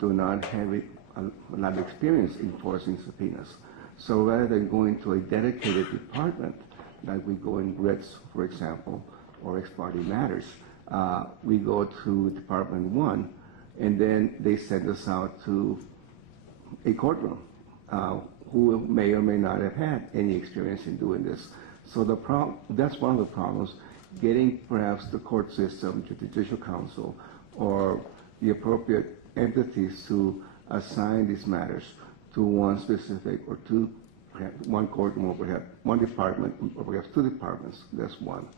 do not have a lot of experience enforcing subpoenas. So rather than going to a dedicated department, like we go in Grits, for example, or ex parte matters, we go to Department 1, and then they send us out to a courtroom who may or may not have had any experience in doing this. So that's one of the problems, getting perhaps the court system, to the Judicial Council, or the appropriate entities to assign these matters to one specific or two, perhaps one courtroom, or perhaps one department, or perhaps two departments. That's one.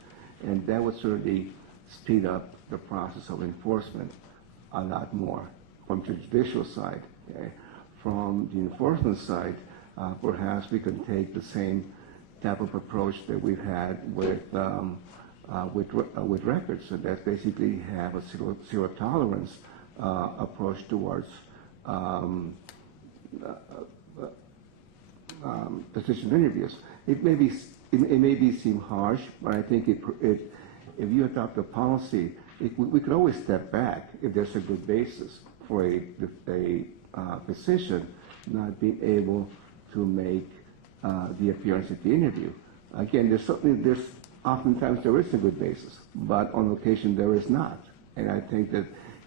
And that would certainly speed up the process of enforcement a lot more from the judicial side. Okay? From the enforcement side, perhaps we can take the same type of approach that we've had with records. So that's basically have a zero tolerance approach towards position interviews. It may seem harsh, but I think if you adopt a policy, we could always step back if there's a good basis for a physician not being able to make the appearance at the interview. Again, oftentimes there is a good basis, but on occasion there is not. And I think that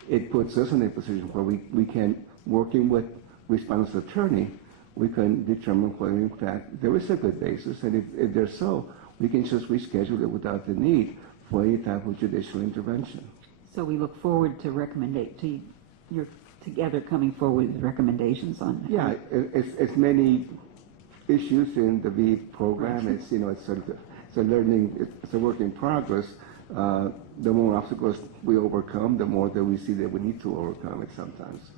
it puts us in a position where we can, working with respondent's attorney, we can determine whether in fact there is a good basis, and if there's so, we can just reschedule it without the need for any type of judicial intervention. So we look forward to you're together coming forward with recommendations on that. Yeah, it's many issues in the V program. It's it's a learning, it's a work in progress. The more obstacles we overcome, the more that we see that we need to overcome it sometimes.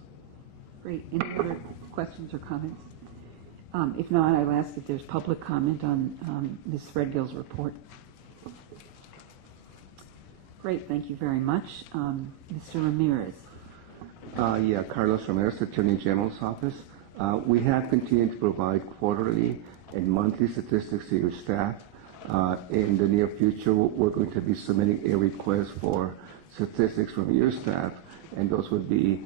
Great. Any other questions or comments? If not, I'll ask if there's public comment on Ms. Threadgill's report. Great, thank you very much. Mr. Ramirez. Yeah, Carlos Ramirez, Attorney General's Office. We have continued to provide quarterly and monthly statistics to your staff. In the near future, we're going to be submitting a request for statistics from your staff, and those would be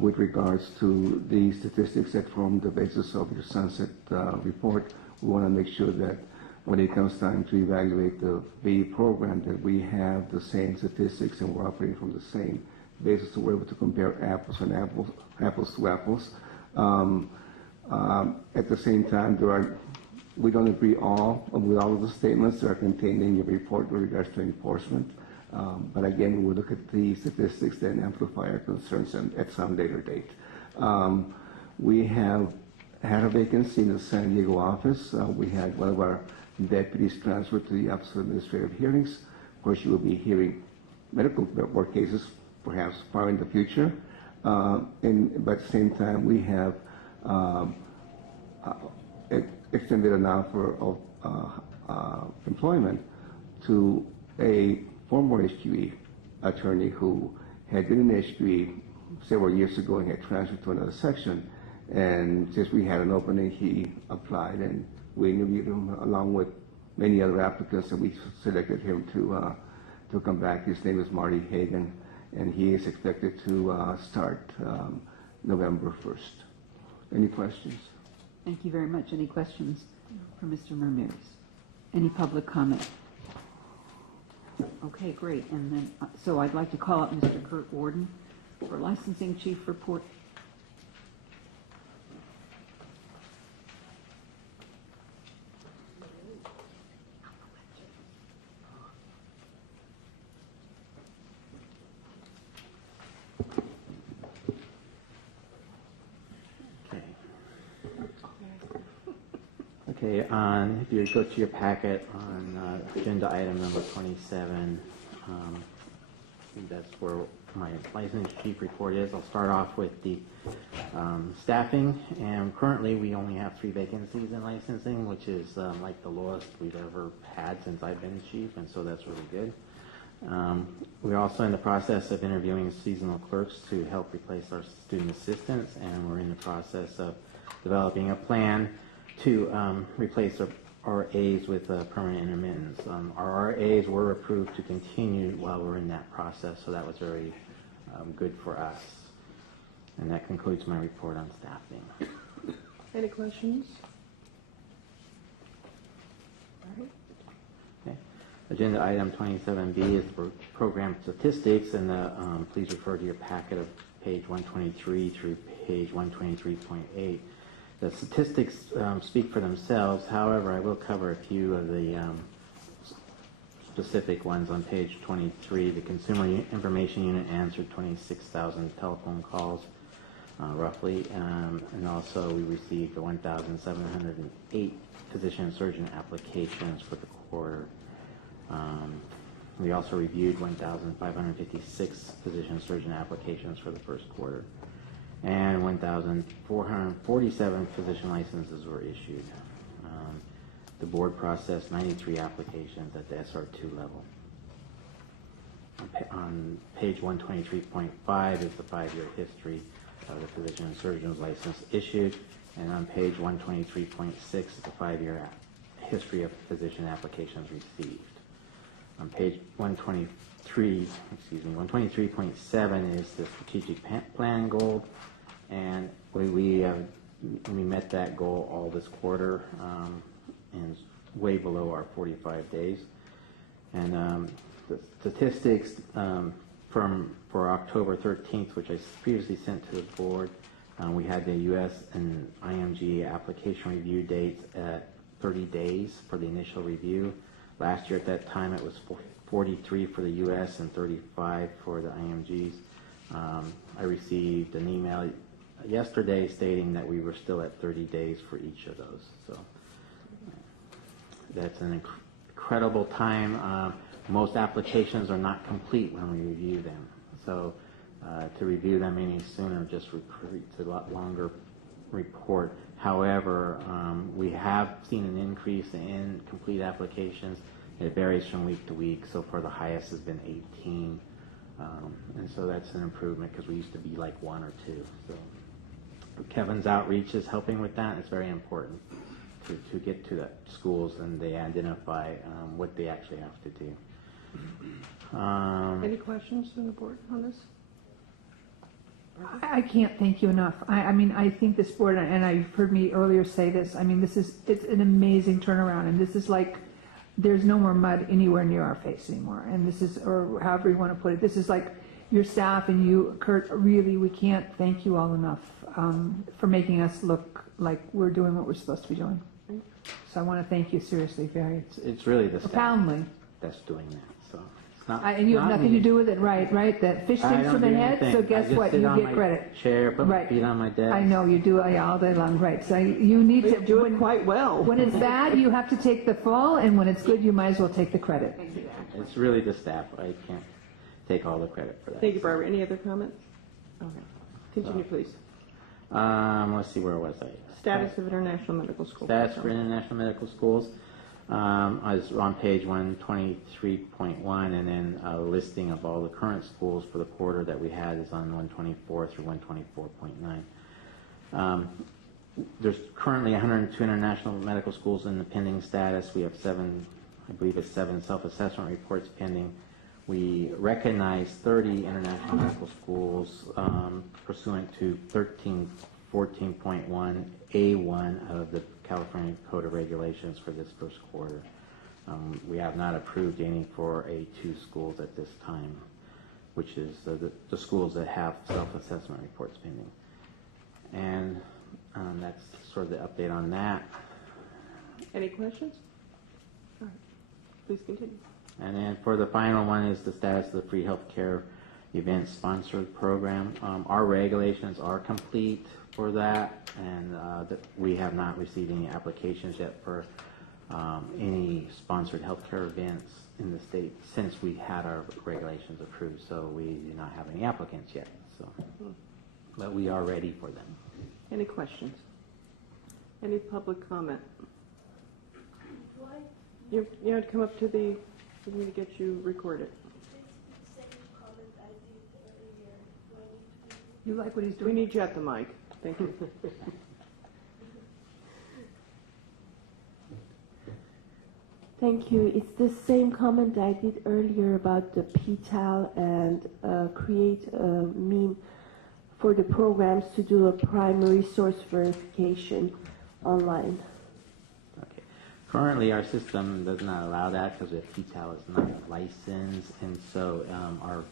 with regards to the statistics that form the basis of your Sunset report. We want to make sure that when it comes time to evaluate the VE program, that we have the same statistics and we're operating from the same basis, so we're able to compare apples to apples. At the same time, we don't agree with all of the statements that are contained in your report with regards to enforcement. But again, we will look at the statistics and amplify our concerns at some later date. We have had a vacancy in the San Diego office. We had one of our deputies transferred to the Office of Administrative Hearings. Of course, you will be hearing medical court cases perhaps far in the future. But at the same time, we have extended an offer of employment to a former HQE attorney who had been in HQE several years ago and had transferred to another section. And since we had an opening, he applied, and we interviewed him along with many other applicants, and we selected him to come back. His name is Marty Hagan, and he is expected to start November 1st. Any questions? Thank you very much. Any questions for Mr. Ramirez? Any public comment? Okay, great. And then, so I'd like to call up Mr. Kurt Warden for licensing chief report. Okay, if you go to your packet on agenda item number 27, I think that's where my license chief report is. I'll start off with the staffing, and currently we only have 3 vacancies in licensing, which is like the lowest we've ever had since I've been chief, and so that's really good. We're also in the process of interviewing seasonal clerks to help replace our student assistants, and we're in the process of developing a plan to replace our RAs with permanent intermittents. Our RAs were approved to continue while we're in that process, so that was very good for us. And that concludes my report on staffing. Any questions? All right. Okay. Agenda item 27B is for program statistics, and please refer to your packet of page 123 through page 123.8. The statistics speak for themselves. However, I will cover a few of the specific ones on page 23. The Consumer Information Unit answered 26,000 telephone calls, roughly, and also we received 1,708 physician and surgeon applications for the quarter. We also reviewed 1,556 physician and surgeon applications for the first quarter, and 1,447 physician licenses were issued. The board processed 93 applications at the SR2 level. On page 123.5 is the 5-year history of the physician and surgeon's license issued, and on page 123.6 is the 5-year history of physician applications received. On page 123.7 is the strategic plan goal, and we met that goal all this quarter, and way below our 45 days. And the statistics for October 13th, which I previously sent to the board, we had the U.S. and IMG application review dates at 30 days for the initial review. Last year at that time it was 43 for the U.S. and 35 for the IMGs. I received an email yesterday stating that we were still at 30 days for each of those. So that's an incredible time. Most applications are not complete when we review them. So to review them any sooner just creates a lot longer report. However, we have seen an increase in complete applications. It varies from week to week. So far the highest has been 18. And so that's an improvement because we used to be like 1 or 2. So Kevin's outreach is helping with that. It's very important to get to the schools and they identify what they actually have to do. Any questions from the board on this? I can't thank you enough. I mean, I think this board, and I've heard me earlier say this, I mean, it's an amazing turnaround, and this is like, there's no more mud anywhere near our face anymore, and this is, or however you want to put it, this is like your staff and you, Kurt, really, we can't thank you all enough for making us look like we're doing what we're supposed to be doing. So I want to thank you seriously, very it's really the staff profoundly that's doing that. So And you have nothing to do with it, right? That fish stinks from the head, so guess what? You get credit. Chair, put my Right. feet on my desk. I know, you do it all day long, right? So you need to do it quite well. When it's bad, you have to take the fall, and when it's good, you might as well take the credit. It's really the staff. I can't take all the credit for that. Thank you, Barbara. Any other comments? Okay. Continue, please. Let's see, where was I? Status of international medical schools. Status for international medical schools. I was on page 123.1, and then a listing of all the current schools for the quarter that we had is on 124 through 124.9. There's currently 102 international medical schools in the pending status. We have 7, I believe it's 7 self-assessment reports pending. We recognize 30 international medical schools pursuant to 1314.1A1 of the California Code of Regulations for this first quarter. We have not approved any for A2 schools at this time, which is the schools that have self-assessment reports pending. And that's sort of the update on that. Any questions? All right. Please continue. And then for the final one is the status of the free healthcare event sponsored program. Our regulations are complete for that, and we have not received any applications yet for any sponsored healthcare events in the state since we had our regulations approved. So we do not have any applicants yet. So, but we are ready for them. Any questions? Any public comment? You have to come up to the. We're going to get you recorded. You like what he's doing? We need you at the mic. Thank you. Thank you. It's the same comment I did earlier about the PTAL and create a meme for the programs to do a primary source verification online. Currently, our system does not allow that because the PTAL is not licensed, and so our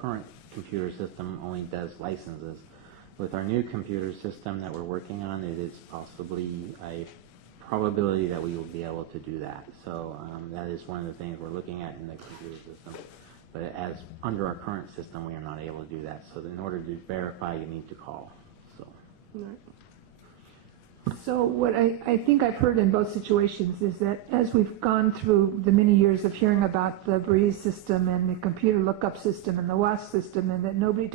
current computer system only does licenses. With our new computer system that we're working on, it is possibly a probability that we will be able to do that. So that is one of the things we're looking at in the computer system. But as under our current system, we are not able to do that. So in order to verify, you need to call. So. So what I think I've heard in both situations is that as we've gone through the many years of hearing about the Breeze system and the computer lookup system and the WASP system, and that nobody's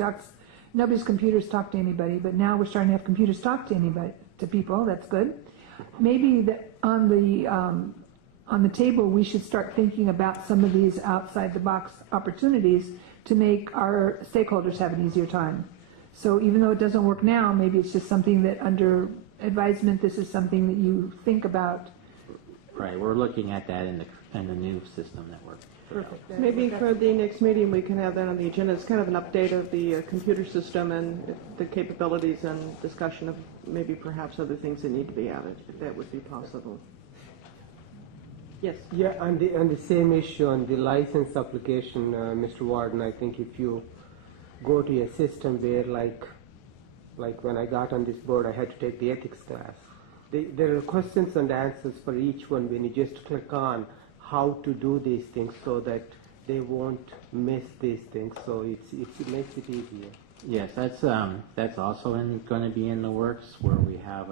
computers talk to anybody, but now we're starting to have computers talk to anybody, to people. That's good. Maybe that on the table we should start thinking about some of these outside the box opportunities to make our stakeholders have an easier time. So even though it doesn't work now, maybe it's just something that under advisement, this is something that you think about. Right, we're looking at that in the new system that we're. Perfect. Maybe for the next meeting we can have that on the agenda. It's kind of an update of the computer system and the capabilities and discussion of maybe perhaps other things that need to be added, if that would be possible. Yes. Yeah, on the same issue, on the license application, Mr. Warden, I think if you go to a system where like when I got on this board, I had to take the ethics class. There are questions and answers for each one when you just click on how to do these things so that they won't miss these things. So it makes it easier. Yes, that's also going to be in the works where we have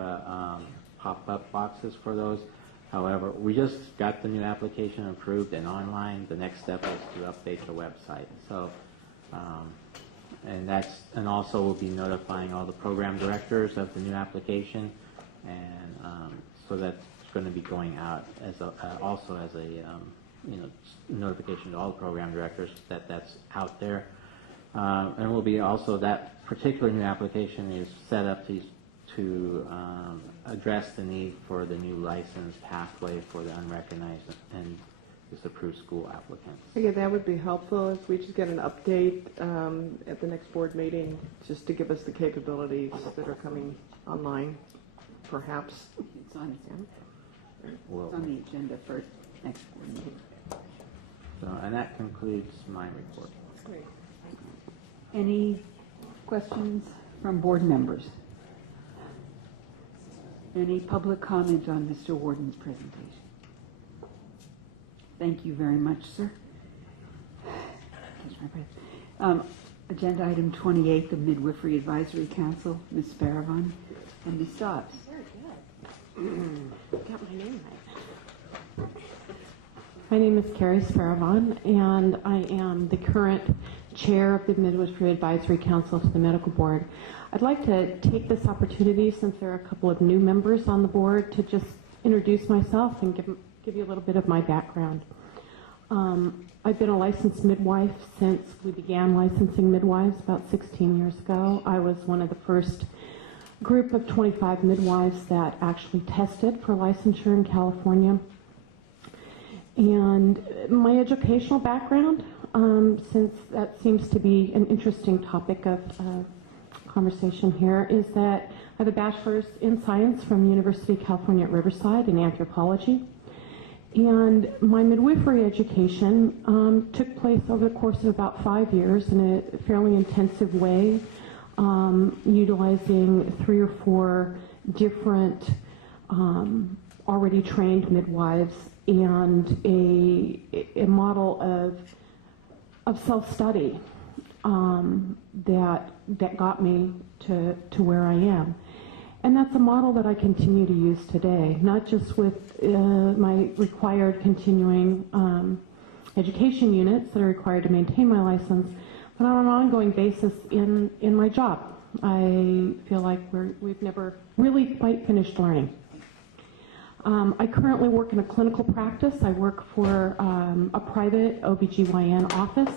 pop-up boxes for those. However, we just got the new application approved and online. The next step is to update the website. So. And also we'll be notifying all the program directors of the new application, and so that's going to be going out as also as a notification to all the program directors that that's out there, and will be also that particular new application is set up to address the need for the new license pathway for the unrecognized and disapproved school applicants. Again, that would be helpful if we just get an update at the next board meeting, just to give us the capabilities that are coming online, perhaps. It's on the agenda for next board meeting. So, and that concludes my report. Great. Any questions from board members? Any public comment on Mr. Warden's presentation? Thank you very much, sir. catch my breath. Agenda item 28, the Midwifery Advisory Council, Ms. Faravon and Ms. Dobbs. Very good. Got my name right. My name is Carrie Faravon, and I am the current chair of the Midwifery Advisory Council to the Medical Board. I'd like to take this opportunity, since there are a couple of new members on the board, to just introduce myself and give you a little bit of my background. I've been a licensed midwife since we began licensing midwives about 16 years ago. I was one of the first group of 25 midwives that actually tested for licensure in California. And my educational background, since that seems to be an interesting topic of conversation here, is that I have a bachelor's in science from the University of California at Riverside in anthropology. And my midwifery education took place over the course of about 5 years in a fairly intensive way, utilizing 3 or 4 different already trained midwives and a model of self-study that got me to where I am. And that's a model that I continue to use today, not just with my required continuing education units that are required to maintain my license, but on an ongoing basis in my job. I feel like we've never really quite finished learning. I currently work in a clinical practice. I work for a private OBGYN office,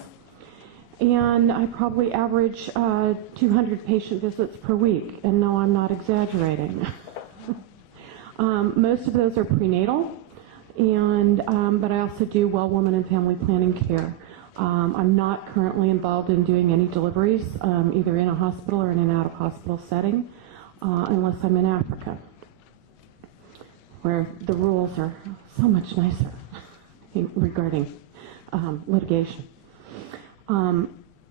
and I probably average 200 patient visits per week, and no, I'm not exaggerating. Most of those are prenatal, and but I also do well woman and family planning care. I'm not currently involved in doing any deliveries, either in a hospital or in an out-of-hospital setting, unless I'm in Africa, where the rules are so much nicer regarding litigation.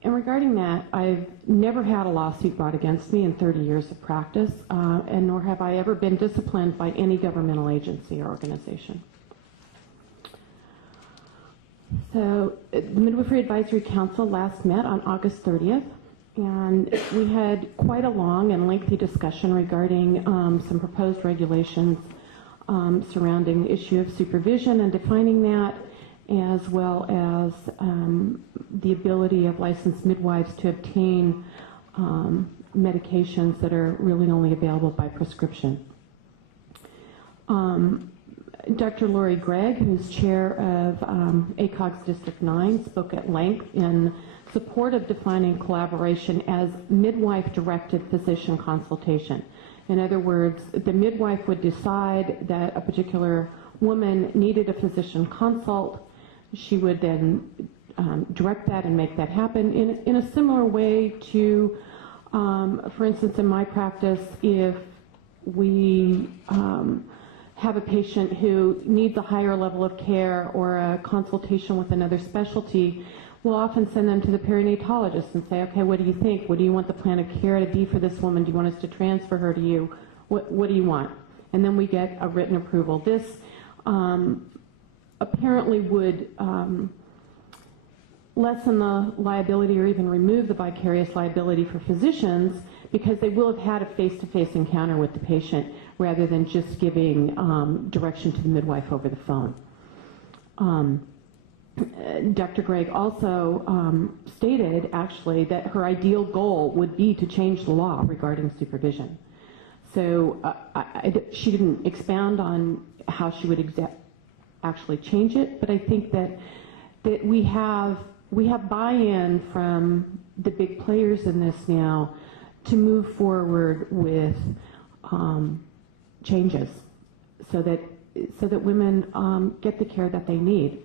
And regarding that, I've never had a lawsuit brought against me in 30 years of practice, and nor have I ever been disciplined by any governmental agency or organization. So the Midwifery Advisory Council last met on August 30th, and we had quite a long and lengthy discussion regarding some proposed regulations surrounding the issue of supervision and defining that, as well as the ability of licensed midwives to obtain medications that are really only available by prescription. Dr. Lori Gregg, who's chair of ACOG's District 9, spoke at length in support of defining collaboration as midwife-directed physician consultation. In other words, the midwife would decide that a particular woman needed a physician consult. She would then direct that and make that happen in a similar way to, for instance, in my practice, if we have a patient who needs a higher level of care or a consultation with another specialty, we'll often send them to the perinatalogist and say, okay, what do you think? What do you want the plan of care to be for this woman? Do you want us to transfer her to you? What do you want? And then we get a written approval. This apparently would lessen the liability or even remove the vicarious liability for physicians, because they will have had a face-to-face encounter with the patient rather than just giving direction to the midwife over the phone. Dr. Gregg also stated, actually, that her ideal goal would be to change the law regarding supervision. So she didn't expound on how she would actually change it, but I think that we have buy-in from the big players in this now to move forward with changes so that women get the care that they need.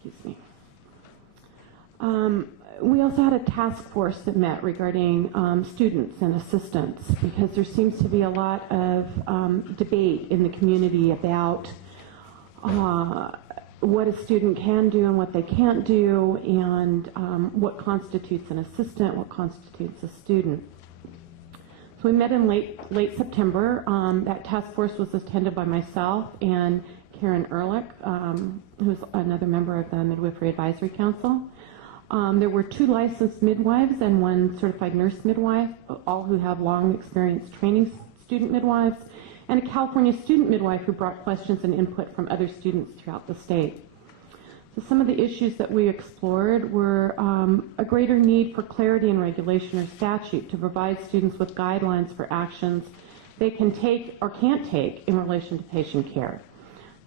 Excuse me. We also had a task force that met regarding students and assistants, because there seems to be a lot of debate in the community about what a student can do and what they can't do, and what constitutes an assistant, what constitutes a student. So we met in late September. That task force was attended by myself and Karen Ehrlich, who's another member of the Midwifery Advisory Council. There were 2 licensed midwives and 1 certified nurse midwife, all who have long experience training student midwives, and a California student midwife who brought questions and input from other students throughout the state. So some of the issues that we explored were a greater need for clarity in regulation or statute to provide students with guidelines for actions they can take or can't take in relation to patient care.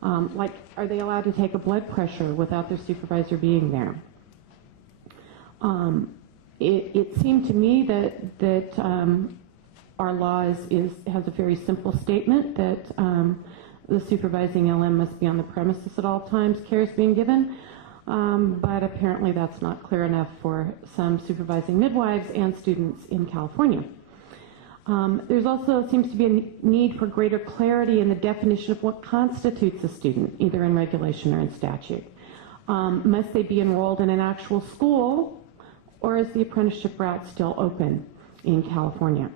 Like, are they allowed to take a blood pressure without their supervisor being there? It seemed to me that our law has a very simple statement that the supervising LM must be on the premises at all times care is being given, but apparently that's not clear enough for some supervising midwives and students in California. There's also seems to be a need for greater clarity in the definition of what constitutes a student, either in regulation or in statute. Must they be enrolled in an actual school, or is the apprenticeship route still open in California?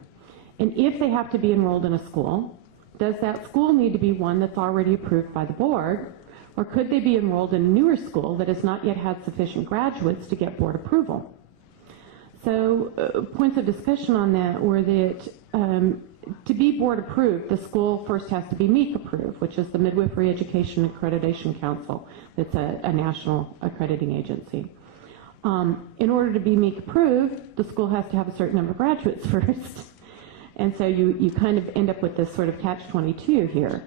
And if they have to be enrolled in a school, does that school need to be one that's already approved by the board, or could they be enrolled in a newer school that has not yet had sufficient graduates to get board approval? So points of discussion on that were that to be board approved, the school first has to be MEAC approved, which is the Midwifery Education Accreditation Council. It's a national accrediting agency. In order to be MEAC approved, the school has to have a certain number of graduates first. And so you kind of end up with this sort of catch-22 here.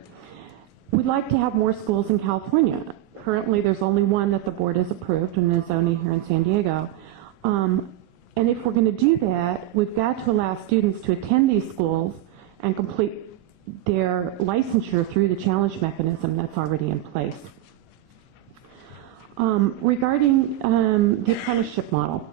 We'd like to have more schools in California. Currently, there's only one that the board has approved, and it's only here in San Diego. And if we're going to do that, we've got to allow students to attend these schools and complete their licensure through the challenge mechanism that's already in place. Regarding the apprenticeship model,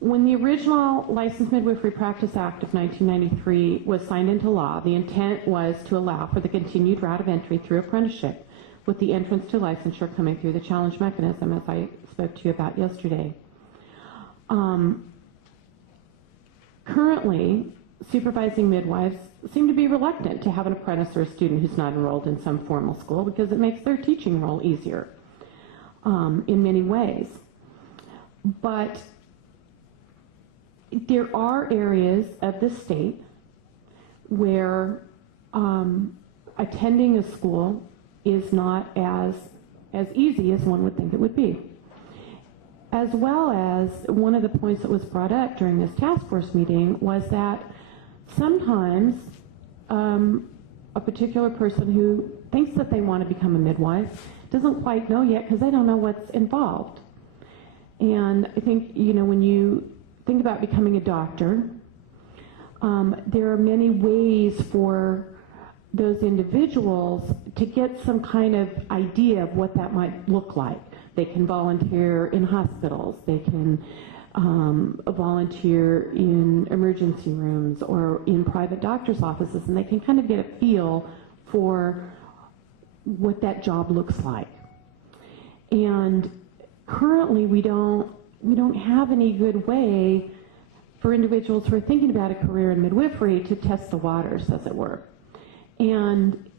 when the original Licensed Midwifery Practice Act of 1993 was signed into law, the intent was to allow for the continued route of entry through apprenticeship, with the entrance to licensure coming through the challenge mechanism, as I spoke to you about yesterday. Currently, supervising midwives seem to be reluctant to have an apprentice or a student who's not enrolled in some formal school because it makes their teaching role easier in many ways. But there are areas of the state where attending a school is not as easy as one would think it would be. As well as one of the points that was brought up during this task force meeting was that sometimes a particular person who thinks that they want to become a midwife doesn't quite know yet because they don't know what's involved. And I think, when you think about becoming a doctor, there are many ways for those individuals to get some kind of idea of what that might look like. They can volunteer in hospitals, they can volunteer in emergency rooms or in private doctor's offices, and they can kind of get a feel for what that job looks like. And currently we don't have any good way for individuals who are thinking about a career in midwifery to test the waters, as it were. And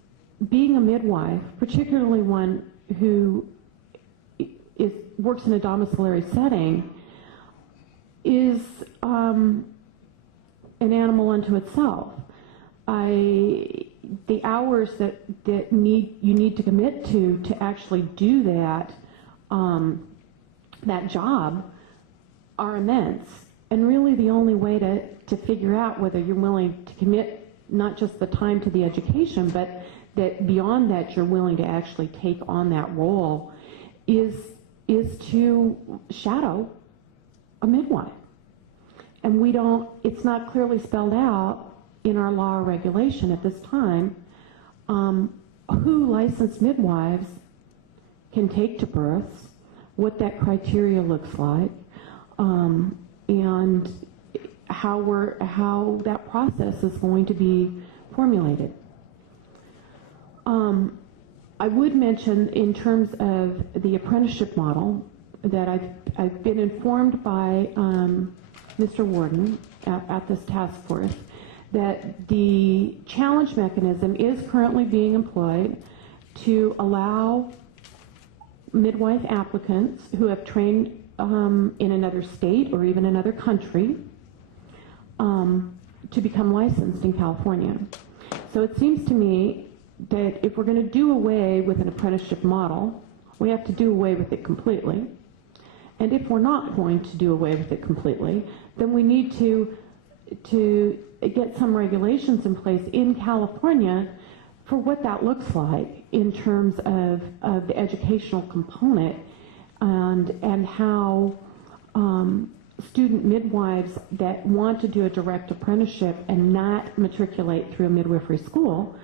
being a midwife, particularly one who works in a domiciliary setting, is an animal unto itself. The hours that you need to commit to actually do that job are immense. And really the only way to figure out whether you're willing to commit not just the time to the education, but that beyond that you're willing to actually take on that role is to shadow a midwife. And it's not clearly spelled out in our law or regulation at this time who licensed midwives can take to births, what that criteria looks like, and how that process is going to be formulated. I would mention, in terms of the apprenticeship model, that I've been informed by Mr. Warden at this task force that the challenge mechanism is currently being employed to allow midwife applicants who have trained in another state or even another country to become licensed in California. So it seems to me that if we're going to do away with an apprenticeship model, we have to do away with it completely. And if we're not going to do away with it completely, then we need to get some regulations in place in California for what that looks like in terms of the educational component and how student midwives that want to do a direct apprenticeship and not matriculate through a midwifery school,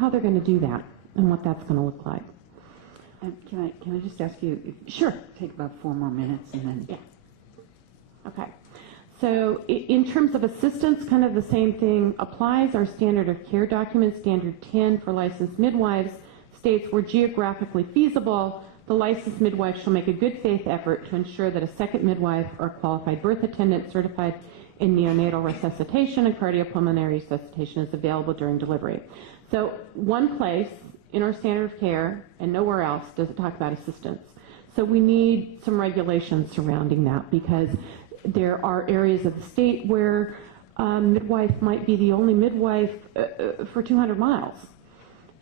how they're going to do that and what that's going to look like. Can I just ask you? Sure. Take about 4 more minutes and then. Yeah. Okay. So in terms of assistance, kind of the same thing applies. Our standard of care document, standard 10 for licensed midwives, states where geographically feasible, the licensed midwife shall make a good faith effort to ensure that a second midwife or qualified birth attendant certified in neonatal resuscitation and cardiopulmonary resuscitation is available during delivery. So one place in our standard of care and nowhere else does it talk about assistance. So we need some regulations surrounding that because there are areas of the state where midwife might be the only midwife for 200 miles.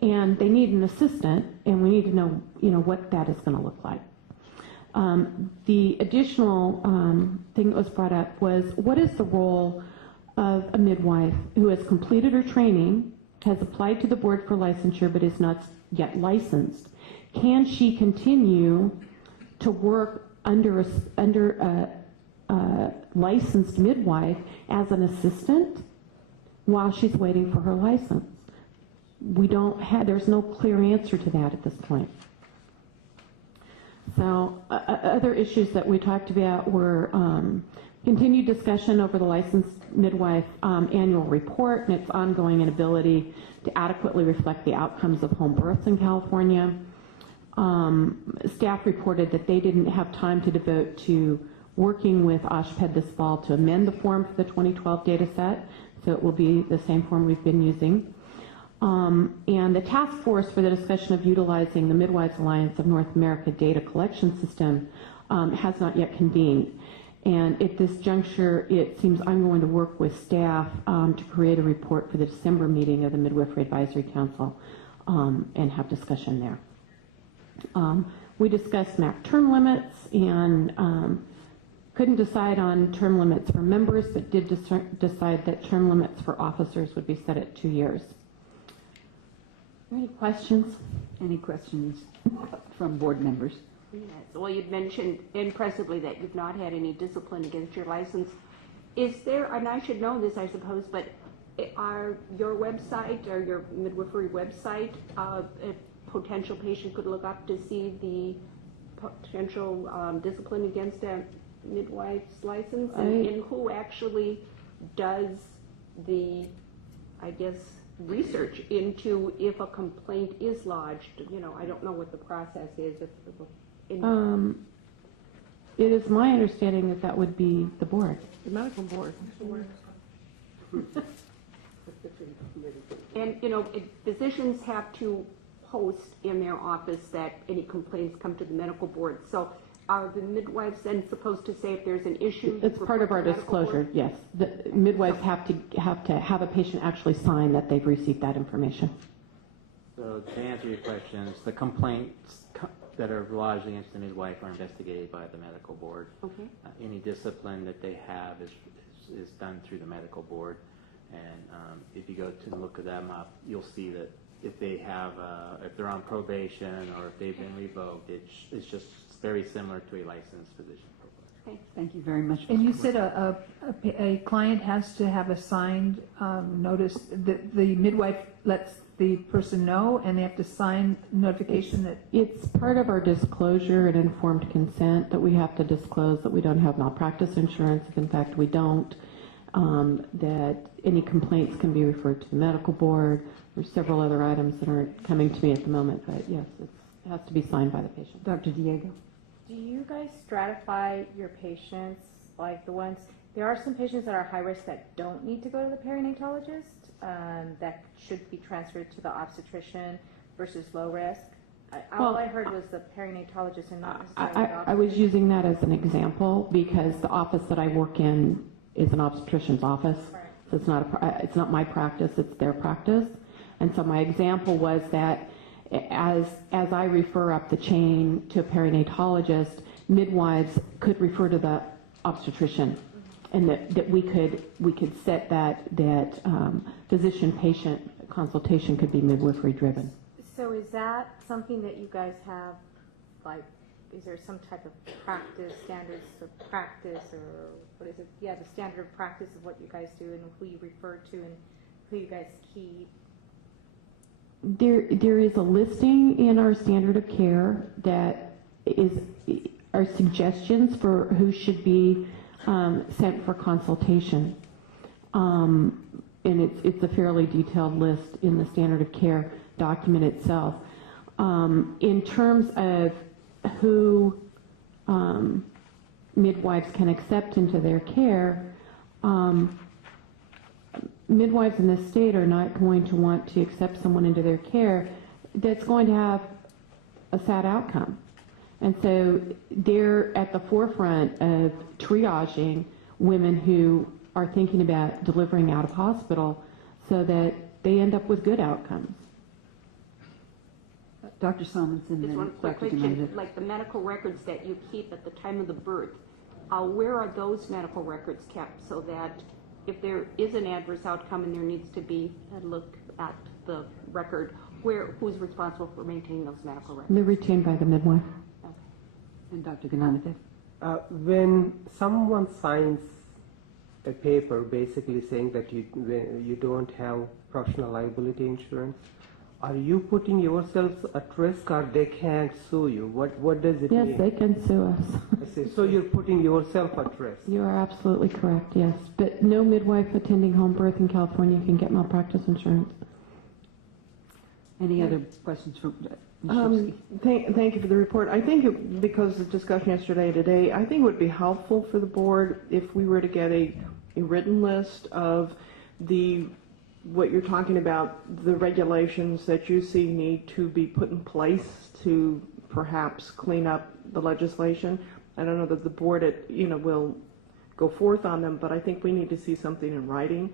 And they need an assistant, and we need to know, what that is going to look like. The additional thing that was brought up was, what is the role of a midwife who has completed her training, has applied to the board for licensure, but is not yet licensed? Can she continue to work under a licensed midwife as an assistant while she's waiting for her license? There's no clear answer to that at this point. So other issues that we talked about were continued discussion over the licensed midwife annual report and its ongoing inability to adequately reflect the outcomes of home births in California. Staff reported that they didn't have time to devote to working with OSHPD this fall to amend the form for the 2012 data set, so it will be the same form we've been using. And the task force for the discussion of utilizing the Midwives Alliance of North America data collection system has not yet convened. And at this juncture, it seems I'm going to work with staff to create a report for the December meeting of the Midwifery Advisory Council and have discussion there. We discussed MAC term limits and couldn't decide on term limits for members, but did decide that term limits for officers would be set at 2 years. Any questions? Any questions from board members? Yes. Well, you'd mentioned impressively that you've not had any discipline against your license. Is there, and I should know this, I suppose, but are your website or your midwifery website, a potential patient could look up to see the potential discipline against a midwife's license? And who actually does the, I guess, research into if a complaint is lodged? I don't know what the process is. It is my understanding that that would be the board. The medical board. And, physicians have to post in their office that any complaints come to the medical board. So are the midwives then supposed to say if there's an issue? It's part of our disclosure, yes. The midwives have to have a patient actually sign that they've received that information. So to answer your questions, the complaints that are lodged against the midwife are investigated by the medical board. Okay. Any discipline that they have is done through the medical board. And if you go to look them up, you'll see that if they have, if they're on probation or if they've been revoked, it's just very similar to a licensed physician. Okay. Thank you very much. And you said a client has to have a signed notice that the midwife lets the person know, and they have to sign notification that it's part of our disclosure and informed consent that we have to disclose that we don't have malpractice insurance. If in fact we don't, that any complaints can be referred to the medical board. There's several other items that aren't coming to me at the moment, but yes, it has to be signed by the patient. Dr. Diego? Do you guys stratify your patients, like the ones There are some patients that are high risk that don't need to go to the perinatologist, that should be transferred to the obstetrician versus low risk. All Well, I heard was the perinatologist and not necessarily the I was using that as an example because the office that I work in is an obstetrician's office. So it's not my practice, it's their practice. And so my example was that as I refer up the chain to a perinatologist, midwives could refer to the obstetrician, and that we could set that physician-patient consultation could be midwifery driven. So is that something that you guys have, like, is there some type of practice, standards of practice, or what is it? Yeah, the standard of practice of what you guys do and who you refer to and who you guys keep? There is a listing in our standard of care that are suggestions for who should be sent for consultation. And it's a fairly detailed list in the standard of care document itself. In terms of who midwives can accept into their care, midwives in this state are not going to want to accept someone into their care that's going to have a sad outcome. And so they're at the forefront of triaging women who are thinking about delivering out of hospital so that they end up with good outcomes. Dr. Salmonson, Just then one quick Dr. question, Gennady. like the medical records that you keep at the time of the birth, where are those medical records kept so that if there is an adverse outcome and there needs to be a look at the record, who's responsible for maintaining those medical records? They're retained by the midwife. And Dr. Gennady. When someone signs a paper basically saying that you don't have professional liability insurance, are you putting yourselves at risk or they can't sue you? What does it mean? Yes, they can sue us. I see. So you're putting yourself at risk. You are absolutely correct, yes. But no midwife attending home birth in California can get malpractice insurance. Any other questions from Thank you for the report. I think because of the discussion yesterday and today, I think it would be helpful for the board if we were to get a written list of what you're talking about, the regulations that you see need to be put in place to perhaps clean up the legislation. I don't know that the board will go forth on them, but I think we need to see something in writing.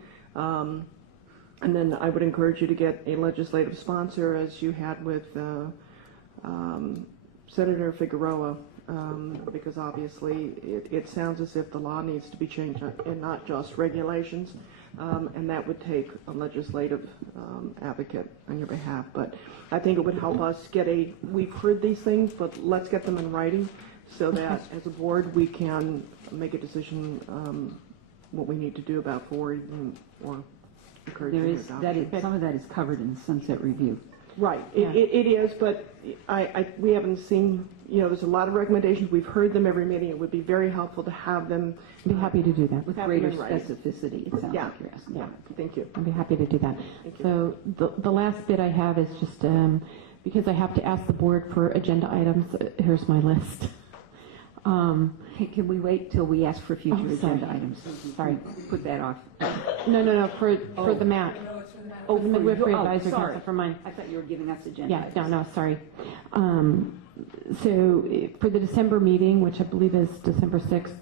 And then I would encourage you to get a legislative sponsor, as you had with Senator Figueroa, because obviously it sounds as if the law needs to be changed and not just regulations, and that would take a legislative advocate on your behalf. But I think it would help us we've heard these things, but let's get them in writing so that as a board we can make a decision what we need to do about forwarding or encouraging There your is, adoption. some of that is covered in the Sunset Review. Right, it is, but we haven't seen, there's a lot of recommendations. We've heard them every meeting. It would be very helpful to have them. I'd be happy to do that. With Have greater them in writing. specificity, it sounds Yeah. like you're asking. Yeah, thank you. I'd be happy to do that. Thank you. So the last bit I have is just because I have to ask the board for agenda items, here's my list. Can we wait till we ask for future Oh, sorry. agenda items? Sorry. Put that off. No, for the MAC. Oh, the Midwifery Advisory sorry. Council for mine. I thought you were giving us agenda Yeah, items. no, sorry. So for the December meeting, which I believe is December 6th,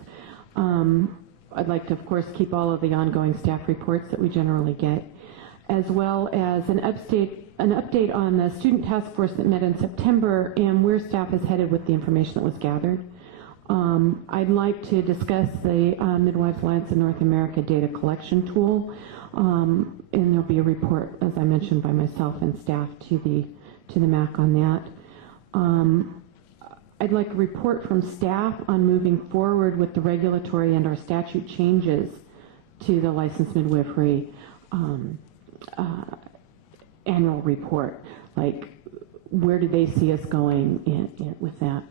I'd like to, of course, keep all of the ongoing staff reports that we generally get, as well as an update on the student task force that met in September and where staff is headed with the information that was gathered. I'd like to discuss the Midwives Alliance of North America data collection tool, and there'll be a report, as I mentioned, by myself and staff to the MAC on that. I'd like a report from staff on moving forward with the regulatory and our statute changes to the licensed midwifery annual report. Like, where do they see us going with that?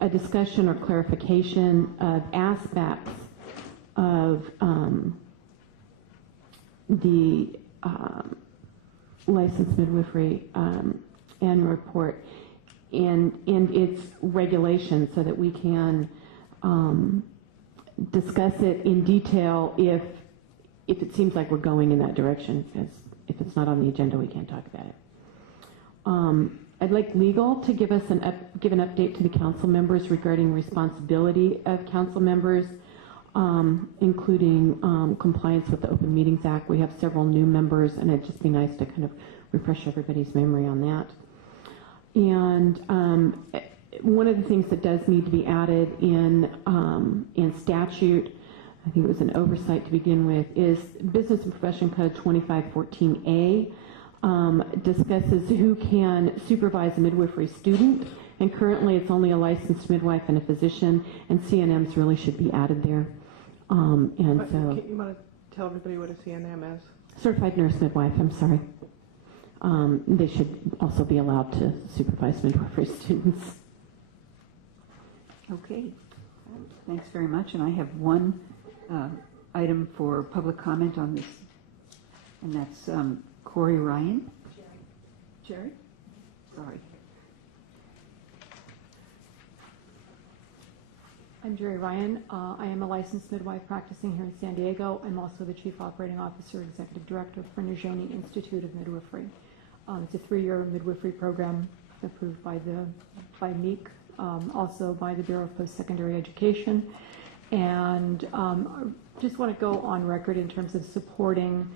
A discussion or clarification of aspects of the licensed midwifery annual report and its regulations so that we can discuss it in detail if it seems like we're going in that direction. As if it's not on the agenda, we can't talk about it. I'd like legal to give us give an update to the council members regarding responsibility of council members, including compliance with the Open Meetings Act. We have several new members, and it'd just be nice to kind of refresh everybody's memory on that. And one of the things that does need to be added in statute, I think it was an oversight to begin with, is Business and Profession Code 2514A. Discusses who can supervise a midwifery student, and currently it's only a licensed midwife and a physician, and CNMs really should be added there. And so, You want to tell everybody what a CNM is? certified nurse midwife, I'm sorry. They should also be allowed to supervise midwifery students. Okay, thanks very much. And I have one item for public comment on this, and that's Corey Ryan. Jerry? Sorry. I'm Jerry Ryan. I am a licensed midwife practicing here in San Diego. I'm also the Chief Operating Officer, Executive Director for Nurjani Institute of Midwifery. It's a 3-year midwifery program approved by MEEC, also by the Bureau of Post-Secondary Education. And just want to go on record in terms of supporting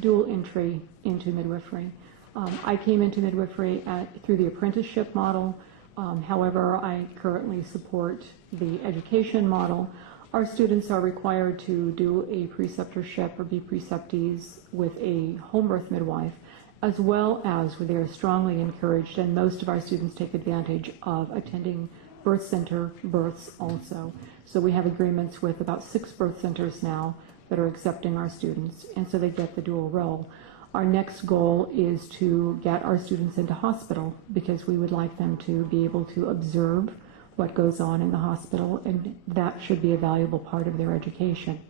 dual entry into midwifery. I came into midwifery through the apprenticeship model. However, I currently support the education model. Our students are required to do a preceptorship or be preceptees with a home birth midwife, as well as they are strongly encouraged, and most of our students take advantage of attending birth center births also. So we have agreements with about 6 birth centers now that are accepting our students, and so they get the dual role. Our next goal is to get our students into hospital, because we would like them to be able to observe what goes on in the hospital, and that should be a valuable part of their education.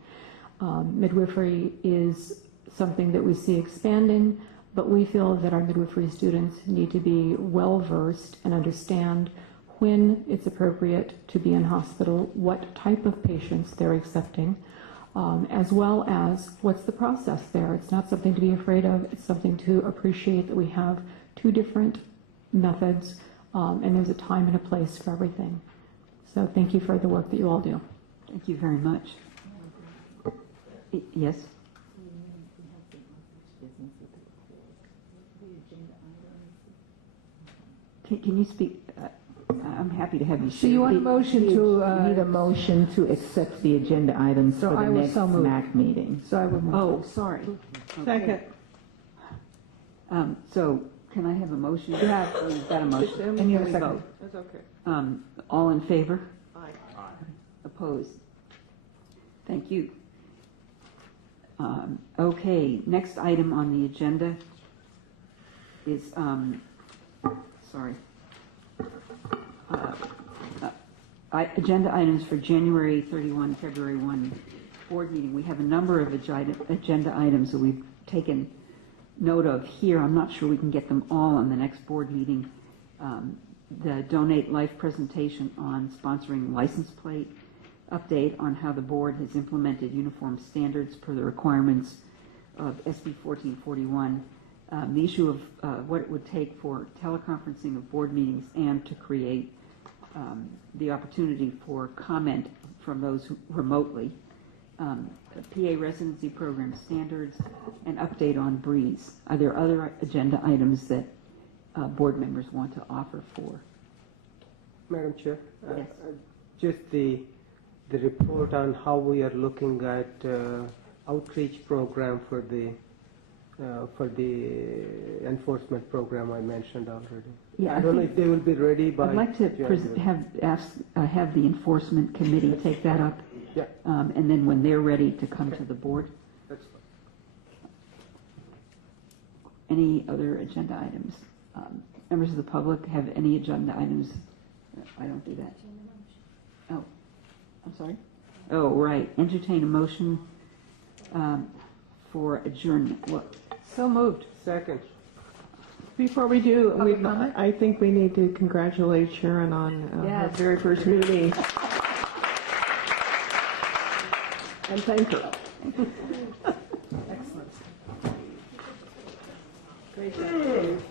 Midwifery is something that we see expanding, but we feel that our midwifery students need to be well-versed and understand when it's appropriate to be in hospital, what type of patients they're accepting, as well as what's the process there. It's not something to be afraid of. It's something to appreciate that we have 2 different methods, and there's a time and a place for everything. So thank you for the work that you all do. Thank you very much. Yes? Can you speak? I'm happy to have you. So you want a motion to... You need a motion to accept the agenda items So for I the will next so move. MAC meeting. So I will move. Oh, sorry. Second. So can I have a motion? You have. Oh, you've got a motion. And you have a We second. vote. That's okay. All in favor? Aye. Opposed? Thank you. Okay, next item on the agenda is, agenda items for January 31, February 1 board meeting. We have a number of agenda items that we've taken note of here. I'm not sure we can get them all on the next board meeting. The Donate Life presentation on sponsoring license plate, update on how the board has implemented uniform standards per the requirements of SB 1441, the issue of what it would take for teleconferencing of board meetings, and to create the opportunity for comment from those remotely, PA residency program standards, and update on Breeze. Are there other agenda items that board members want to offer for? Madam Chair, Yes. Just the report on how we are looking at outreach program for the enforcement program I mentioned already. Yeah, I don't know if they will be ready by. I'd like to January. have the enforcement committee take that up, Yeah. and then when they're ready to come to the board. That's fine. Any other agenda items? Members of the public have any agenda items? I don't do that. Oh, I'm sorry? Oh, right. Entertain a motion for adjournment. What? So moved. Second. Before we do, Public comment? I think we need to congratulate Sharon on her Yes. very first meeting. and thank her. Excellent. Great job, Dave.